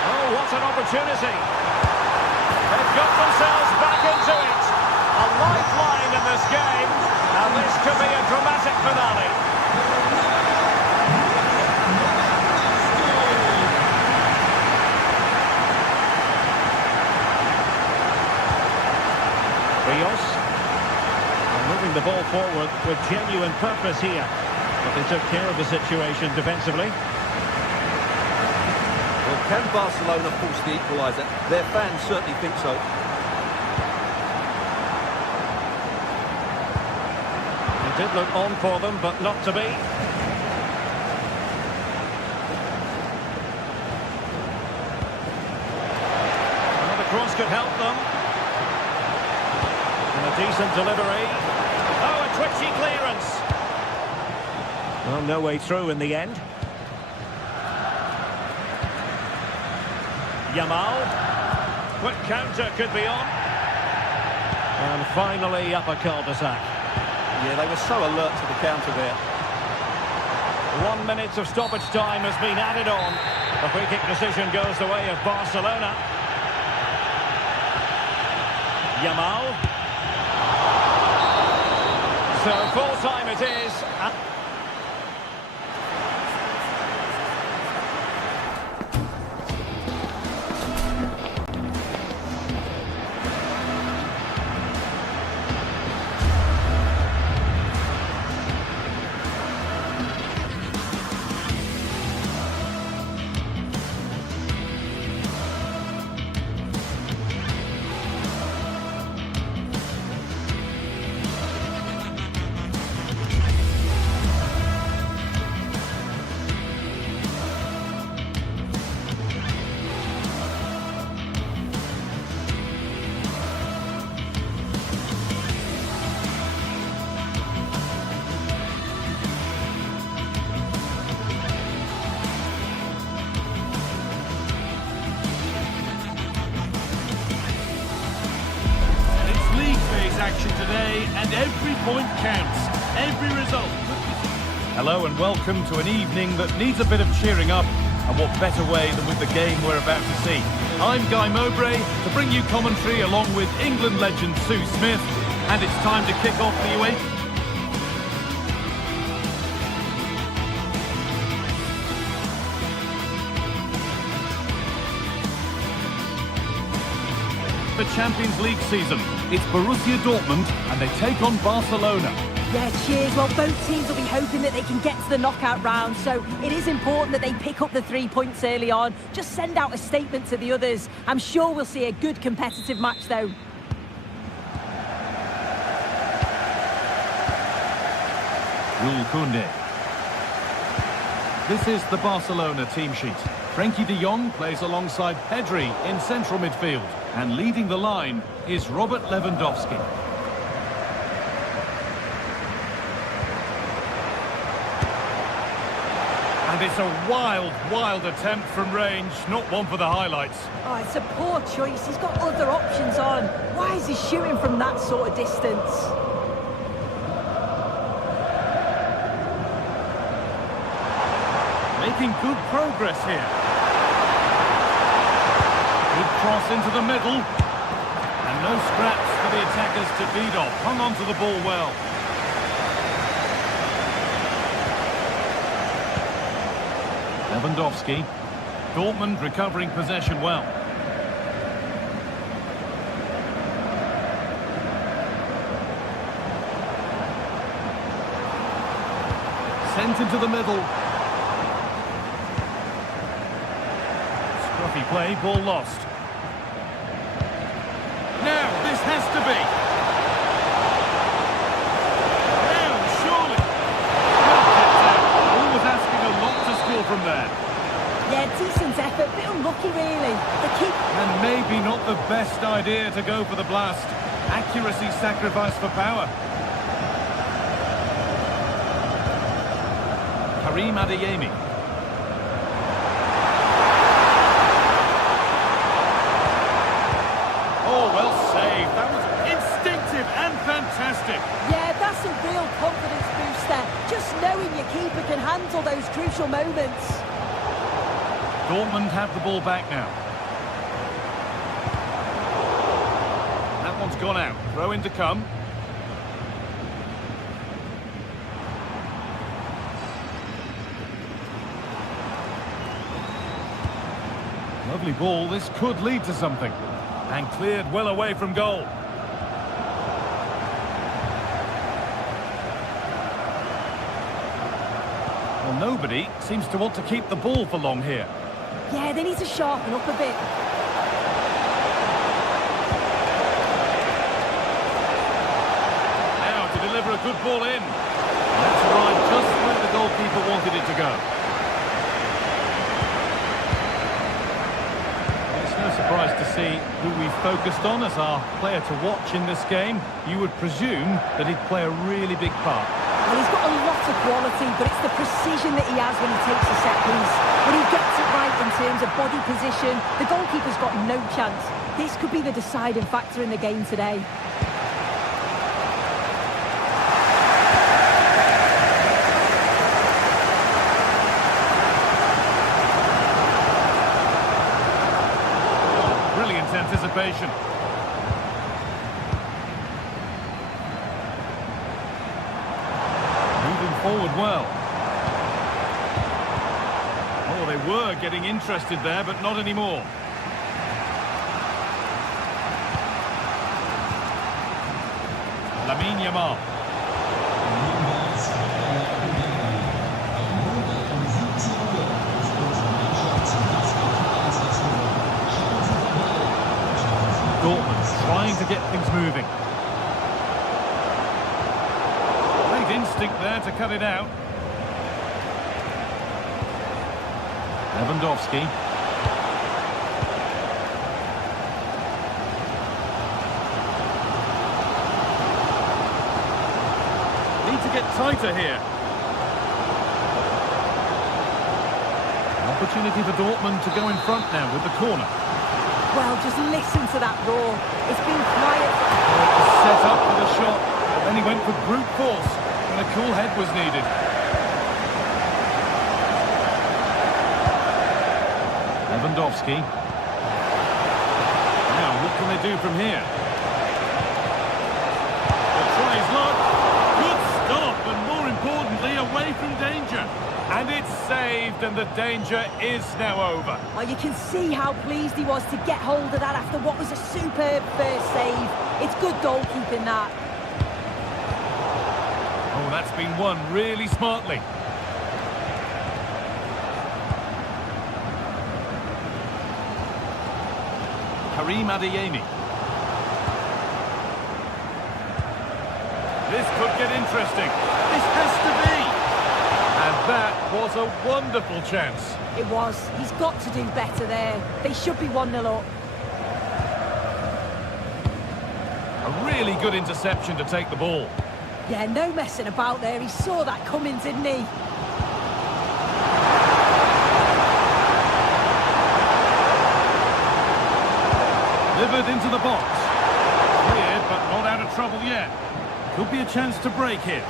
Oh, what an opportunity. They've got themselves back into it. A lifeline in this game, and this could be a dramatic finale. Rios. And moving the ball forward with genuine purpose here. But they took care of the situation defensively. Well, can Barcelona force the equaliser? Their fans certainly think so. It did look on for them, but not to be. Well, the cross could help them. And a decent delivery. Oh, a twitchy clearance. Well, no way through in the end. Yamal. Quick counter could be on. And finally up a cul-de-sac. Yeah, they were so alert to the counter there. 1 minute of stoppage time has been added on. The free kick decision goes the way of Barcelona. Yamal. So full time it is. Action today, and every point counts. Every result. Hello and welcome to an evening that needs a bit of cheering up, and what better way than with the game we're about to see. I'm Guy Mowbray to bring you commentary along with England legend Sue Smith, and it's time to kick off the UEFA Champions League season. It's Borussia Dortmund and they take on Barcelona. Yeah, cheers. Well, both teams will be hoping that they can get to the knockout round, so it is important that they pick up the 3 points early on. Just send out a statement to the others. I'm sure we'll see a good competitive match, though. Jules Koundé. This is the Barcelona team sheet. Frenkie de Jong plays alongside Pedri in central midfield. And leading the line is Robert Lewandowski. And it's a wild attempt from range, not one for the highlights. Oh, it's a poor choice. He's got other options on. Why is he shooting from that sort of distance? Making good progress here. Good cross into the middle. And no scraps for the attackers to feed off. Hung on to the ball well. Lewandowski. Dortmund recovering possession well. Sent into the middle. Scruffy play, ball lost. Now, this has to be. Now, surely. Well kept out. Always asking a lot to score from there. Yeah, decent effort, bit unlucky really. The keep. And maybe not the best idea to go for the blast. Accuracy sacrificed for power. Karim Adeyemi. Oh, well saved. That was instinctive and fantastic. Yeah, that's a real confidence booster. Just knowing your keeper can handle those crucial moments. Dortmund have the ball back now. That one's gone out. Throw in to come. Lovely ball. This could lead to something. And cleared well away from goal. Well, nobody seems to want to keep the ball for long here. Yeah, they need to sharpen up a bit. Now to deliver a good ball in. That's right, just where the goalkeeper wanted it to go. It's no surprise to see who we focused on as our player to watch in this game. You would presume that he'd play a really big part. Well, he's got a lot of quality, but it's the precision that he has when he takes a set piece. When he gets it right in terms of body position, the goalkeeper's got no chance. This could be the deciding factor in the game today. Brilliant anticipation. Moving forward well. Oh, they were getting interested there, but not anymore. Lamine Yamal. Dortmund trying to get things moving. Great instinct there to cut it out. Lewandowski. Need to get tighter here. An opportunity for Dortmund to go in front now with the corner. Well, just listen to that roar. It's been quiet. It was set up for the shot, but then he went for brute force when a cool head was needed. Lewandowski. Now, what can they do from here? The try is long. Good stop, and more importantly, away from danger. And it's saved, and the danger is now over. Well, you can see how pleased he was to get hold of that after what was a superb first save. It's good goalkeeping, that. that's been won really smartly. Karim Adeyemi. This could get interesting. This has to be. And that was a wonderful chance. It was. He's got to do better there. They should be 1-0 up. A really good interception to take the ball. Yeah, no messing about there. He saw that coming, didn't he? Delivered into the box. Cleared, but not out of trouble yet. Could be a chance to break here.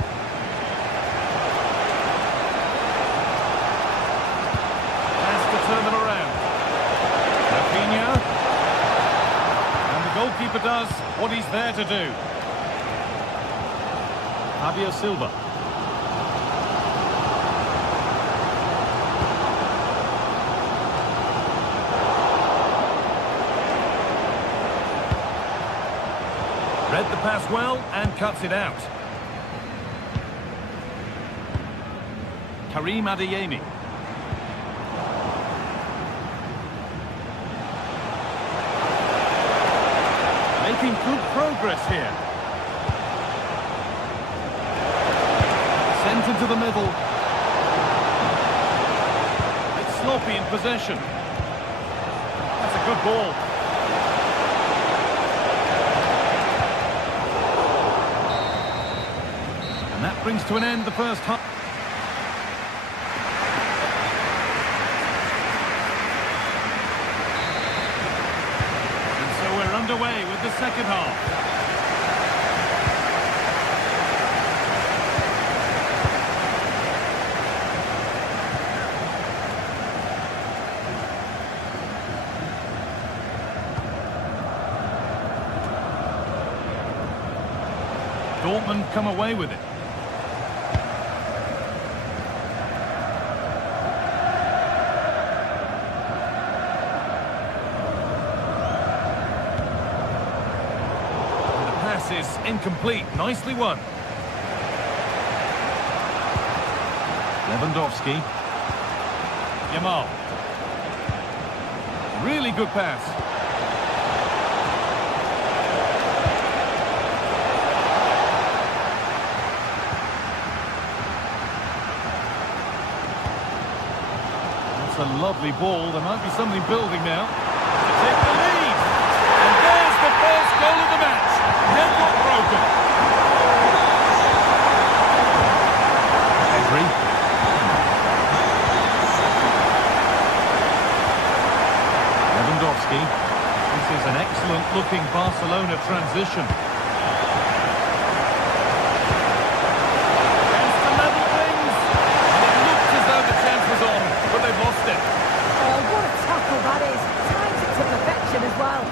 Has to turn them around. Rafinha. And the goalkeeper does what he's there to do. Fabio Silva. Read the pass well and cuts it out. Karim Adeyemi. Making good progress here. Sent into the middle. It's sloppy in possession. That's a good ball. And that brings to an end the first half. And so we're underway with the second half. Dortmund come away with it. And the pass is incomplete. Nicely won. Lewandowski. Yamal. Really good pass. It's a lovely ball. There might be something building now. To take the lead. And there's the first goal of the match. Never broken. Henry. Lewandowski. This is an excellent looking Barcelona transition. They've lost it. Oh, what a tackle that is. Times it to perfection as well.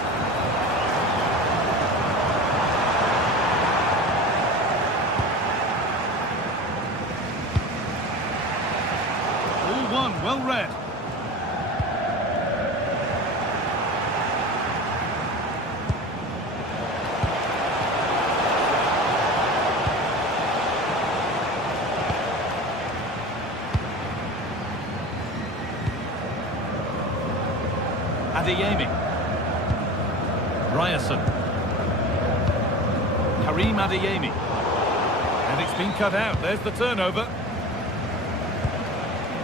All one, well read. Adeyemi. Ryerson. Karim Adeyemi. And it's been cut out. There's the turnover.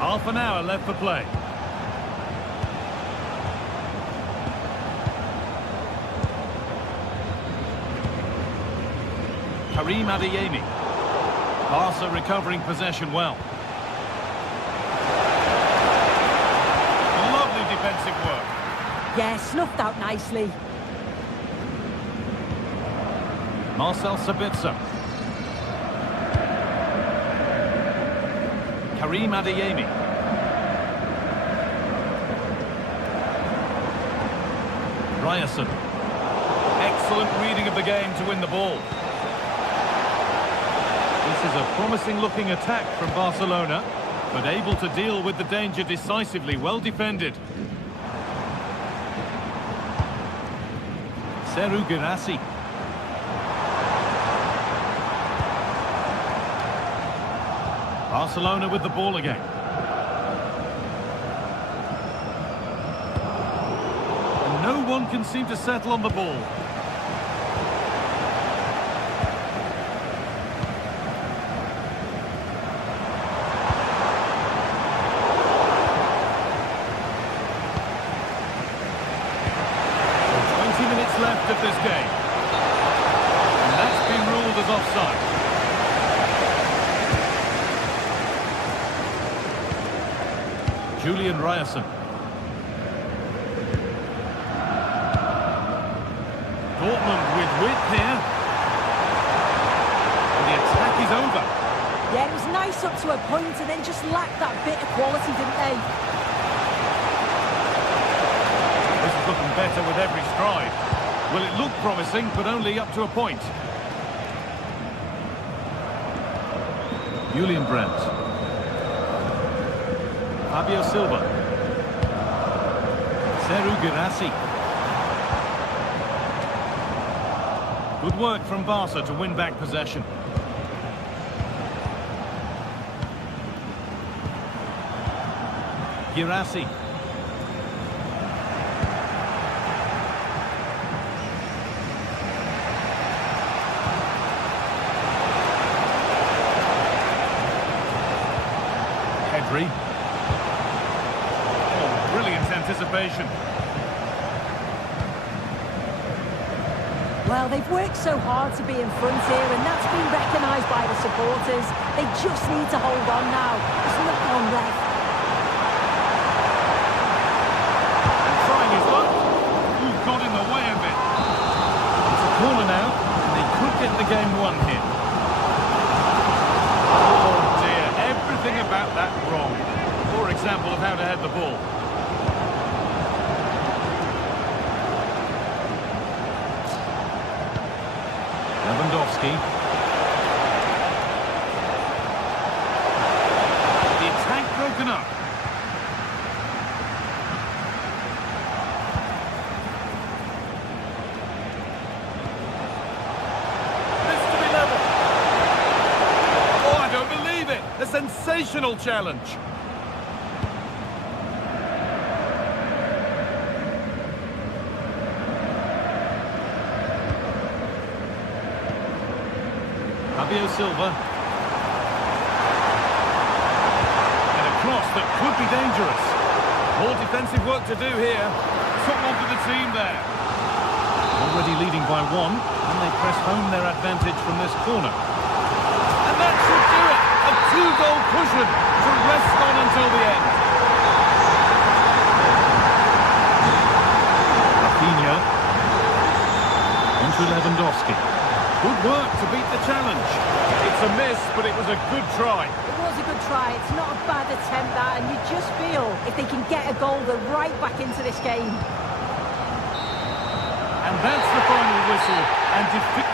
Half an hour left for play. Karim Adeyemi. Barca recovering possession well. Lovely defensive work. Yeah, snuffed out nicely. Marcel Sabitzer. Karim Adeyemi. Ryerson. Excellent reading of the game to win the ball. This is a promising looking attack from Barcelona, but able to deal with the danger decisively. Well defended. Serhou Guirassy. Barcelona with the ball again. And no one can seem to settle on the ball. Left of this game, and that's been ruled as offside. Julian Ryerson. Dortmund with width here, and the attack is over. Yeah, it was nice up to a point and then just lacked that bit of quality, didn't they? This is looking better with every stride. Well, it looked promising, but only up to a point. Julian Brandt. Fabio Silva. Seru Girassi. Good work from Barca to win back possession. Girassi. Oh, brilliant anticipation. Well, they've worked so hard to be in front here, and that's been recognised by the supporters. They just need to hold on now. There's not long left. And trying his luck. Who got in the way of it? It's a corner now, and they could get the game won here. Everything about that wrong. Poor example of how to head the ball. Lewandowski. The attack broken up. A sensational challenge. Fabio Silva. And a cross that could be dangerous. More defensive work to do here. Someone for the team there. Already leading by one, and they press home their advantage from this corner. And that should do it. A two-goal cushion to rest on until the end. Rafinha. Onto Lewandowski. Good work to beat the challenge. It's a miss, but it was a good try. It was a good try. It's not a bad attempt, that, and you just feel if they can get a goal, they're right back into this game. And that's the final whistle. And defeat.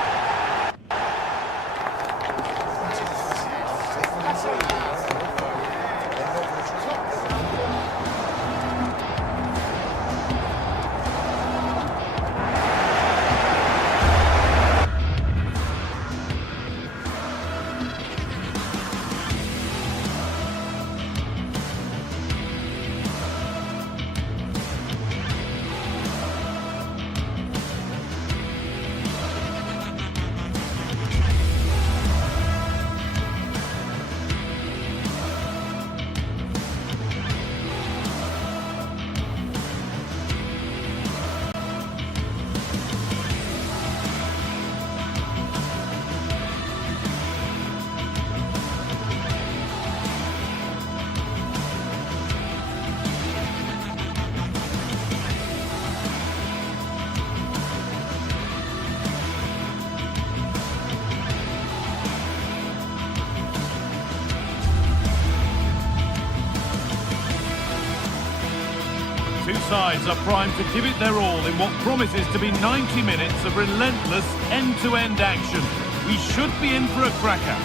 Two sides are primed to give it their all in what promises to be 90 minutes of relentless end-to-end action. We should be in for a cracker.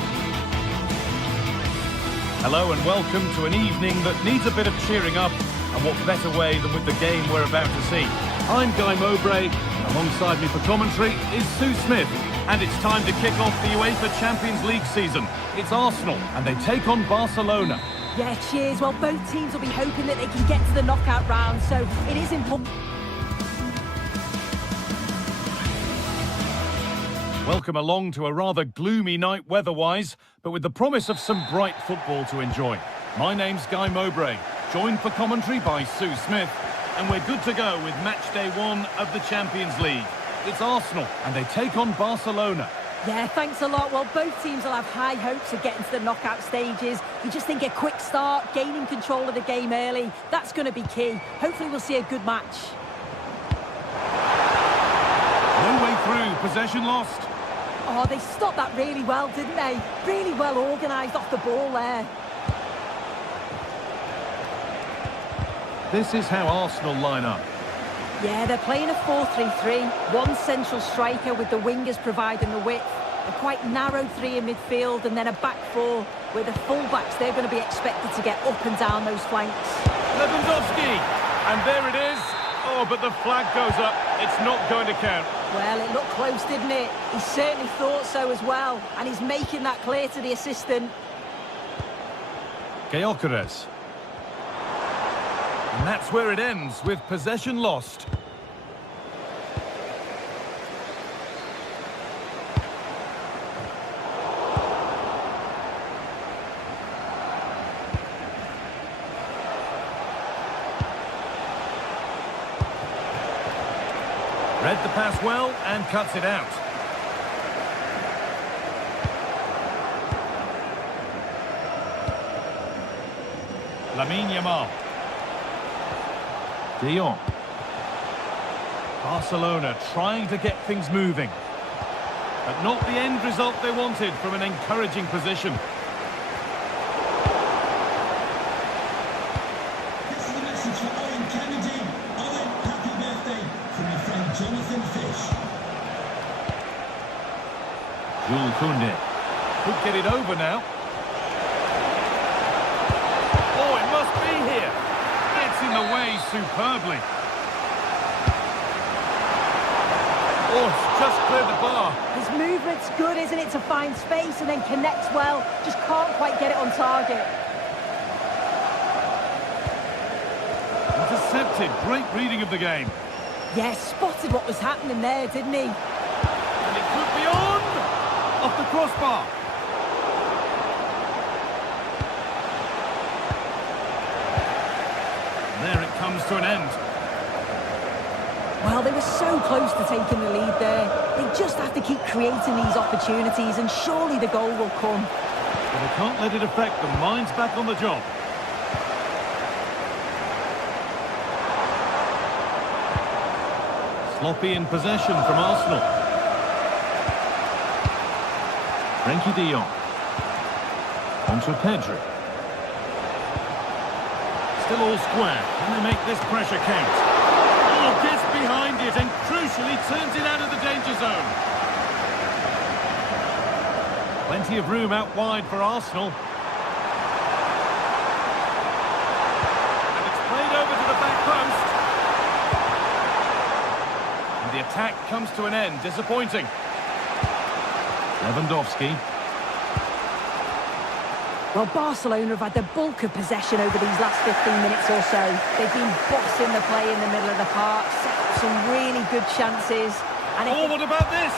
Hello and welcome to an evening that needs a bit of cheering up, and what better way than with the game we're about to see. I'm Guy Mowbray, and Alongside me for commentary is Sue Smith. And it's time to kick off the UEFA Champions League season. It's Arsenal, and they take on Barcelona. Yeah, cheers. Well, both teams will be hoping that they can get to the knockout round, so it is important. Welcome along to a rather gloomy night weather-wise, but with the promise of some bright football to enjoy. My name's Guy Mowbray, joined for commentary by Sue Smith, and we're good to go with match day 1 of the Champions League. It's Arsenal, and they take on Barcelona. Yeah, thanks a lot. Well, both teams will have high hopes of getting to the knockout stages. You just think a quick start, gaining control of the game early, that's going to be key. Hopefully we'll see a good match. No way through, possession lost. Oh, they stopped that really well, didn't they? Really well organised off the ball there. This is how Arsenal line up. Yeah, they're playing a 4-3-3. One central striker with the wingers providing the width. A quite narrow 3 in midfield and then a back 4 where the full-backs, they're going to be expected to get up and down those flanks. Lewandowski, and there it is. Oh, but the flag goes up. It's not going to count. Well, it looked close, didn't it? He certainly thought so as well. And he's making that clear to the assistant. Gyökeres. And that's where it ends, with possession lost. Read the pass well and cuts it out. Lamine Yamal. De Jong. Barcelona trying to get things moving. But not the end result they wanted from an encouraging position. This is a message for Owen Kennedy. Owen, happy birthday from your friend Jonathan Fish. Jules Koundé could get it over now. Oh, it must be here. Gets in the way superbly. Oh, it's just cleared the bar. His movement's good, isn't it, to find space and then connects well. Just can't quite get it on target. Intercepted. Great reading of the game. Yeah, spotted what was happening there, didn't he? And it could be on! Off the crossbar. There it comes to an end. Well, they were so close to taking the lead there. They just have to keep creating these opportunities and surely the goal will come. But they can't let it affect them. Mind's back on the job. Sloppy in possession from Arsenal. Frenkie de Jong. Onto Pedri. Still all square. Can they make this pressure count? Oh, gets behind it and crucially turns it out of the danger zone. Plenty of room out wide for Arsenal. And it's played over to the back post. And the attack comes to an end. Disappointing. Lewandowski. Well, Barcelona have had the bulk of possession over these last 15 minutes or so. They've been bossing the play in the middle of the park, set up some really good chances. And Oh, what about this?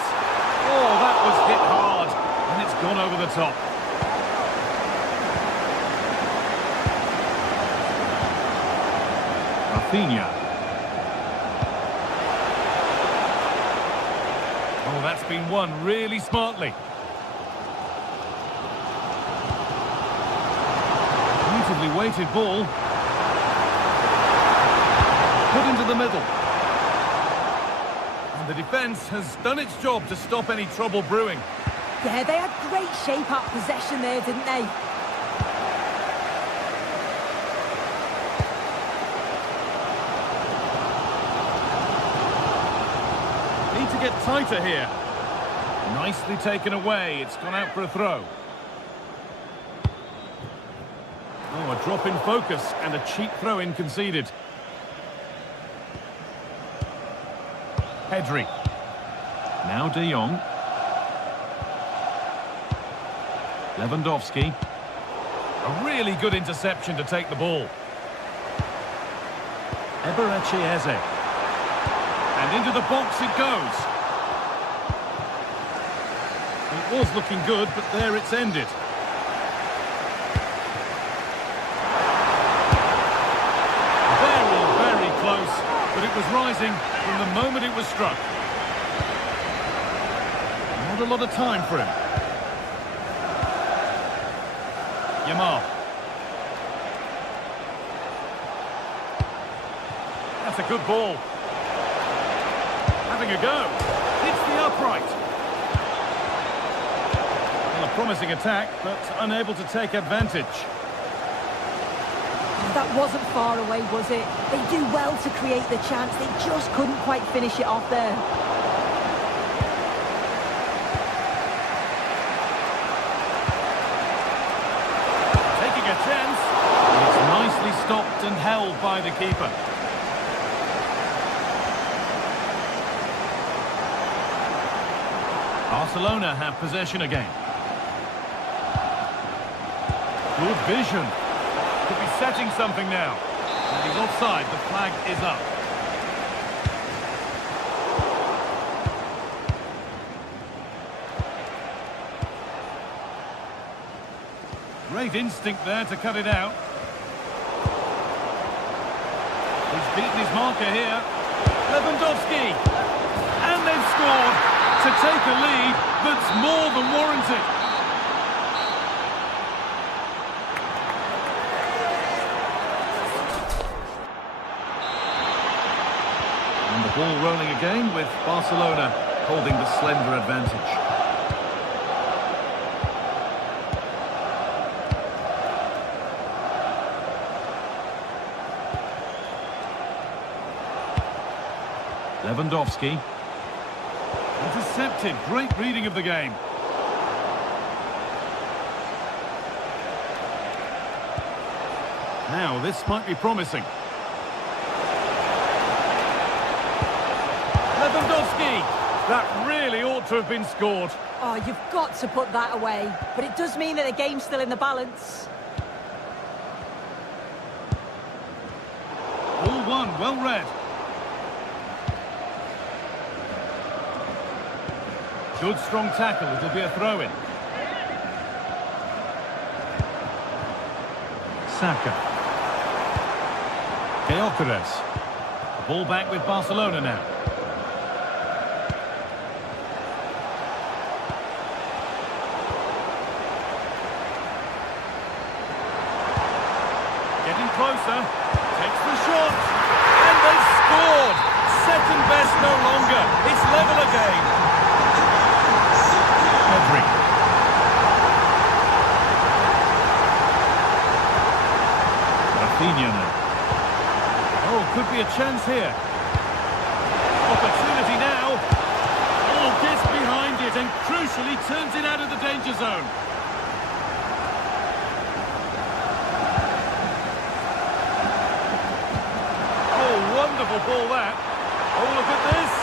Oh, that was hit hard. And it's gone over the top. Rafinha. Oh, that's been won really smartly. Beautifully weighted ball. Put into the middle. And the defence has done its job to stop any trouble brewing. yeah, they had great shape-up possession there, didn't they? Need to get tighter here. Nicely taken away. It's gone out for a throw. Oh, a drop in focus and a cheap throw-in conceded. Pedri. Now De Jong. Lewandowski. A really good interception to take the ball. Eberechi Eze. And into the box it goes. It was looking good, but there it's ended. Very, very close, but it was rising from the moment it was struck. Not a lot of time for him. Yamal. That's a good ball. Having a go. Hits the upright. Well, a promising attack, but unable to take advantage. That wasn't far away, was it? They do well to create the chance. They just couldn't quite finish it off there. Taking a chance. It's nicely stopped and held by the keeper. Barcelona have possession again. Good vision. Could be setting something now. And he's offside. The flag is up. Great instinct there to cut it out. He's beaten his marker here. Lewandowski. And they've scored to take a lead that's more than warranted. And the ball rolling again with Barcelona holding the slender advantage. Lewandowski. Intercepted. Great reading of the game. Now, this might be promising. Lewandowski! That really ought to have been scored. Oh, you've got to put that away. But it does mean that the game's still in the balance. All one, well read. Good strong tackle, it'll be a throw-in. Saka. Gyökeres. The ball back with Barcelona now. Getting closer. Takes the shot. And they've scored! Second best no longer. It's level again. Pedri. Rafinha now. Oh, could be a chance here. Opportunity now. Oh, gets behind it and crucially turns it out of the danger zone. Oh, wonderful ball that. Oh, look at this.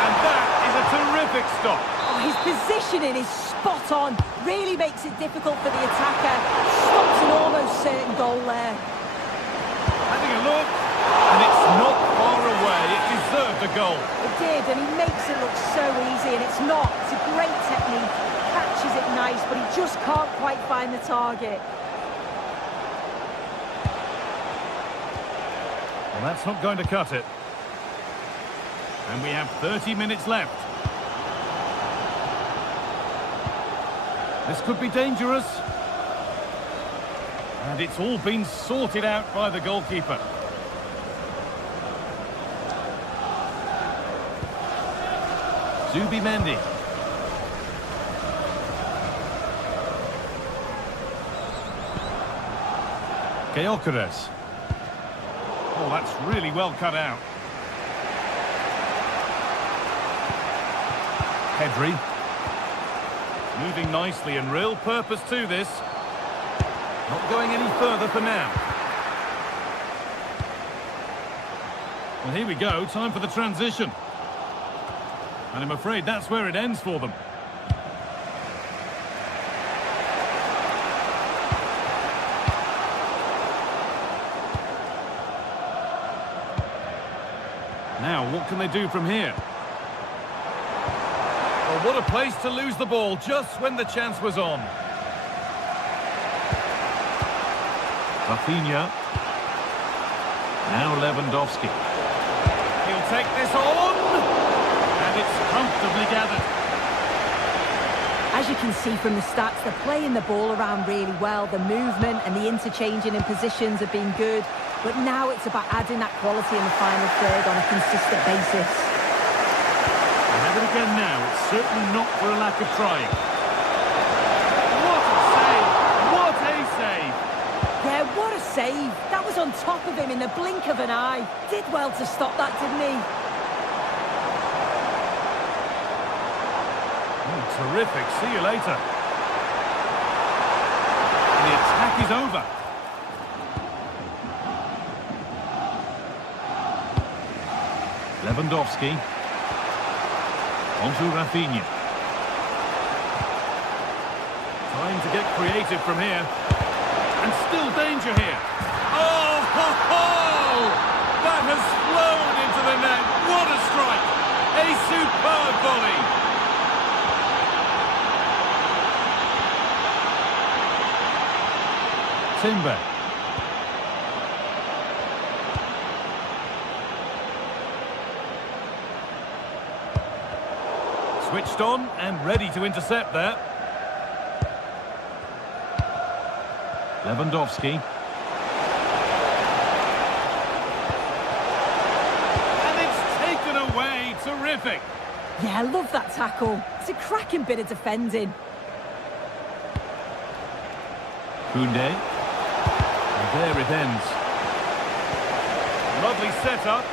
And that is a terrific stop. His positioning is spot on. Really makes it difficult for the attacker. Stops an almost certain goal there. Having a look, and it's not far away. It deserved a goal. It did, and he makes it look so easy, and it's not. It's a great technique. Catches it nice, but he just can't quite find the target. Well, that's not going to cut it. And we have 30 minutes left. This could be dangerous. And it's all been sorted out by the goalkeeper. Zubimendi. Gyökeres. Oh, that's really well cut out. Pedri. Moving nicely and real purpose to this. Not going any further for now. Well, here we go. Time for the transition. And I'm afraid that's where it ends for them. Now, what can they do from here? Well, what a place to lose the ball just when the chance was on. Rafinha. Now Lewandowski. He'll take this on. And it's comfortably gathered. As you can see from the stats, they're playing the ball around really well. The movement and the interchanging in positions have been good. But now it's about adding that quality in the final third on a consistent basis. And have it again now. It's certainly not for a lack of trying. What a save! What a save! Yeah, what a save. That was on top of him in the blink of an eye. Did well to stop that, didn't he? Oh, terrific. See you later. The attack is over. Lewandowski. Onto Rafinha. Trying to get creative from here. And still danger here. Oh, ho, ho! That has flown into the net. What a strike! A superb volley. Timber. Switched on and ready to intercept there. Lewandowski. And it's taken away. Terrific. Yeah, I love that tackle. It's a cracking bit of defending. Koundé. And there it ends. Lovely setup.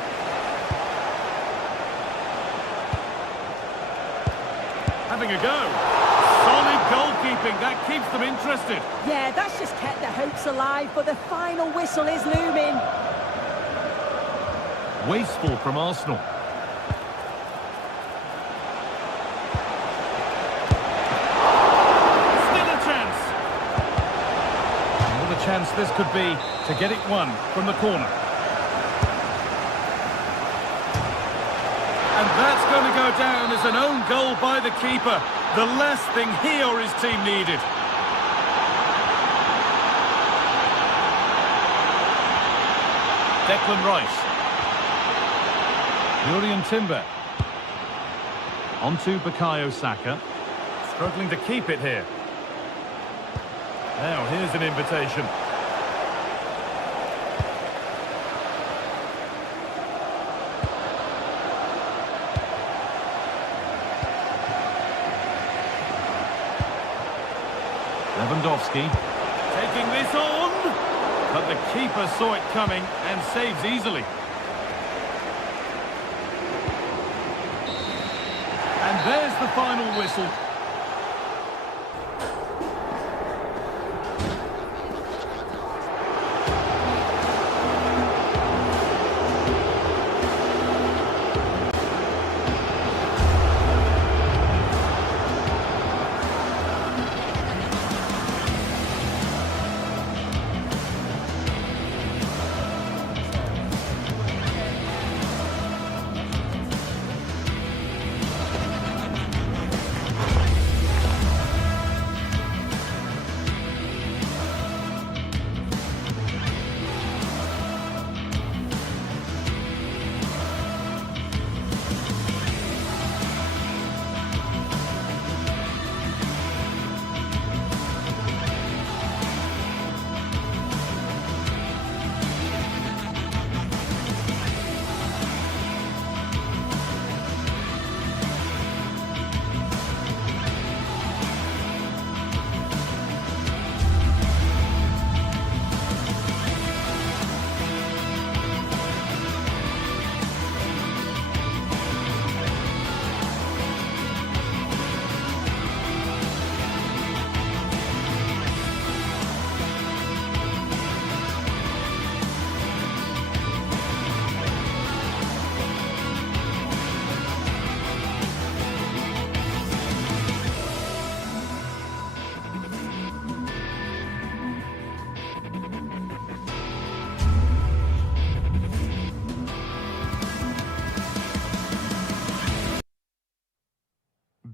Having a go. Solid goalkeeping. That keeps them interested. Yeah, that's just kept their hopes alive, but the final whistle is looming. Wasteful from Arsenal. Still a chance. What a chance this could be to get it won from the corner. And that's going to go down as an own goal by the keeper. The last thing he or his team needed. Declan Rice. Julian Timber. Onto Bukayo Saka. Struggling to keep it here. Now here's an invitation. Lewandowski taking this on, but the keeper saw it coming and saves easily. And there's the final whistle.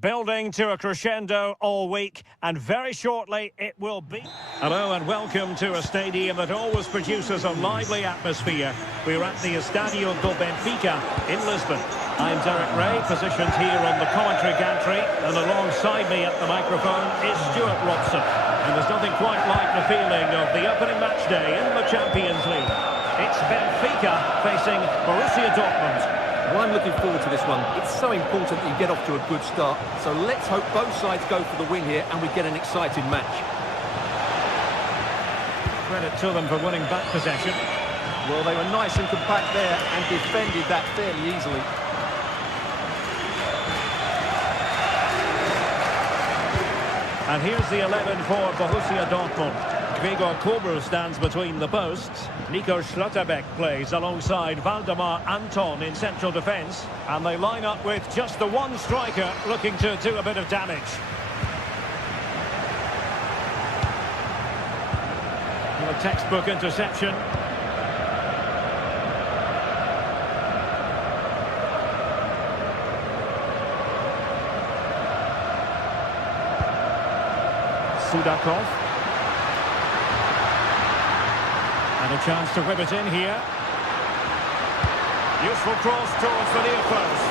Building to a crescendo all week, and very shortly it will be. Hello and welcome to a stadium that always produces a lively atmosphere. We're at the Estadio do Benfica in Lisbon. I'm Derek Ray, positioned here on the commentary gantry, and alongside me at the microphone is Stuart Robson. And there's nothing quite like the feeling of the opening match day in the Champions League. It's Benfica facing Borussia Dortmund. Well, I'm looking forward to this one. It's so important that you get off to a good start. So let's hope both sides go for the win here and we get an exciting match. Credit to them for winning back possession. Well, they were nice and compact there and defended that fairly easily. And here's the 11 for Borussia Dortmund. Gregor Kobel stands between the posts. Nico Schlotterbeck plays alongside Valdemar Anton in central defence. And they line up with just the one striker looking to do a bit of damage. A textbook interception. Sudakov. And a chance to whip it in here. Useful cross towards the near post.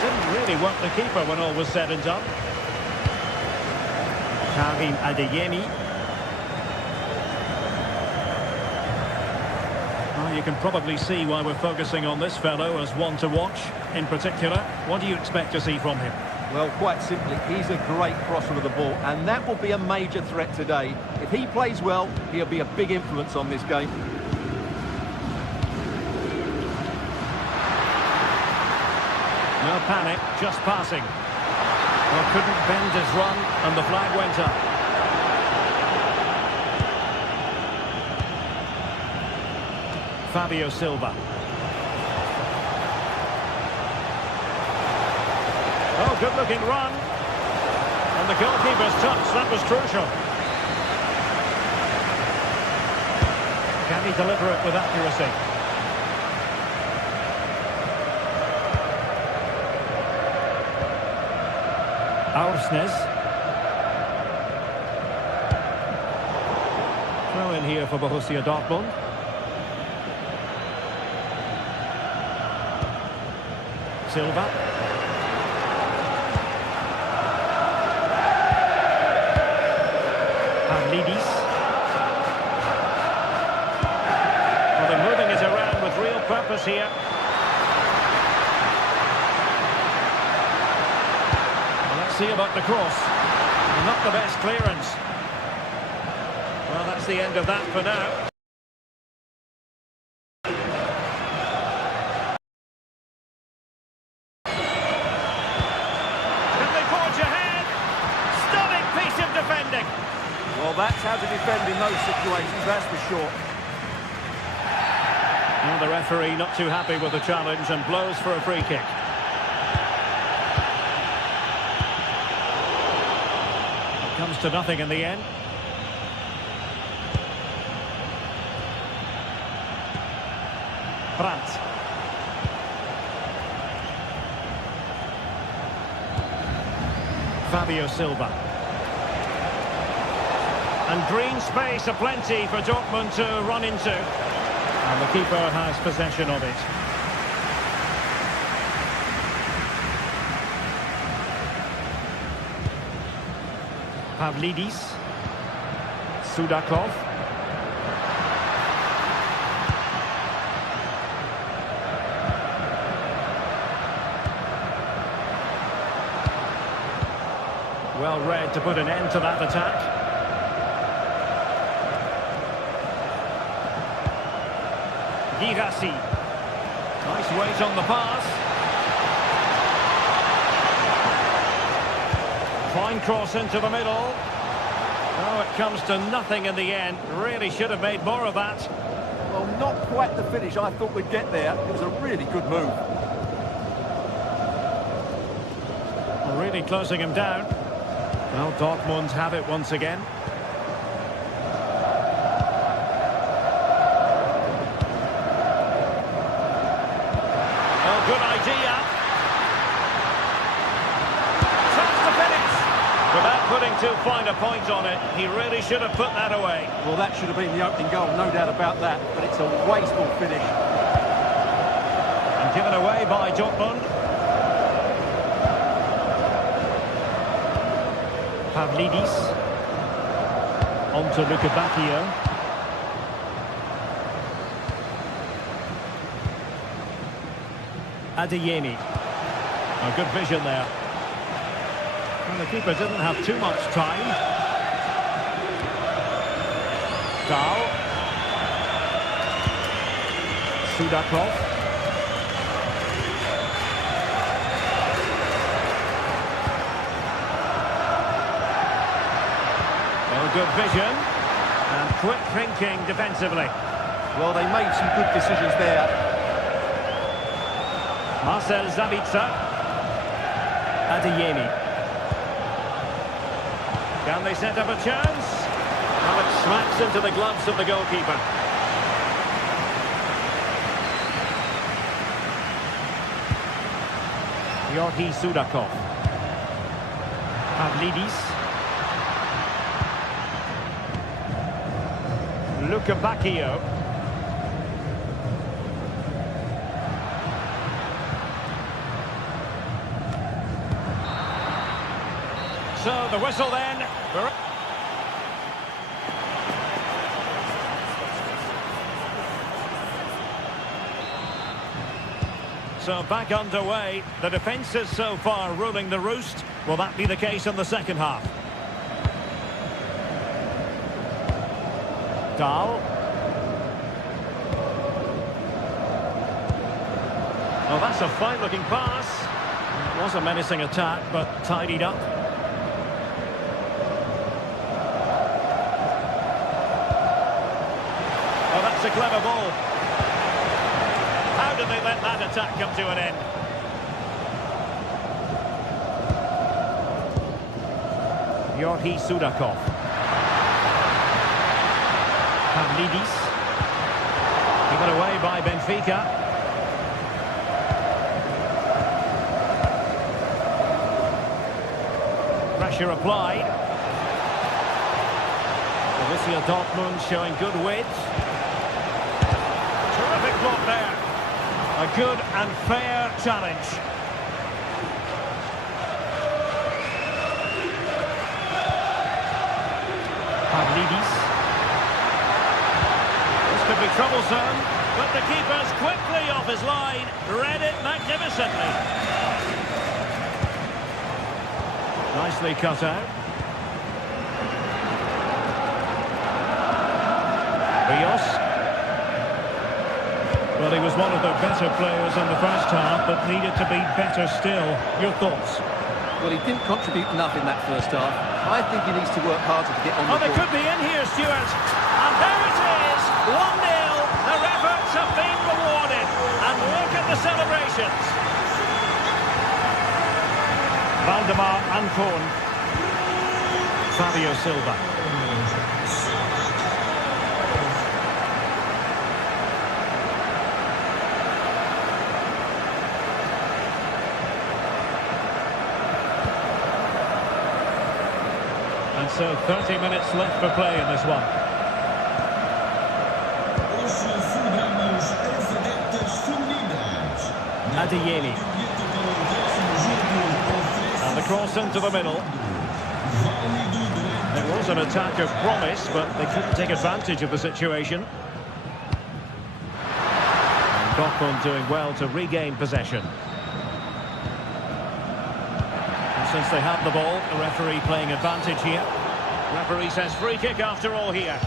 Didn't really work the keeper when all was said and done. Karim Adeyemi. Well, you can probably see why we're focusing on this fellow as one to watch. In particular, what do you expect to see from him? Well, quite simply, he's a great crosser of the ball, and that will be a major threat today. If he plays well, he'll be a big influence on this game. No panic, just passing. Well, couldn't bend his run, and the flag went up. Fabio Silva. Oh, good-looking run. And the goalkeeper's touch, that was crucial. Can he deliver it with accuracy? Aursnes. Throw in here for Borussia Dortmund. Silva. Well, they're moving it around with real purpose here. Well, let's see about the cross. Not the best clearance. Well, that's the end of that for now. Can they forge ahead? Stunning piece of defending. Well, that's how to defend in those situations, that's for sure. And the referee not too happy with the challenge and blows for a free kick. It comes to nothing in the end. Brandt. Fabio Silva. And green space aplenty for Dortmund to run into. And the keeper has possession of it. Pavlidis. Sudakov. Well read to put an end to that attack. Girassi. Nice weight on the pass. Fine cross into the middle. Oh, it comes to nothing in the end. Really should have made more of that. Well, not quite the finish I thought we'd get there. It was a really good move. Really closing him down. Well, Dortmund have it once again. Oh, good idea. to find a point on it. He really should have put that away. Well, that should have been the opening goal, no doubt about that. But it's a wasteful finish. And given away by Dortmund. Pavlidis. On to Lukebakio. Adeyemi. A good vision there. And the keeper didn't have too much time. Dahl. Sudakov. Well, good vision. And quick thinking defensively. Well, they made some good decisions there. Marcel Sabitzer. Adeyemi. Can they set up a chance? Well, it smacks into the gloves of the goalkeeper. Yorgi Sudakov. Pavlidis. Lukebakio. So the whistle then. So back underway. The defence is so far ruling the roost. Will that be the case in the second half? Dahl. Oh, that's a fine-looking pass. It was a menacing attack, but tidied up. Oh, that's a clever ball. How did they let that attack come to an end? Yorgi Sudakov. Pavlidis. Given away by Benfica. Pressure applied. Borussia Dortmund showing good width. Terrific block there. A good and fair challenge. Pavlidis. This could be troublesome, but the keeper's quickly off his line. Read it magnificently. Nicely cut out. Rios. Well, he was one of the better players in the first half, but needed to be better still. Your thoughts? Well, he didn't contribute enough in that first half. I think he needs to work harder to get on the Oh, they ball. could be in here, Stuart. And there it is, 1-0. Their efforts have been rewarded. And look at the celebrations. Valdemar Anton. Fabio Silva. And so 30 minutes left for play in this one. Adeyemi. And the cross into the middle. It was an attack of promise, but they couldn't take advantage of the situation. And Dortmund doing well to regain possession. And since they have the ball, the referee playing advantage here. Referee says free kick after all here.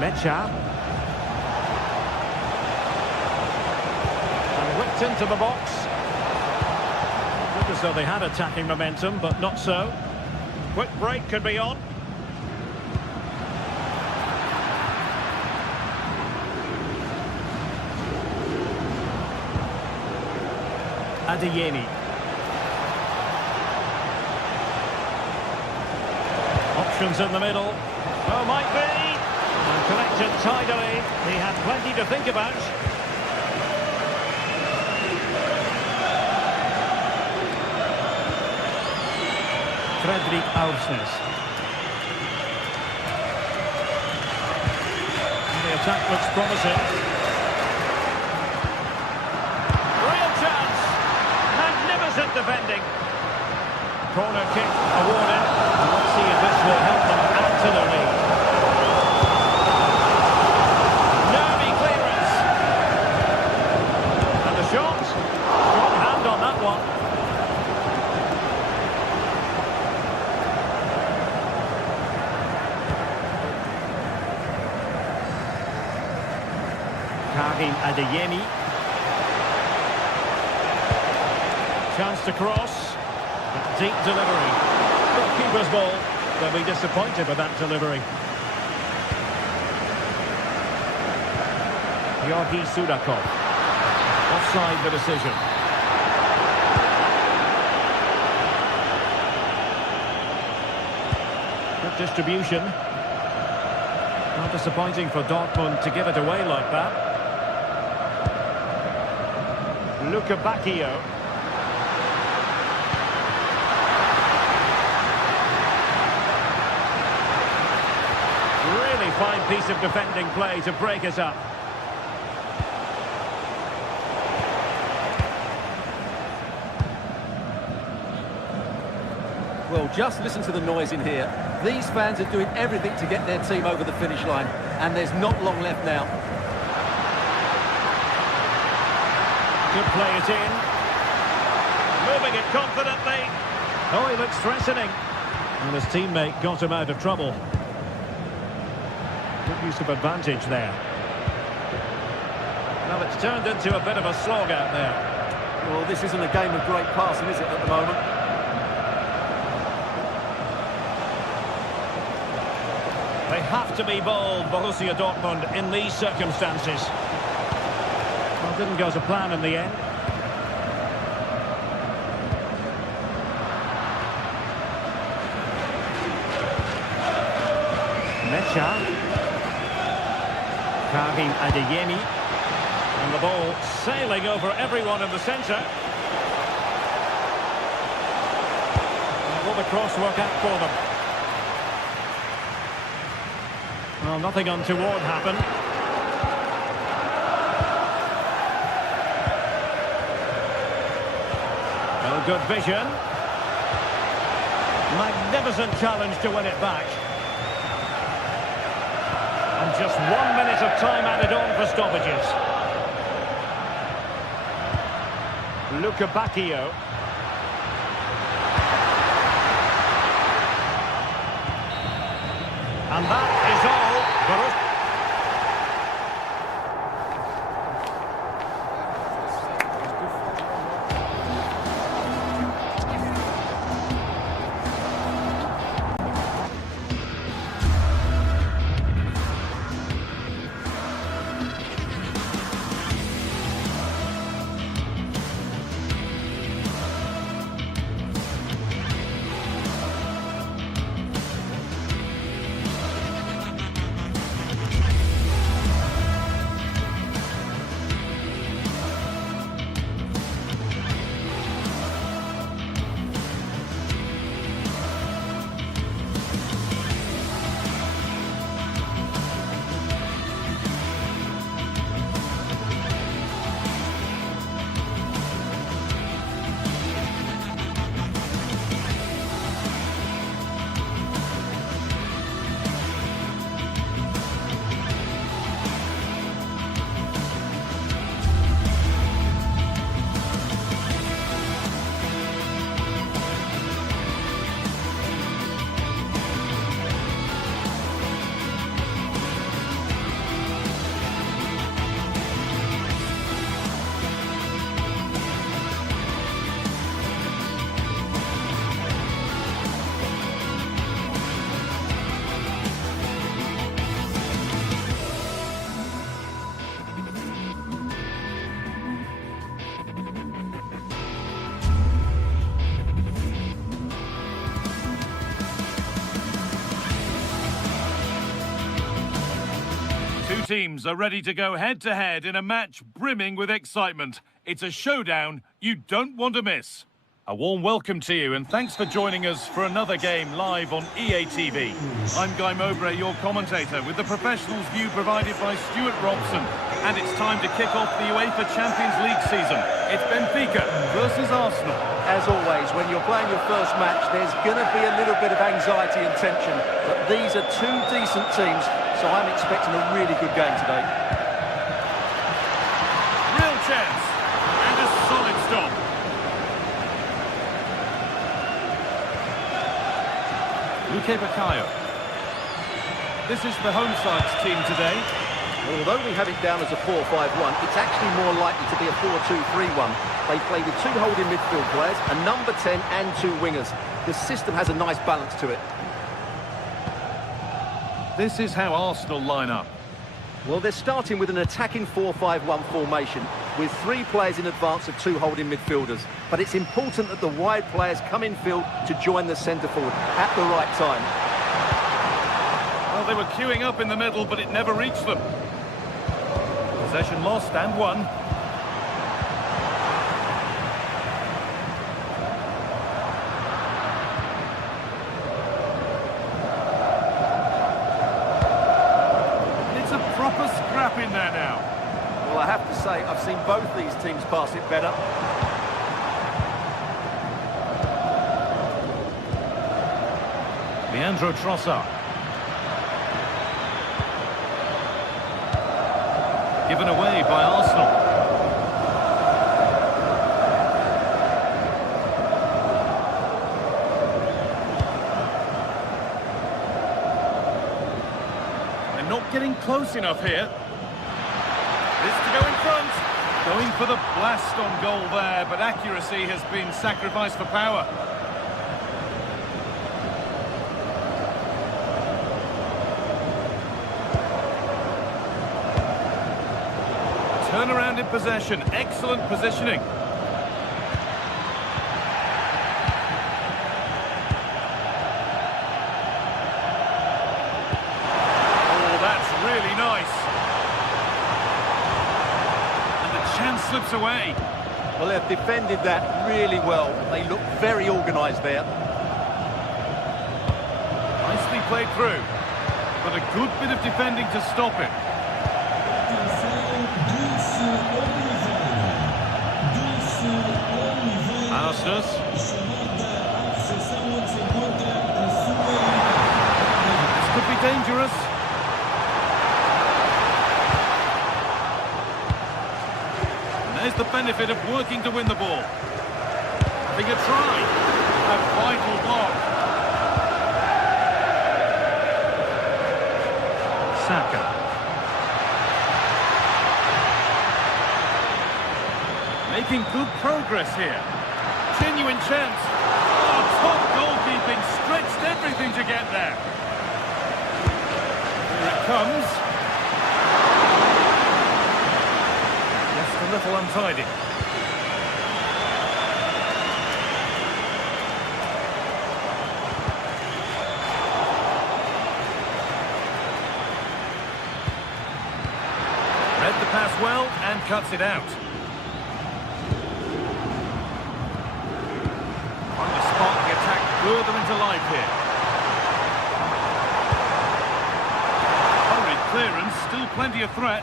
Mecha. And whipped into the box. Looked as though they had attacking momentum, but not so. Quick break could be on. Adeyemi. Options in the middle. Oh, might be. And collected tidily. He had plenty to think about. The attack looks promising. Real chance. Magnificent defending. Corner kick awarded. Let's see if this will help them add to the lead. Nervy clearance. And the shot. Strong hand on that one. Karim Adeyemi. Chance to cross. Deep delivery. But keeper's ball. They'll be disappointed with that delivery. Georgi Sudakov. Offside the decision. Good distribution. Not disappointing for Dortmund to give it away like that. Luca Bacchio. Really fine piece of defending play to break us up. Well, just listen to the noise in here. These fans are doing everything to get their team over the finish line, and there's not long left now. Could play it in. Moving it confidently. Oh, he looks threatening. And his teammate got him out of trouble. Good use of advantage there. Well, it's turned into a bit of a slog out there. Well, this isn't a game of great passing, is it, at the moment? They have to be bold, Borussia Dortmund, in these circumstances. Well, didn't go to plan in the end. Mecha. Karim Adeyemi. And the ball sailing over everyone in the centre. Will the cross work out for them? Well, nothing untoward happened. Well, good vision. Magnificent challenge to win it back. And just 1 minute of time added on for stoppages. Luca Bacchio. And that is all. Two teams are ready to go head-to-head in a match brimming with excitement. It's a showdown you don't want to miss. A warm welcome to you and thanks for joining us for another game live on EA TV. I'm Guy Mowbray, your commentator, with the professionals' view provided by Stuart Robson. And it's time to kick off the UEFA Champions League season. It's Benfica versus Arsenal. As always, when you're playing your first match, there's going to be a little bit of anxiety and tension. But these are two decent teams, so I'm expecting a really good game today. Real chance. And a solid stop. Luque Baccaio. This is the home side's team today. Well, although we have it down as a 4-5-1, it's actually more likely to be a 4-2-3-1. They play with two holding midfield players, a number 10 and two wingers. The system has a nice balance to it. This is how Arsenal line up. Well, they're starting with an attacking 4-5-1 formation with three players in advance of two holding midfielders. But it's important that the wide players come in field to join the centre forward at the right time. Well, they were queuing up in the middle, but it never reached them. Possession lost and won. It's a proper scrap in there now. Well, I have to say, I've seen both these teams pass it better. Leandro Trossard. Given away by Arsenal. They're not getting close enough here. This to go in front. Going for the blast on goal there, but accuracy has been sacrificed for power. Turnaround in possession, excellent positioning. Oh, that's really nice. And the chance slips away. Well, they've defended that really well. They look very organised there. Nicely played through, but a good bit of defending to stop it. Arsenal. This could be dangerous. And there's the benefit of working to win the ball. Having a try. A vital block. Saka. Making good progress here. Genuine chance. Oh, top goalkeeping. Stretched everything to get there. Here it comes. Just a little untidy. Read the pass well and cuts it out. Further into life here. Hurried clearance, still plenty of threat.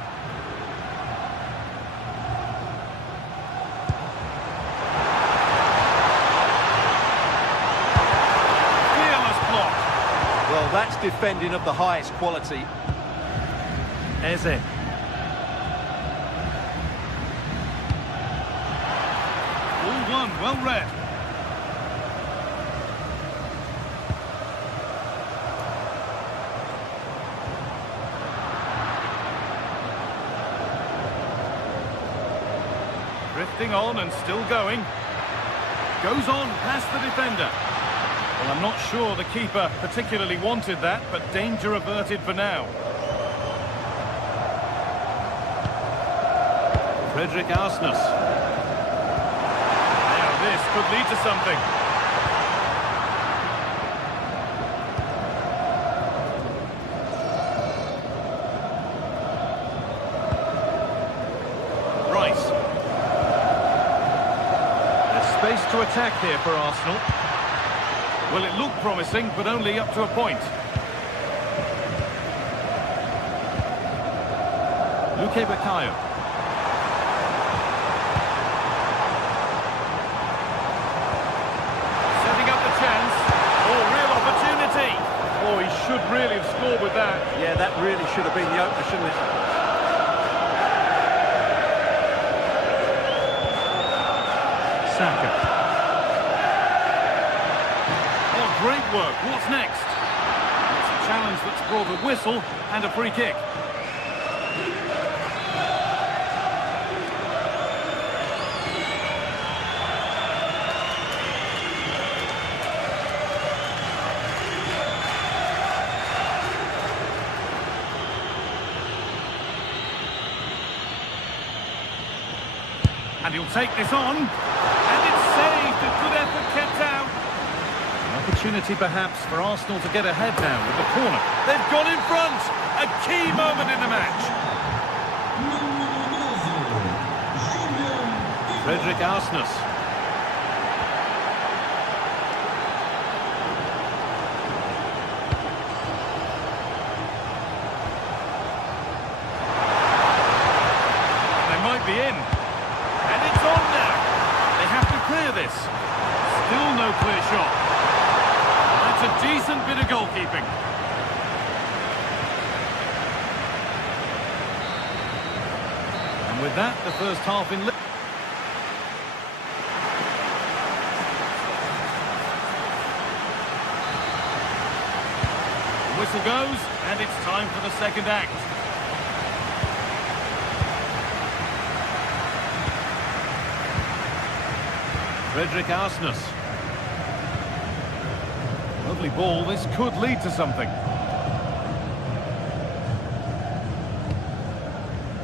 Fearless block. Well, that's defending of the highest quality. Eze. All one, well read. Drifting on and still going. Goes on past the defender. Well, I'm not sure the keeper particularly wanted that, but danger averted for now. Frederick Arsnes. Now this could lead to something. Rice. There's space to attack here for Arsenal. Well, it looked promising, but only up to a point. Luque Baccaio. Setting up the chance. Oh, real opportunity. Oh, he should really have scored with that. Yeah, that really should have been the opener, shouldn't it? Saka. Oh, great work. What's next? It's a challenge that's brought a whistle and a free kick. And he'll take this on. And it's saved. A good effort kept out. An opportunity perhaps for Arsenal to get ahead now with the corner. They've gone in front. A key moment in the match. Frederick Arsnes. They might be in. And it's on now. They have to clear this. Still no clear shot. That's a decent bit of goalkeeping. And with that, the first half in... The whistle goes, and it's time for the second act. Frederick Arsnes. Lovely ball, this could lead to something.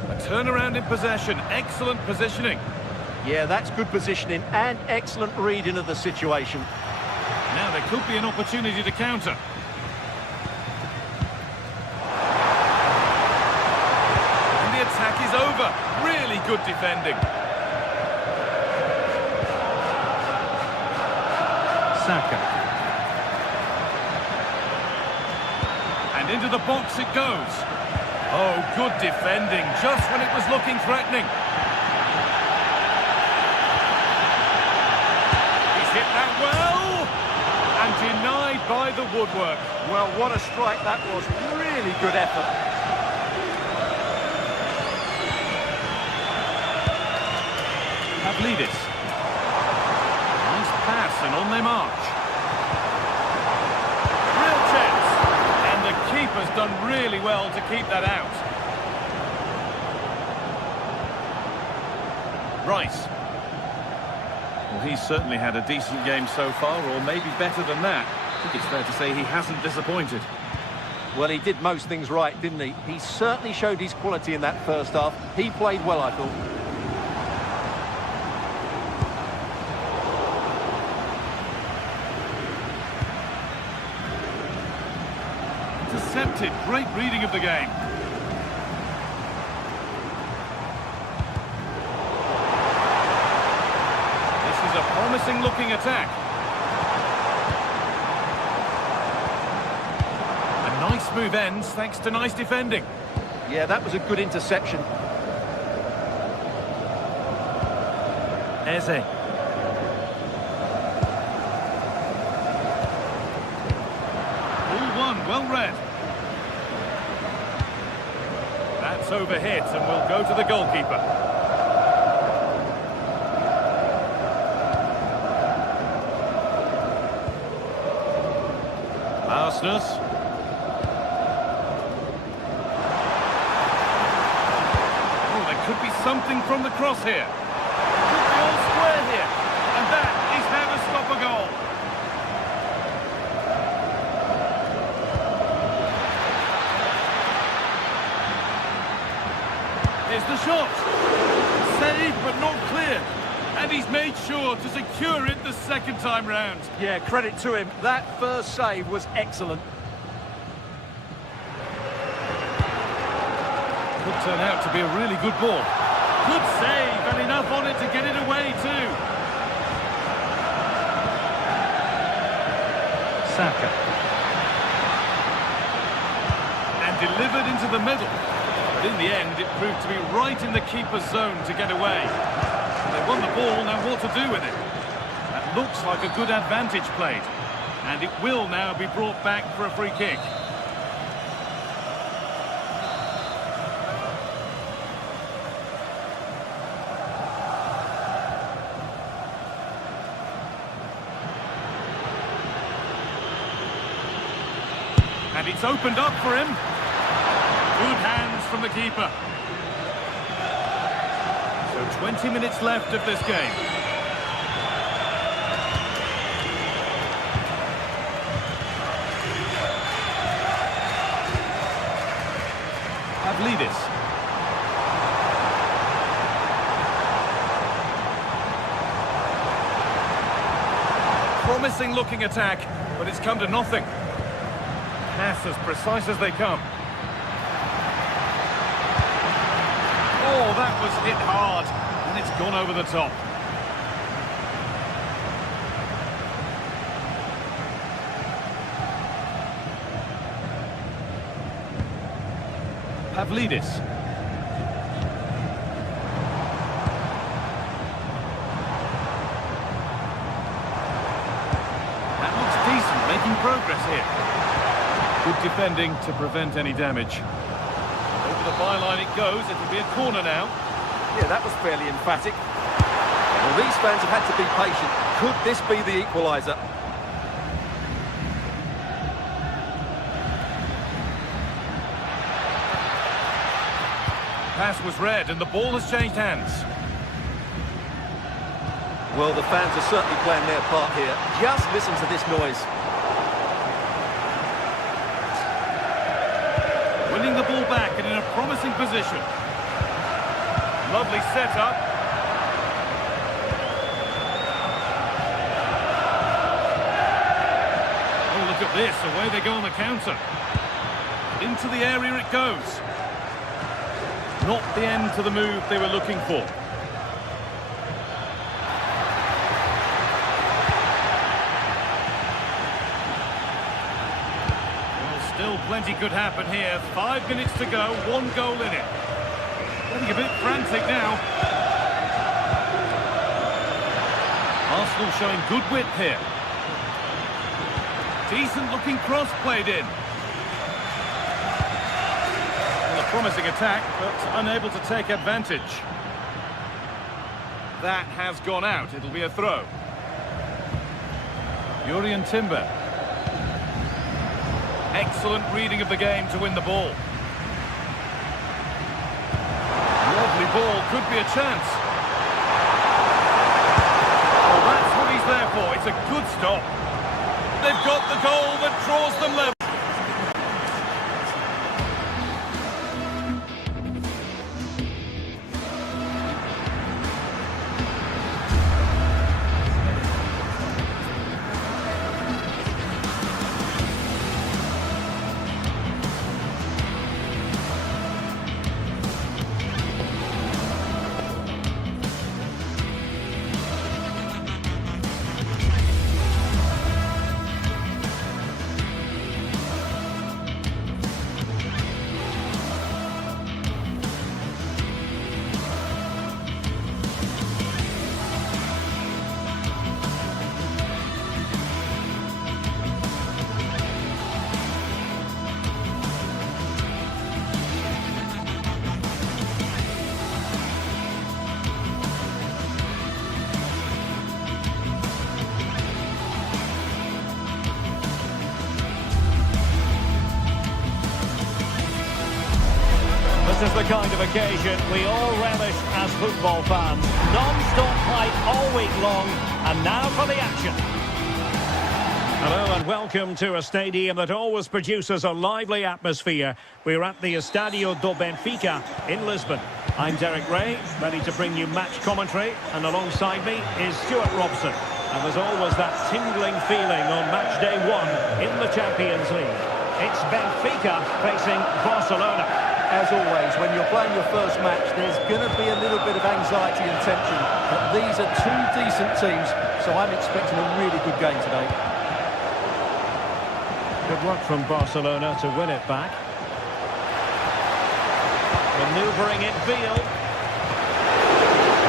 A turnaround in possession, excellent positioning. Yeah, that's good positioning and excellent reading of the situation. Now there could be an opportunity to counter. And the attack is over. Really good defending. Saka. And into the box it goes. Oh, good defending, just when it was looking threatening. He's hit that well, and denied by the woodwork. Well, what a strike that was. Really good effort. Pavlidis. Nice pass, and on they march. Real chance. And the keeper's done really well to keep that out. Rice. Well, he's certainly had a decent game so far, or maybe better than that. I think it's fair to say he hasn't disappointed. Well, he did most things right, didn't he? He certainly showed his quality in that first half. He played well, I thought. Intercepted, great reading of the game. This is a promising looking attack. A nice move ends thanks to nice defending. Yeah, that was a good interception. Eze. All one, well read. That's overhit and will go to the goalkeeper. Arsnes. Oh, there could be something from the cross here. Could be all square here. And that is how to stop a goal. Here's the shot. Saved but not clear. And he's made sure to secure it the second time round. Yeah, credit to him. That first save was excellent. Could turn out to be a really good ball. Good save and enough on it to get it away too. Saka. And delivered into the middle. But in the end, it proved to be right in the keeper's zone to get away. They won the ball, now what to do with it? That looks like a good advantage played. And it will now be brought back for a free kick. And it's opened up for him. Good hands from the keeper. So 20 minutes left of this game. Pavlidis. Promising looking attack, but it's come to nothing. Pass as precise as they come. Oh, that was hit hard, and it's gone over the top. Pavlidis. That looks decent, making progress here. Good defending to prevent any damage. Over the byline it goes, it'll be a corner now. Yeah, that was fairly emphatic. Well, these fans have had to be patient. Could this be the equaliser? Pass was read and the ball has changed hands. Well, the fans are certainly playing their part here. Just listen to this noise. Winning the ball back and in a promising position. Lovely setup. Oh, look at this. Away they go on the counter. Into the area it goes. Not the end to the move they were looking for. Still plenty could happen here. 5 minutes to go, 1 goal in it. Getting a bit frantic now. Arsenal showing good width here. Decent looking cross played in. Well, a promising attack, but unable to take advantage. That has gone out. It'll be a throw. Jurrien Timber. Excellent reading of the game to win the ball. Lovely ball, could be a chance. Well, that's what he's there for. It's a good stop. They've got the goal that draws them level. This is the kind of occasion we all relish as football fans. Non-stop hype all week long, and now for the action. Hello and welcome to a stadium that always produces a lively atmosphere. We're at the Estadio do Benfica in Lisbon. I'm Derek Ray, ready to bring you match commentary, and alongside me is Stuart Robson. And there's always that tingling feeling on match day 1 in the Champions League. It's Benfica facing Barcelona. As always, when you're playing your first match, there's going to be a little bit of anxiety and tension. But these are two decent teams, so I'm expecting a really good game today. Good work from Barcelona to win it back. Manoeuvring in field.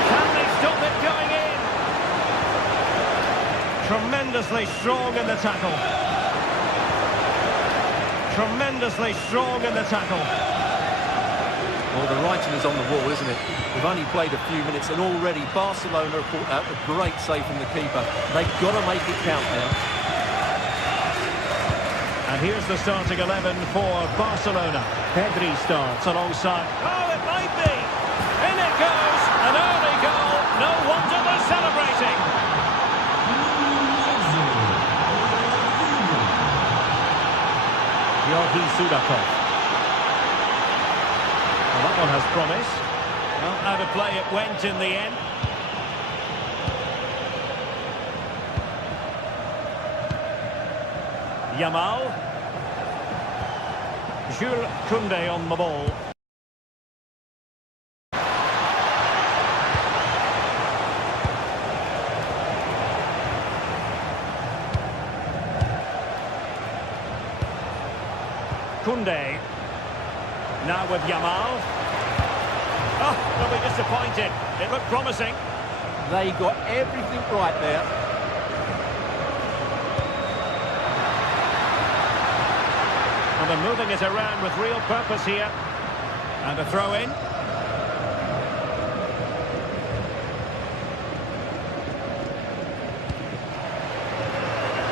Can they stop it going in? Tremendously strong in the tackle. Tremendously strong in the tackle. Well, the writing is on the wall, isn't it? We've only played a few minutes and already Barcelona have brought out a great save from the keeper. They've got to make it count now. And here's the starting 11 for Barcelona. Pedri starts alongside. Oh, it might be! In it goes! An early goal! No wonder they're celebrating! Georgi Sudakov. Well, that one has promise. Well, out of play it went in the end. Yamal. Jules Koundé on the ball. Koundé. Now with Yamal. Oh, they'll be disappointed. It looked promising. They got everything right there. And they're moving it around with real purpose here. And a throw in.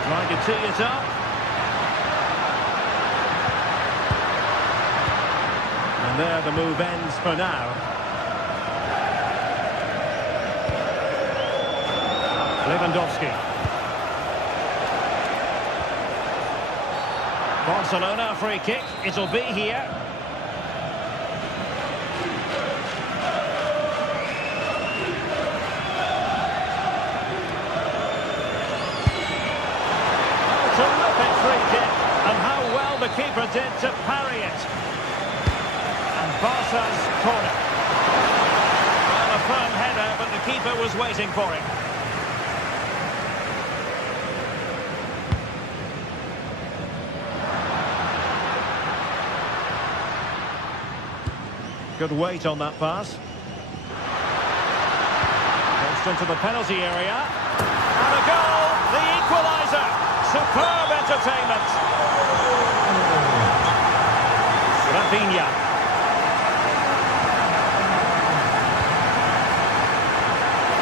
Trying to tee it up. And there the move ends for now. Lewandowski. Barcelona free kick, it'll be here. Terrific free kick, and how well the keeper did to parry it. And Barca's corner. Well, a firm header, but the keeper was waiting for it. Good weight on that pass. Goes into the penalty area. And a goal! The equaliser! Superb entertainment! Rafinha.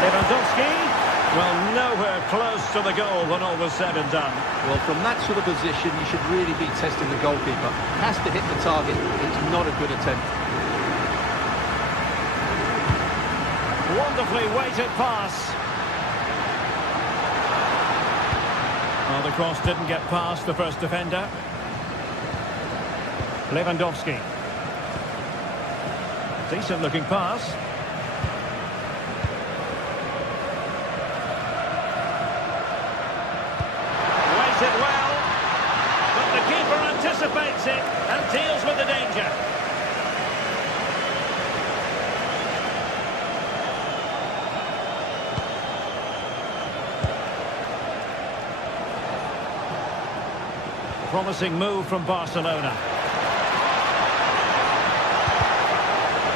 Lewandowski. Well, nowhere close to the goal when all was said and done. Well, from that sort of position, you should really be testing the goalkeeper. Has to hit the target. It's not a good attempt. Wonderfully weighted pass. Well, the cross didn't get past the first defender. Lewandowski. Decent looking pass. Weighted well. But the keeper anticipates it and deals with the danger. Promising move from Barcelona.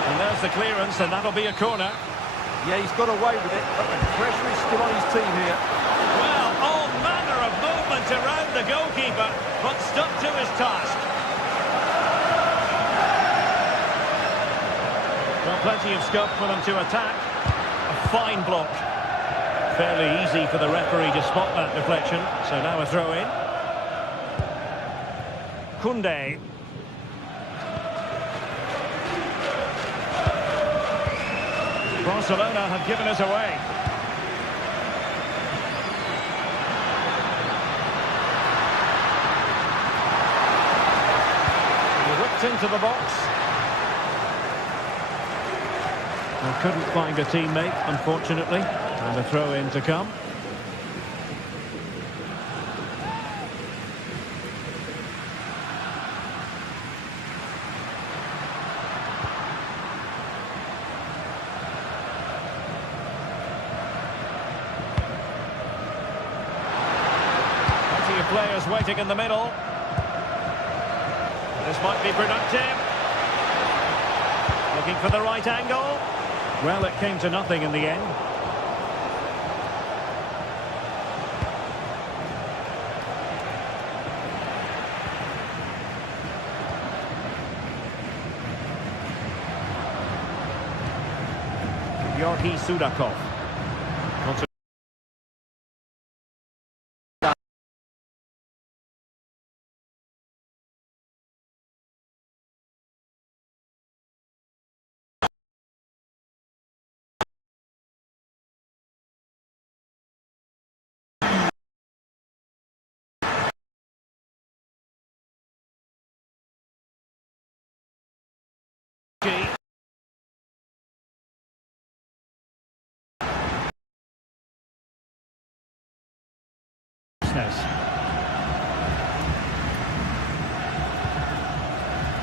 And there's the clearance, and that'll be a corner. Yeah, he's got away with it, but the pressure is still on his team here. Well, all manner of movement around the goalkeeper, but stuck to his task. Well, plenty of scope for them to attack. A fine block. Fairly easy for the referee to spot that deflection, so now a throw-in. Koundé. Barcelona have given us away. Whipped into the box. And couldn't find a teammate, unfortunately. And a throw-in to come. Players waiting in the middle. This might be productive. Looking for the right angle. Well, it came to nothing in the end. Georgi Sudakov.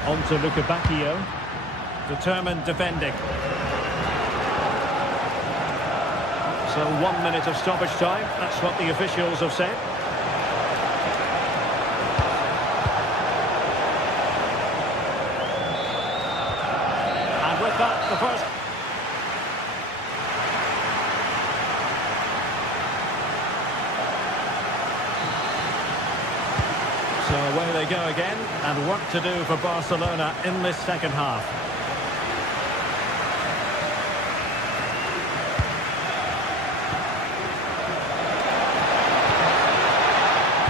On to Luca Bacchio. Determined defending. So 1 minute of stoppage time. That's what the officials have said. And with that, the first... So away they go again, and work to do for Barcelona in this second half.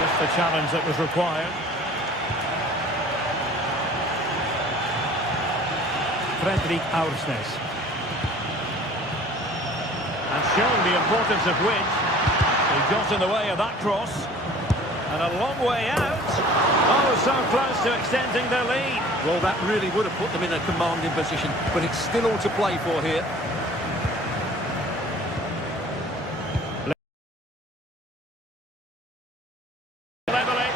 Just the challenge that was required. Fredrik Aursnes. And showing the importance of which, he got in the way of that cross. And a long way out. Oh, so close to extending their lead. Well, that really would have put them in a commanding position, but it's still all to play for here. Level it.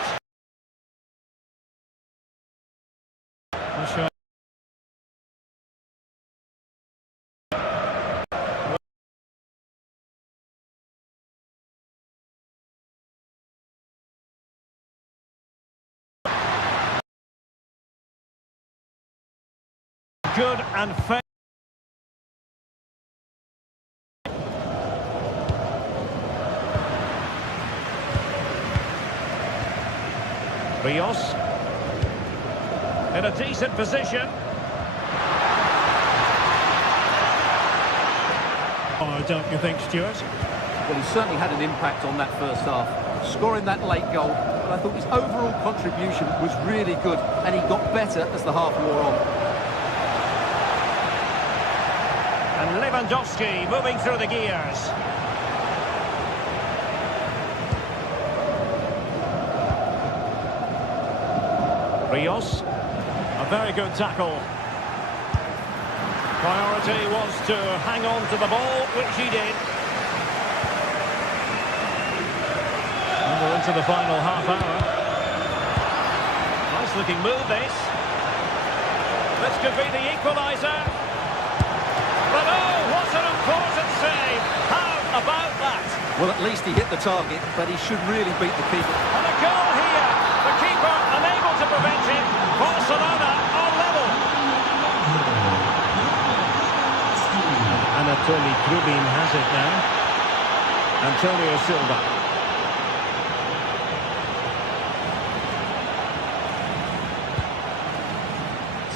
Good and fair. Rios in a decent position. Oh, don't you think, Stuart? Well, he certainly had an impact on that first half. Scoring that late goal, but I thought his overall contribution was really good, and he got better as the half wore on. And Lewandowski moving through the gears. Rios, a very good tackle. Priority was to hang on to the ball, which he did. And we're into the final half hour. Nice looking move, this. This could be the equaliser. But oh, what an important save! How about that? Well, at least he hit the target, but he should really beat the keeper. And a goal here! The keeper unable to prevent him. Barcelona on level. Anatoly Krubin has it now. Antonio Silva.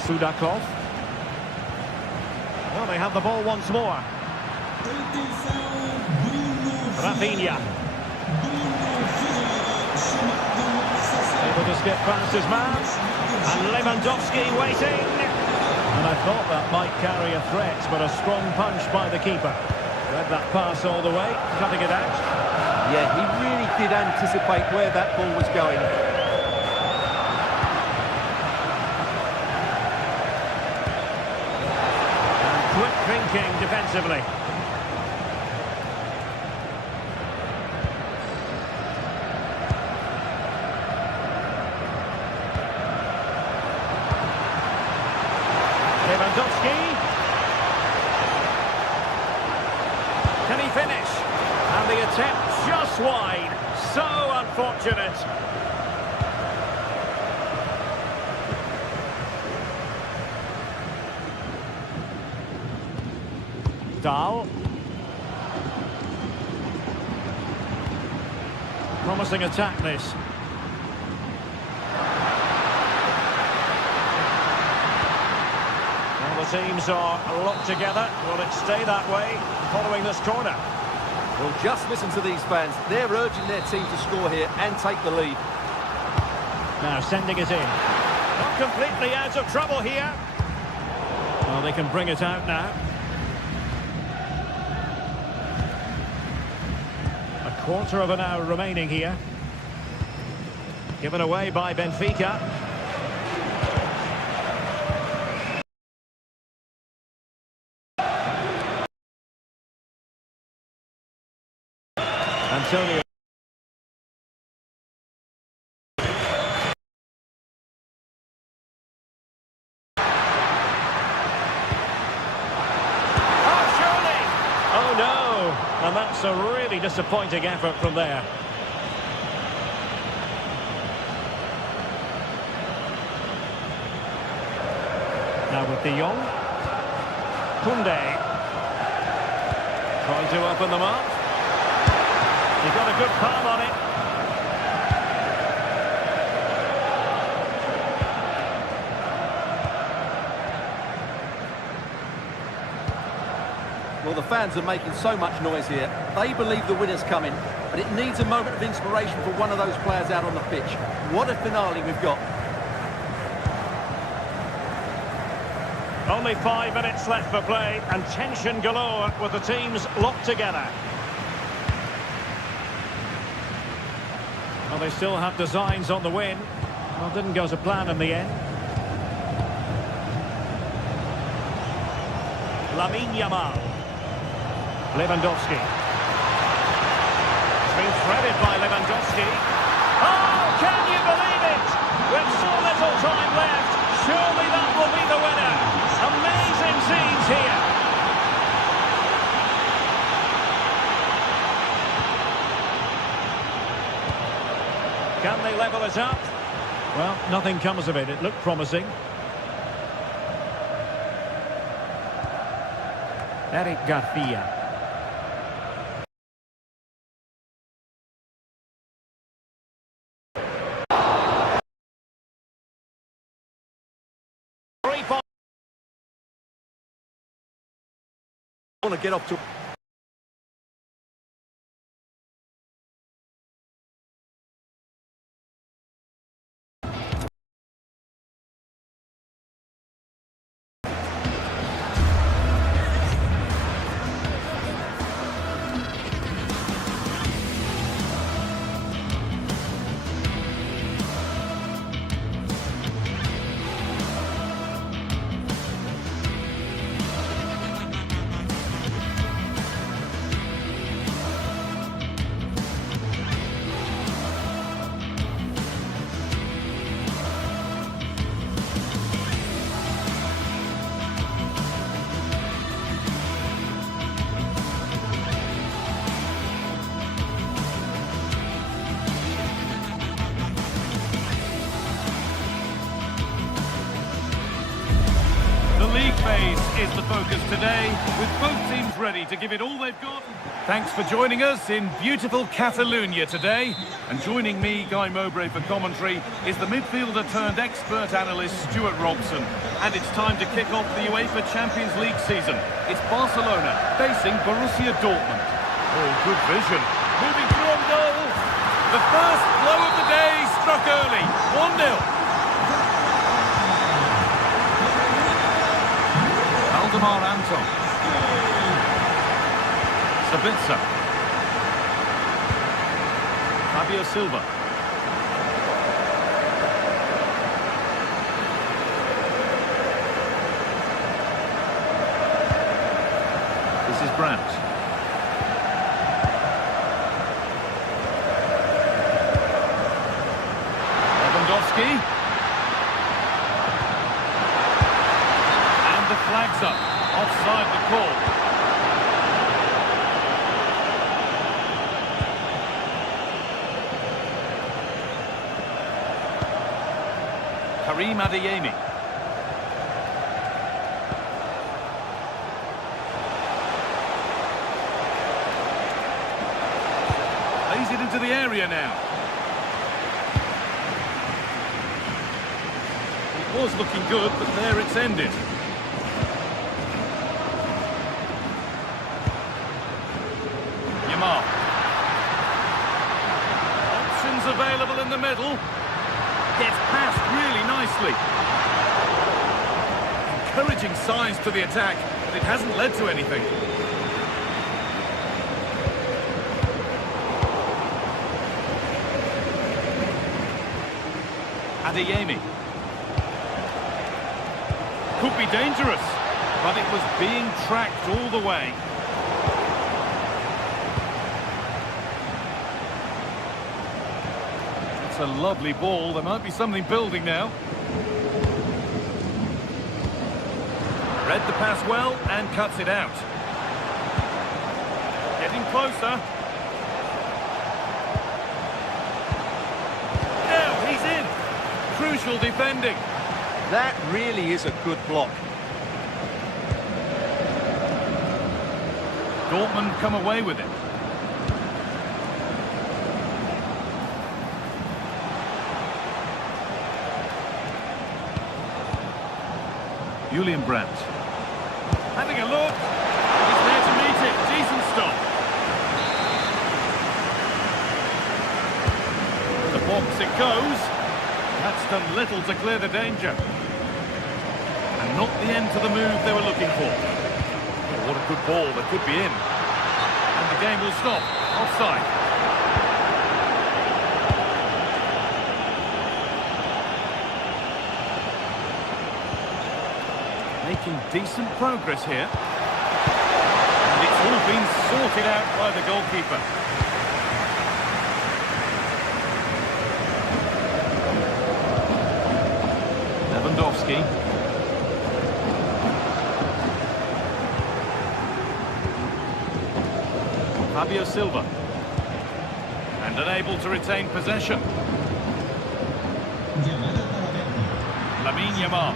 Sudakov. Well, they have the ball once more. Rafinha. Able to skip past his man. And Lewandowski waiting. And I thought that might carry a threat, but a strong punch by the keeper. Read that pass all the way, cutting it out. Yeah, he really did anticipate where that ball was going. Quick thinking defensively. Lewandowski. Can he finish? And the attempt just wide. So unfortunate. Dahl. Promising attack, this. Well, the teams are locked together. Will it stay that way following this corner? Well, just listen to these fans. They're urging their team to score here and take the lead. Now sending it in. Not completely out of trouble here. Well, they can bring it out now. A quarter of an hour remaining here. Given away by Benfica. Antonio. Oh, no! And that's a really disappointing effort from there. Now with De Jong. Koundé. Trying to open them up. He got a good palm on it. Well, the fans are making so much noise here. They believe the winner's coming, but it needs a moment of inspiration for one of those players out on the pitch. What a finale we've got. Only 5 minutes left for play, and tension galore with the teams locked together. Well, they still have designs on the win. Well, didn't go to plan in the end. Lamine Yamal. Lewandowski. It's been threaded by Lewandowski. Oh, can you believe it? With so little time left, surely that will be the winner. Amazing scenes here. Can they level it up? Well, nothing comes of it. It looked promising. Eric Garcia. I want to get off to... Phase is the focus today, with both teams ready to give it all they've got. Thanks for joining us in beautiful Catalonia today. And joining me, Guy Mowbray, for commentary is the midfielder turned expert analyst Stuart Robson. And it's time to kick off the UEFA Champions League season. It's Barcelona facing Borussia Dortmund. Oh, good vision. Moving through on goal. The first blow of the day struck early. 1-0. Valdemar Anton. Sabitzer. Fabio Silva. This is Brandt. Lewandowski. The flag's up. Offside the call. Karim Adeyemi. area now. It was looking good, but there it's ended. Yamar. Options available in the middle. Gets past really nicely. Encouraging signs to the attack, but it hasn't led to anything. Adeyemi. Could be dangerous, but it was being tracked all the way. It's a lovely ball. There might be something building now. Read the pass well and cuts it out. Getting closer. Now he's in. Crucial defending. That really is a good block. Dortmund come away with it. Julian Brandt. Having a look. He's there to meet it. Decent stop. The box it goes. That's done little to clear the danger. And not the end to the move they were looking for. Oh, what a good ball. That could be in. And the game will stop. Offside. Making decent progress here. And it's all been sorted out by the goalkeeper. Lewandowski. Fabio Silva. And unable to retain possession. Lamine Yamal.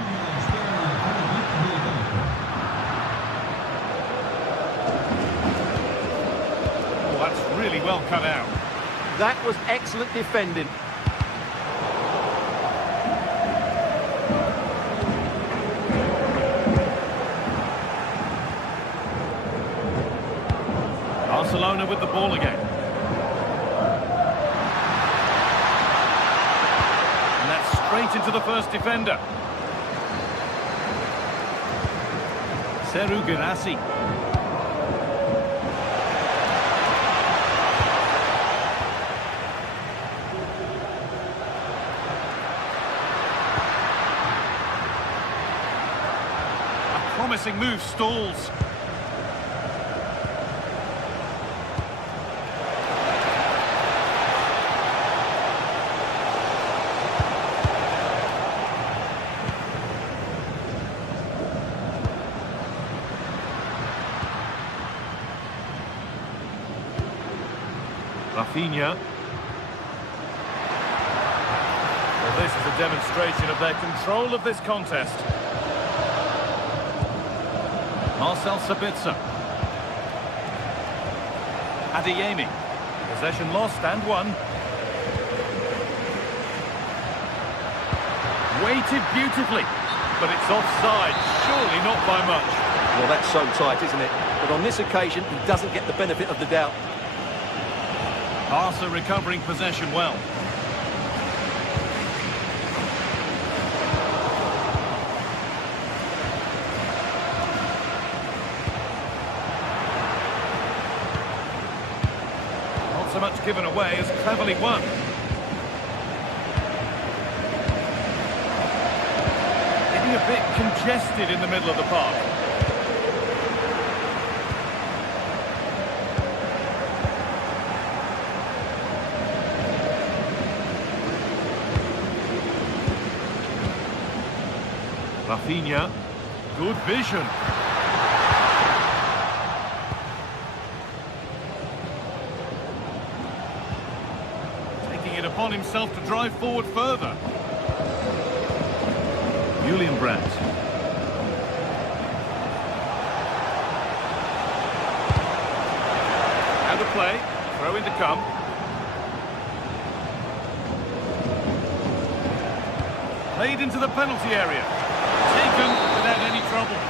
Oh, that's really well cut out. That was excellent defending. Barcelona with the ball again. And that's straight into the first defender. Serhou Guirassy. A promising move stalls. Rafinha. Well, this is a demonstration of their control of this contest. Marcel Sabitzer. Adeyemi. Possession lost and won. Weighted beautifully, but it's offside. Surely not by much. Well, that's so tight, isn't it? But on this occasion, he doesn't get the benefit of the doubt. Barca recovering possession well. Not so much given away as cleverly won. Getting a bit congested in the middle of the park. Rafinha, good vision. Taking it upon himself to drive forward further. Julian Brandt. Now the play, throw in to come. Played into the penalty area. Taken without any trouble.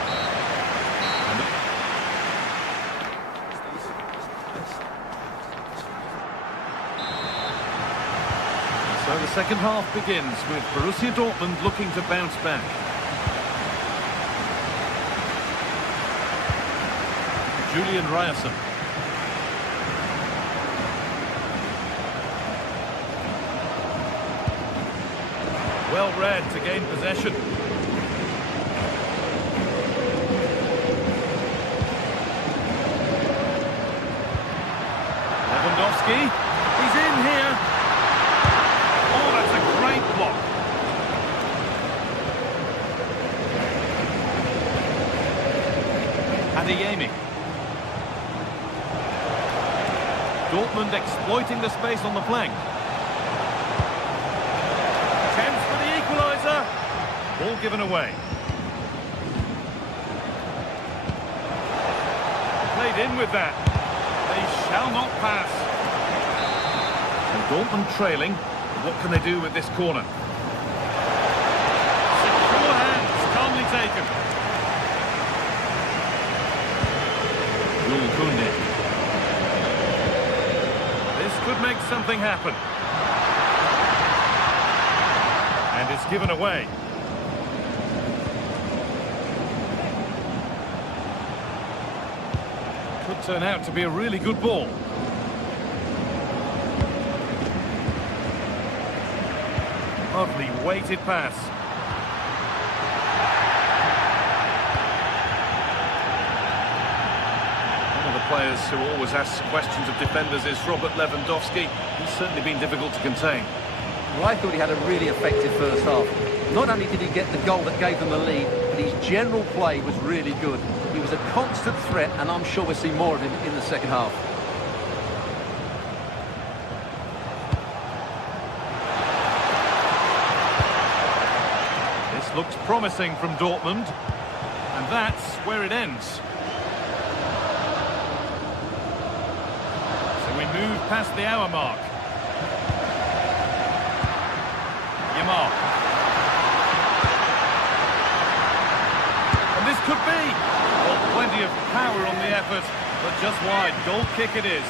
So the second half begins with Borussia Dortmund looking to bounce back. Julian Ryerson. Well read to gain possession. Lewandowski. He's in here. Oh, that's a great block. Adeyemi. Dortmund exploiting the space on the flank. Chance for the equaliser. Ball given away. Played in with that. They shall not pass. And Dortmund trailing. What can they do with this corner? Secure hands, calmly taken. Jules Koundé. This could make something happen. And it's given away. Could turn out to be a really good ball. Lovely weighted pass. One of the players who always asks questions of defenders is Robert Lewandowski. He's certainly been difficult to contain. Well, I thought he had a really effective first half. Not only did he get the goal that gave them the lead, but his general play was really good. He was a constant threat, and I'm sure we'll see more of him in the second half. This looks promising from Dortmund, and that's where it ends. So we move past the hour mark. Yamal. And this could be. Well, plenty of power on the effort, but just wide. Goal kick it is.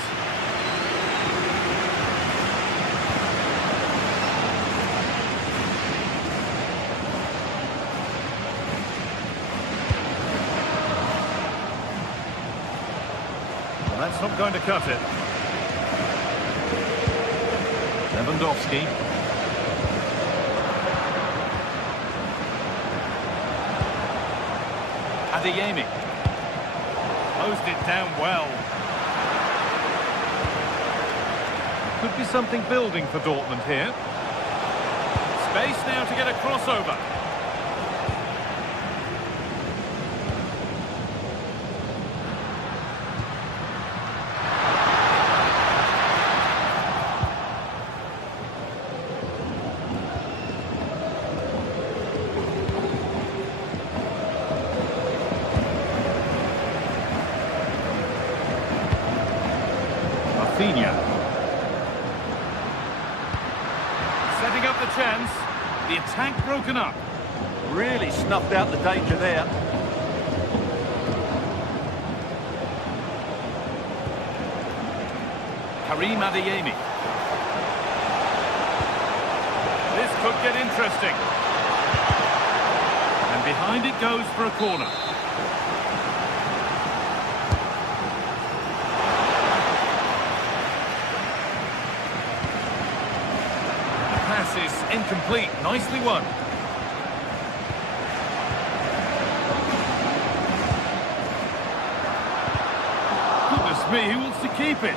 Well, that's not going to cut it. Lewandowski. Adeyemi. Closed it down well. Could be something building for Dortmund here. Space now to get a crossover. Setting up the chance. The attack broken up. Really snuffed out the danger there. Karim Adeyemi. This could get interesting. And behind it goes for a corner. Is incomplete. Nicely won. Goodness me, who wants to keep it?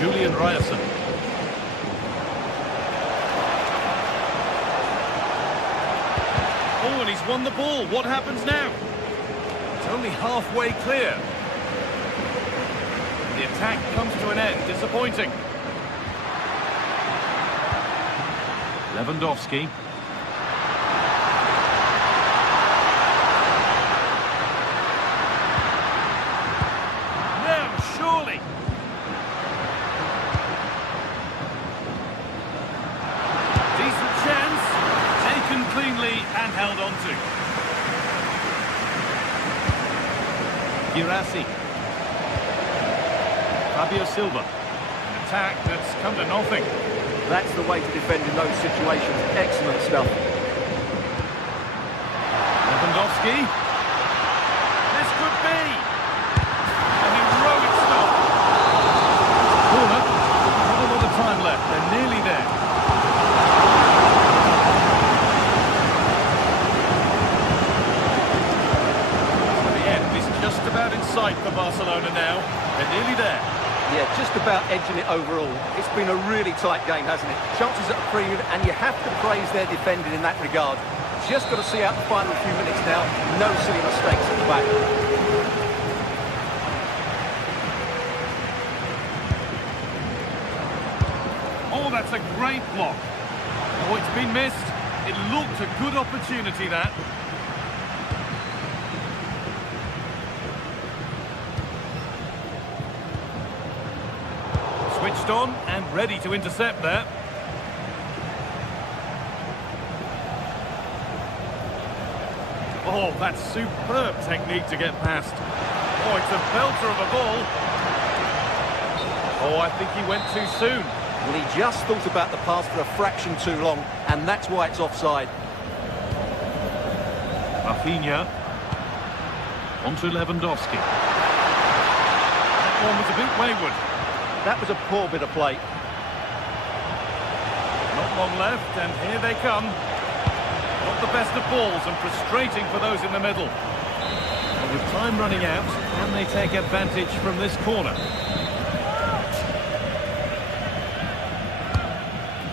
Julian Ryerson. Oh, and he's won the ball. What happens now? It's only halfway clear. The attack comes to an end. Disappointing. Lewandowski. No, surely. cleanly and held on to. Girassi. Fabio Silva. An attack that's come to nothing. That's the way to defend in those situations. Excellent stuff. Lewandowski. This could be an heroic stop. Corner. Not a lot of time left. They're nearly there. The end is just about in sight for Barcelona now. They're nearly there. Yeah, just about edging it overall. It's been a really tight game, hasn't it? Chances at a premium, and you have to praise their defending in that regard. Just got to see out the final few minutes now. No silly mistakes at the back. Oh, that's a great block. Oh, it's been missed. It looked a good opportunity, that. Switched on and ready to intercept there. Oh, that's superb technique to get past. Oh, it's a belter of a ball. Oh, I think he went too soon. Well, he just thought about the pass for a fraction too long, and that's why it's offside. Rafinha. On to Lewandowski. That one was a bit wayward. That was a poor bit of play. Not long left, and here they come. Not the best of balls, and frustrating for those in the middle. And with time running out, can they take advantage from this corner?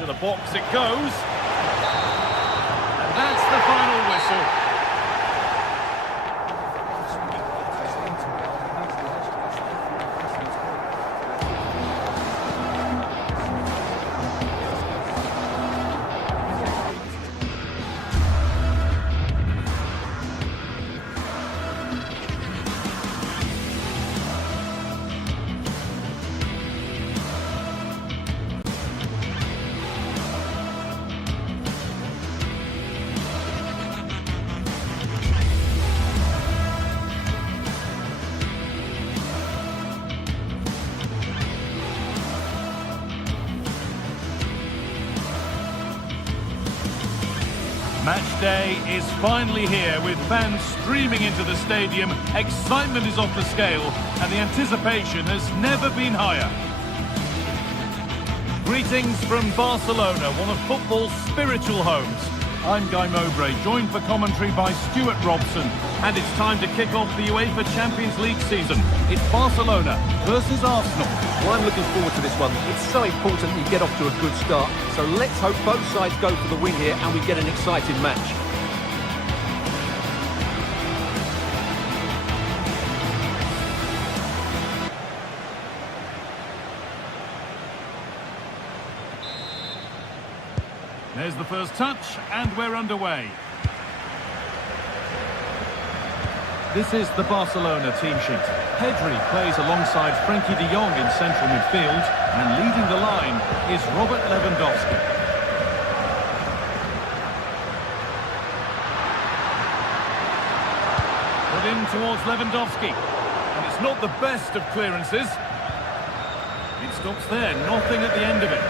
To the box it goes. And that's the final whistle. Match day is finally here, with fans streaming into the stadium. Excitement is off the scale, and the anticipation has never been higher. Greetings from Barcelona, one of football's spiritual homes. I'm Guy Mowbray, joined for commentary by Stuart Robson, and it's time to kick off the UEFA Champions League season. It's Barcelona versus Arsenal. Well, I'm looking forward to this one. It's so important you get off to a good start. So let's hope both sides go for the win here and we get an exciting match. There's the first touch, and we're underway. This is the Barcelona team sheet. Pedri plays alongside Frenkie de Jong in central midfield, and leading the line is Robert Lewandowski. Put in towards Lewandowski, and it's not the best of clearances. It stops there, nothing at the end of it.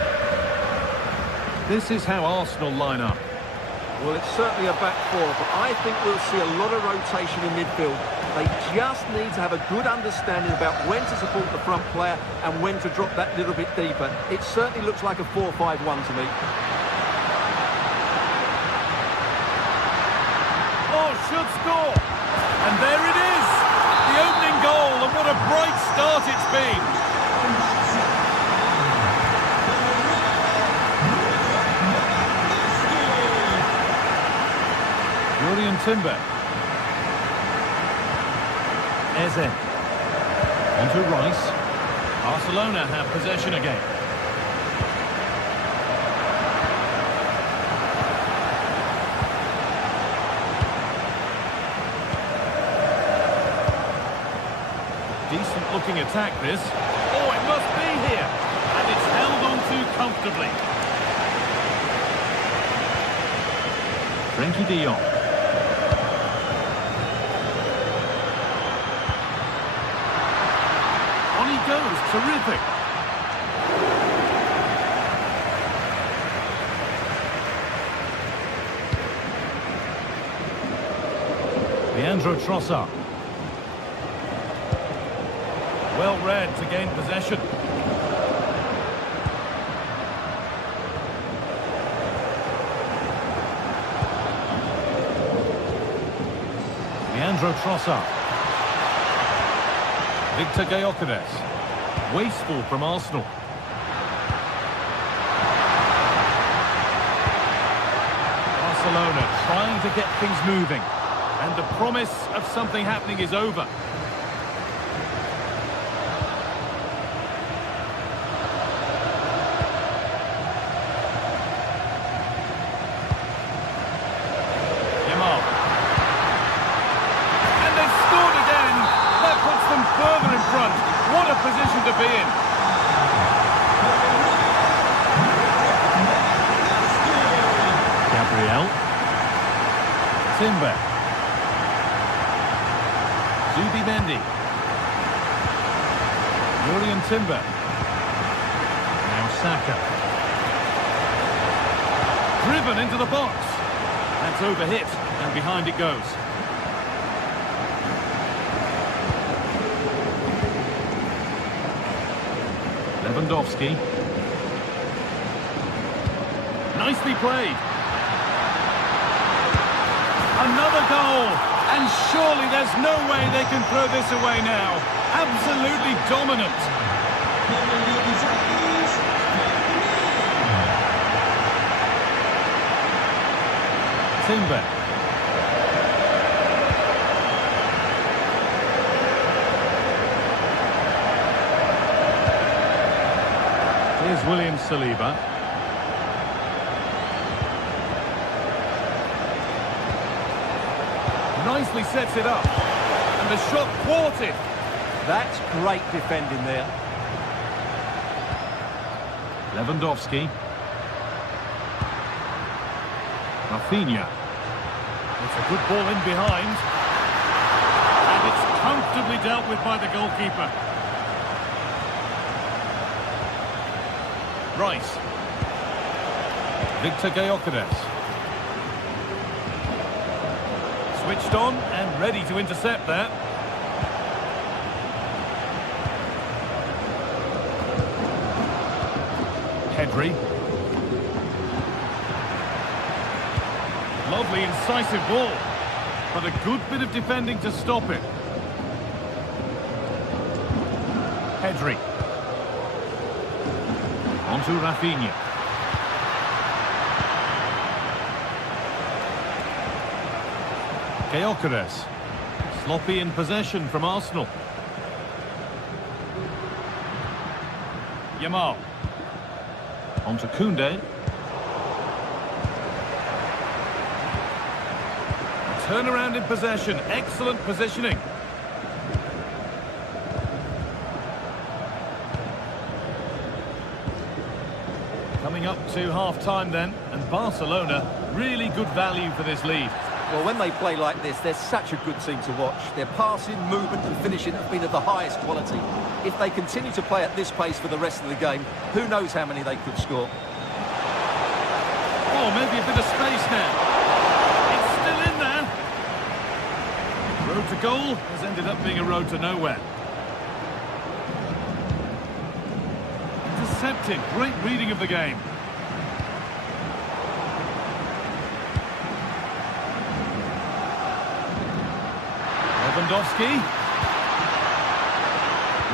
This is how Arsenal line up. Well, it's certainly a back four, but I think we'll see a lot of rotation in midfield. They just need to have a good understanding about when to support the front player and when to drop that little bit deeper. It certainly looks like a 4-5-1 to me. Oh, should score! And there it is! The opening goal, and what a bright start it's been! Julian Timber. Eze. On to Rice. Barcelona have possession again. Decent looking attack this. Oh, it must be here. And it's held on to comfortably. Frankie de Jong. On he goes, terrific. Leandro Trossard. Well read to gain possession. Leandro Trossard. Victor Gyökeres. Wasteful from Arsenal. Barcelona trying to get things moving. And the promise of something happening is over. Further in front. What a position to be in. Gabriel. Timber. Zubimendi. Julian Timber. Now Saka. Driven into the box. That's overhit, and behind it goes. Lewandowski. Nicely played. Another goal. And surely there's no way they can throw this away now. Absolutely dominant. Timber. Here's William Saliba. Nicely sets it up. And the shot thwarted. That's great defending there. Lewandowski. Rafinha. It's a good ball in behind. And it's comfortably dealt with by the goalkeeper. Rice. Victor Gyökeres. Switched on and ready to intercept that. Pedri. Lovely incisive ball, but a good bit of defending to stop it. Pedri. On to Rafinha. Gyökeres. Sloppy in possession from Arsenal. Yamal. On to Koundé. Turnaround in possession. Excellent positioning. Coming up to half-time then, and Barcelona, really good value for this lead. Well, when they play like this, they're such a good team to watch. Their passing, movement and finishing have been of the highest quality. If they continue to play at this pace for the rest of the game, who knows how many they could score. Oh, maybe a bit of space now. It's still in there. Road to goal has ended up being a road to nowhere. Intercepted. Great reading of the game. Lewandowski.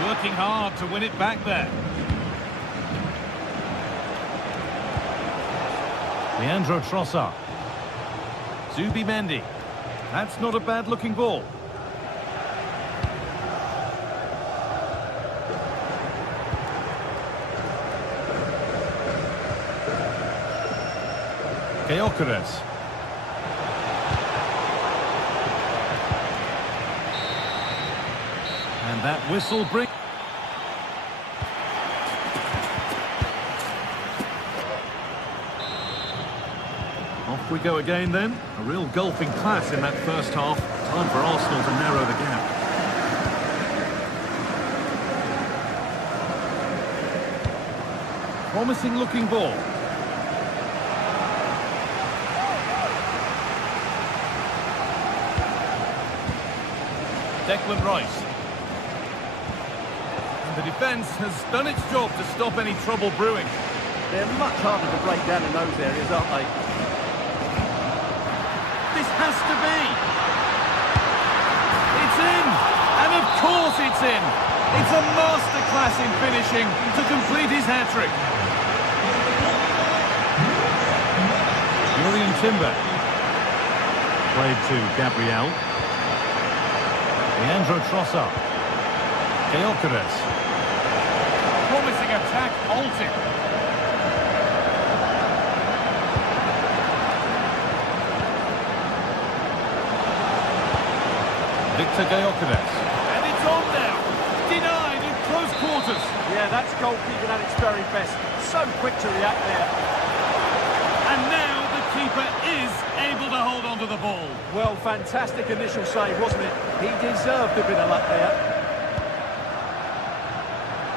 Working hard to win it back there. Leandro Trossard. Zubimendi. That's not a bad-looking ball. Gyökeres. And that whistle brings... Off we go again then. A real gulfing class in that first half. Time for Arsenal to narrow the gap. Promising looking ball. Declan Rice. And the defence has done its job to stop any trouble brewing. They're much harder to break down in those areas, aren't they? This has to be. It's in. And of course it's in. It's a masterclass in finishing to complete his hat-trick. Julian Timber. Played to Gabriel. Leandro Trossard. Gyökeres. Promising attack halted. Victor Gyökeres. And it's on now. Denied in close quarters. Yeah, that's goalkeeping at its very best. So quick to react there. And now the keeper is able to hold on to the ball. Well, fantastic initial save, wasn't it? He deserved a bit of luck there.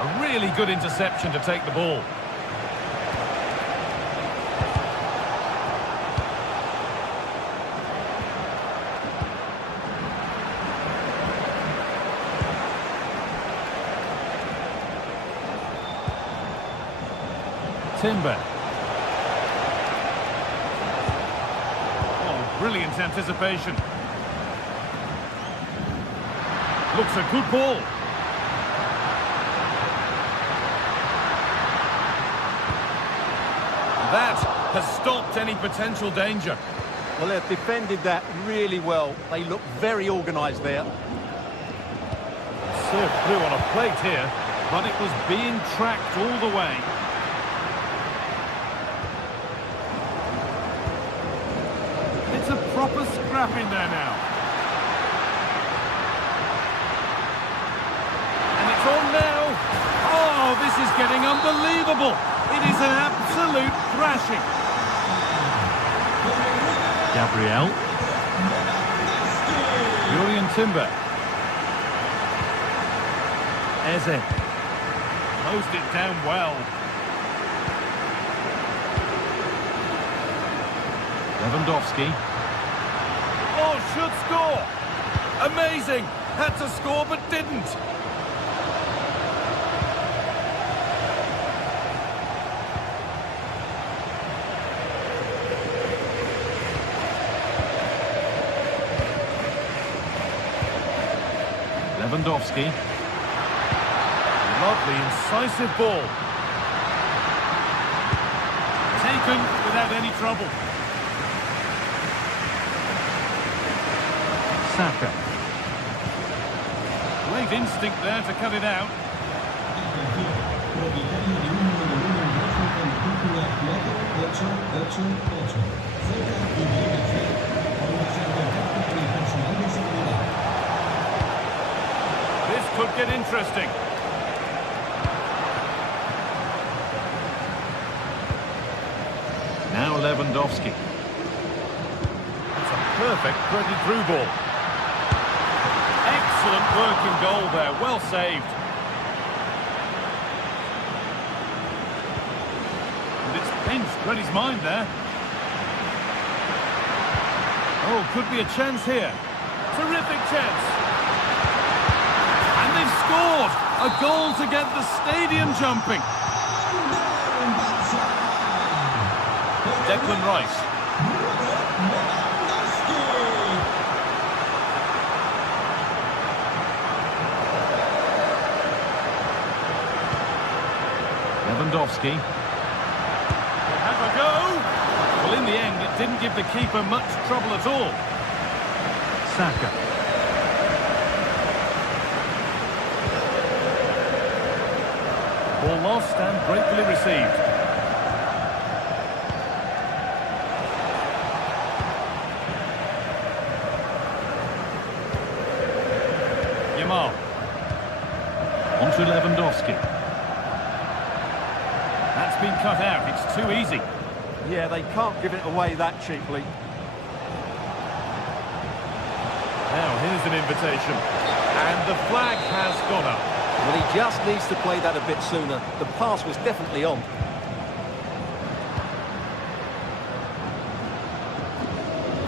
A really good interception to take the ball. Timber. Oh, brilliant anticipation. Looks a good ball. That has stopped any potential danger. Well, they've defended that really well. They look very organised there. Serve through on a plate here, but it was being tracked all the way. It's a proper scrap in there now. And it's on now. Oh, this is getting unbelievable. It is an absolute thrashing. Gabriel. Julian Timber. Eze. Closed it down well. Lewandowski. Oh, should score. Amazing. Had to score but didn't. Lewandowski. Lovely, incisive ball. Taken without any trouble. Saka. Great instinct there to cut it out. This could get interesting. Now Lewandowski. It's a perfect threaded-through ball. Excellent work in goal there, well saved. And it's pinched Reddy's mind there. Oh, could be a chance here. Terrific chance. And they've scored! A goal to get the stadium jumping. Declan Rice. Lewandowski. Have a go! Well, in the end, it didn't give the keeper much trouble at all. Saka. Ball lost and gratefully received. Yamal. On to Lewandowski. That's been cut out. It's too easy. Yeah, they can't give it away that cheaply. Now, here's an invitation. And the flag has gone up. Well, he just needs to play that a bit sooner. The pass was definitely on.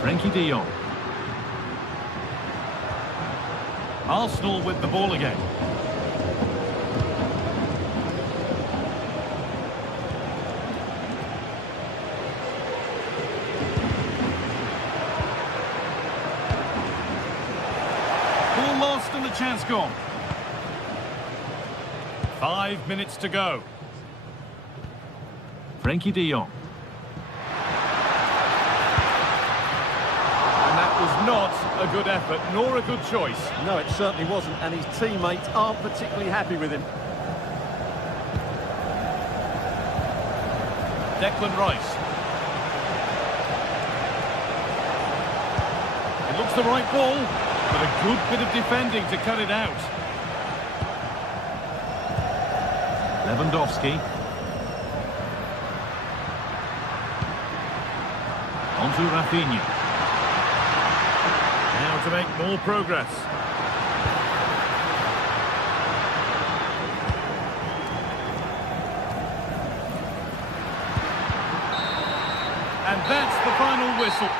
Frankie de Jong. Arsenal with the ball again. Ball lost and the chance gone. 5 minutes to go. Frankie de Jong. Was not a good effort, nor a good choice. No, it certainly wasn't, and his teammates aren't particularly happy with him. Declan Rice. It looks the right ball, but a good bit of defending to cut it out. Lewandowski. On to Rafinha. Now to make more progress. And that's the final whistle.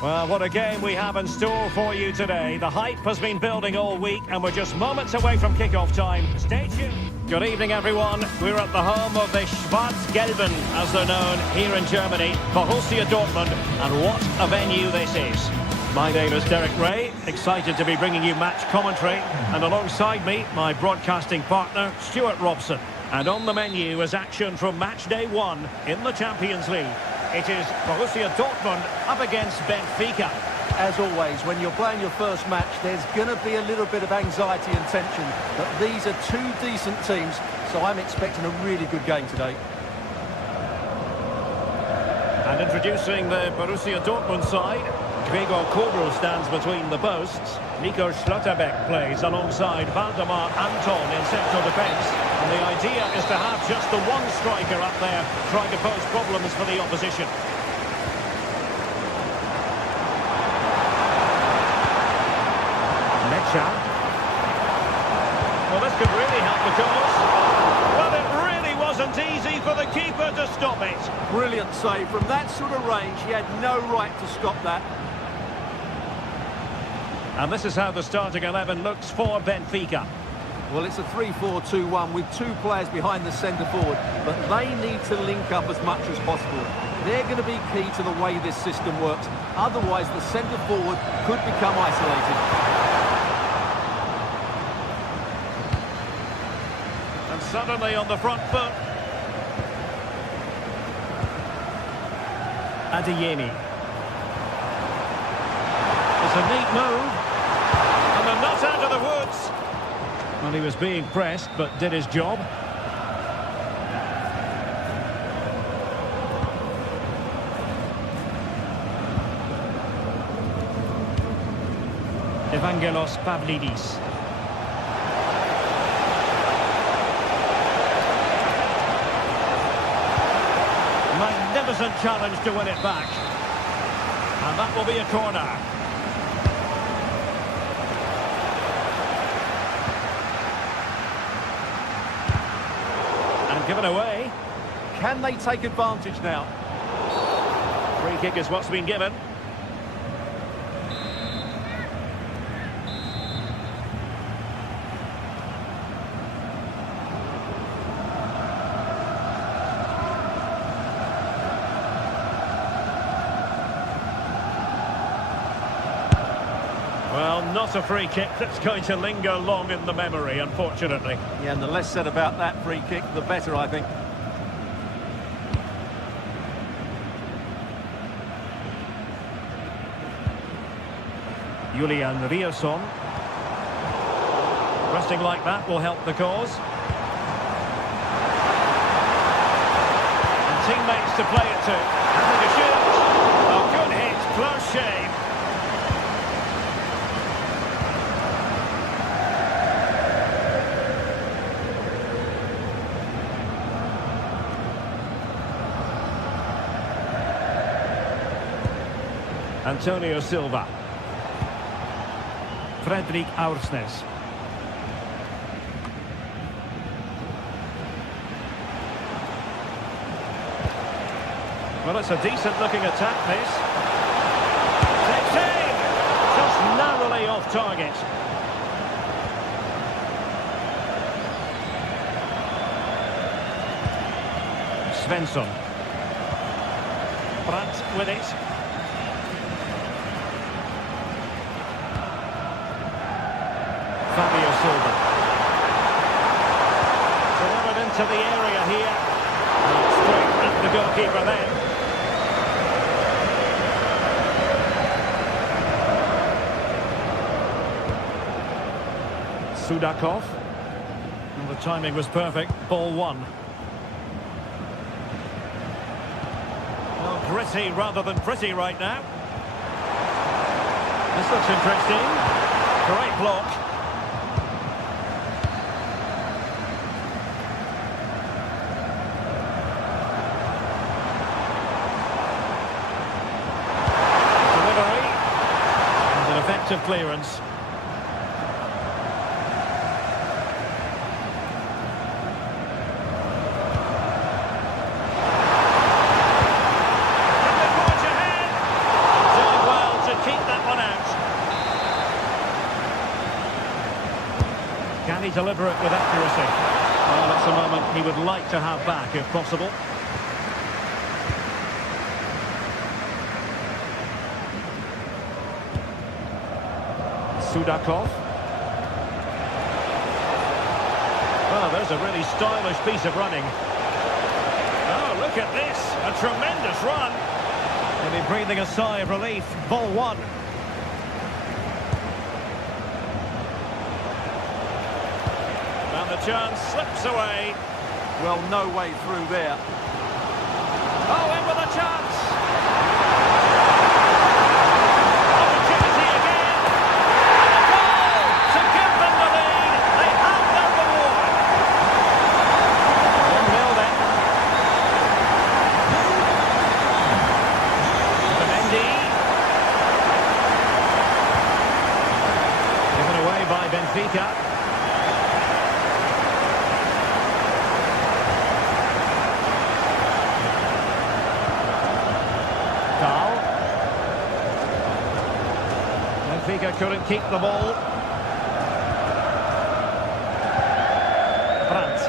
Well, what a game we have in store for you today. The hype has been building all week and we're just moments away from kick-off time. Stay tuned. Good evening, everyone. We're at the home of the Schwarz-Gelben, as they're known here in Germany, Borussia Dortmund, and what a venue this is. My name is Derek Ray, excited to be bringing you match commentary, and alongside me, my broadcasting partner, Stuart Robson. And on the menu is action from match day 1 in the Champions League. It is Borussia Dortmund up against Benfica. As always, when you're playing your first match, there's going to be a little bit of anxiety and tension. But these are two decent teams, so I'm expecting a really good game today. And introducing the Borussia Dortmund side, Gregor Kobel stands between the posts. Nico Schlotterbeck plays alongside Valdemar Anton in central defence. And the idea is to have just the one striker up there trying to pose problems for the opposition. Mecha. Well, this could really help the cause. Well, it really wasn't easy for the keeper to stop it. Brilliant save. From that sort of range, he had no right to stop that. And this is how the starting 11 looks for Benfica. Well, it's a 3-4-2-1 with two players behind the centre forward, but they need to link up as much as possible. They're going to be key to the way this system works. Otherwise, the centre forward could become isolated. And suddenly on the front foot. Adeyemi. It's a neat move. And they're not out of the woods. Well, he was being pressed, but did his job. Evangelos Pavlidis. Magnificent challenge to win it back. And that will be a corner. And given away. Can they take advantage now? Free kick is what's been given. Well, not a free kick that's going to linger long in the memory, unfortunately. Yeah, and the less said about that free kick, the better, I think. Julian Rierson. Resting like that will help the cause. And teammates to play it to. Having a shoot. A good hit, close shave. Antonio Silva. Fredrik Aursnes. Well, it's a decent-looking attack, this. Takes aim! Just narrowly off target. Svensson. Brandt with it. Fabio Silva. Delivered into the area here. And straight at the goalkeeper then. Sudakov. And the timing was perfect. Ball one. Well, gritty rather than pretty right now. This looks interesting. Great block. Effective clearance. Doing well to keep that one out. Can he deliver it with accuracy? Well, that's a moment he would like to have back if possible. Sudakov. Well, there's a really stylish piece of running. Oh, look at this. A tremendous run. Maybe breathing a sigh of relief. Ball one. And the chance slips away. Well, no way through there. Oh, in with a chance. Benfica. Dahl. Benfica couldn't keep the ball. Brandt.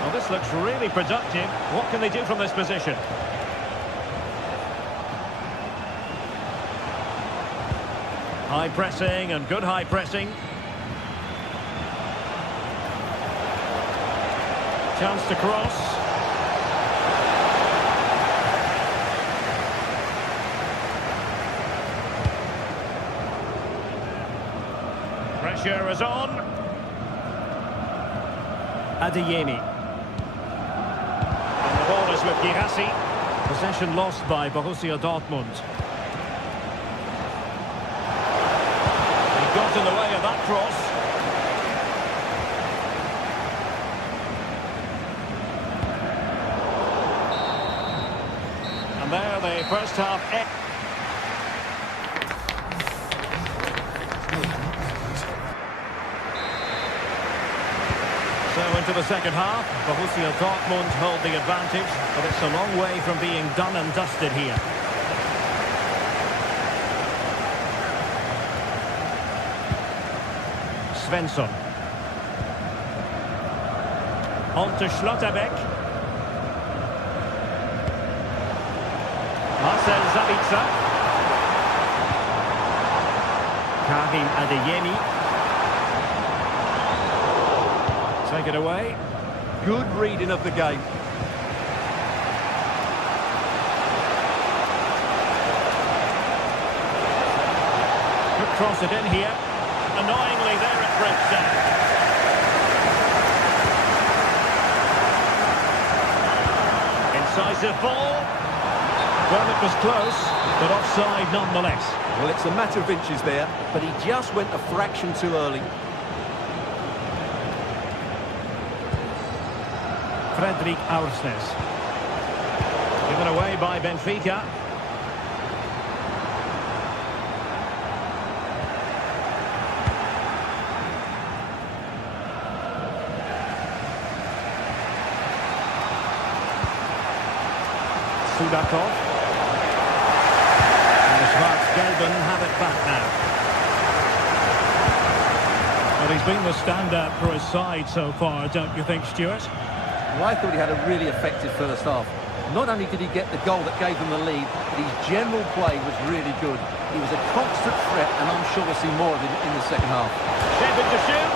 Well, this looks really productive. What can they do from this position? High pressing and good high pressing. Chance to cross. Pressure is on. Adeyemi. And the ball is with Girassi. Possession lost by Borussia Dortmund. He got in the way of that cross. And there the first half. So into the second half, Borussia Dortmund hold the advantage, but it's a long way from being done and dusted here. Svensson. On to Schlotterbeck. Marcel Sabitzer. Karim Adeyemi. Take it away. Good reading of the game. Could cross it in here. Annoyingly, there it breaks down. Incisive ball. Well, it was close, but offside nonetheless. Well, it's a matter of inches there, but he just went a fraction too early. Fredrik Aursnes. Given away by Benfica. Sudakov. And the Schwarz-Gelben have it back now. Well, he's been the standout for his side so far, don't you think, Stuart? Well, I thought he had a really effective first half. Not only did he get the goal that gave them the lead, but his general play was really good. He was a constant threat, and I'm sure we'll see more of him in the second half. Shaping to shoot.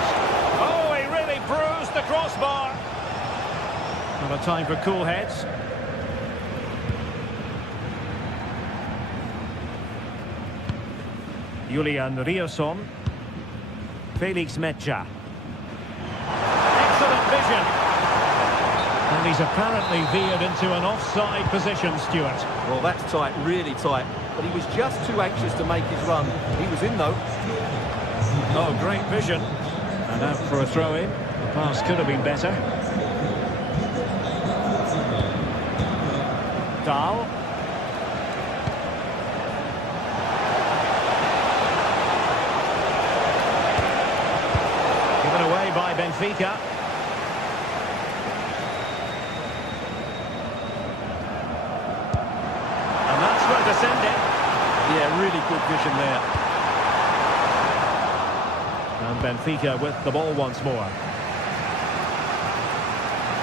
Oh, he really bruised the crossbar. Well, a time for cool heads. Julian Riosson. Felix Mecha. Excellent vision. And he's apparently veered into an offside position, Stuart. Well, that's tight, really tight. But he was just too anxious to make his run. He was in, though. Oh, great vision. And out for a throw-in. The pass could have been better. Dahl. Given away by Benfica. To send it. Yeah, really good vision there. And Benfica with the ball once more.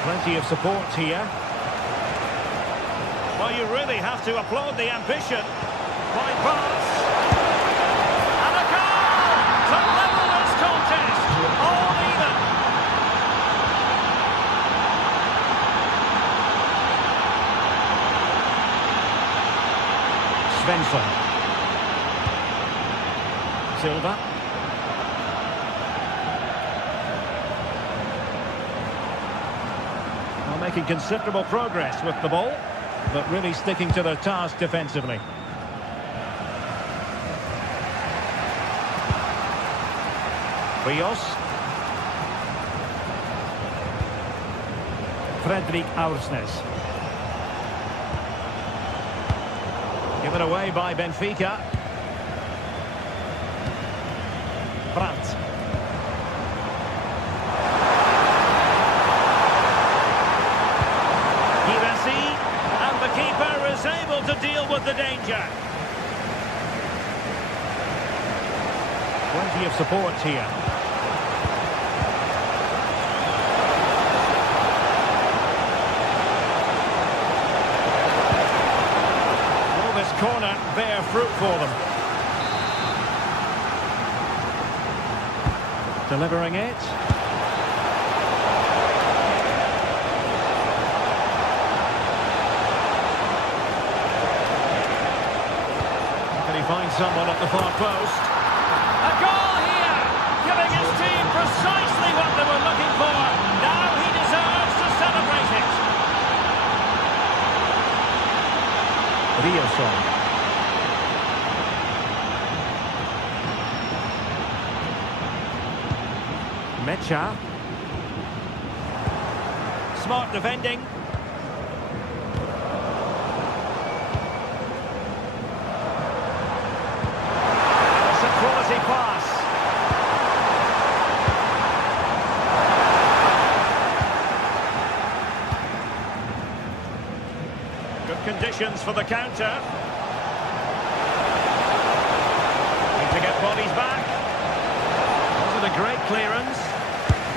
Plenty of support here. Well, you really have to applaud the ambition. Fine pass. And a goal to level this contest. All even. Svensson. Silva. Well, making considerable progress with the ball, but really sticking to their task defensively. Rios. Fredrik Aursnes. Given away by Benfica. Brandt. Girassi, and the keeper is able to deal with the danger. Plenty of support here. Corner bear fruit for them. Delivering it. Can he find someone at the far post? A goal here, giving his team precisely what they were looking for. Now he deserves to celebrate it. Rioson. Mecha. Smart defending. It's a quality pass. Good conditions for the counter. Need to get bodies back. Wasn't a great clearance.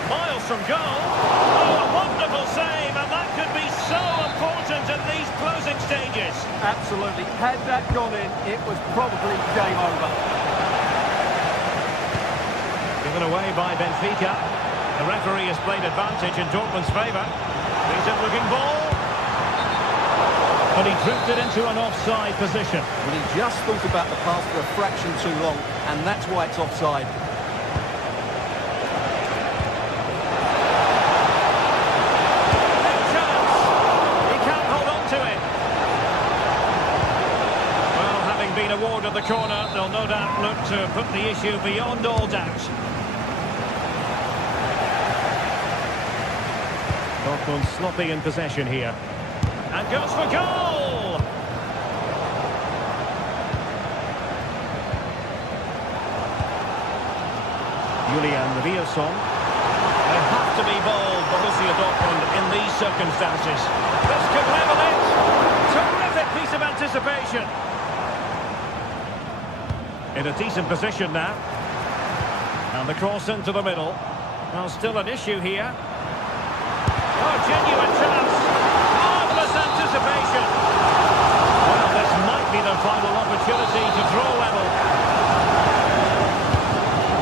Miles from goal. Oh, a wonderful save, and that could be so important in these closing stages. Absolutely. Had that gone in, it was probably game over. Given away by Benfica. The referee has played advantage in Dortmund's favour. Decent looking ball. But he drifted into an offside position. Well, he just thought about the pass for a fraction too long, and that's why it's offside. Award of the corner, they'll no doubt look to put the issue beyond all doubt. Dortmund sloppy in possession here. And goes for goal! Julian Rioson. They have to be bold, Borussia Dortmund, in these circumstances. This could level it! Terrific piece of anticipation! In a decent position now. And the cross into the middle. Well, still an issue here. Oh, genuine chance. Marvellous anticipation. Well, this might be the final opportunity to draw level.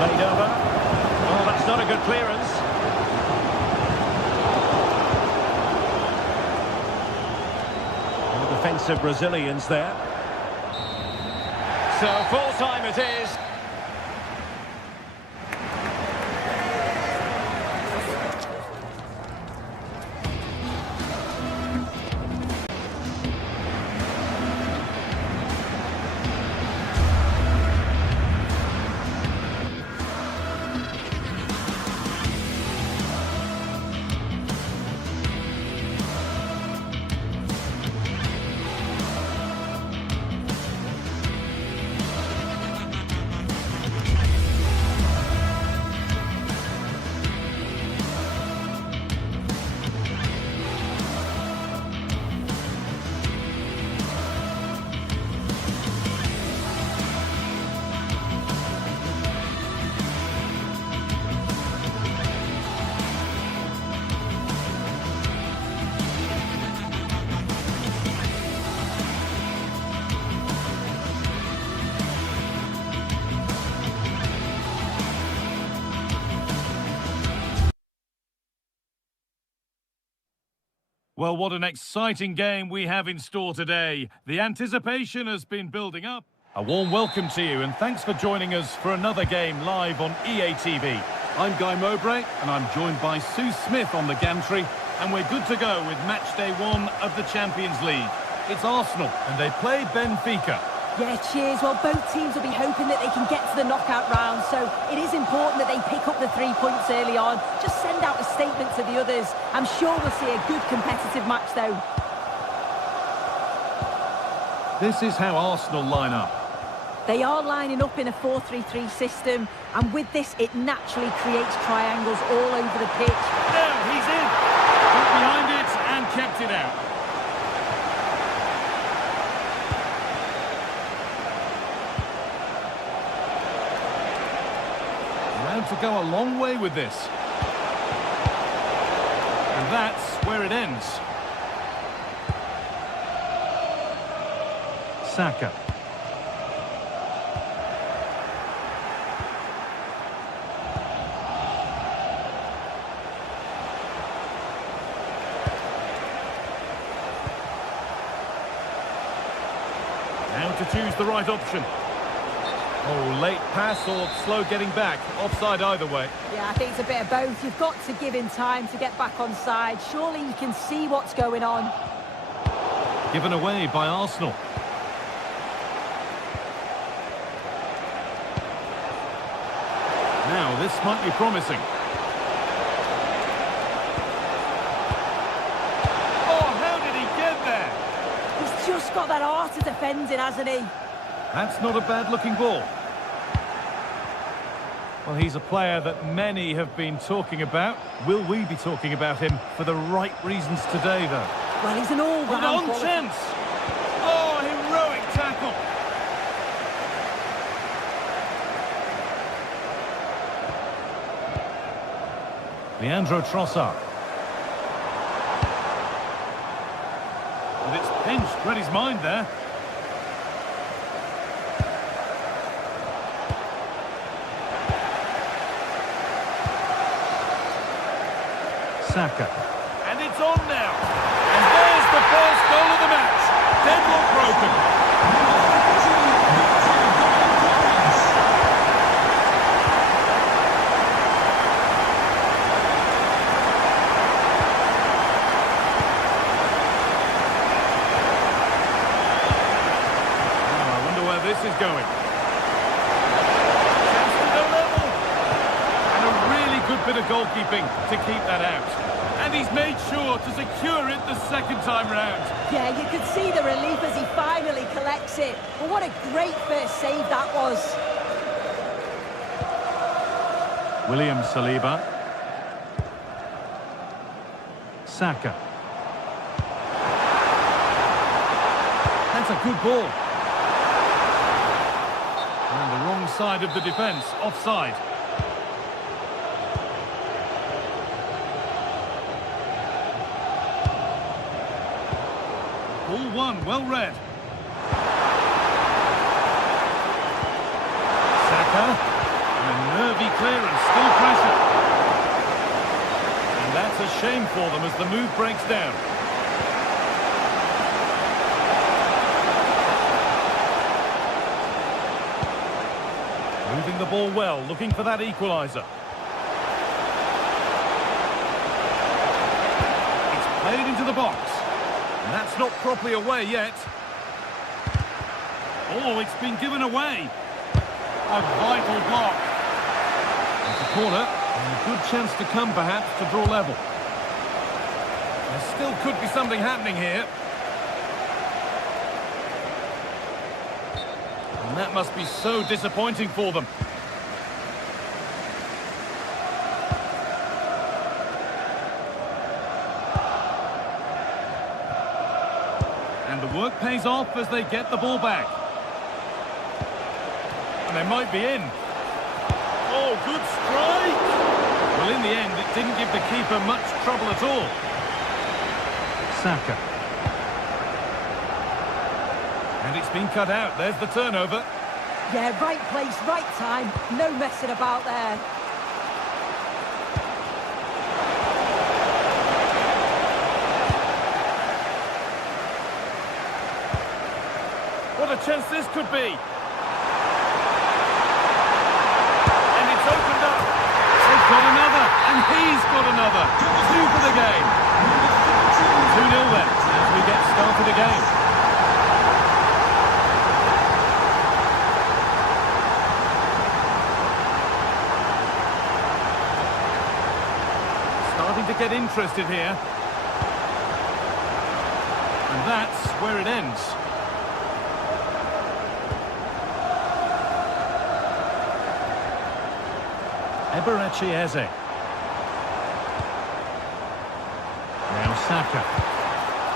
Laid over. Oh, that's not a good clearance. The defensive Brazilians there. So full time it is. Well, what an exciting game we have in store today. The anticipation has been building up. A warm welcome to you and thanks for joining us for another game live on EA TV. I'm Guy Mowbray and I'm joined by Sue Smith on the gantry, and we're good to go with match day 1 of the Champions League. It's Arsenal and they play Benfica. Yeah, cheers. Well, both teams will be hoping that they can get to the knockout round, so it is important that they pick up the 3 points early on. Just send out a statement to the others. I'm sure we'll see a good competitive match, though. This is how Arsenal line up. They are lining up in a 4-3-3 system, and with this, it naturally creates triangles all over the pitch. There, he's in. Got behind it and kept it out. To go a long way with this. And that's where it ends. Saka. Now to choose the right option. Oh, late pass or slow getting back. Offside either way. Yeah, I think it's a bit of both. You've got to give him time to get back on side. Surely you can see what's going on. Given away by Arsenal. This might be promising. Oh, how did he get there? He's just got that art of defending, hasn't he? That's not a bad-looking ball. Well, he's a player that many have been talking about. Will we be talking about him for the right reasons today, though? Well, he's an all-round On quality. chance! Oh, heroic tackle! Leandro Trossard. And it's pinched, read his mind there. Saka. And it's on now. And there's the first goal of the match. Deadlock broken. This is going. Chance to go level. And a really good bit of goalkeeping to keep that out. And he's made sure to secure it the second time round. Yeah, you could see the relief as he finally collects it. But what a great first save that was. William Saliba. Saka. That's a good ball. And the wrong side of the defence, offside. Ball one, well read. Saka, and a nervy clearance, still pressure. And that's a shame for them as the move breaks down. Moving the ball well, looking for that equaliser. It's played into the box. And that's not properly away yet. Oh, it's been given away. A vital block. It's a corner, and a good chance to come perhaps to draw level. There still could be something happening here. And that must be so disappointing for them. And the work pays off as they get the ball back. And they might be in. Oh, good strike! Well, in the end, it didn't give the keeper much trouble at all. Saka. And it's been cut out. There's the turnover. Yeah, right place, right time. No messing about there. What a chance this could be. And it's opened up. They've got another. And he's got another. 2 for the game. 2-0 then as we get started again. Starting to get interested here. And that's where it ends. Eberechi Eze. Now Saka.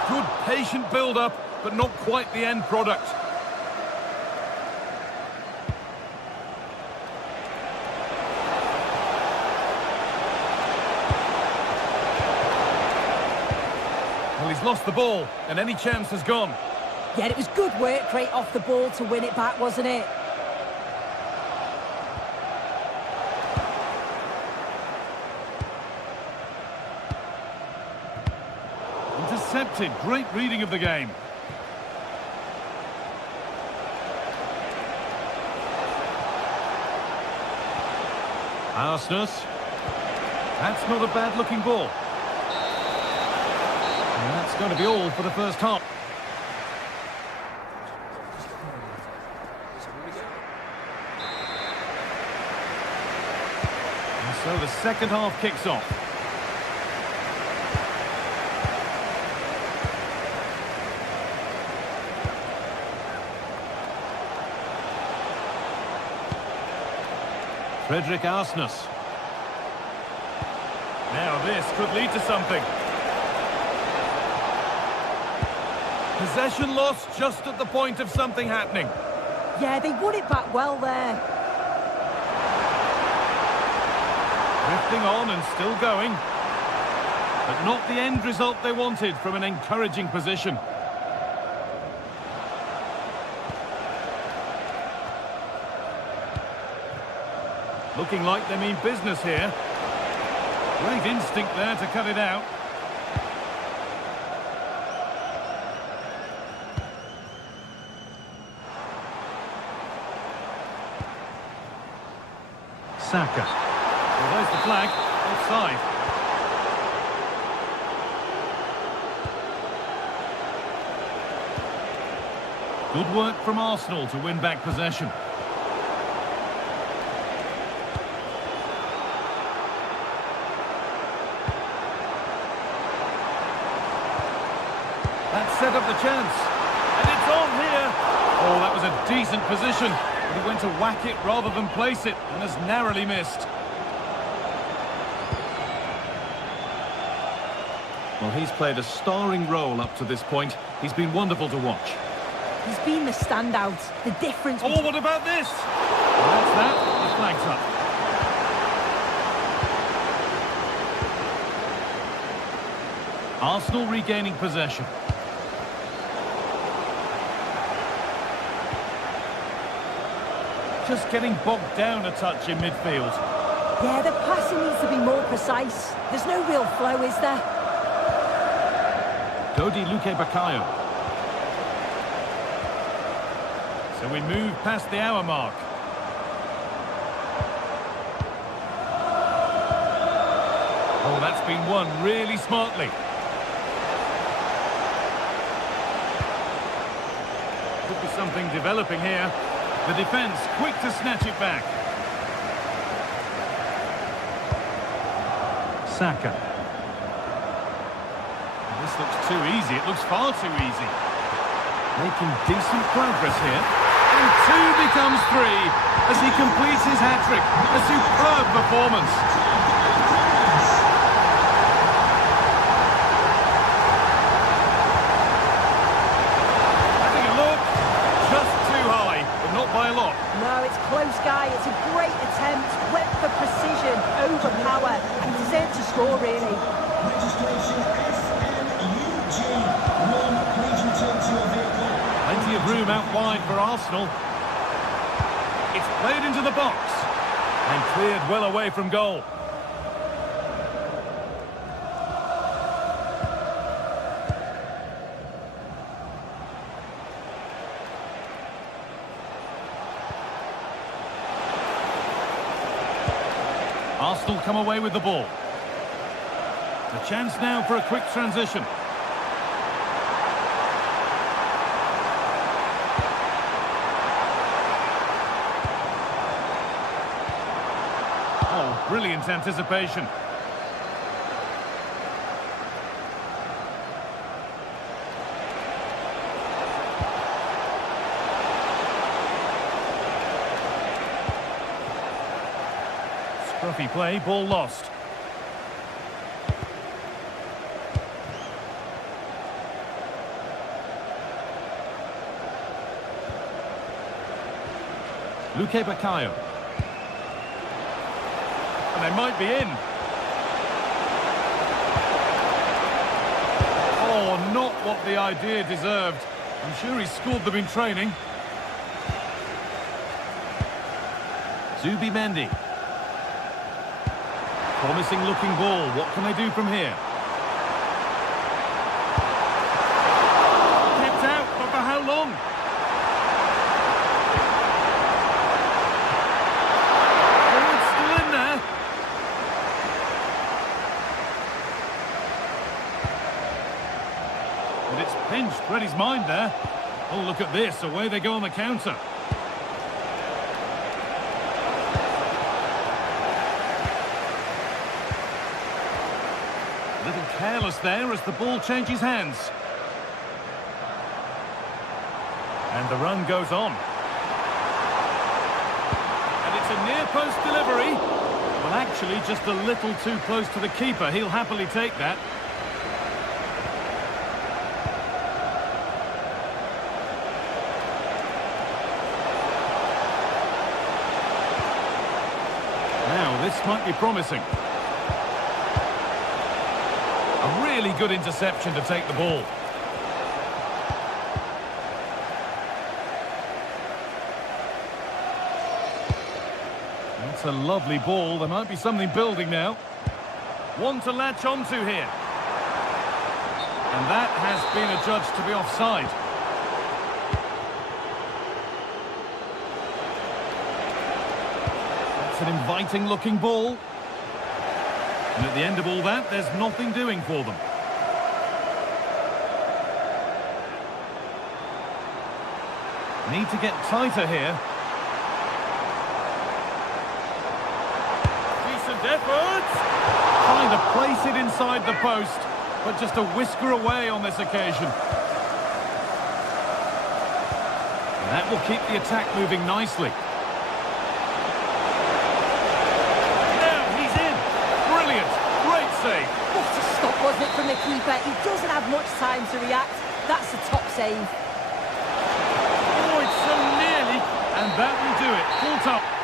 Good patient build-up, but not quite the end product. Well, he's lost the ball, and any chance has gone. Yeah, it was good work straight off the ball to win it back, wasn't it? Intercepted. Great reading of the game. Arsenal. That's not a bad-looking ball. And that's going to be all for the first half. So the second half kicks off. Frederick Arsnus. Now this could lead to something. Possession lost just at the point of something happening. Yeah, they won it back well there. Drifting on and still going. But not the end result they wanted from an encouraging position. Looking like they mean business here. Great instinct there to cut it out. Saka. Well, there's the flag. Offside. Good work from Arsenal to win back possession. That set up the chance. And it's on here. Oh, that was a decent position. But he went to whack it rather than place it and has narrowly missed. Well, he's played a starring role up to this point. He's been wonderful to watch. He's been the standout, the difference. Oh, what about this? Well, that's that. The flag's up. Arsenal regaining possession. Just getting bogged down a touch in midfield. Yeah, the passing needs to be more precise. There's no real flow, is there? Dodi Luque Bakayo. So we move past the hour mark. Oh, that's been won really smartly. Could be something developing here. The defence quick to snatch it back. Saka. This looks too easy. It looks far too easy. Making decent progress here. And 2 becomes 3 as he completes his hat-trick. A superb performance. Having a look. Just too high, but not by a lot. No, it's close, guy. It's a great attempt. Went for precision, over power, and deserved to score, really. Registration SNUG 1. Please return to your vehicle. Plenty of room out wide for Arsenal. It's played into the box and cleared well away from goal. Arsenal come away with the ball. A chance now for a quick transition. Oh, brilliant anticipation. Scruffy play, ball lost. Luque Bakayo. And they might be in. Oh, not what the idea deserved. I'm sure he scored them in training. Zubimendi. Promising looking ball. What can they do from here? Kept out, but for how long? Oh, it's still in there. And it's pinched. Read his mind there. Oh, look at this. Away they go on the counter. careless there as the ball changes hands. And the run goes on. And it's a near-post delivery. Well, actually, just a little too close to the keeper. He'll happily take that. Now, this might be promising. A really good interception to take the ball. That's a lovely ball. There might be something building now. One to latch onto here. And that has been adjudged to be offside. That's an inviting looking ball. And at the end of all that, there's nothing doing for them. Need to get tighter here. Decent effort! Trying to place it inside the post, but just a whisker away on this occasion. And that will keep the attack moving nicely. What a stop, wasn't it, from the keeper? He doesn't have much time to react. That's a top save. Oh, it's so nearly, and that will do it. Full top.